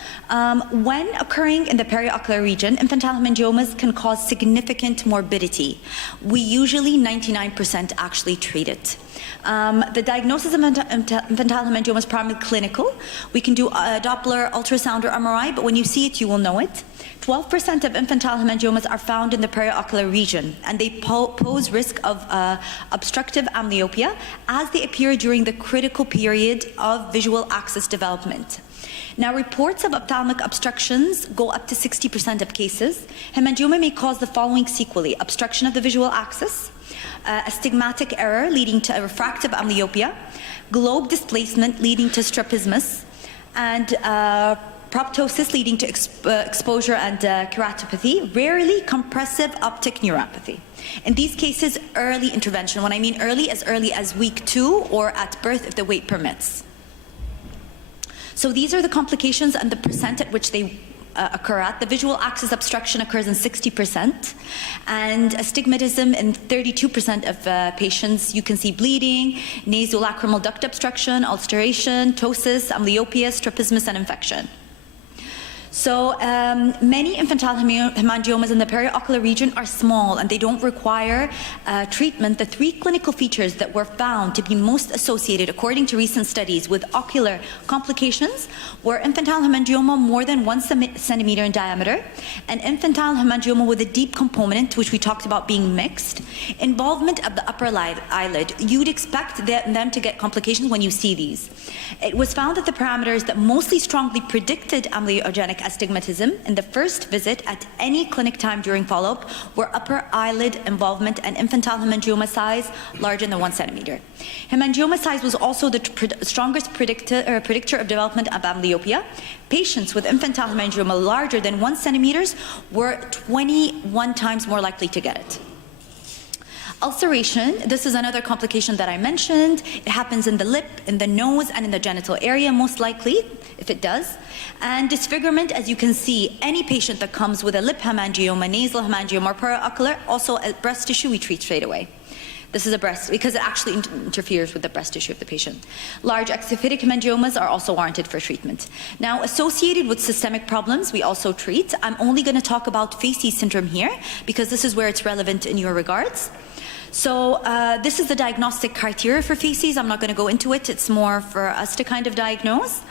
when occurring in the periocular region, infantile hemangiomas can cause significant morbidity. We usually 99% actually treat it. The diagnosis of infantile hemangioma is primarily clinical. We can do a Doppler, ultrasound, or MRI, but when you see it, you will know it. 12% of infantile hemangiomas are found in the periocular region, and they pose risk of obstructive amblyopia as they appear during the critical period of visual axis development. Now, reports of ophthalmic obstructions go up to 60% of cases. Hemangioma may cause the following sequelae: obstruction of the visual axis, astigmatic error leading to a refractive amblyopia, globe displacement leading to strabismus, and proptosis leading to exposure and keratopathy, rarely compressive optic neuropathy. In these cases, early intervention. When I mean early as week 2 or at birth if the weight permits. So these are the complications and the percent at which they occur at. The visual axis obstruction occurs in 60%, and astigmatism in 32% of patients. You can see bleeding, nasolacrimal duct obstruction, ulceration, ptosis, amblyopia, strabismus, and infection. So many infantile hemangiomas in the periocular region are small and they don't require treatment. The 3 clinical features that were found to be most associated, according to recent studies, with ocular complications were infantile hemangioma more than 1 centimeter in diameter, and infantile hemangioma with a deep component, which we talked about being mixed, involvement of the upper eyelid. You'd expect them to get complications when you see these. It was found that the parameters that mostly strongly predicted amblyogenic astigmatism in the first visit at any clinic time during follow-up were upper eyelid involvement and infantile hemangioma size larger than 1 centimeter. Hemangioma size was also the strongest predictor of development of amblyopia. Patients with infantile hemangioma larger than 1 centimeter were 21 times more likely to get it. Ulceration, this is another complication that I mentioned. It happens in the lip, in the nose, and in the genital area, most likely, if it does. And disfigurement, as you can see, any patient that comes with a lip hemangioma, nasal hemangioma, or periocular, also breast tissue, we treat straight away. This is a breast, because it actually interferes with the breast tissue of the patient. Large exophytic hemangiomas are also warranted for treatment. Now, associated with systemic problems, we also treat. I'm only going to talk about Facey syndrome here, because this is where it's relevant in your regards. So this is the diagnostic criteria for Facey's. I'm not going to go into it. It's more for us to kind of diagnose.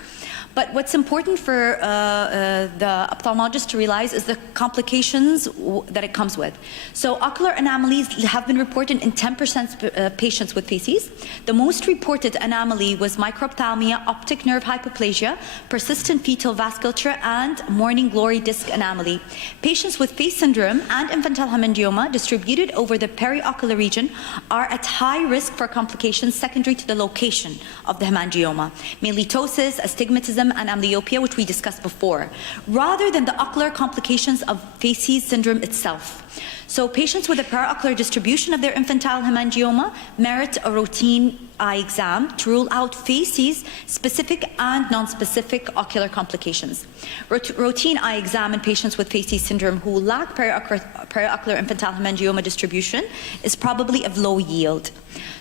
But what's important for the ophthalmologist to realize is the complications that it comes with. So ocular anomalies have been reported in 10% of patients with Facey's. The most reported anomaly was microphthalmia, optic nerve hypoplasia, persistent fetal vasculature, and morning glory disc anomaly. Patients with Face syndrome and infantile hemangioma distributed over the periocular region are at high risk for complications secondary to the location of the hemangioma, melitosis, astigmatism, and amblyopia, which we discussed before, rather than the ocular complications of Facey's syndrome itself. So patients with a periocular distribution of their infantile hemangioma merit a routine eye exam to rule out Facey's specific and non-specific ocular complications. Routine eye exam in patients with Facey's syndrome who lack periocular infantile hemangioma distribution is probably of low yield.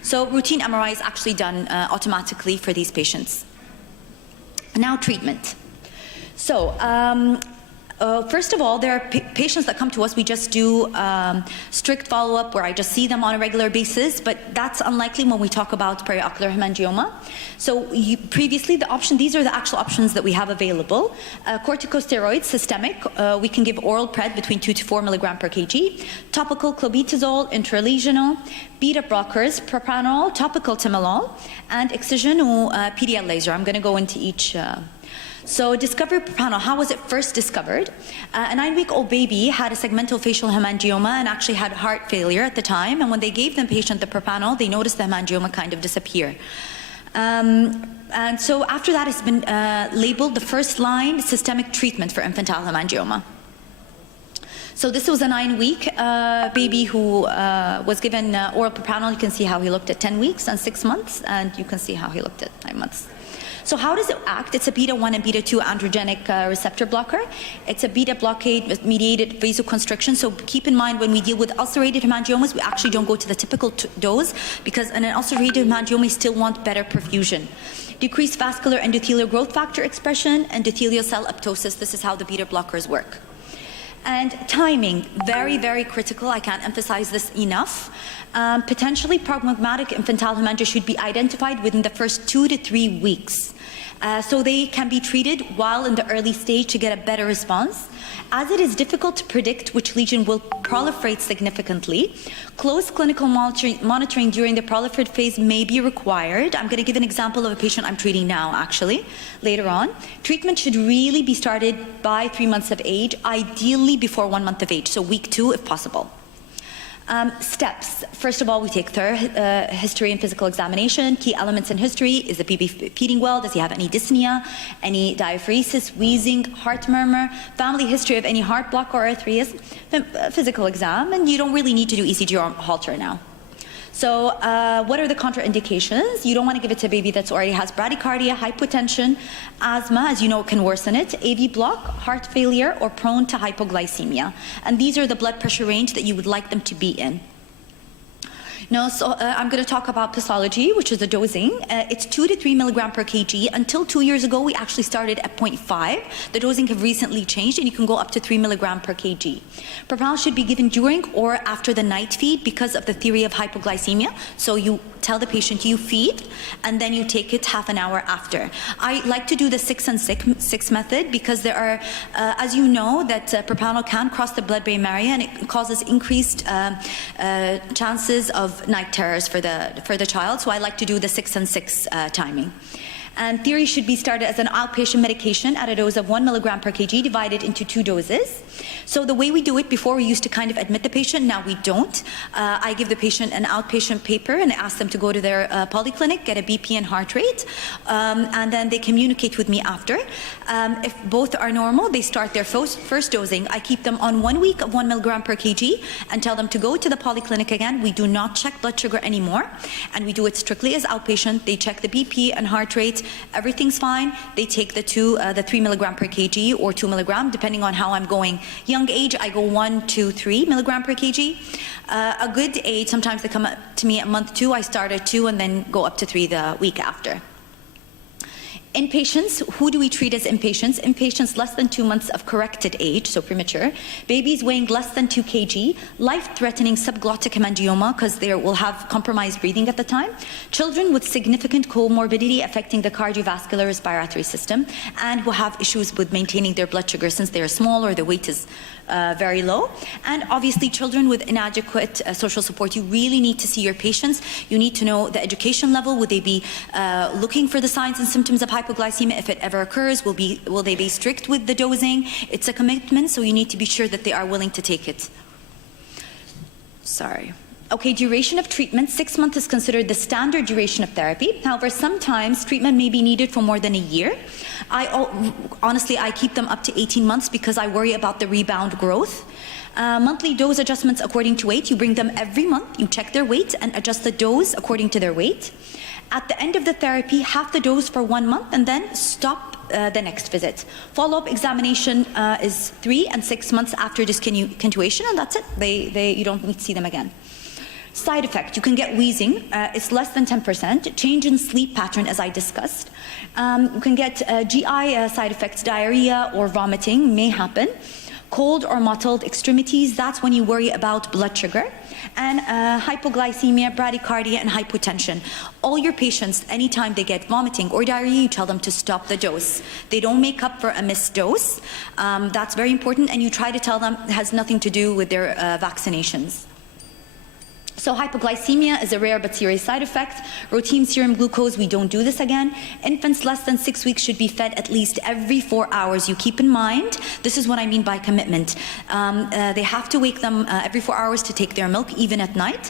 So routine MRI is actually done automatically for these patients. Now, treatment. So, first of all, there are patients that come to us. We just do strict follow-up where I just see them on a regular basis, but that's unlikely when we talk about periocular hemangioma. So previously, these are the actual options that we have available. Corticosteroids, systemic. We can give oral pred between 2 to 4 milligram per kg. Topical clobetasol, intralesional. Beta blockers, propranolol, topical timolol, and excision or PDL laser. I'm going to go into each. So discovery propranolol, how was it first discovered? A 9-week-old baby had a segmental facial hemangioma and actually had heart failure at the time. And when they gave the patient the propranolol, they noticed the hemangioma kind of disappear. And so after that, it's been labeled the first-line systemic treatment for infantile hemangioma. So this was a 9-week baby who was given oral propranolol. You can see how he looked at 10 weeks and 6 months, and you can see how he looked at 9 months. So how does it act? It's a beta-1 and beta-2 androgenic receptor blocker. It's a beta blockade-mediated vasoconstriction. So keep in mind, when we deal with ulcerated hemangiomas, we actually don't go to the typical dose, because in an ulcerated hemangioma, we still want better perfusion. Decreased vascular endothelial growth factor expression, endothelial cell apoptosis. This is how the beta blockers work. And timing, very, very critical. I can't emphasize this enough. Potentially problematic infantile hemangioma should be identified within the first 2 to 3 weeks. So they can be treated while in the early stage to get a better response. As it is difficult to predict which lesion will proliferate significantly, close clinical monitoring during the proliferative phase may be required. I'm going to give an example of a patient I'm treating now, actually, later on. Treatment should really be started by 3 months of age, ideally before 1 month of age, so week 2 if possible. Steps. First of all, we take thorough history and physical examination. Key elements in history: is the baby feeding well? Does he have any dyspnea, any diaphoresis, wheezing, heart murmur, family history of any heart block or arrhythmias? Physical exam, and you don't really need to do ECG or Holter now. So what are the contraindications? You don't want to give it to a baby that already has bradycardia, hypotension, asthma, as you know, it can worsen it, AV block, heart failure, or prone to hypoglycemia. And these are the blood pressure range that you would like them to be in. No, so I'm going to talk about pathology, which is the dosing. It's 2 to 3 milligram per kg. Until 2 years ago, we actually started at 0.5. The dosing have recently changed, and you can go up to 3 milligram per kg. Propranolol should be given during or after the night feed because of the theory of hypoglycemia. So you tell the patient you feed, and then you take it half an hour after. I like to do the 6 and 6 method because there are, as you know, that propranolol can cross the blood-brain barrier, and it causes increased chances of night terrors for the child. So I like to do the 6 and 6 timing. And theory should be started as an outpatient medication at a dose of 1 milligram per kg divided into 2 doses. So the way we do it, before we used to kind of admit the patient, now we don't. I give the patient an outpatient paper and ask them to go to their polyclinic, get a BP and heart rate, and then they communicate with me after. If both are normal, they start their first dosing. I keep them on 1 week of 1 milligram per kg and tell them to go to the polyclinic again. We do not check blood sugar anymore, and we do it strictly as outpatient. They check the BP and heart rate everything's fine, they take the 3 milligram per kg or 2 milligram, depending on how I'm going. Young age, I go 1, 2, 3 milligram per kg. A good age, sometimes they come up to me at month 2, I start at 2 and then go up to 3 the week after. Inpatients, who do we treat as inpatients? Inpatients less than 2 months of corrected age, so premature. Babies weighing less than 2 kg. Life-threatening subglottic hemangioma, because they will have compromised breathing at the time. Children with significant comorbidity affecting the cardiovascular respiratory system, and who have issues with maintaining their blood sugar since they are small or their weight is very low. And obviously children with inadequate social support. You really need to see your patients. You need to know the education level. Would they be looking for the signs and symptoms of hypoglycemia if it ever occurs? Will they be strict with the dosing? It's a commitment, so you need to be sure that they are willing to take it. Sorry. Okay, duration of treatment, 6 months is considered the standard duration of therapy. However, sometimes treatment may be needed for more than a year. Honestly, I keep them up to 18 months because I worry about the rebound growth. Monthly dose adjustments according to weight. You bring them every month, you check their weight and adjust the dose according to their weight. At the end of the therapy, half the dose for 1 month and then stop the next visit. Follow-up examination is 3 and 6 months after discontinuation, and that's it. You don't need to see them again. Side effect, you can get wheezing, it's less than 10%. Change in sleep pattern, as I discussed. You can get GI side effects, diarrhea or vomiting may happen. Cold or mottled extremities, that's when you worry about blood sugar. And hypoglycemia, bradycardia, and hypotension. All your patients, anytime they get vomiting or diarrhea, you tell them to stop the dose. They don't make up for a missed dose. That's very important, and you try to tell them it has nothing to do with their vaccinations. So hypoglycemia is a rare but serious side effect. Routine serum glucose, we don't do this again. Infants less than 6 weeks should be fed at least every 4 hours. You keep in mind, this is what I mean by commitment. They have to wake them every 4 hours to take their milk, even at night.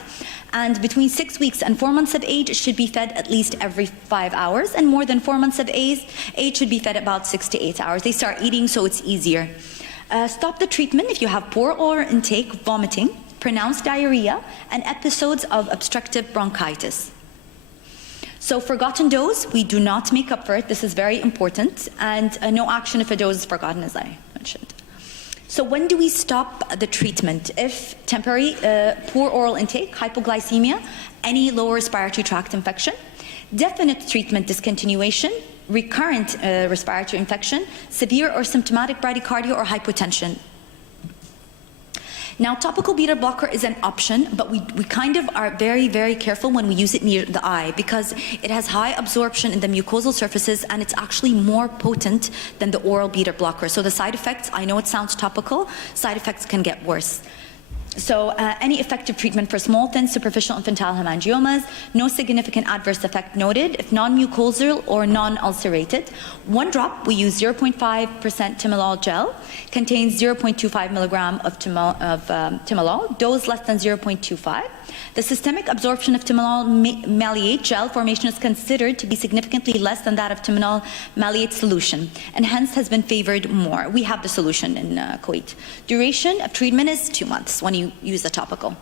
And between 6 weeks and 4 months of age should be fed at least every 5 hours. And more than 4 months of age should be fed about 6 to 8 hours. They start eating, so it's easier. Stop the treatment if you have poor oral intake, vomiting, pronounced diarrhea, and episodes of obstructive bronchitis. So forgotten dose, we do not make up for it. This is very important. And no action if a dose is forgotten, as I mentioned. So when do we stop the treatment? If temporary poor oral intake, hypoglycemia, any lower respiratory tract infection, definite treatment discontinuation, recurrent respiratory infection, severe or symptomatic bradycardia or hypotension. Now, topical beta blocker is an option, but we kind of are very, very careful when we use it near the eye because it has high absorption in the mucosal surfaces and it's actually more potent than the oral beta blocker. So the side effects, I know it sounds topical, side effects can get worse. So any effective treatment for small, thin, superficial infantile hemangiomas, no significant adverse effect noted. If non-mucosal or non-ulcerated, 1 drop, we use 0.5% timolol gel, contains 0.25 milligram of timolol, dose less than 0.25. The systemic absorption of timolol maleate gel formation is considered to be significantly less than that of timolol maleate solution, and hence has been favored more. We have the solution in Kuwait. Duration of treatment is 2 months when you use the topical.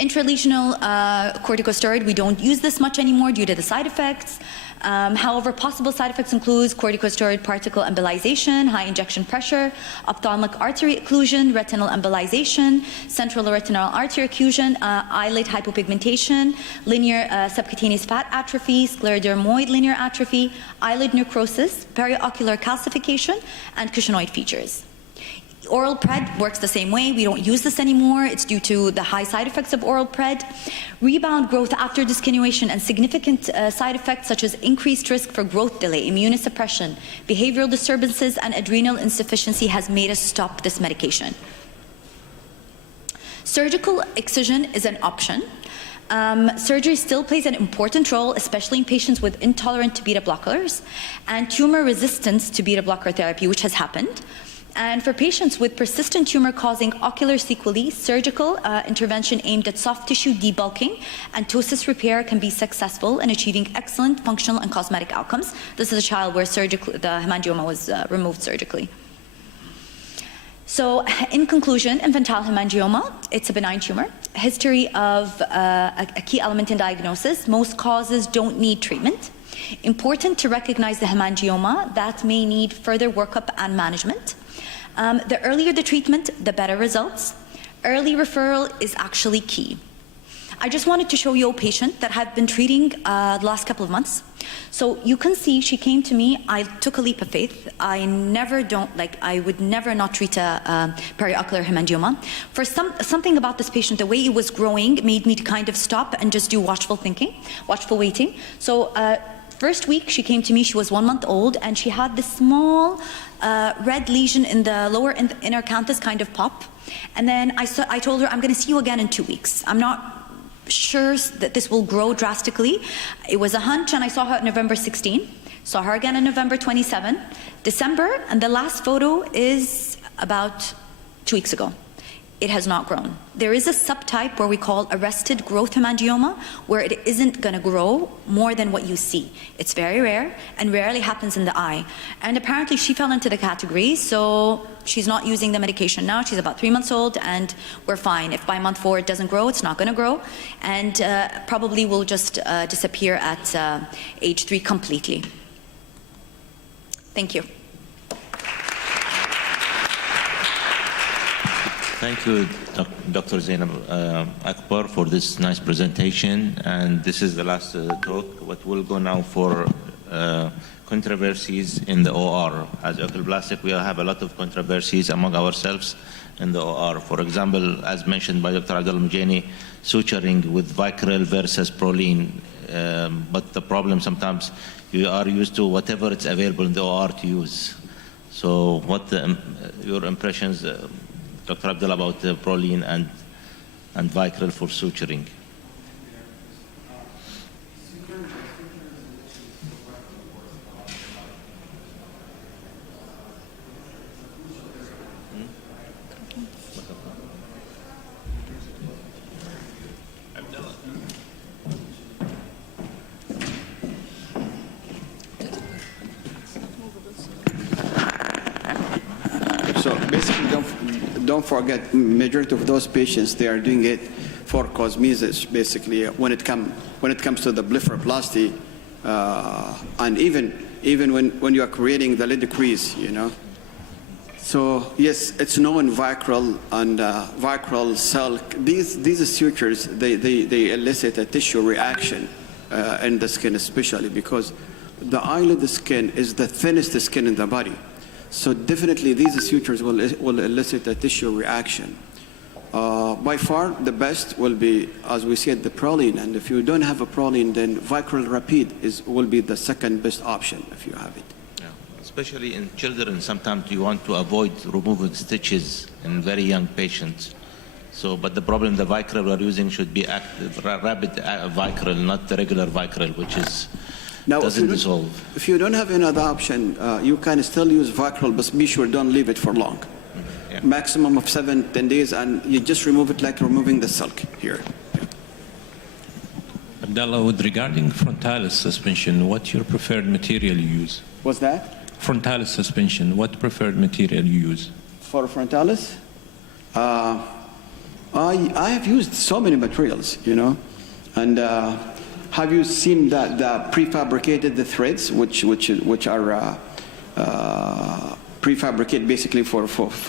Intralesional corticosteroid, we don't use this much anymore due to the side effects. However, possible side effects include corticosteroid particle embolization, high injection pressure, ophthalmic artery occlusion, retinal embolization, central retinal artery occlusion, eyelid hypopigmentation, linear subcutaneous fat atrophy, sclerodermoid linear atrophy, eyelid necrosis, periocular calcification, and cushingoid features. Oral pred works the same way. We don't use this anymore. It's due to the high side effects of oral pred. Rebound growth after discontinuation and significant side effects such as increased risk for growth delay, immunosuppression, behavioral disturbances, and adrenal insufficiency has made us stop this medication. Surgical excision is an option. Surgery still plays an important role, especially in patients with intolerant to beta blockers and tumor resistance to beta blocker therapy, which has happened. And for patients with persistent tumor causing ocular sequelae, surgical intervention aimed at soft tissue debulking and ptosis repair can be successful in achieving excellent functional and cosmetic outcomes. This is a child where the hemangioma was removed surgically. So in conclusion, infantile hemangioma, it's a benign tumor. History of a key element in diagnosis. Most causes don't need treatment. Important to recognize the hemangioma that may need further workup and management. The earlier the treatment, the better results. Early referral is actually key. I just wanted to show you a patient that I've been treating the last couple of months. So you can see she came to me, I took a leap of faith. I would never not treat a periocular hemangioma. For something about this patient, the way it was growing made me to kind of stop and just do watchful thinking, watchful waiting. So first week she came to me, she was 1 month old, and she had this small red lesion in the lower inner canthus kind of pop. And then I told her, I'm gonna see you again in 2 weeks. I'm not sure that this will grow drastically. It was a hunch, and I saw her at November 16. Saw her again on November 27, December, and the last photo is about 2 weeks ago. It has not grown. There is a subtype where we call arrested growth hemangioma, where it isn't going to grow more than what you see. It's very rare and rarely happens in the eye. And apparently she fell into the category, so she's not using the medication now. She's about 3 months old, and we're fine. If by month 4 it doesn't grow, it's not going to grow, and probably will just disappear at age 3 completely. Thank you. Thank you, Dr. Zainab Akbar, for this nice presentation. And this is the last talk. But we'll go now for controversies in the OR. As oculoplastic, we have a lot of controversies among ourselves in the OR. For example, as mentioned by Dr. Abdullah Mujani, suturing with Vicryl versus Proline. But the problem sometimes you are used to whatever it's available in the OR to use. So what your impressions, Dr. Abdullah, about Proline and Vicryl for suturing? So basically, don't forget, majority of those patients, they are doing it for cosmesis, basically, when it comes to the blepharoplasty, and even when you are creating the lid crease, you know. So yes, it's known Vicryl and Vicryl silk. These sutures, they elicit a tissue reaction in the skin, especially because the eyelid skin is the thinnest skin in the body. So definitely these sutures will elicit a tissue reaction. By far the best will be, as we said, the Proline, and if you don't have a Proline, then Vicryl Rapide will be the second best option if you have it. Yeah. Especially in children, sometimes you want to avoid removing stitches in very young patients. So, but the problem, the Vicryl we're using should be rapid Vicryl, not the regular Vicryl, which is now, doesn't dissolve. If you don't have another option, you can still use Vicryl, but be sure don't leave it for long. Yeah. Maximum of 7-10 days, and you just remove it like removing the silk here. Abdullah, with regarding frontalis suspension, what's your preferred material you use? What's that? Frontalis suspension, what preferred material you use? For frontalis, I have used so many materials, you know, and have you seen the prefabricated threads, which are prefabricated basically for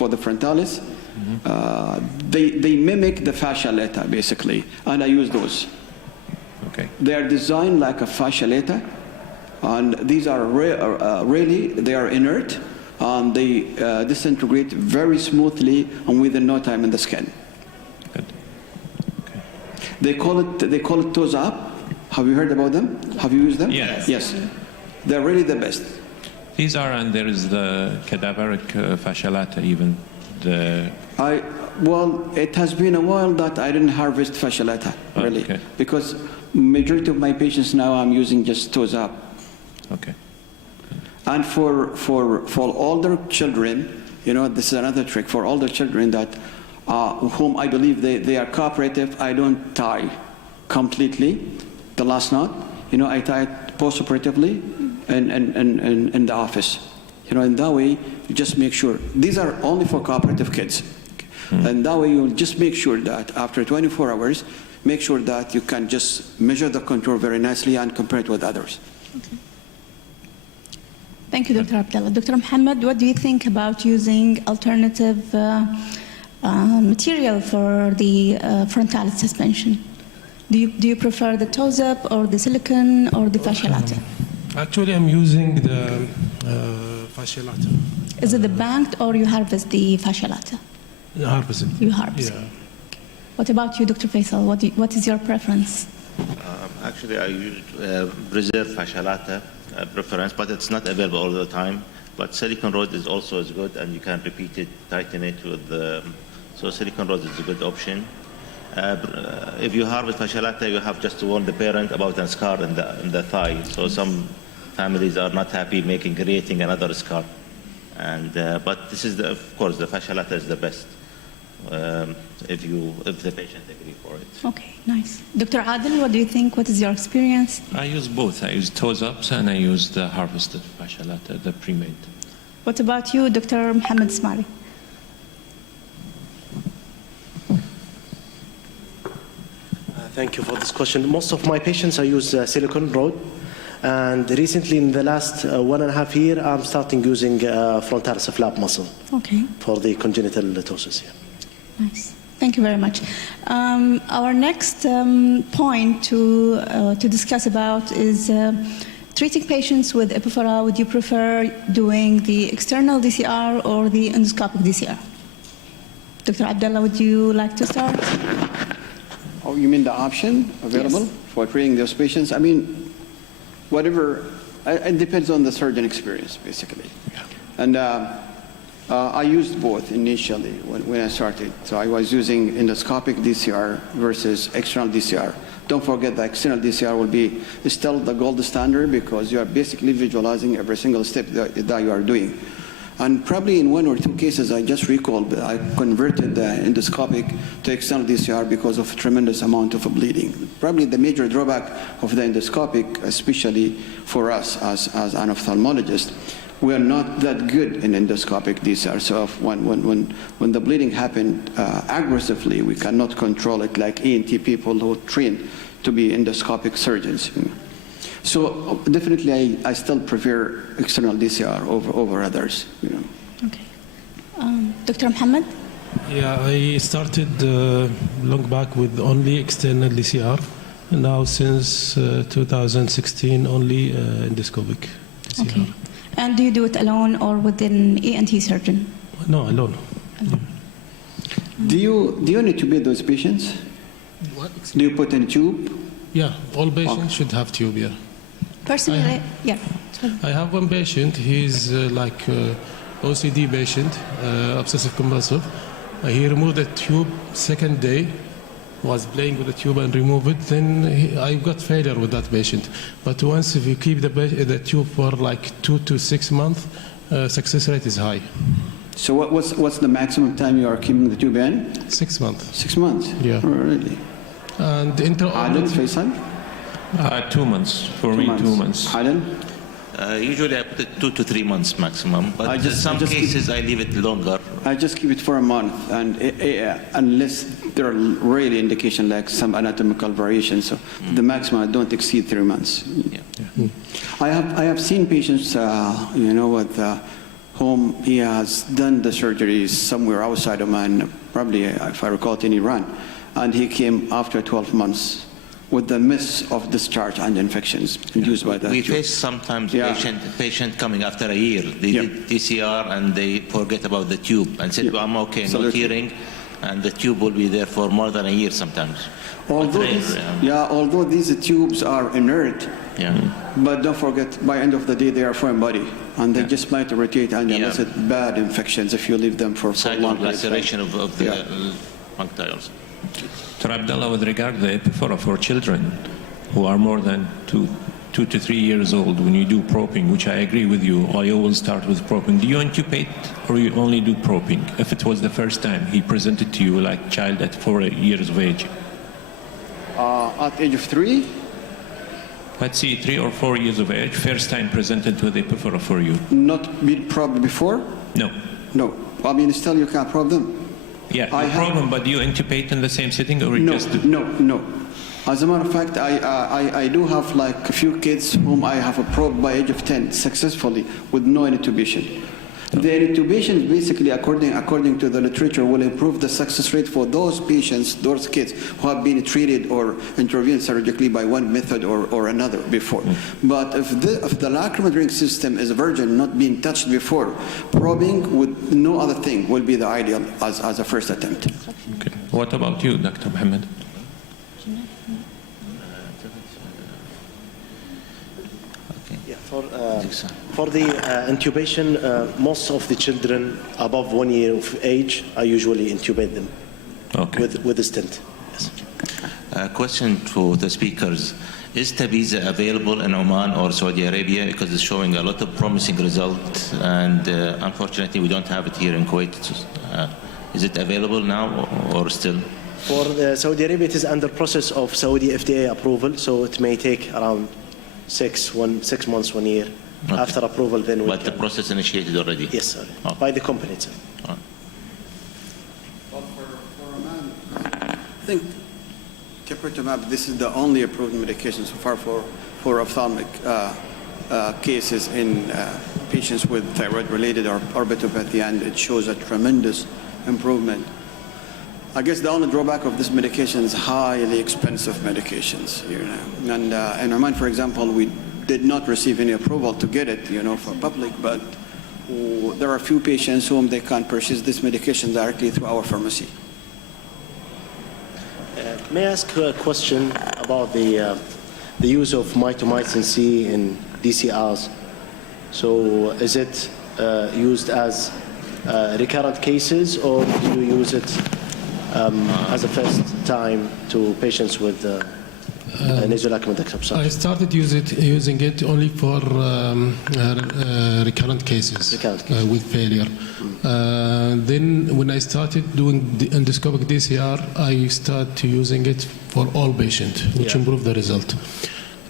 the frontalis? Mm-hmm. They mimic the fascia lata basically, and I use those. Okay. They are designed like a fascia lata, and these are really they are inert, and they disintegrate very smoothly and within no time in the skin. Good. Okay. They call it toes up. Have you heard about them? Have you used them? Yes. Yes. They're really the best. These are, and there is the cadaveric fascia lata even. Well, it has been a while that I didn't harvest fascia lata, really. Okay. Because majority of my patients now I'm using just toes up. Okay. And for older children, you know, this is another trick. For older children that whom I believe they are cooperative, I don't tie completely the last knot. You know, I tie it post-operatively in the office. You know, and that way you just make sure. These are only for cooperative kids. And that way you'll just make sure that after 24 hours, make sure that you can just measure the contour very nicely and compare it with others. Okay. Thank you, Dr. Abdallah. Dr. Mohammed, what do you think about using alternative material for the frontalis suspension? Do you prefer the toes-up or the silicone or the fascia lata? Actually, I'm using the fascia lata. Is it the banked or you harvest the fascia lata? Harvest it. You harvest. Yeah. What about you, Dr. Faisal? What is your preference? Actually, I use preserved fascia lata preference, but it's not available all the time. But silicone rod is also as good, and you can repeat it, tighten it with the. So silicone rod is a good option. If you harvest fascia lata, you have just to warn the parent about a scar in the thigh. So some families are not happy creating another scar. And but this is of course the fascia lata is the best if the patient agrees for it. Okay, nice. Dr. Adil, what do you think? What is your experience? I use both. I use toes-ups and I use the harvested fascia lata, the pre-made. What about you, Dr. Mohammed Ismaili? Thank you for this question. Most of my patients I use silicone rod, and recently in the last 1.5 years I'm starting using frontalis flap muscle for the congenital ptosis. Nice. Thank you very much. Our next point to discuss about is treating patients with epiphora. Would you prefer doing the external DCR or the endoscopic DCR? Dr. Abdallah, would you like to start? Oh, you mean the option available for treating those patients? I mean, whatever, it depends on the surgeon experience, basically. Yeah. And I used both initially when I started. So I was using endoscopic DCR versus external DCR. Don't forget the external DCR will be still the gold standard because you are basically visualizing every single step that you are doing. And probably in 1 or 2 cases, I just recalled, I converted the endoscopic to external DCR because of tremendous amount of bleeding. Probably the major drawback of the endoscopic, especially for us as an ophthalmologist, we are not that good in endoscopic DCR. So when the bleeding happened aggressively, we cannot control it like ENT people who train to be endoscopic surgeons. So definitely, I still prefer external DCR over others. Okay. Dr. Mohammed? Yeah, I started long back with only external DCR, and now since 2016 only endoscopic DCR. Okay. And do you do it alone or with an ENT surgeon? No, alone. Do you need to be those patients? What? Do you put in a tube? Yeah, all patients should have tube, yeah. Personally, yeah. I have one patient, he's like OCD patient, obsessive compulsive. He removed the tube second day, was playing with the tube and removed it. Then I got failure with that patient. But once if you keep the tube for like 2 to 6 months, success rate is high. So what's the maximum time you are keeping the tube in? 6 months. 6 months? Yeah. Oh, really? And Adil, Faisal? 2 months. For me, 2 months. Adil? Usually I put it 2 to 3 months maximum, but in some cases I leave it longer. I just keep it for a month, and unless there are really indications like some anatomical variations, so the maximum I don't exceed 3 months. Yeah. I have seen patients, with whom he has done the surgery somewhere outside Oman, probably if I recall in Iran, and he came after 12 months with the miss of discharge and infections induced by that. We face sometimes patient coming after a year. They did DCR and they forget about the tube and said, well, I'm okay, no tearing, and the tube will be there for more than a year sometimes. Although these tubes are inert, but don't forget, by end of the day, they are foreign body, and they just might rotate and elicit bad infections if you leave them for long laceration of the puncti also. Dr. Abdallah, with regard to the epiphora for children who are more than 2 to 3 years old, when you do probing, which I agree with you, I always start with probing. Do you intubate or you only do probing? If it was the first time he presented to you like child at 4 years of age? At age of 3? Let's see, 3 or 4 years of age, first time presented with epiphora for you. Not been probed before? No. No. I mean, still you can't probe them? Yeah, no problem, but do you intubate in the same setting or No. As a matter of fact, I do have like a few kids whom I have probed by age of 10 successfully with no intubation. The intubation basically, according to the literature, will improve the success rate for those patients, those kids who have been treated or intervened surgically by one method or another before. But if the lacrimal drainage system is virgin, not being touched before, probing with no other thing will be the ideal as a first attempt. Okay. What about you, Dr. Mohammed? For the intubation, most of the children above 1 year of age, I usually intubate them with a stent. Yes. Question to the speakers. Is Tabiza available in Oman or Saudi Arabia? Because it's showing a lot of promising results, and unfortunately we don't have it here in Kuwait. Is it available now or still? For Saudi Arabia, it is under process of Saudi FDA approval, so it may take around 6 months, 1 year. Okay. After approval, then we But the process initiated already? Yes, sir. By the company itself. Well, for Oman, I think Capitamab, this is the only approved medication so far for ophthalmic cases in patients with thyroid-related orbitopathy, and it shows a tremendous improvement. I guess the only drawback of this medication is highly expensive medications, you know. And in Oman, for example, we did not receive any approval to get it, you know, for public, but there are a few patients whom they can purchase this medication directly through our pharmacy. May I ask a question about the use of mitomycin C in DCRs? So is it used as recurrent cases, or do you use it as a first time to patients with nasolacrimal ductal? I started using it only for recurrent cases with failure. Then when I started doing the endoscopic DCR, I started using it for all patients, which improved the result.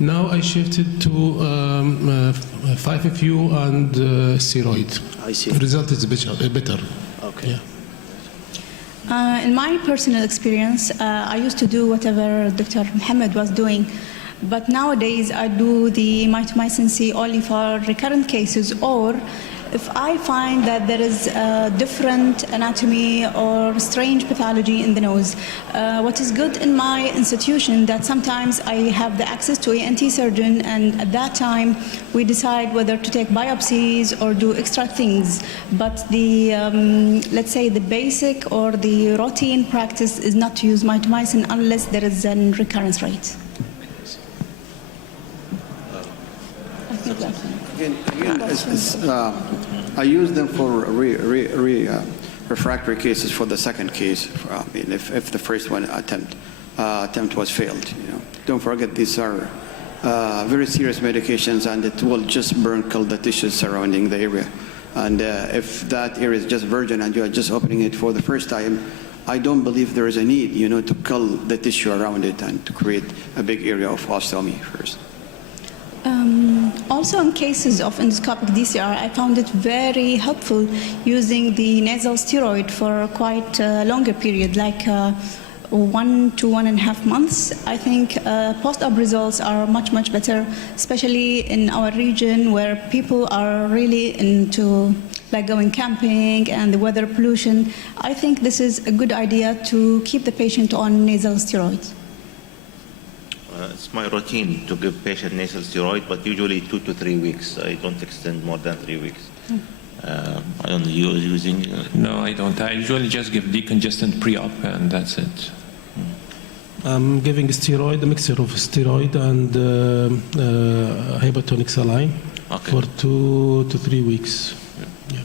Now I shifted to 5-FU and steroid. I see. The result is better. Okay. Yeah. In my personal experience, I used to do whatever Dr. Mohammed was doing, but nowadays I do the mitomycin C only for recurrent cases, or if I find that there is a different anatomy or strange pathology in the nose. What is good in my institution that sometimes I have the access to an ENT surgeon, and at that time we decide whether to take biopsies or do extra things. But the, let's say the basic or the routine practice is not to use mitomycin unless there is a recurrence rate. I use them for refractory cases for the second case. I mean, if the first one attempt was failed, you know. Don't forget, these are very serious medications, and it will just kill the tissues surrounding the area. And if that area is just virgin and you are just opening it for the first time, I don't believe there is a need, you know, to kill the tissue around it and to create a big area of ostomy first. Also, in cases of endoscopic DCR, I found it very helpful using the nasal steroid for quite a longer period, like 1 to 1.5 months. I think post-op results are much, much better, especially in our region where people are really into like going camping and the weather pollution. I think this is a good idea to keep the patient on nasal steroids. It's my routine to give patient nasal steroid, but usually 2 to 3 weeks. I don't extend more than 3 weeks. I don't know, you using? No, I don't. I usually just give decongestant pre-op, and that's it. I'm giving steroid, a mixture of steroid and hypertonic saline for 2 to 3 weeks. Yeah.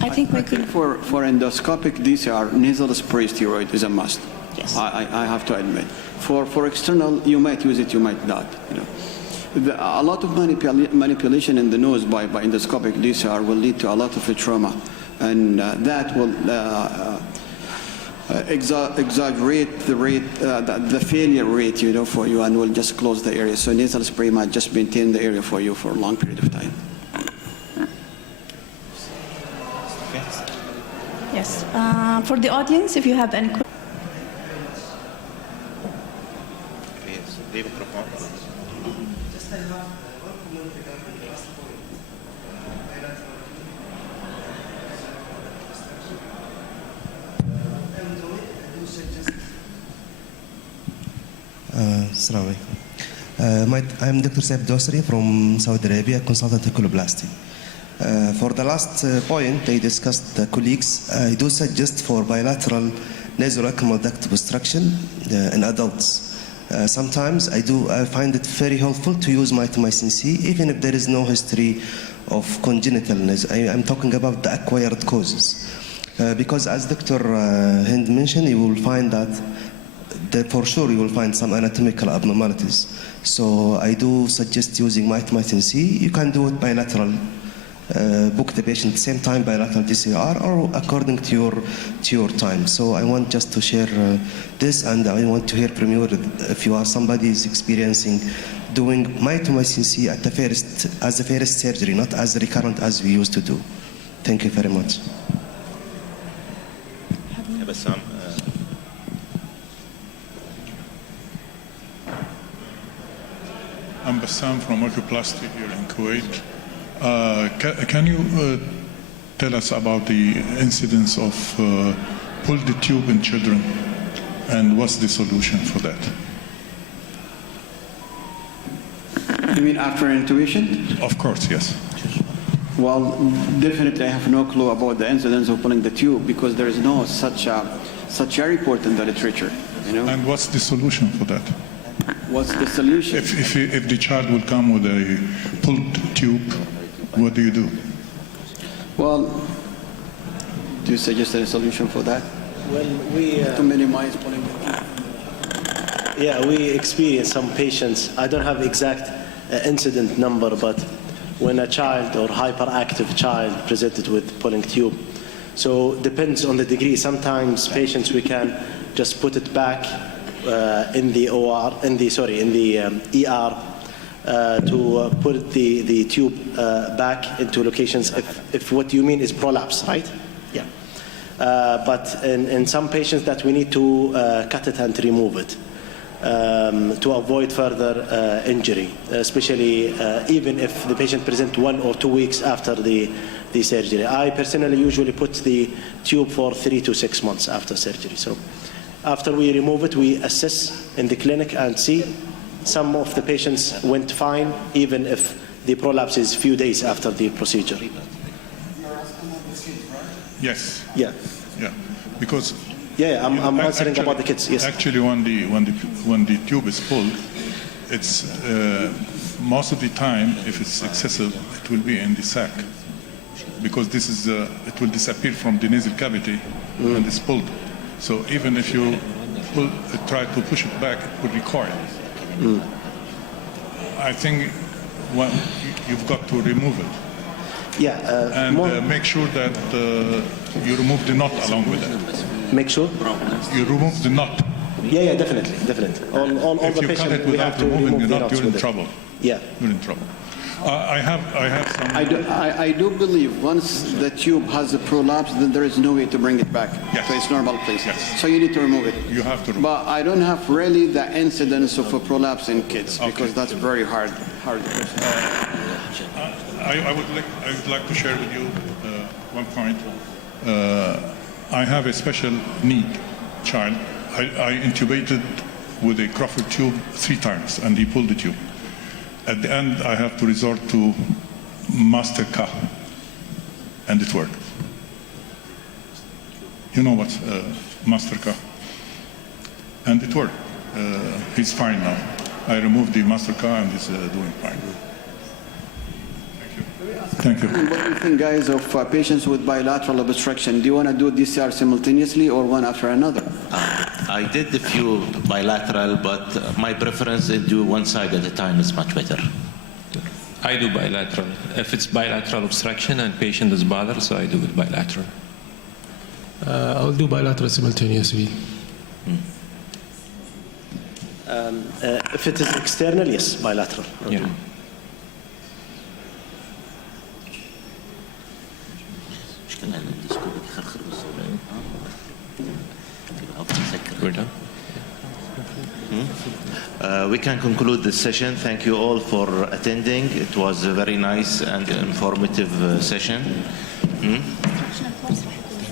I think we could. For endoscopic DCR, nasal spray steroid is a must. Yes. I have to admit. For external, you might use it, you might not. You know, a lot of manipulation in the nose by endoscopic DCR will lead to a lot of trauma, and that will exaggerate the rate, the failure rate, you know, for you, and will just close the area. So nasal spray might just maintain the area for you for a long period of time. Yes. For the audience, if you have any questions. the microphone. Just I have one comment regarding the last point. Assalamu alaikum. I'm Dr. Saif Dosri from Saudi Arabia, consultant oculoplasty. For the last point they discussed, the colleagues, I do suggest for bilateral nasolacrimal duct obstruction in adults. Sometimes I find it very helpful to use mitomycin C, even if there is no history of congenitalness. I'm talking about the acquired causes. Because as Dr. Hind mentioned, you will find that for sure you will find some anatomical abnormalities. So I do suggest using mitomycin C. You can do it bilateral. Book the patient at the same time, bilateral DCR, or according to your time. So I want just to share this, and I want to hear from you if you are somebody is experiencing doing mitomycin C at the as a first surgery, not as recurrent as we used to do. Thank you very much. I'm Bassam from Oculoplasty here in Kuwait. Can you tell us about the incidence of pulled tube in children, and what's the solution for that? You mean after intubation? Of course, yes. Well, definitely I have no clue about the incidence of pulling the tube because there is no such a report in the literature. You know? And what's the solution for that? What's the solution? If the child will come with a pulled tube, what do you do? Well, do you suggest a solution for that? Well, we to minimize pulling the tube. Yeah, we experience some patients. I don't have exact incident number, but when a child or hyperactive child presented with pulling tube, so depends on the degree. Sometimes patients we can just put it back in the ER to put the tube back into locations if what you mean is prolapse, right? Yeah. But in some patients that we need to cut it and remove it to avoid further injury, especially even if the patient presents 1 or 2 weeks after the surgery. I personally usually put the tube for 3 to 6 months after surgery. So after we remove it, we assess in the clinic and see. Some of the patients went fine, even if the prolapse is few days after the procedure. Yes. Yeah. Yeah. Because. Yeah, I'm answering about the kids. Yes. Actually, when the tube is pulled, it's most of the time, if it's excessive, it will be in the sac, because this is it will disappear from the nasal cavity and it's pulled. So even if you try to push it back, it will recoil. I think you've got to remove it. Yeah. And make sure that you remove the knot along with it. Make sure? You remove the knot. Yeah, definitely. On if the you cut it patient, we have without to removing remove the the knot, knots you're in with it. trouble. Yeah. You're in trouble. I have some. I do believe once the tube has a prolapse, then there is no way to bring it back to its normal place. Yes. So you need to remove it. You have to remove. But I don't have really the incidence of a prolapse in kids because that's very hard. I would like to share with you one point. I have a special need child. I intubated with a Crawford tube 3 times, and he pulled the tube. At the end, I have to resort to Master Ka, and it worked. You know what Master Ka? And it worked. He's fine now. I removed the Master Ka, and he's doing fine. Thank you. And what do you think, guys, of patients with bilateral obstruction? Do you want to do DCR simultaneously or one after another? I did a few bilateral, but my preference is do one side at a time is much better. I do bilateral. If it's bilateral obstruction and patient is bothered, so I do it bilateral. I'll do bilateral simultaneously. If it is external, yes, bilateral. Yeah. We're done. We can conclude this session. Thank you all for attending. It was a very nice and informative session.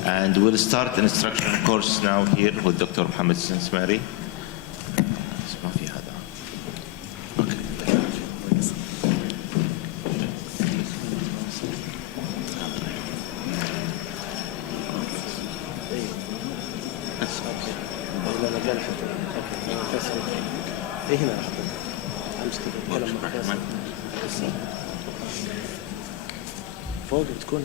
And we'll start instructional course now here with Dr. Mohammed Sinsmari. فوق بتكون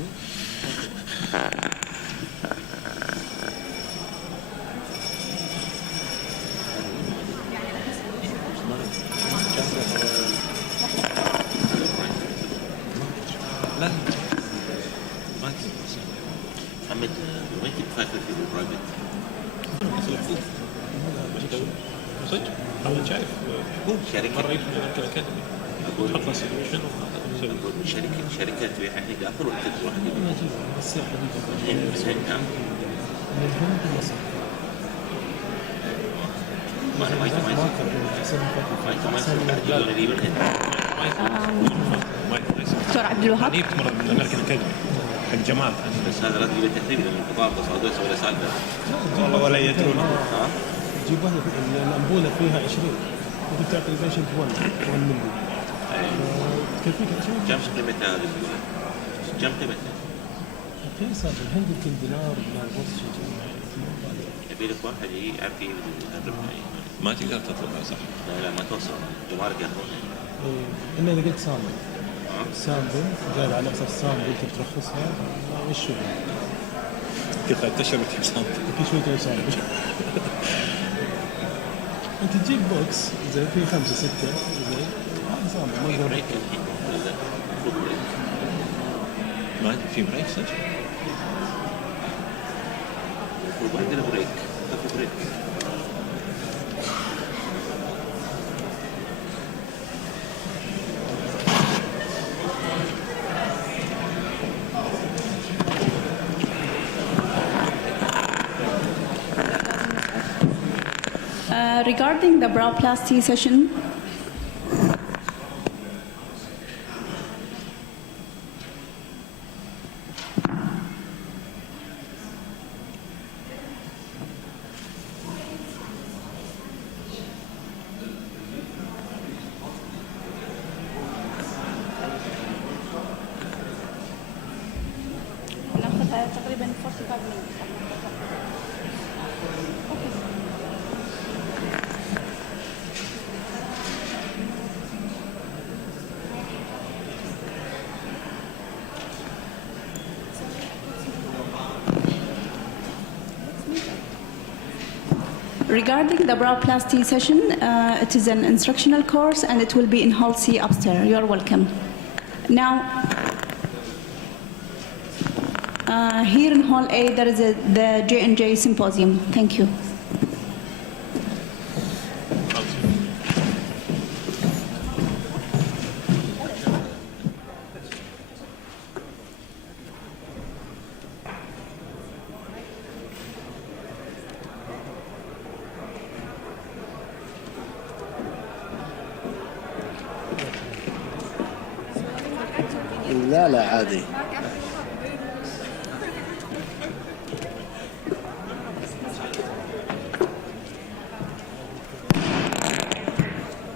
لا محمد وين تفكر في البرايفت؟ صدق انا شايف هو شركه مره يمكن الاكاديمي اقول حط سوليوشن شركه في حاجه داخل ولا تروح بس نعم دكتور عبد الوهاب يتمرن من الامريكان اكاديمي حق جمال بس هذا رد لي تحرير لان القطاع تصادس ولا سالفه والله ولا يدرون تجيب واحده الانبوله فيها 20 ممكن تعطي البيشنت 1 ملي تكفيك 20 كم قيمتها هذه الانبوله؟ كم قيمتها؟ رخيصه بالهند يمكن دينار ونص شيء يبي لك واحد يعرف يدربها ما تقدر تطلبها صح؟ لا ما توصل جمارك ياخذونها الا اذا قلت سامبل سامبل قال على اساس سامبل انت ترخصها وش هو؟ كل 3 اشهر بتجيب سامبل كل شوي تجيب سامبل انت تجيب بوكس زي فيه 5 6 زي هذا سامبل ما يقدر ما في بريك صدق؟ المفروض عندنا بريك في بريك Regarding the browplasty session, ناخذها تقريبا 45 minutes. Regarding the browplasty session, it is an instructional course and it will be in Hall C upstairs. You are welcome. Now, here in Hall A, there is the J&J Symposium. Thank you. لا لا عادي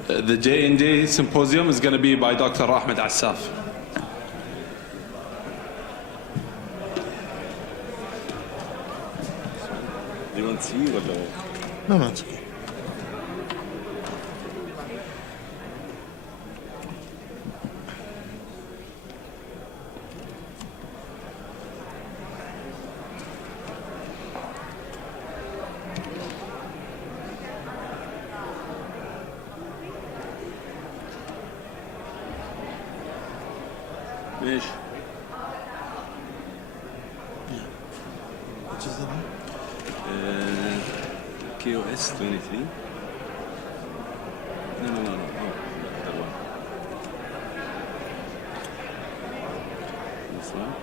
The J&J Symposium is going to be by Dr. Ahmed Assaf. Do you want to see what the... No, no, it's okay. ليش؟ Which is the one? koc23. No. Oh, that one. This one.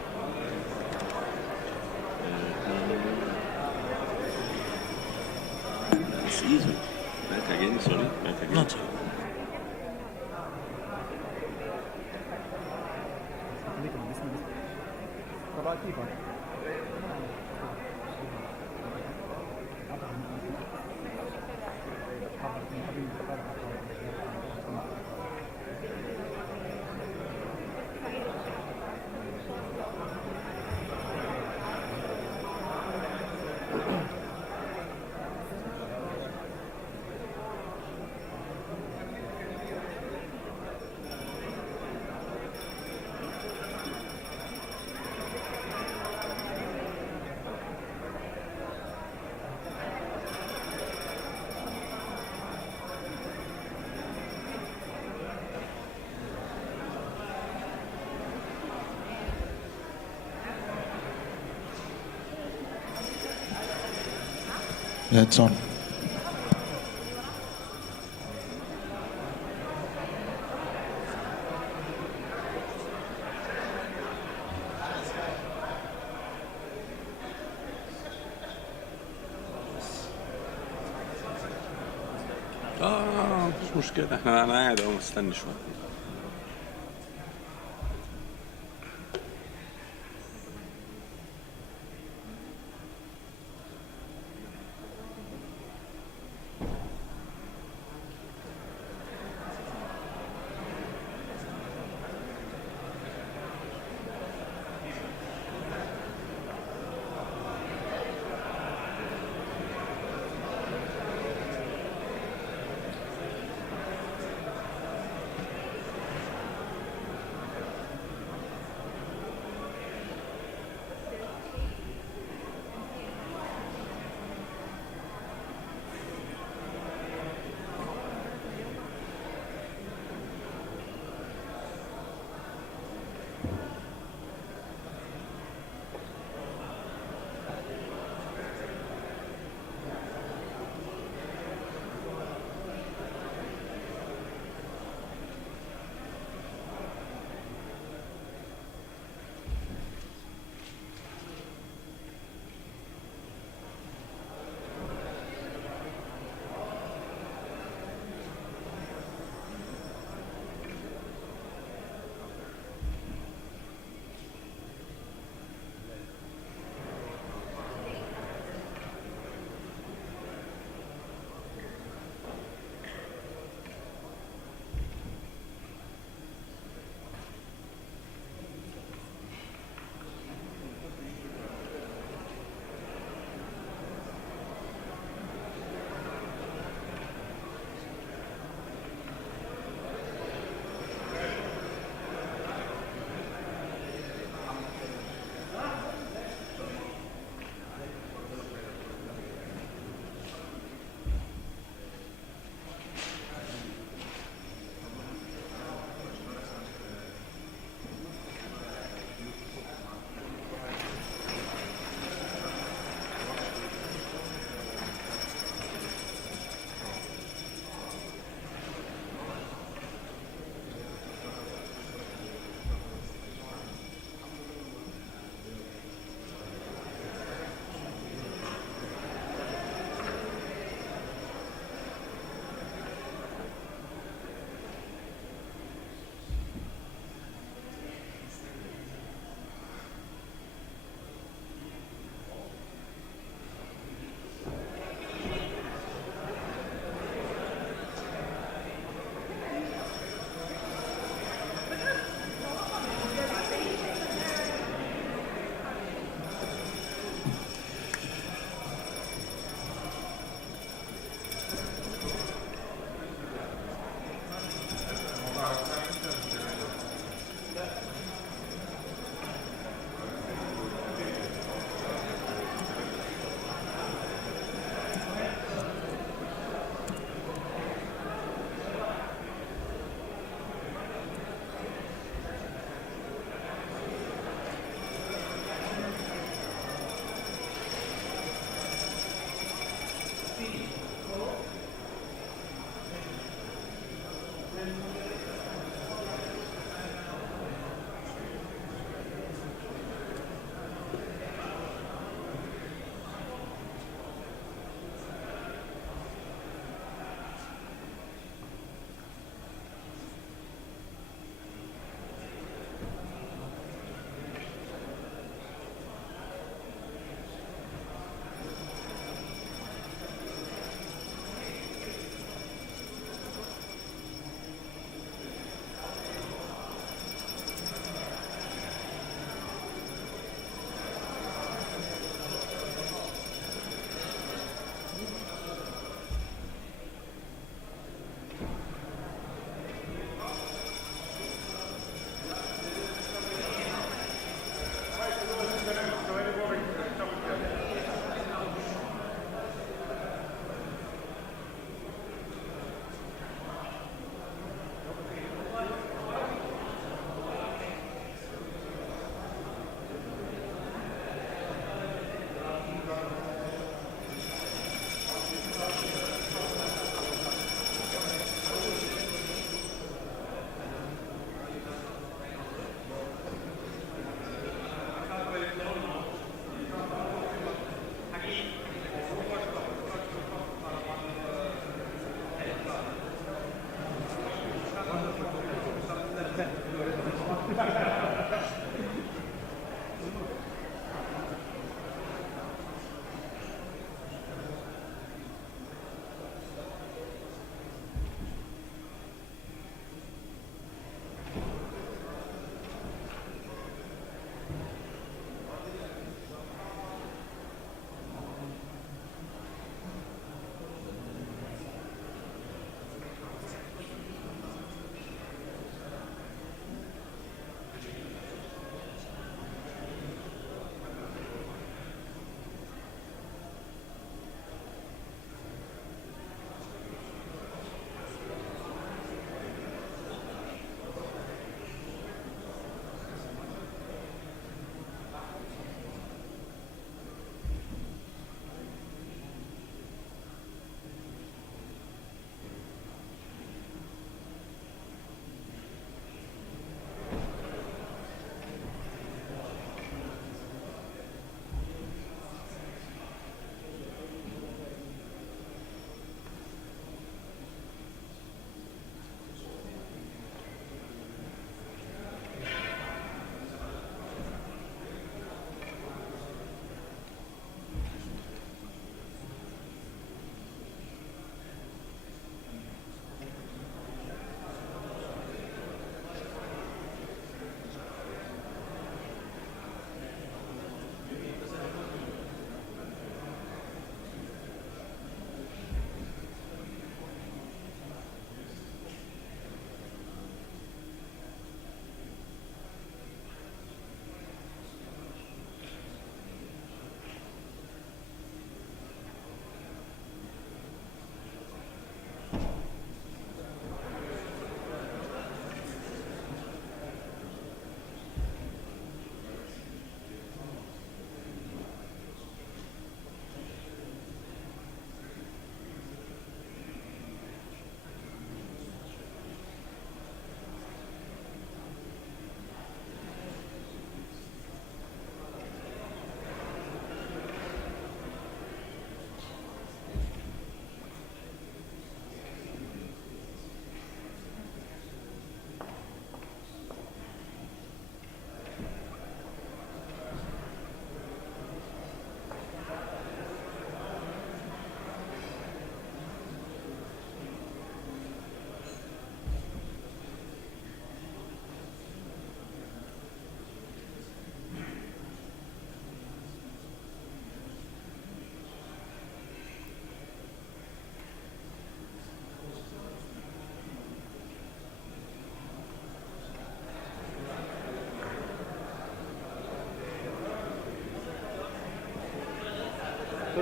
That's easy. Back again, sorry. Back again. Not. Yeah, it's on. مفيش مشكلة، انا قاعد اهو مستني شوية.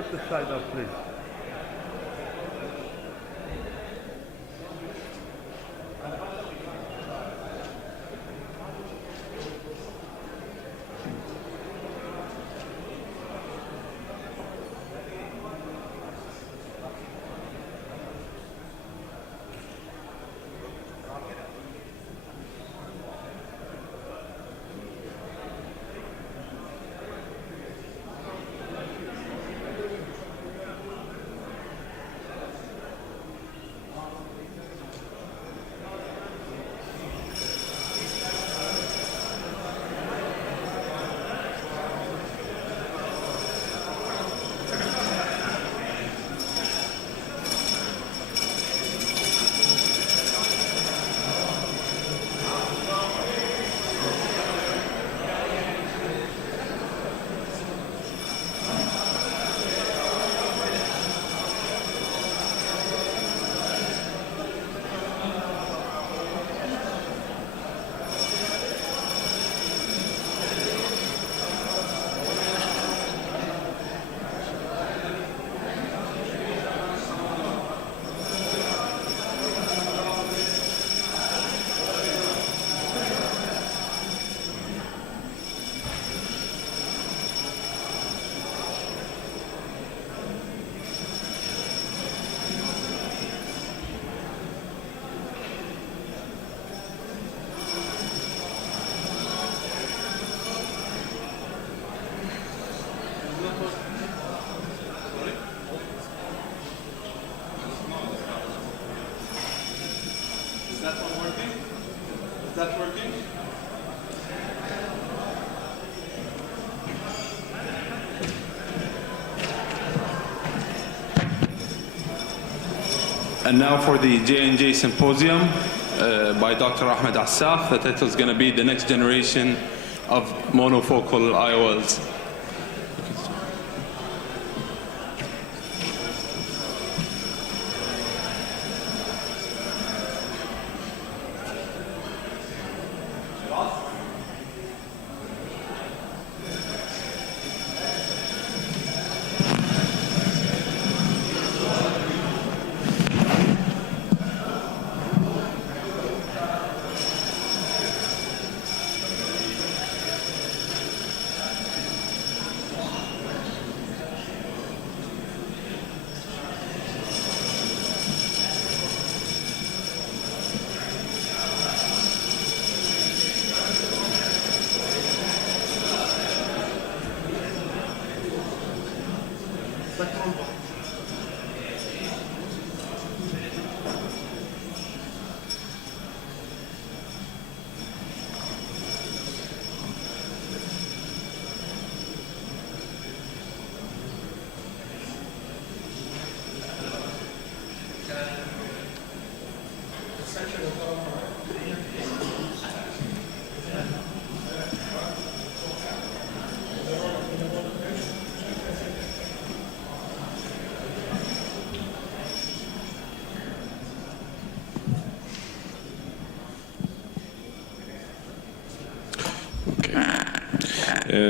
put the side up, please. that one working? Is that working? And now for the J&J Symposium by Dr. Ahmed Assaf. The title is going to be The Next Generation of Monofocal IOLs.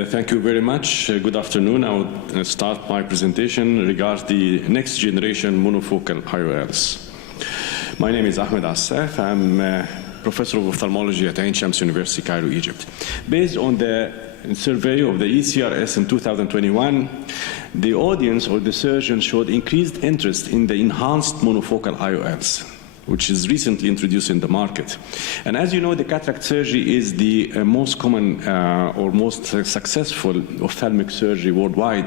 Thank you very much. Good afternoon. I will start my presentation regarding the next generation monofocal IOLs. My name is Ahmed Assaf. I'm Professor of Ophthalmology at Ain Shams University, Cairo, Egypt. Based on the survey of the ECRS in 2021, the audience or the surgeons showed increased interest in the enhanced monofocal IOLs, which is recently introduced in the market. And as you know, the cataract surgery is the most common or most successful ophthalmic surgery worldwide.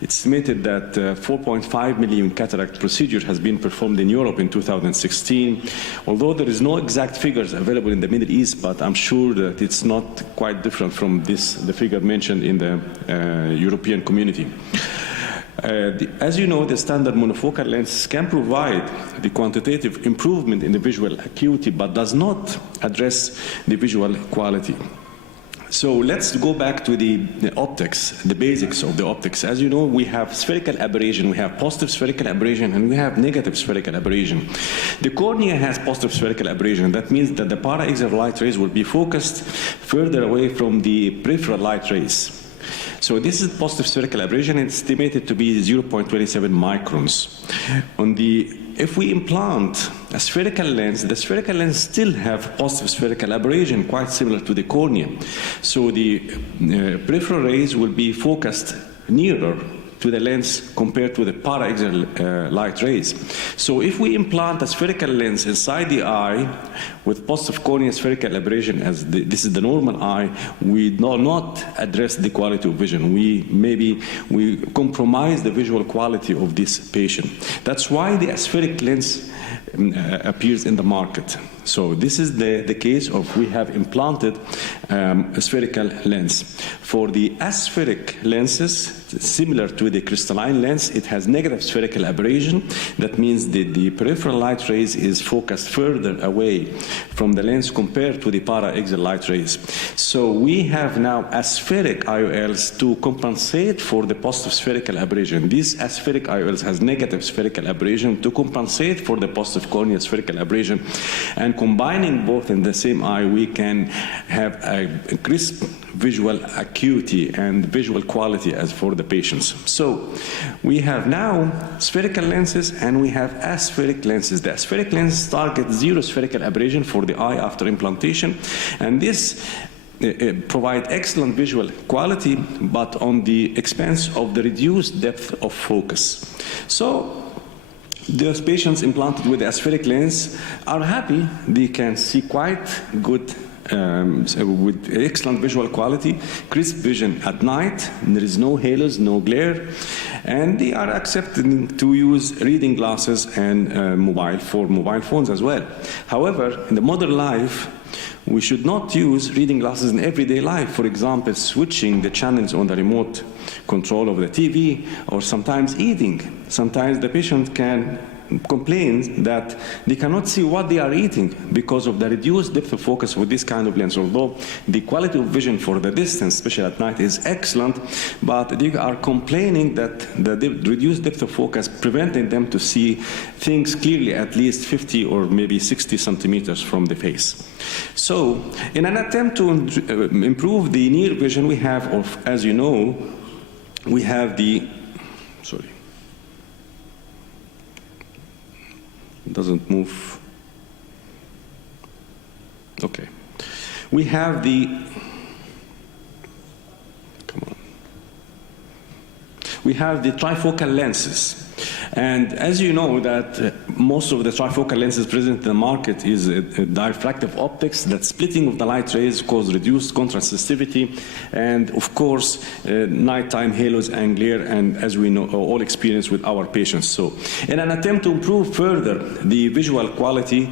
It's estimated that 4.5 million cataract procedures has been performed in Europe in 2016. Although there is no exact figures available in the Middle East, but I'm sure that it's not quite different from the figure mentioned in the European community. As you know, the standard monofocal lenses can provide the quantitative improvement in the visual acuity, but does not address the visual quality. So let's go back to the optics, the basics of the optics. As you know, we have spherical aberration, we have positive spherical aberration, and we have negative spherical aberration. The cornea has positive spherical aberration. That means that the para-axial light rays will be focused further away from the peripheral light rays. So this is positive spherical aberration. It's estimated to be 0.27 microns. If we implant a spherical lens, the spherical lens still have positive spherical aberration, quite similar to the cornea. So the peripheral rays will be focused nearer to the lens compared to the para-axial light rays. So if we implant a spherical lens inside the eye with positive corneal spherical aberration, as this is the normal eye, we do not address the quality of vision. We compromise the visual quality of this patient. That's why the aspheric lens appears in the market. So this is the case of we have implanted a spherical lens. For the aspheric lenses, similar to the crystalline lens, it has negative spherical aberration. That means that the peripheral light rays is focused further away from the lens compared to the para-axial light rays. So we have now aspheric IOLs to compensate for the positive spherical aberration. These aspheric IOLs has negative spherical aberration to compensate for the positive corneal spherical aberration. And combining both in the same eye, we can have a crisp visual acuity and visual quality as for the patients. So we have now spherical lenses and we have aspheric lenses. The aspheric lenses target zero spherical aberration for the eye after implantation, and this provide excellent visual quality, but on the expense of the reduced depth of focus. So those patients implanted with the aspheric lens are happy. They can see quite good with excellent visual quality, crisp vision at night. There is no halos, no glare, and they are accepted to use reading glasses and mobile phones as well. However, in the modern life, we should not use reading glasses in everyday life. For example, switching the channels on the remote control of the TV, or sometimes eating. Sometimes the patient can complain that they cannot see what they are eating because of the reduced depth of focus with this kind of lens. Although the quality of vision for the distance, especially at night, is excellent, but they are complaining that the reduced depth of focus preventing them to see things clearly at least 50 or maybe 60 centimeters from the face. So in an attempt to improve the near vision, we have, as you know, we have the, doesn't move. Okay. We have the, we have the trifocal lenses. And as you know that most of the trifocal lenses present in the market is diffractive optics, that splitting of the light rays cause reduced contrast sensitivity, and of course nighttime halos and glare, and as we know all experience with our patients. So in an attempt to improve further the visual quality,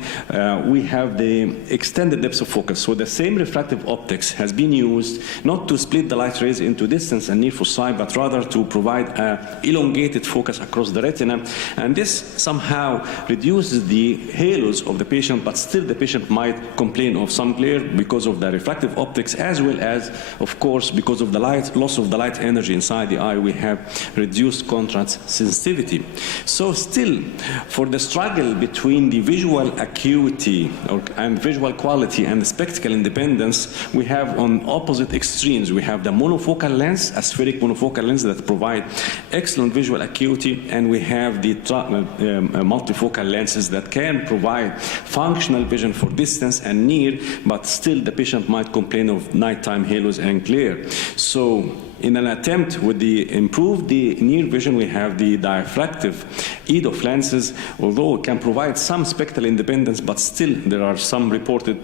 we have the extended depth of focus. So the same refractive optics has been used not to split the light rays into distance and near foci, but rather to provide an elongated focus across the retina, and this somehow reduces the halos of the patient, but still the patient might complain of some glare because of the refractive optics, as well as, of course, because of the loss of the light energy inside the eye, we have reduced contrast sensitivity. So still, for the struggle between the visual acuity and visual quality and the spectacle independence, we have on opposite extremes, we have the monofocal lens, aspheric monofocal lens that provide excellent visual acuity, and we have the multifocal lenses that can provide functional vision for distance and near, but still the patient might complain of nighttime halos and glare. So in an attempt with the improve the near vision, we have the diffractive EDOF lenses, although it can provide some spectral independence, but still there are some reported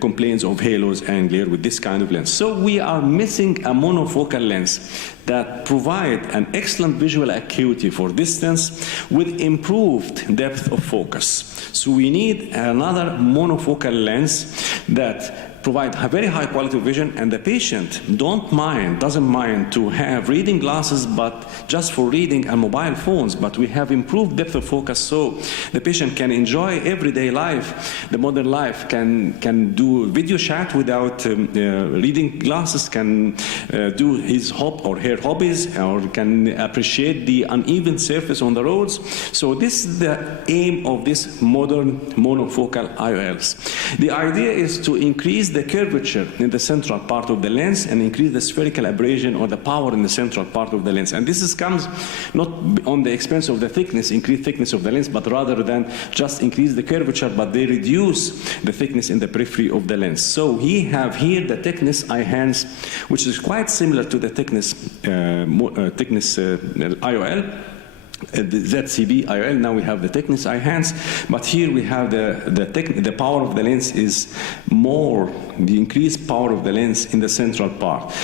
complaints of halos and glare with this kind of lens. So we are missing a monofocal lens that provide an excellent visual acuity for distance with improved depth of focus. So we need another monofocal lens that provide a very high quality of vision, and the patient doesn't mind to have reading glasses, but just for reading and mobile phones, but we have improved depth of focus so the patient can enjoy everyday life. The modern life can do video chat without reading glasses, can do his or her hobbies, or can appreciate the uneven surface on the roads. So this is the aim of this modern monofocal IOLs. The idea is to increase the curvature in the central part of the lens and increase the spherical abrasion or the power in the central part of the lens. And this comes not on the expense of the thickness, increased thickness of the lens, but rather than just increase the curvature, but they reduce the thickness in the periphery of the lens. So we have here the thickness IHANS, which is quite similar to the thickness IOL. The ZCB IOL, now we have the thickness IHANS, but here we have the power of the lens is more, the increased power of the lens in the central part.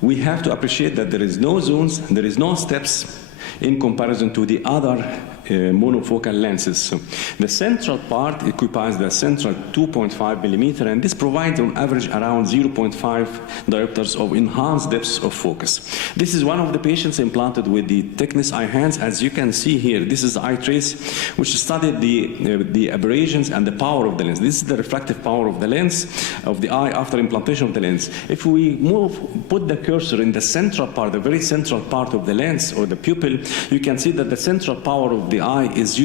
We have to appreciate that there is no zones, there is no steps in comparison to the other monofocal lenses. So the central part occupies the central 2.5 millimeter, and this provides on average around 0.5 diopters of enhanced depth of focus. This is one of the patients implanted with the thickness IHANS. As you can see here, this is the eye trace, which studied the aberrations and the power of the lens. This is the refractive power of the lens of the eye after implantation of the lens. If we put the cursor in the central part, the very central part of the lens or the pupil, you can see that the central power of the eye is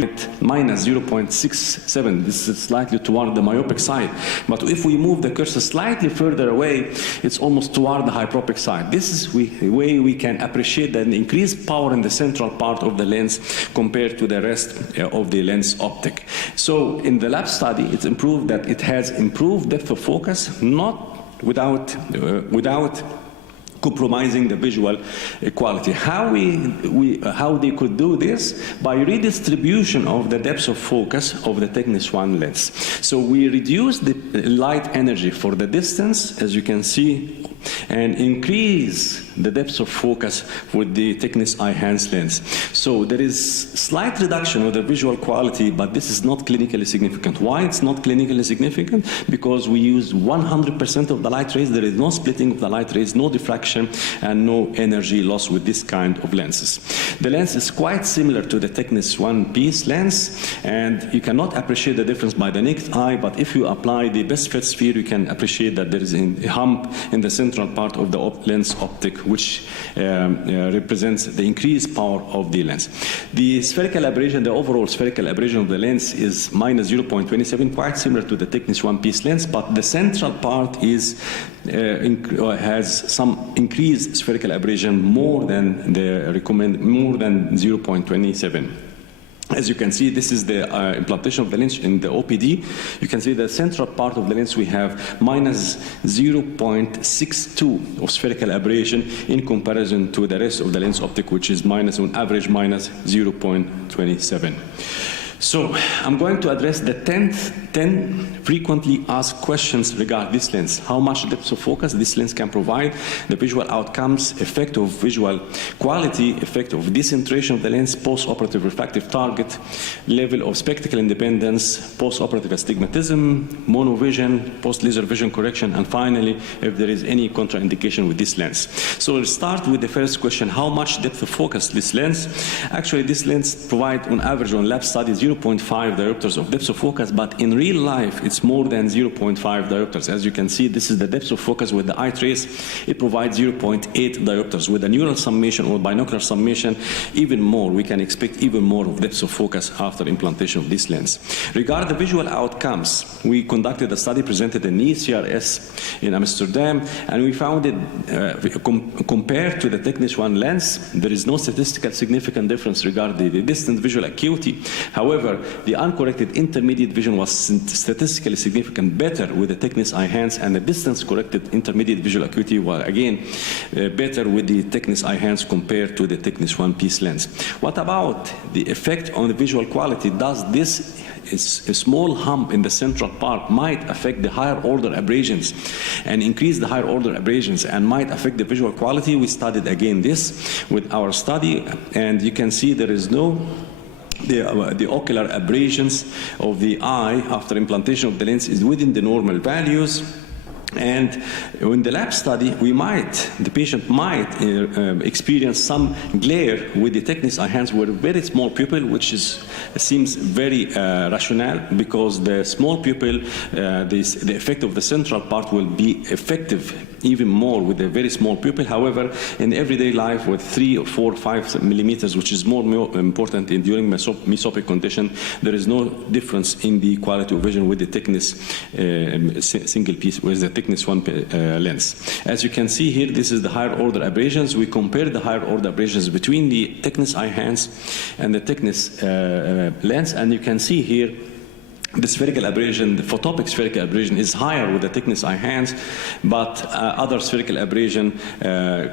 minus 0.67. This is slightly toward the myopic side. But if we move the cursor slightly further away, it's almost toward the hyperopic side. This is the way we can appreciate the increased power in the central part of the lens compared to the rest of the lens optic. So in the lab study, it's improved that it has improved depth of focus, not without compromising the visual quality. How they could do this? By redistribution of the depth of focus of the thickness 1 lens. So we reduce the light energy for the distance, as you can see, and increase the depth of focus with the thickness IHANS lens. So there is slight reduction of the visual quality, but this is not clinically significant. Why it's not clinically significant? Because we use 100% of the light rays. There is no splitting of the light rays, no diffraction, and no energy loss with this kind of lenses. The lens is quite similar to the thickness 1-piece lens, and you cannot appreciate the difference by the naked eye, but if you apply the best fit sphere, you can appreciate that there is a hump in the central part of the lens optic, which represents the increased power of the lens. The spherical aberration, the overall spherical aberration of the lens is minus 0.27, quite similar to the thickness 1-piece lens, but the central part is has some increased spherical aberration more than the more than 0.27. As you can see, this is the implantation of the lens in the OPD. You can see the central part of the lens, we have minus 0.62 of spherical aberration in comparison to the rest of the lens optic, which is minus, on average, minus 0.27. So I'm going to address the 10 frequently asked questions regarding this lens. How much depth of focus this lens can provide, the visual outcomes, effect of visual quality, effect of decentration of the lens, post-operative refractive target, level of spectacle independence, post-operative astigmatism, monovision, post-laser vision correction, and finally, if there is any contraindication with this lens. So we'll start with the first question, how much depth of focus this lens? Actually, this lens provides on average on lab studies 0.5 diopters of depth of focus, but in real life, it's more than 0.5 diopters. As you can see, this is the depth of focus with the eye trace. It provides 0.8 diopters. With a neural summation or binocular summation, even more. We can expect even more of depth of focus after implantation of this lens. Regarding the visual outcomes, we conducted a study presented in ECRS in Amsterdam, and we found it compared to the thickness 1 lens, there is no statistical significant difference regarding the distant visual acuity. However, the uncorrected intermediate vision was statistically significant better with the thickness IHANS, and the distance corrected intermediate visual acuity was again better with the thickness IHANS compared to the thickness 1-piece lens. What about the effect on the visual quality? Does this a small hump in the central part might affect the higher order abrasions and increase the higher order abrasions and might affect the visual quality? We studied again this with our study, and you can see there is no the ocular abrasions of the eye after implantation of the lens is within the normal values. And in the lab study, the patient might experience some glare with the thickness IHANS with a very small pupil, which seems very rational, because the small pupil, the effect of the central part will be effective even more with a very small pupil. However, in everyday life with 3 or 4 or 5 millimeters, which is more important in during mesopic condition, there is no difference in the quality of vision with the thickness single piece, with the thickness one lens. As you can see here, this is the higher order abrasions. We compare the higher order abrasions between the thickness eye hands and the thickness lens, and you can see here the spherical abrasion, the photopic spherical abrasion is higher with the thickness eye hands, but other spherical abrasion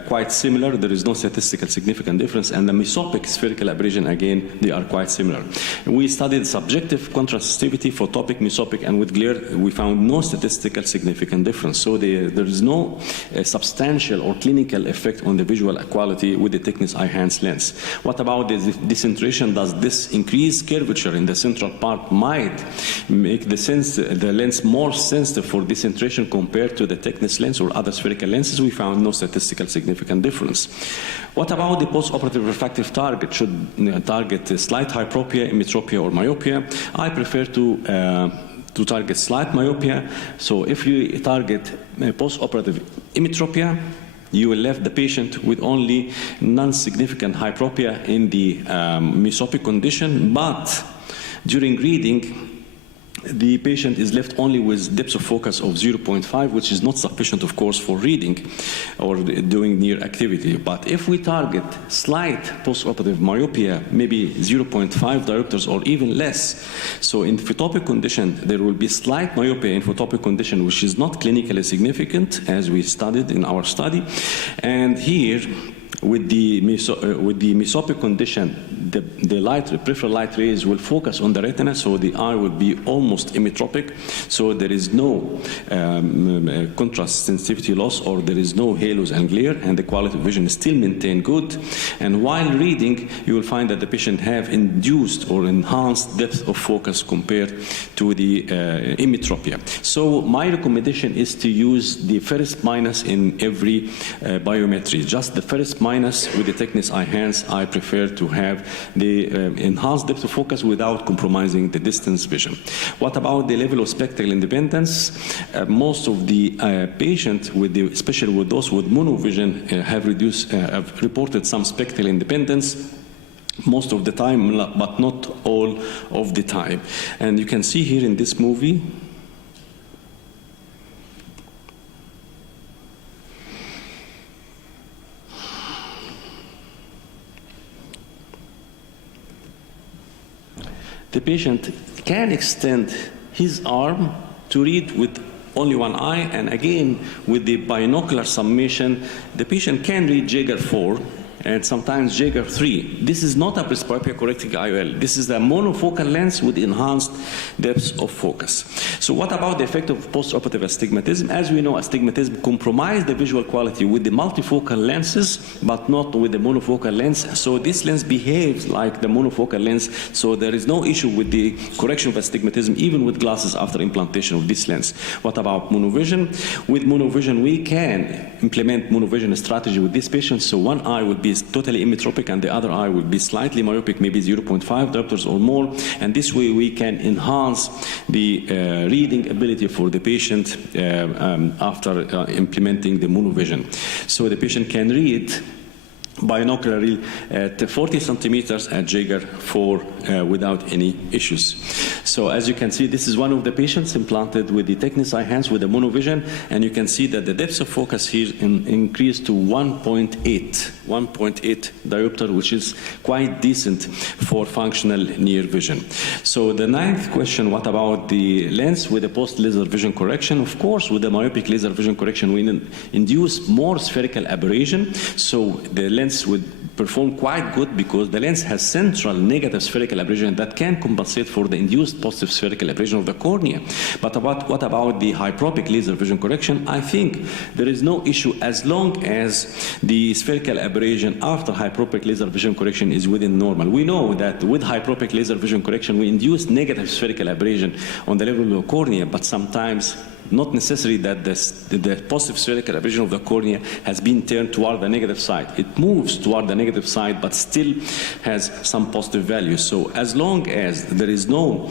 quite similar. There is no statistical significant difference, and the mesopic spherical abrasion, again, they are quite similar. We studied subjective contrastivity, photopic, mesopic, and with glare, we found no statistical significant difference. So there is no substantial or clinical effect on the visual quality with the thickness eye hands lens. What about the decentration? Does this increase curvature in the central part? Might make the lens more sensitive for decentration compared to the thickness lens or other spherical lenses. We found no statistical significant difference. What about the postoperative refractive target? Should target slight hyperopia, emmetropia, or myopia? I prefer to target slight myopia. So if you target postoperative emmetropia, you will leave the patient with only non-significant hyperopia in the mesopic condition, but during reading, the patient is left only with depth of focus of 0.5, which is not sufficient, of course, for reading or doing near activity. But if we target slight postoperative myopia, maybe 0.5 diopters or even less, so in photopic condition, there will be slight myopia in photopic condition, which is not clinically significant, as we studied in our study. And here, with the mesopic condition, the peripheral light rays will focus on the retina, so the eye will be almost emmetropic, so there is no contrast sensitivity loss, or there is no halos and glare, and the quality of vision is still maintained good. And while reading, you will find that the patient have induced or enhanced depth of focus compared to the emmetropia. So my recommendation is to use the first minus in every biometry, just the first minus with the thickness eye hands. I prefer to have the enhanced depth of focus without compromising the distance vision. What about the level of spectral independence? Most of the patients, especially with those with monovision, have reported some spectral independence. Most of the time, but not all of the time. And you can see here in this movie, the patient can extend his arm to read with only one eye, and again, with the binocular summation, the patient can read Jaeger 4 and sometimes Jaeger 3. This is not a presbyopia correcting IOL. This is a monofocal lens with enhanced depth of focus. So what about the effect of postoperative astigmatism? As we know, astigmatism compromises the visual quality with the multifocal lenses, but not with the monofocal lens. So this lens behaves like the monofocal lens, so there is no issue with the correction of astigmatism, even with glasses after implantation of this lens. What about monovision? With monovision, we can implement monovision strategy with this patient, so one eye will be totally emmetropic and the other eye will be slightly myopic, maybe 0.5 diopters or more, and this way we can enhance the reading ability for the patient after implementing the monovision. So the patient can read binocularly at 40 centimeters at Jaeger 4 without any issues. So as you can see, this is one of the patients implanted with the thickness eye hands with the monovision, and you can see that the depth of focus here increased to 1.8 diopter, which is quite decent for functional near vision. So the ninth question, what about the lens with the post-laser vision correction? Of course, with the myopic laser vision correction, we induce more spherical aberration, so the lens would perform quite good because the lens has central negative spherical aberration that can compensate for the induced positive spherical aberration of the cornea. But what about the hyperopic laser vision correction? I think there is no issue as long as the spherical aberration after hyperopic laser vision correction is within normal. We know that with hyperopic laser vision correction, we induce negative spherical aberration on the level of the cornea, but sometimes not necessarily that the positive spherical aberration of the cornea has been turned toward the negative side. It moves toward the negative negative side, but still has some positive value. So as long as there is no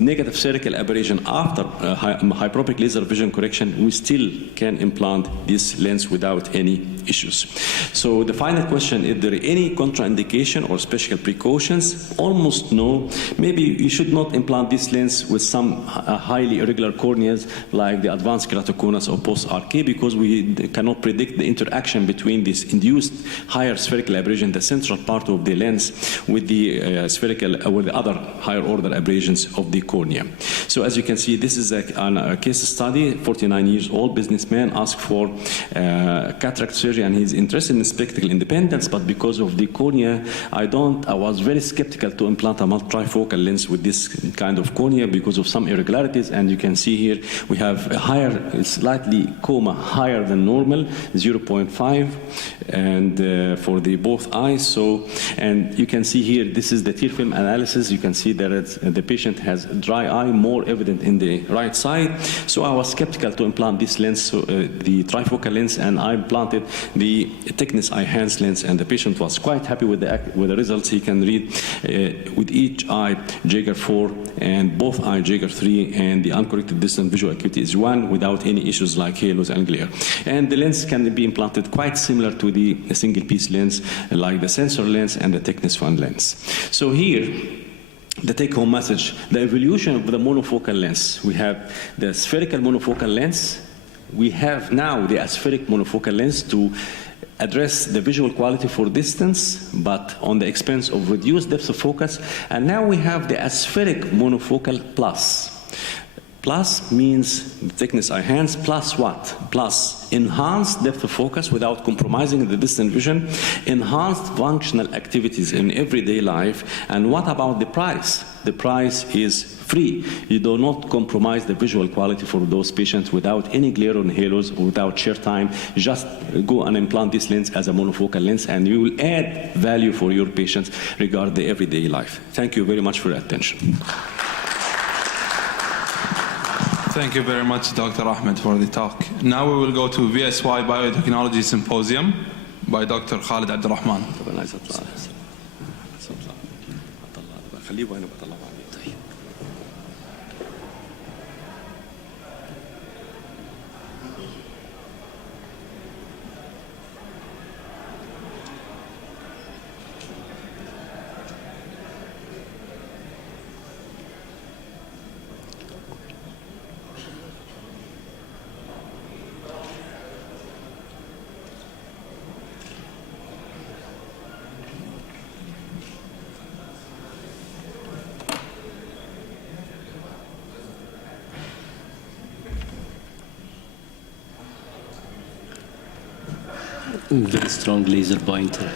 negative spherical aberration after hyperopic laser vision correction, we still can implant this lens without any issues. So the final question, is there any contraindication or special precautions? Almost no. Maybe you should not implant this lens with some highly irregular corneas like the advanced keratoconus or post-RK, because we cannot predict the interaction between this induced higher spherical aberration, the central part of the lens, with the spherical with the other higher order aberrations of the cornea. So as you can see, this is a case study. 49 years old businessman asked for cataract surgery, and he's interested in spectacle independence, but because of the cornea, I was very skeptical to implant a multifocal lens with this kind of cornea because of some irregularities. And you can see here we have a higher, slightly coma higher than normal, 0.5, and for the both eyes. So, and you can see here, this is the tear film analysis. You can see that the patient has dry eye, more evident in the right side. So I was skeptical to implant this lens, so, the trifocal lens, and I implanted the thickness eye-enhanced lens, and the patient was quite happy with the results. He can read with each eye Jaeger 4 and both eye Jaeger 3, and the uncorrected distant visual acuity is 1 without any issues like halos and glare. And the lens can be implanted quite similar to the single piece lens, like the sensor lens and the thickness one lens. So here, the take-home message, the evolution of the monofocal lens. We have the spherical monofocal lens. We have now the aspheric monofocal lens to address the visual quality for distance, but on the expense of reduced depth of focus. And now we have the aspheric monofocal plus. Plus means thickness eye-enhanced, plus what? Plus enhanced depth of focus without compromising the distant vision, enhanced functional activities in everyday life. And what about the price? The price is free. You do not compromise the visual quality for those patients without any glare on halos or without shear time. Just go and implant this lens as a monofocal lens, and you will add value for your patients regarding the everyday life. Thank you very much for your attention. Thank you very much, Dr. Ahmed, for the talk. Now we will go to VSY Biotechnology Symposium by Dr. Khalid Abdurrahman. Very strong laser pointer.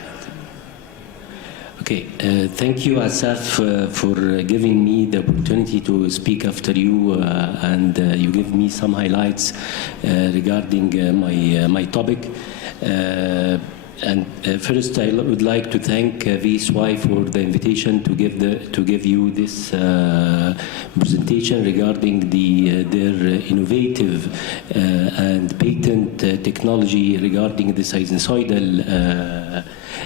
Okay, thank you, Asaf, for giving me the opportunity to speak after you, and you give me some highlights regarding my topic. And first, I would like to thank VSY for the invitation to give you this presentation regarding their innovative and patent technology regarding the sinusoidal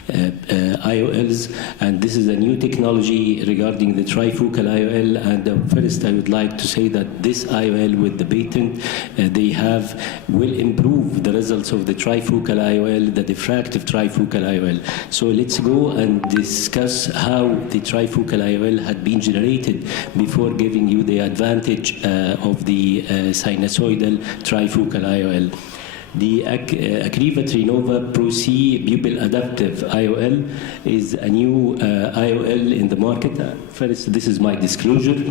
IOLs, and this is a new technology regarding the trifocal IOL. And first, I would like to say that this IOL with the patent they have will improve the results of the trifocal IOL, the diffractive trifocal IOL. So let's go and discuss how the trifocal IOL had been generated before giving you the advantage of the sinusoidal trifocal IOL. The Acriva Trinova Pro C Pupil Adaptive IOL is a new IOL in the market. First, this is my disclosure.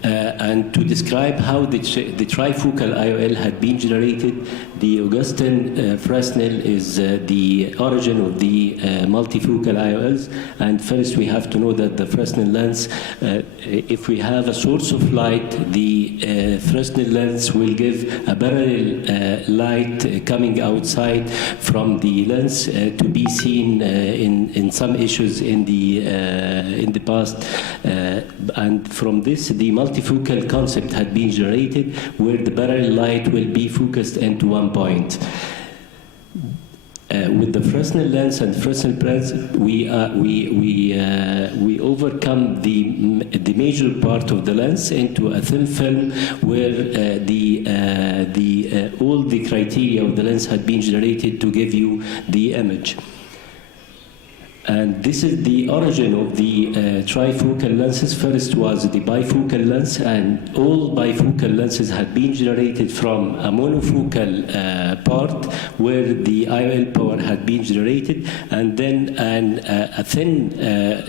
And to describe how the trifocal IOL had been generated, the Augustin Fresnel is the origin of the multifocal IOLs. And first we have to know that the Fresnel lens, if we have a source of light, the Fresnel lens will give a parallel light coming outside from the lens to be seen in some issues in the past. And from this, the multifocal concept had been generated where the parallel light will be focused into one point. With the Fresnel lens and Fresnel press, we overcome the major part of the lens into a thin film where all the criteria of the lens had been generated to give you the image. And this is the origin of the trifocal lenses. First was the bifocal lens, and all bifocal lenses had been generated from a monofocal part where the IOL power had been generated, and then a thin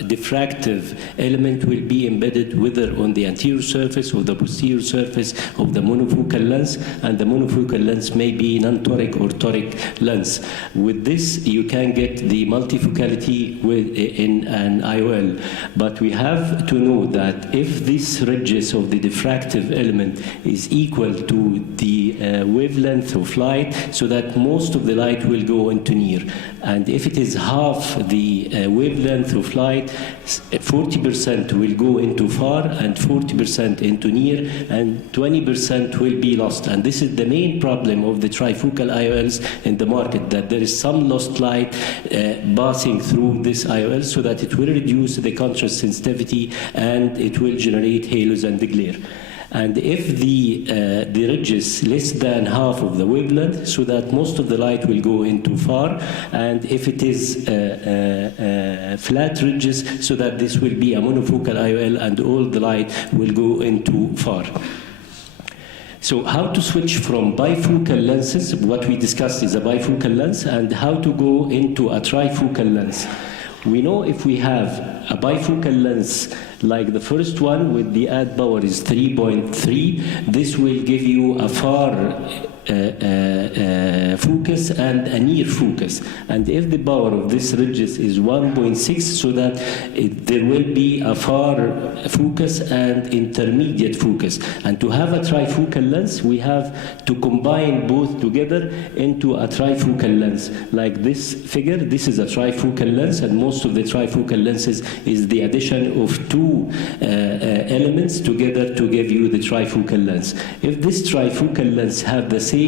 diffractive element will be embedded whether on the anterior surface or the posterior surface of the monofocal lens, and the monofocal lens may be non-toric or toric lens. With this, you can get the multifocality in an IOL, but we have to know that if this ridges of the diffractive element is equal to the wavelength of light, so that most of the light will go into near, and if it is half the wavelength of light, 40% will go into far and 40% into near, and 20% will be lost. And this is the main problem of the trifocal IOLs in the market, that there is some lost light passing through this IOL, so that it will reduce the contrast sensitivity and it will generate halos and glare. And if the ridge is less than half of the wavelength, so that most of the light will go into far, and if it is flat ridges, so that this will be a monofocal IOL and all the light will go into far. So how to switch from bifocal lenses, what we discussed is a bifocal lens, and how to go into a trifocal lens. We know if we have a bifocal lens like the first one with the add power is 3.3, this will give you a far focus and a near focus. And if the power of this ridges is 1.6, so that there will be a far focus and intermediate focus. And to have a trifocal lens, we have to combine both together into a trifocal lens. Like this figure, this is a trifocal lens, and most of the trifocal lenses is the addition of two elements together to give you the trifocal lens. If this trifocal lens have the same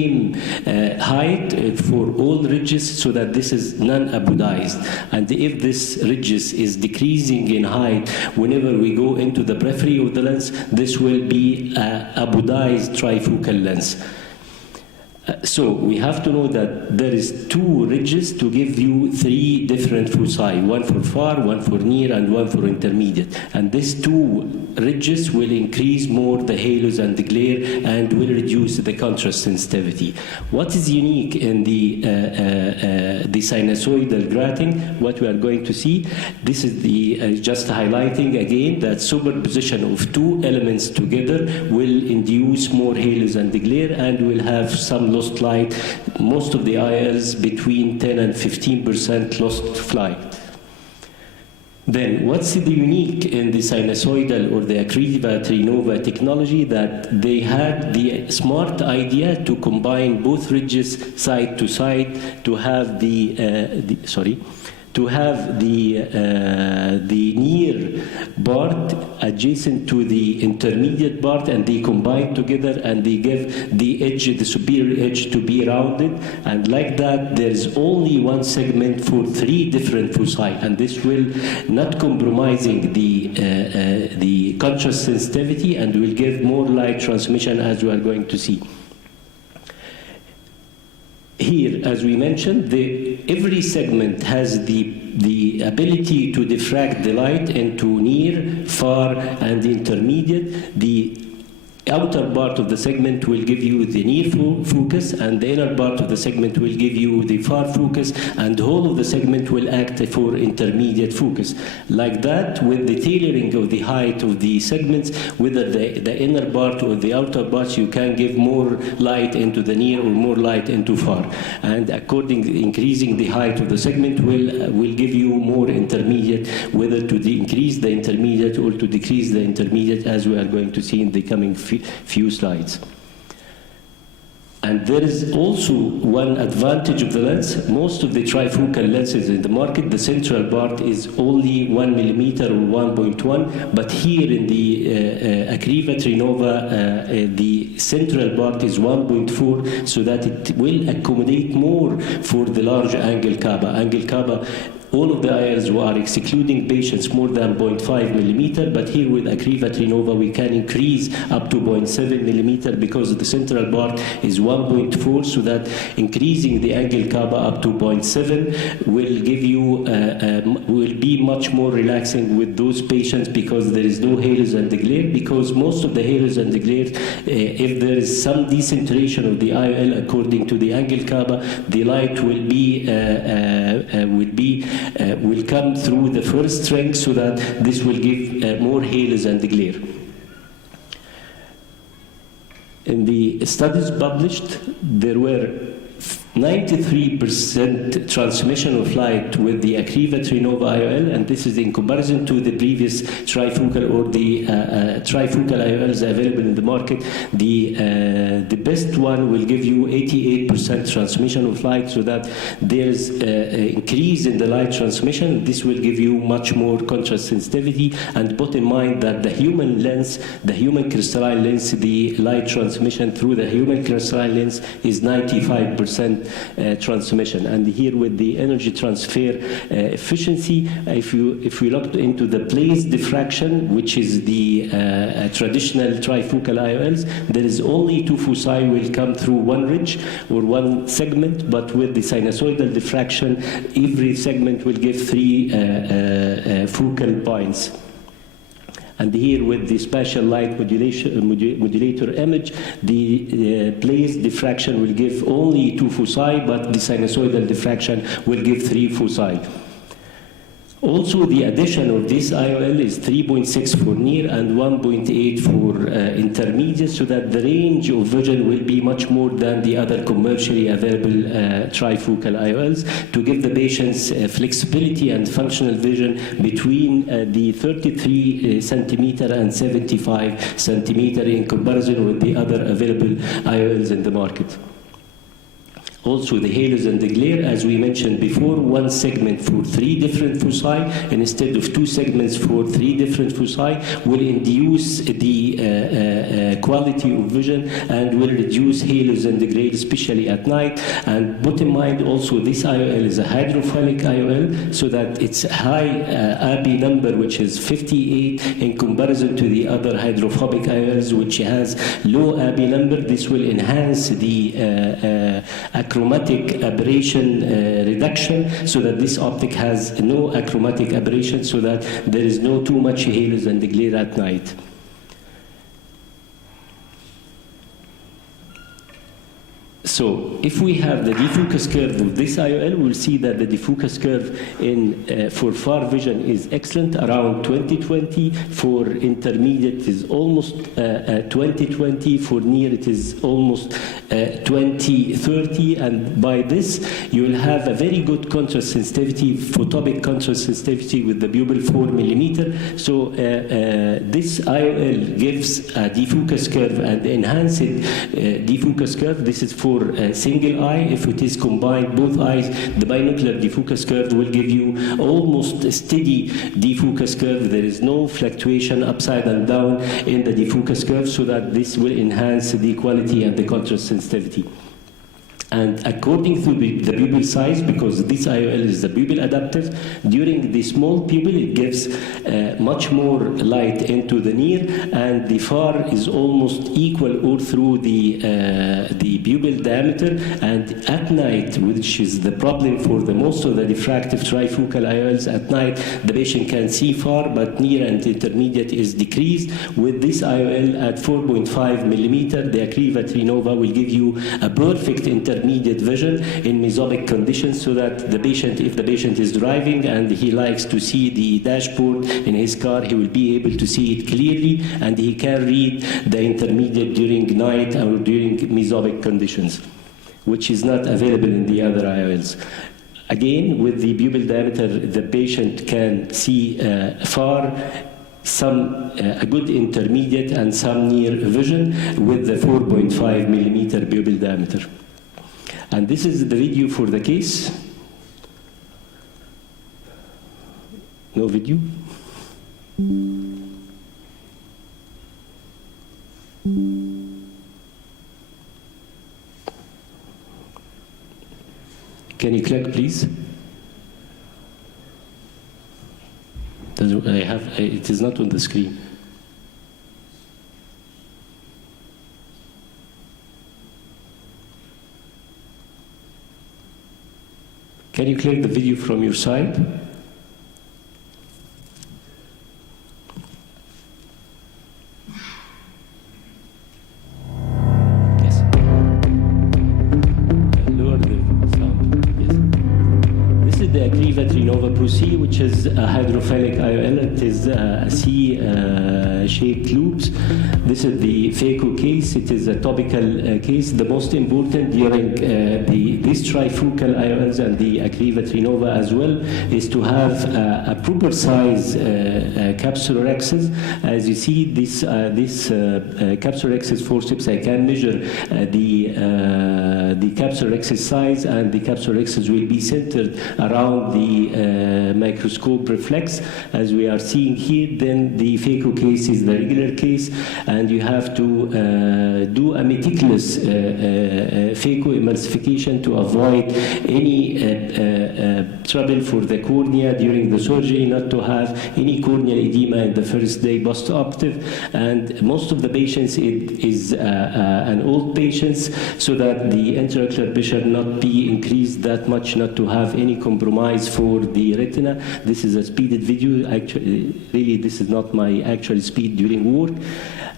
height for all ridges, so that this is non-apodized, and if this ridges is decreasing in height whenever we go into the periphery of the lens, this will be a apodized trifocal lens. So we have to know that there is two ridges to give you three different foci, one for far, one for near, and one for intermediate. And these two ridges will increase more the halos and the glare and will reduce the contrast sensitivity. What is unique in the sinusoidal grating, what we are going to see, this is the just highlighting again that superposition of two elements together will induce more halos and the glare and will have some lost light. Most of the IOLs between 10 and 15% lost light. Then what's the unique in the sinusoidal or the Accretiva Trinova technology, that they had the smart idea to combine both ridges side to side to have the near part adjacent to the intermediate part, and they combine together and they give the edge, the superior edge, to be rounded, and like that there's only one segment for three different foci, and this will not compromising the contrast sensitivity and will give more light transmission, as we are going to see. Here, as we mentioned, every segment has the ability to diffract the light into near, far, and intermediate. The outer part of the segment will give you the near focus, and the inner part of the segment will give you the far focus, and the whole of the segment will act for intermediate focus. Like that, with the tailoring of the height of the segments, whether the inner part or the outer part, you can give more light into the near or more light into far. And increasing the height of the segment will give you more intermediate, whether to increase the intermediate or to decrease the intermediate, as we are going to see in the coming few slides. And there is also one advantage of the lens. Most of the trifocal lenses in the market, the central part is only 1 millimeter or 1.1, but here in the Acriva Trinova, the central part is 1.4, so that it will accommodate more for the large angle Kaaba. Angle Kaaba, all of the IRs are excluding patients more than 0.5 millimeter, but here with Acriva Trinova we can increase up to 0.7 millimeter because the central part is 1.4, so that increasing the angle Kaaba up to 0.7 will give you will be much more relaxing with those patients, because there is no halos and the glare. Because most of the halos and the glare, if there is some decentration of the IOL according to the angle Kaaba, the light will come through the first string, so that this will give more halos and glare. In the studies published, there were 93% transmission of light with the Acriva Trinova IOL, and this is in comparison to the previous trifocal or the trifocal IOLs available in the market. The best one will give you 88% transmission of light, so that there is increase in the light transmission. This will give you much more contrast sensitivity. And put in mind that the human lens, the human crystalline lens, the light transmission through the human crystalline lens is 95% transmission. And here with the energy transfer efficiency, if we look into the place diffraction, which is the traditional trifocal IOLs, there is only 2 foci will come through one ridge or one segment, but with the sinusoidal diffraction, every segment will give 3 focal points. And here with the spatial light modulator image, the place diffraction will give only 2 foci, but the sinusoidal diffraction will give 3 foci. Also, the addition of this IOL is 3.6 for near and 1.8 for intermediate, so that the range of vision will be much more than the other commercially available trifocal IOLs, to give the patients flexibility and functional vision between the 33 centimeter and 75 centimeter in comparison with the other available IOLs in the market. Also, the halos and the glare, as we mentioned before, 1 segment for 3 different foci instead of 2 segments for 3 different foci will induce the quality of vision and will reduce halos and the glare, especially at night. And put in mind also, this IOL is a hydrophilic IOL, so that its high AB number, which is 58, in comparison to the other hydrophobic IOLs, which has low AB number. This will enhance the achromatic aberration reduction, so that this optic has no achromatic aberration, so that there is no too much halos and glare at night. So if we have the defocus curve of this IOL, we'll see that the defocus curve for far vision is excellent, around 20/20. For intermediate is almost 20/20. For near it is almost 20/30. And by this, you will have a very good contrast sensitivity, photopic contrast sensitivity with the pupil 4 millimeter. So this IOL gives a defocus curve and enhanced defocus curve. This is for single eye. If it is combined, both eyes, the binocular defocus curve will give you almost a steady defocus curve. There is no fluctuation upside and down in the defocus curve, so that this will enhance the quality and the contrast sensitivity. And according to the pupil size, because this IOL is the pupil adaptive, during the small pupil it gives much more light into the near, and the far is almost equal all through the pupil diameter. And at night, which is the problem for the most of the diffractive trifocal IOLs, at night the patient can see far, but near and intermediate is decreased. With this IOL at 4.5 millimeter, the Acriva Trinova will give you a perfect intermediate vision in mesopic conditions, so that the patient, if the patient is driving and he likes to see the dashboard in his car, he will be able to see it clearly, and he can read the intermediate during night or during mesopic conditions, which is not available in the other IOLs. Again, with the pupil diameter, the patient can see far some a good intermediate and some near vision with the 4.5 millimeter pupil diameter. And this is the video for the case. No video? Can you click, please? It is not on the screen. Can you click the video from your side? Yes. Lower the sound. Yes. This is the Agriva Trinova Pro C, which is a hydrophilic IOL. It is a C-shaped loops. This is the phaco case. It is a topical case. The most important during these trifocal IOLs and the Agriva Trinova as well is to have a proper size capsular axis. As you see, this capsular axis forceps, I can measure the capsular axis size, and the capsular axis will be centered around the microscope reflex, as we are seeing here. Then the phaco case is the regular case, and you have to do a meticulous phaco emulsification to avoid any trouble for the cornea during the surgery, not to have any corneal edema in the first day post-operative. And most of the patients, it is an old patients, so that the intraocular pressure not be increased that much, not to have any compromise for the retina. This is a speeded video. Actually, really, this is not my actual speed during work.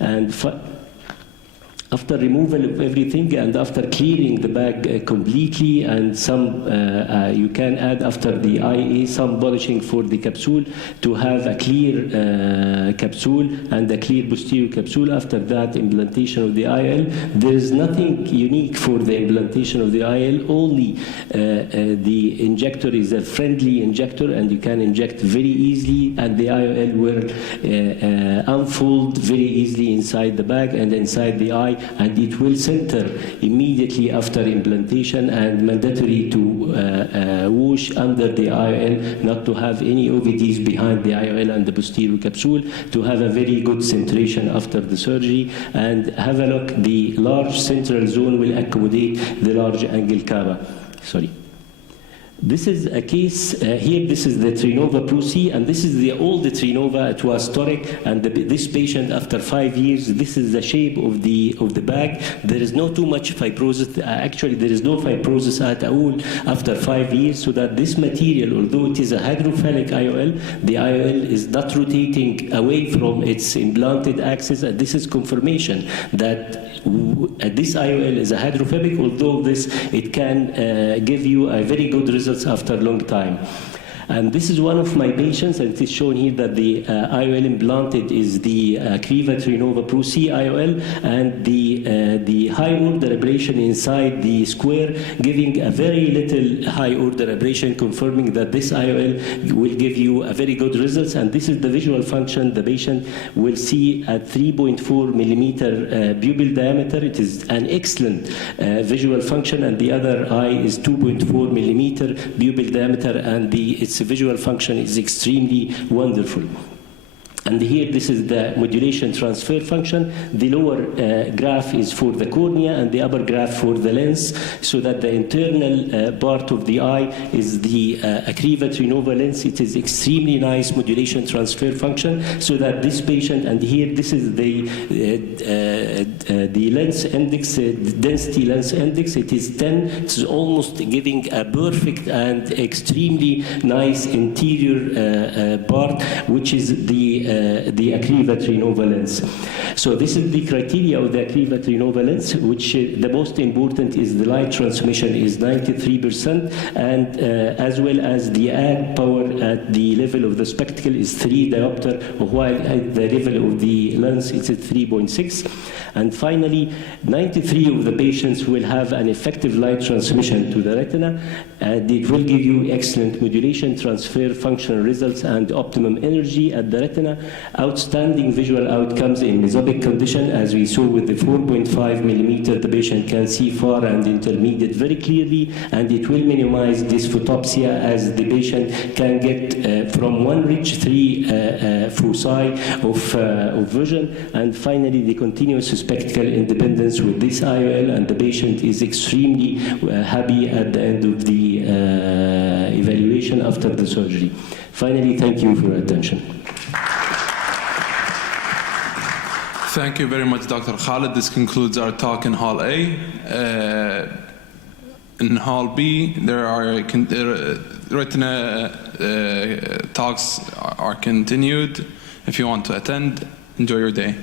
And after removal of everything and after clearing the bag completely, and some you can add after the IA some polishing for the capsule to have a clear capsule and a clear posterior capsule. After that, implantation of the IL. There is nothing unique for the implantation of the IL. Only the injector is a friendly injector, and you can inject very easily, and the IOL will unfold very easily inside the bag and inside the eye, and it will center immediately after implantation, and mandatory to wash under the IOL, not to have any OVDs behind the IOL and the posterior capsule, to have a very good centration after the surgery. And have a look, the large central zone will accommodate the large angle cava. Sorry. This is a case here. This is the Trinova Pro C, and this is the old Trinova. It was toric, and this patient, after 5 years, this is the shape of the bag. There is no too much fibrosis. Actually, there is no fibrosis at all after 5 years. So that this material, although it is a hydrophilic IOL, the IOL is not rotating away from its implanted axis. And this is confirmation that this IOL is a hydrophobic, although it can give you a very good results after a long time. And this is one of my patients, and it is shown here that the IOL implanted is the Agriva Trinova Pro C IOL, and the high order abrasion inside the square, giving a very little high order abrasion, confirming that this IOL will give you a very good results. And this is the visual function. The patient will see at 3.4 millimeter pupil diameter. It is an excellent visual function, and the other eye is 2.4 millimeter pupil diameter, and its visual function is extremely wonderful. And here, this is the modulation transfer function. The lower graph is for the cornea, and the upper graph for the lens, so that the internal part of the eye is the Agriva Trinova lens. It is extremely nice modulation transfer function, so that this patient, and here, this is the lens index, density lens index. It is 10. It is almost giving a perfect and extremely nice interior part, which is the Agriva Trinova lens. So this is the criteria of the Agriva Trinova lens, which the most important is the light transmission is 93%, and as well as the add power at the level of the spectacle is 3 diopter, while at the level of the lens it's at 3.6. And finally, 93 of the patients will have an effective light transmission to the retina, and it will give you excellent modulation, transfer, functional results, and optimum energy at the retina. Outstanding visual outcomes in mesopic condition, as we saw with the 4.5 millimeter, the patient can see far and intermediate very clearly, and it will minimize dysphotopsia as the patient can get from 1 reach 3 foci of vision. And finally, the continuous spectacle independence with this IOL, and the patient is extremely happy at the end of the evaluation after the surgery. Finally, thank you for your attention. Thank you very much, Dr. Khalid. This concludes our talk in Hall A. In Hall B, there are retina talks are continued. If you want to attend, enjoy your day.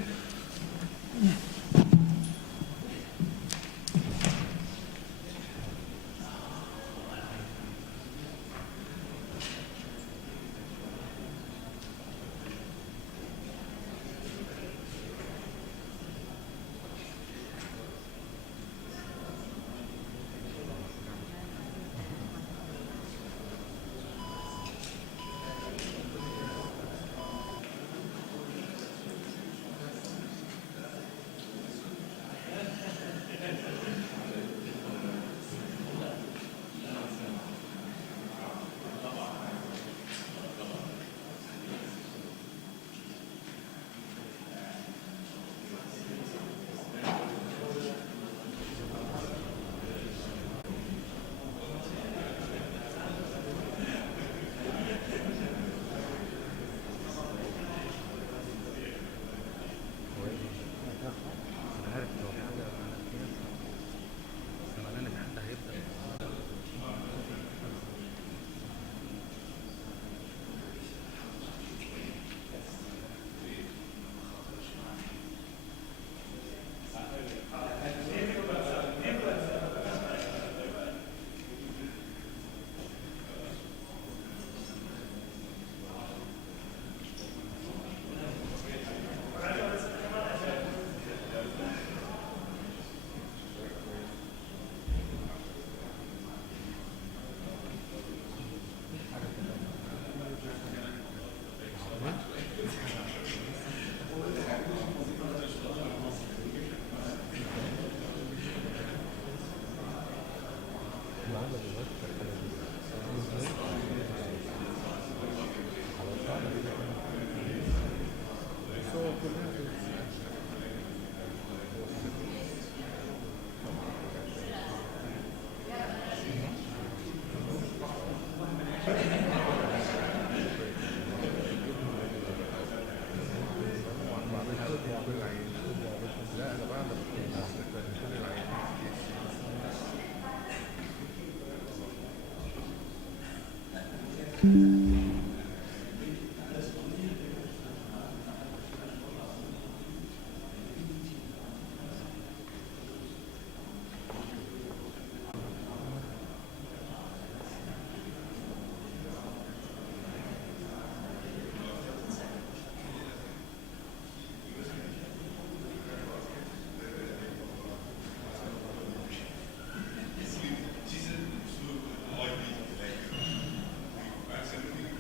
Absolutely.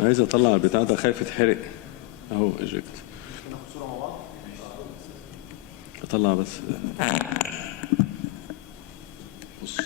عايز اطلع البتاع ده، خايف يتحرق. اهو اجكت. اطلع بس. بص.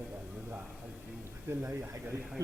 نزرع خلفي وقلت لها هي حاجه ريحه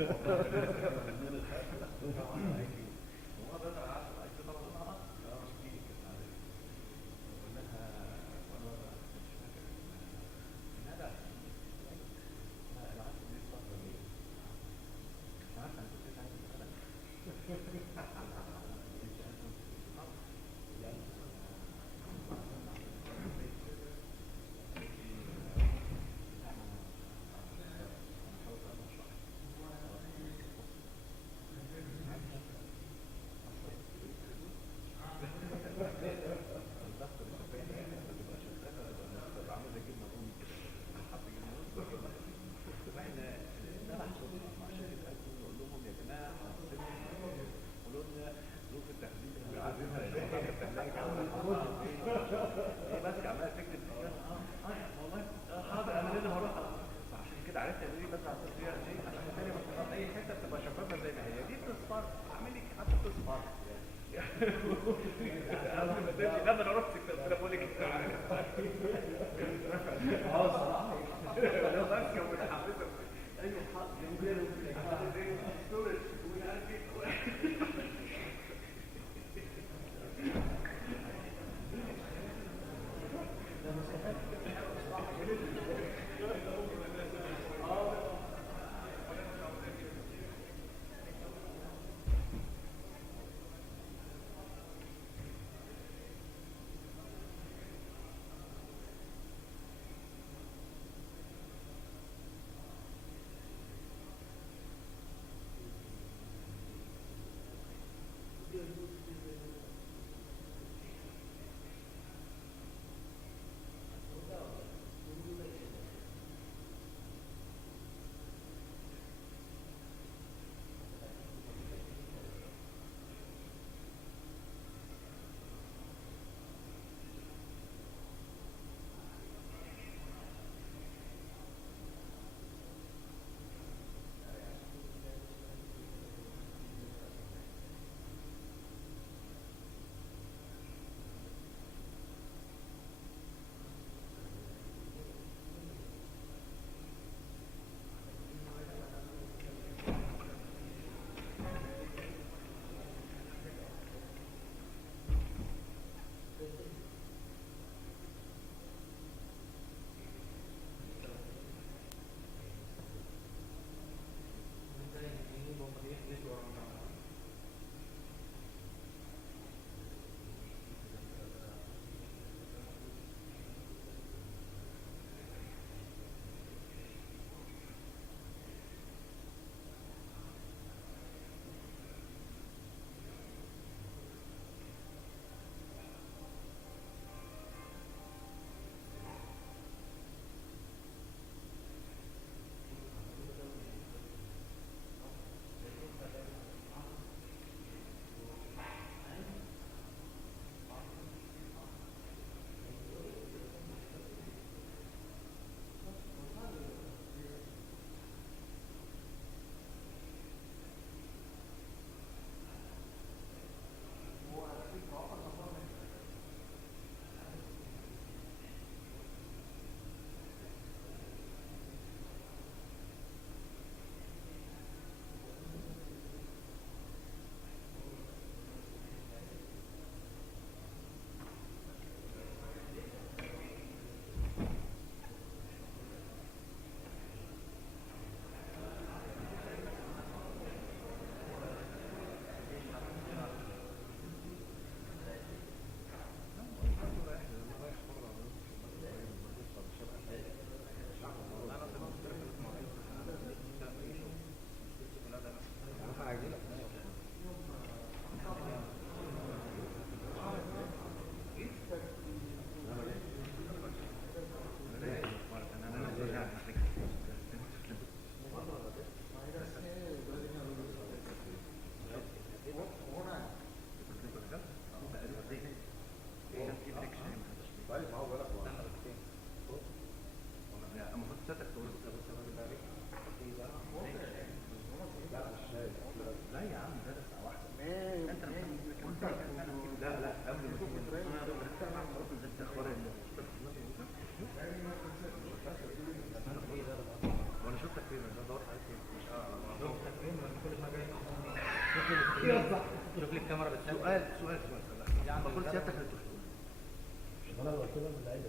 شوف لي الكاميرا بس. سؤال بقول سيادتك للدكتور. انا لو قلت لهم اللعيبه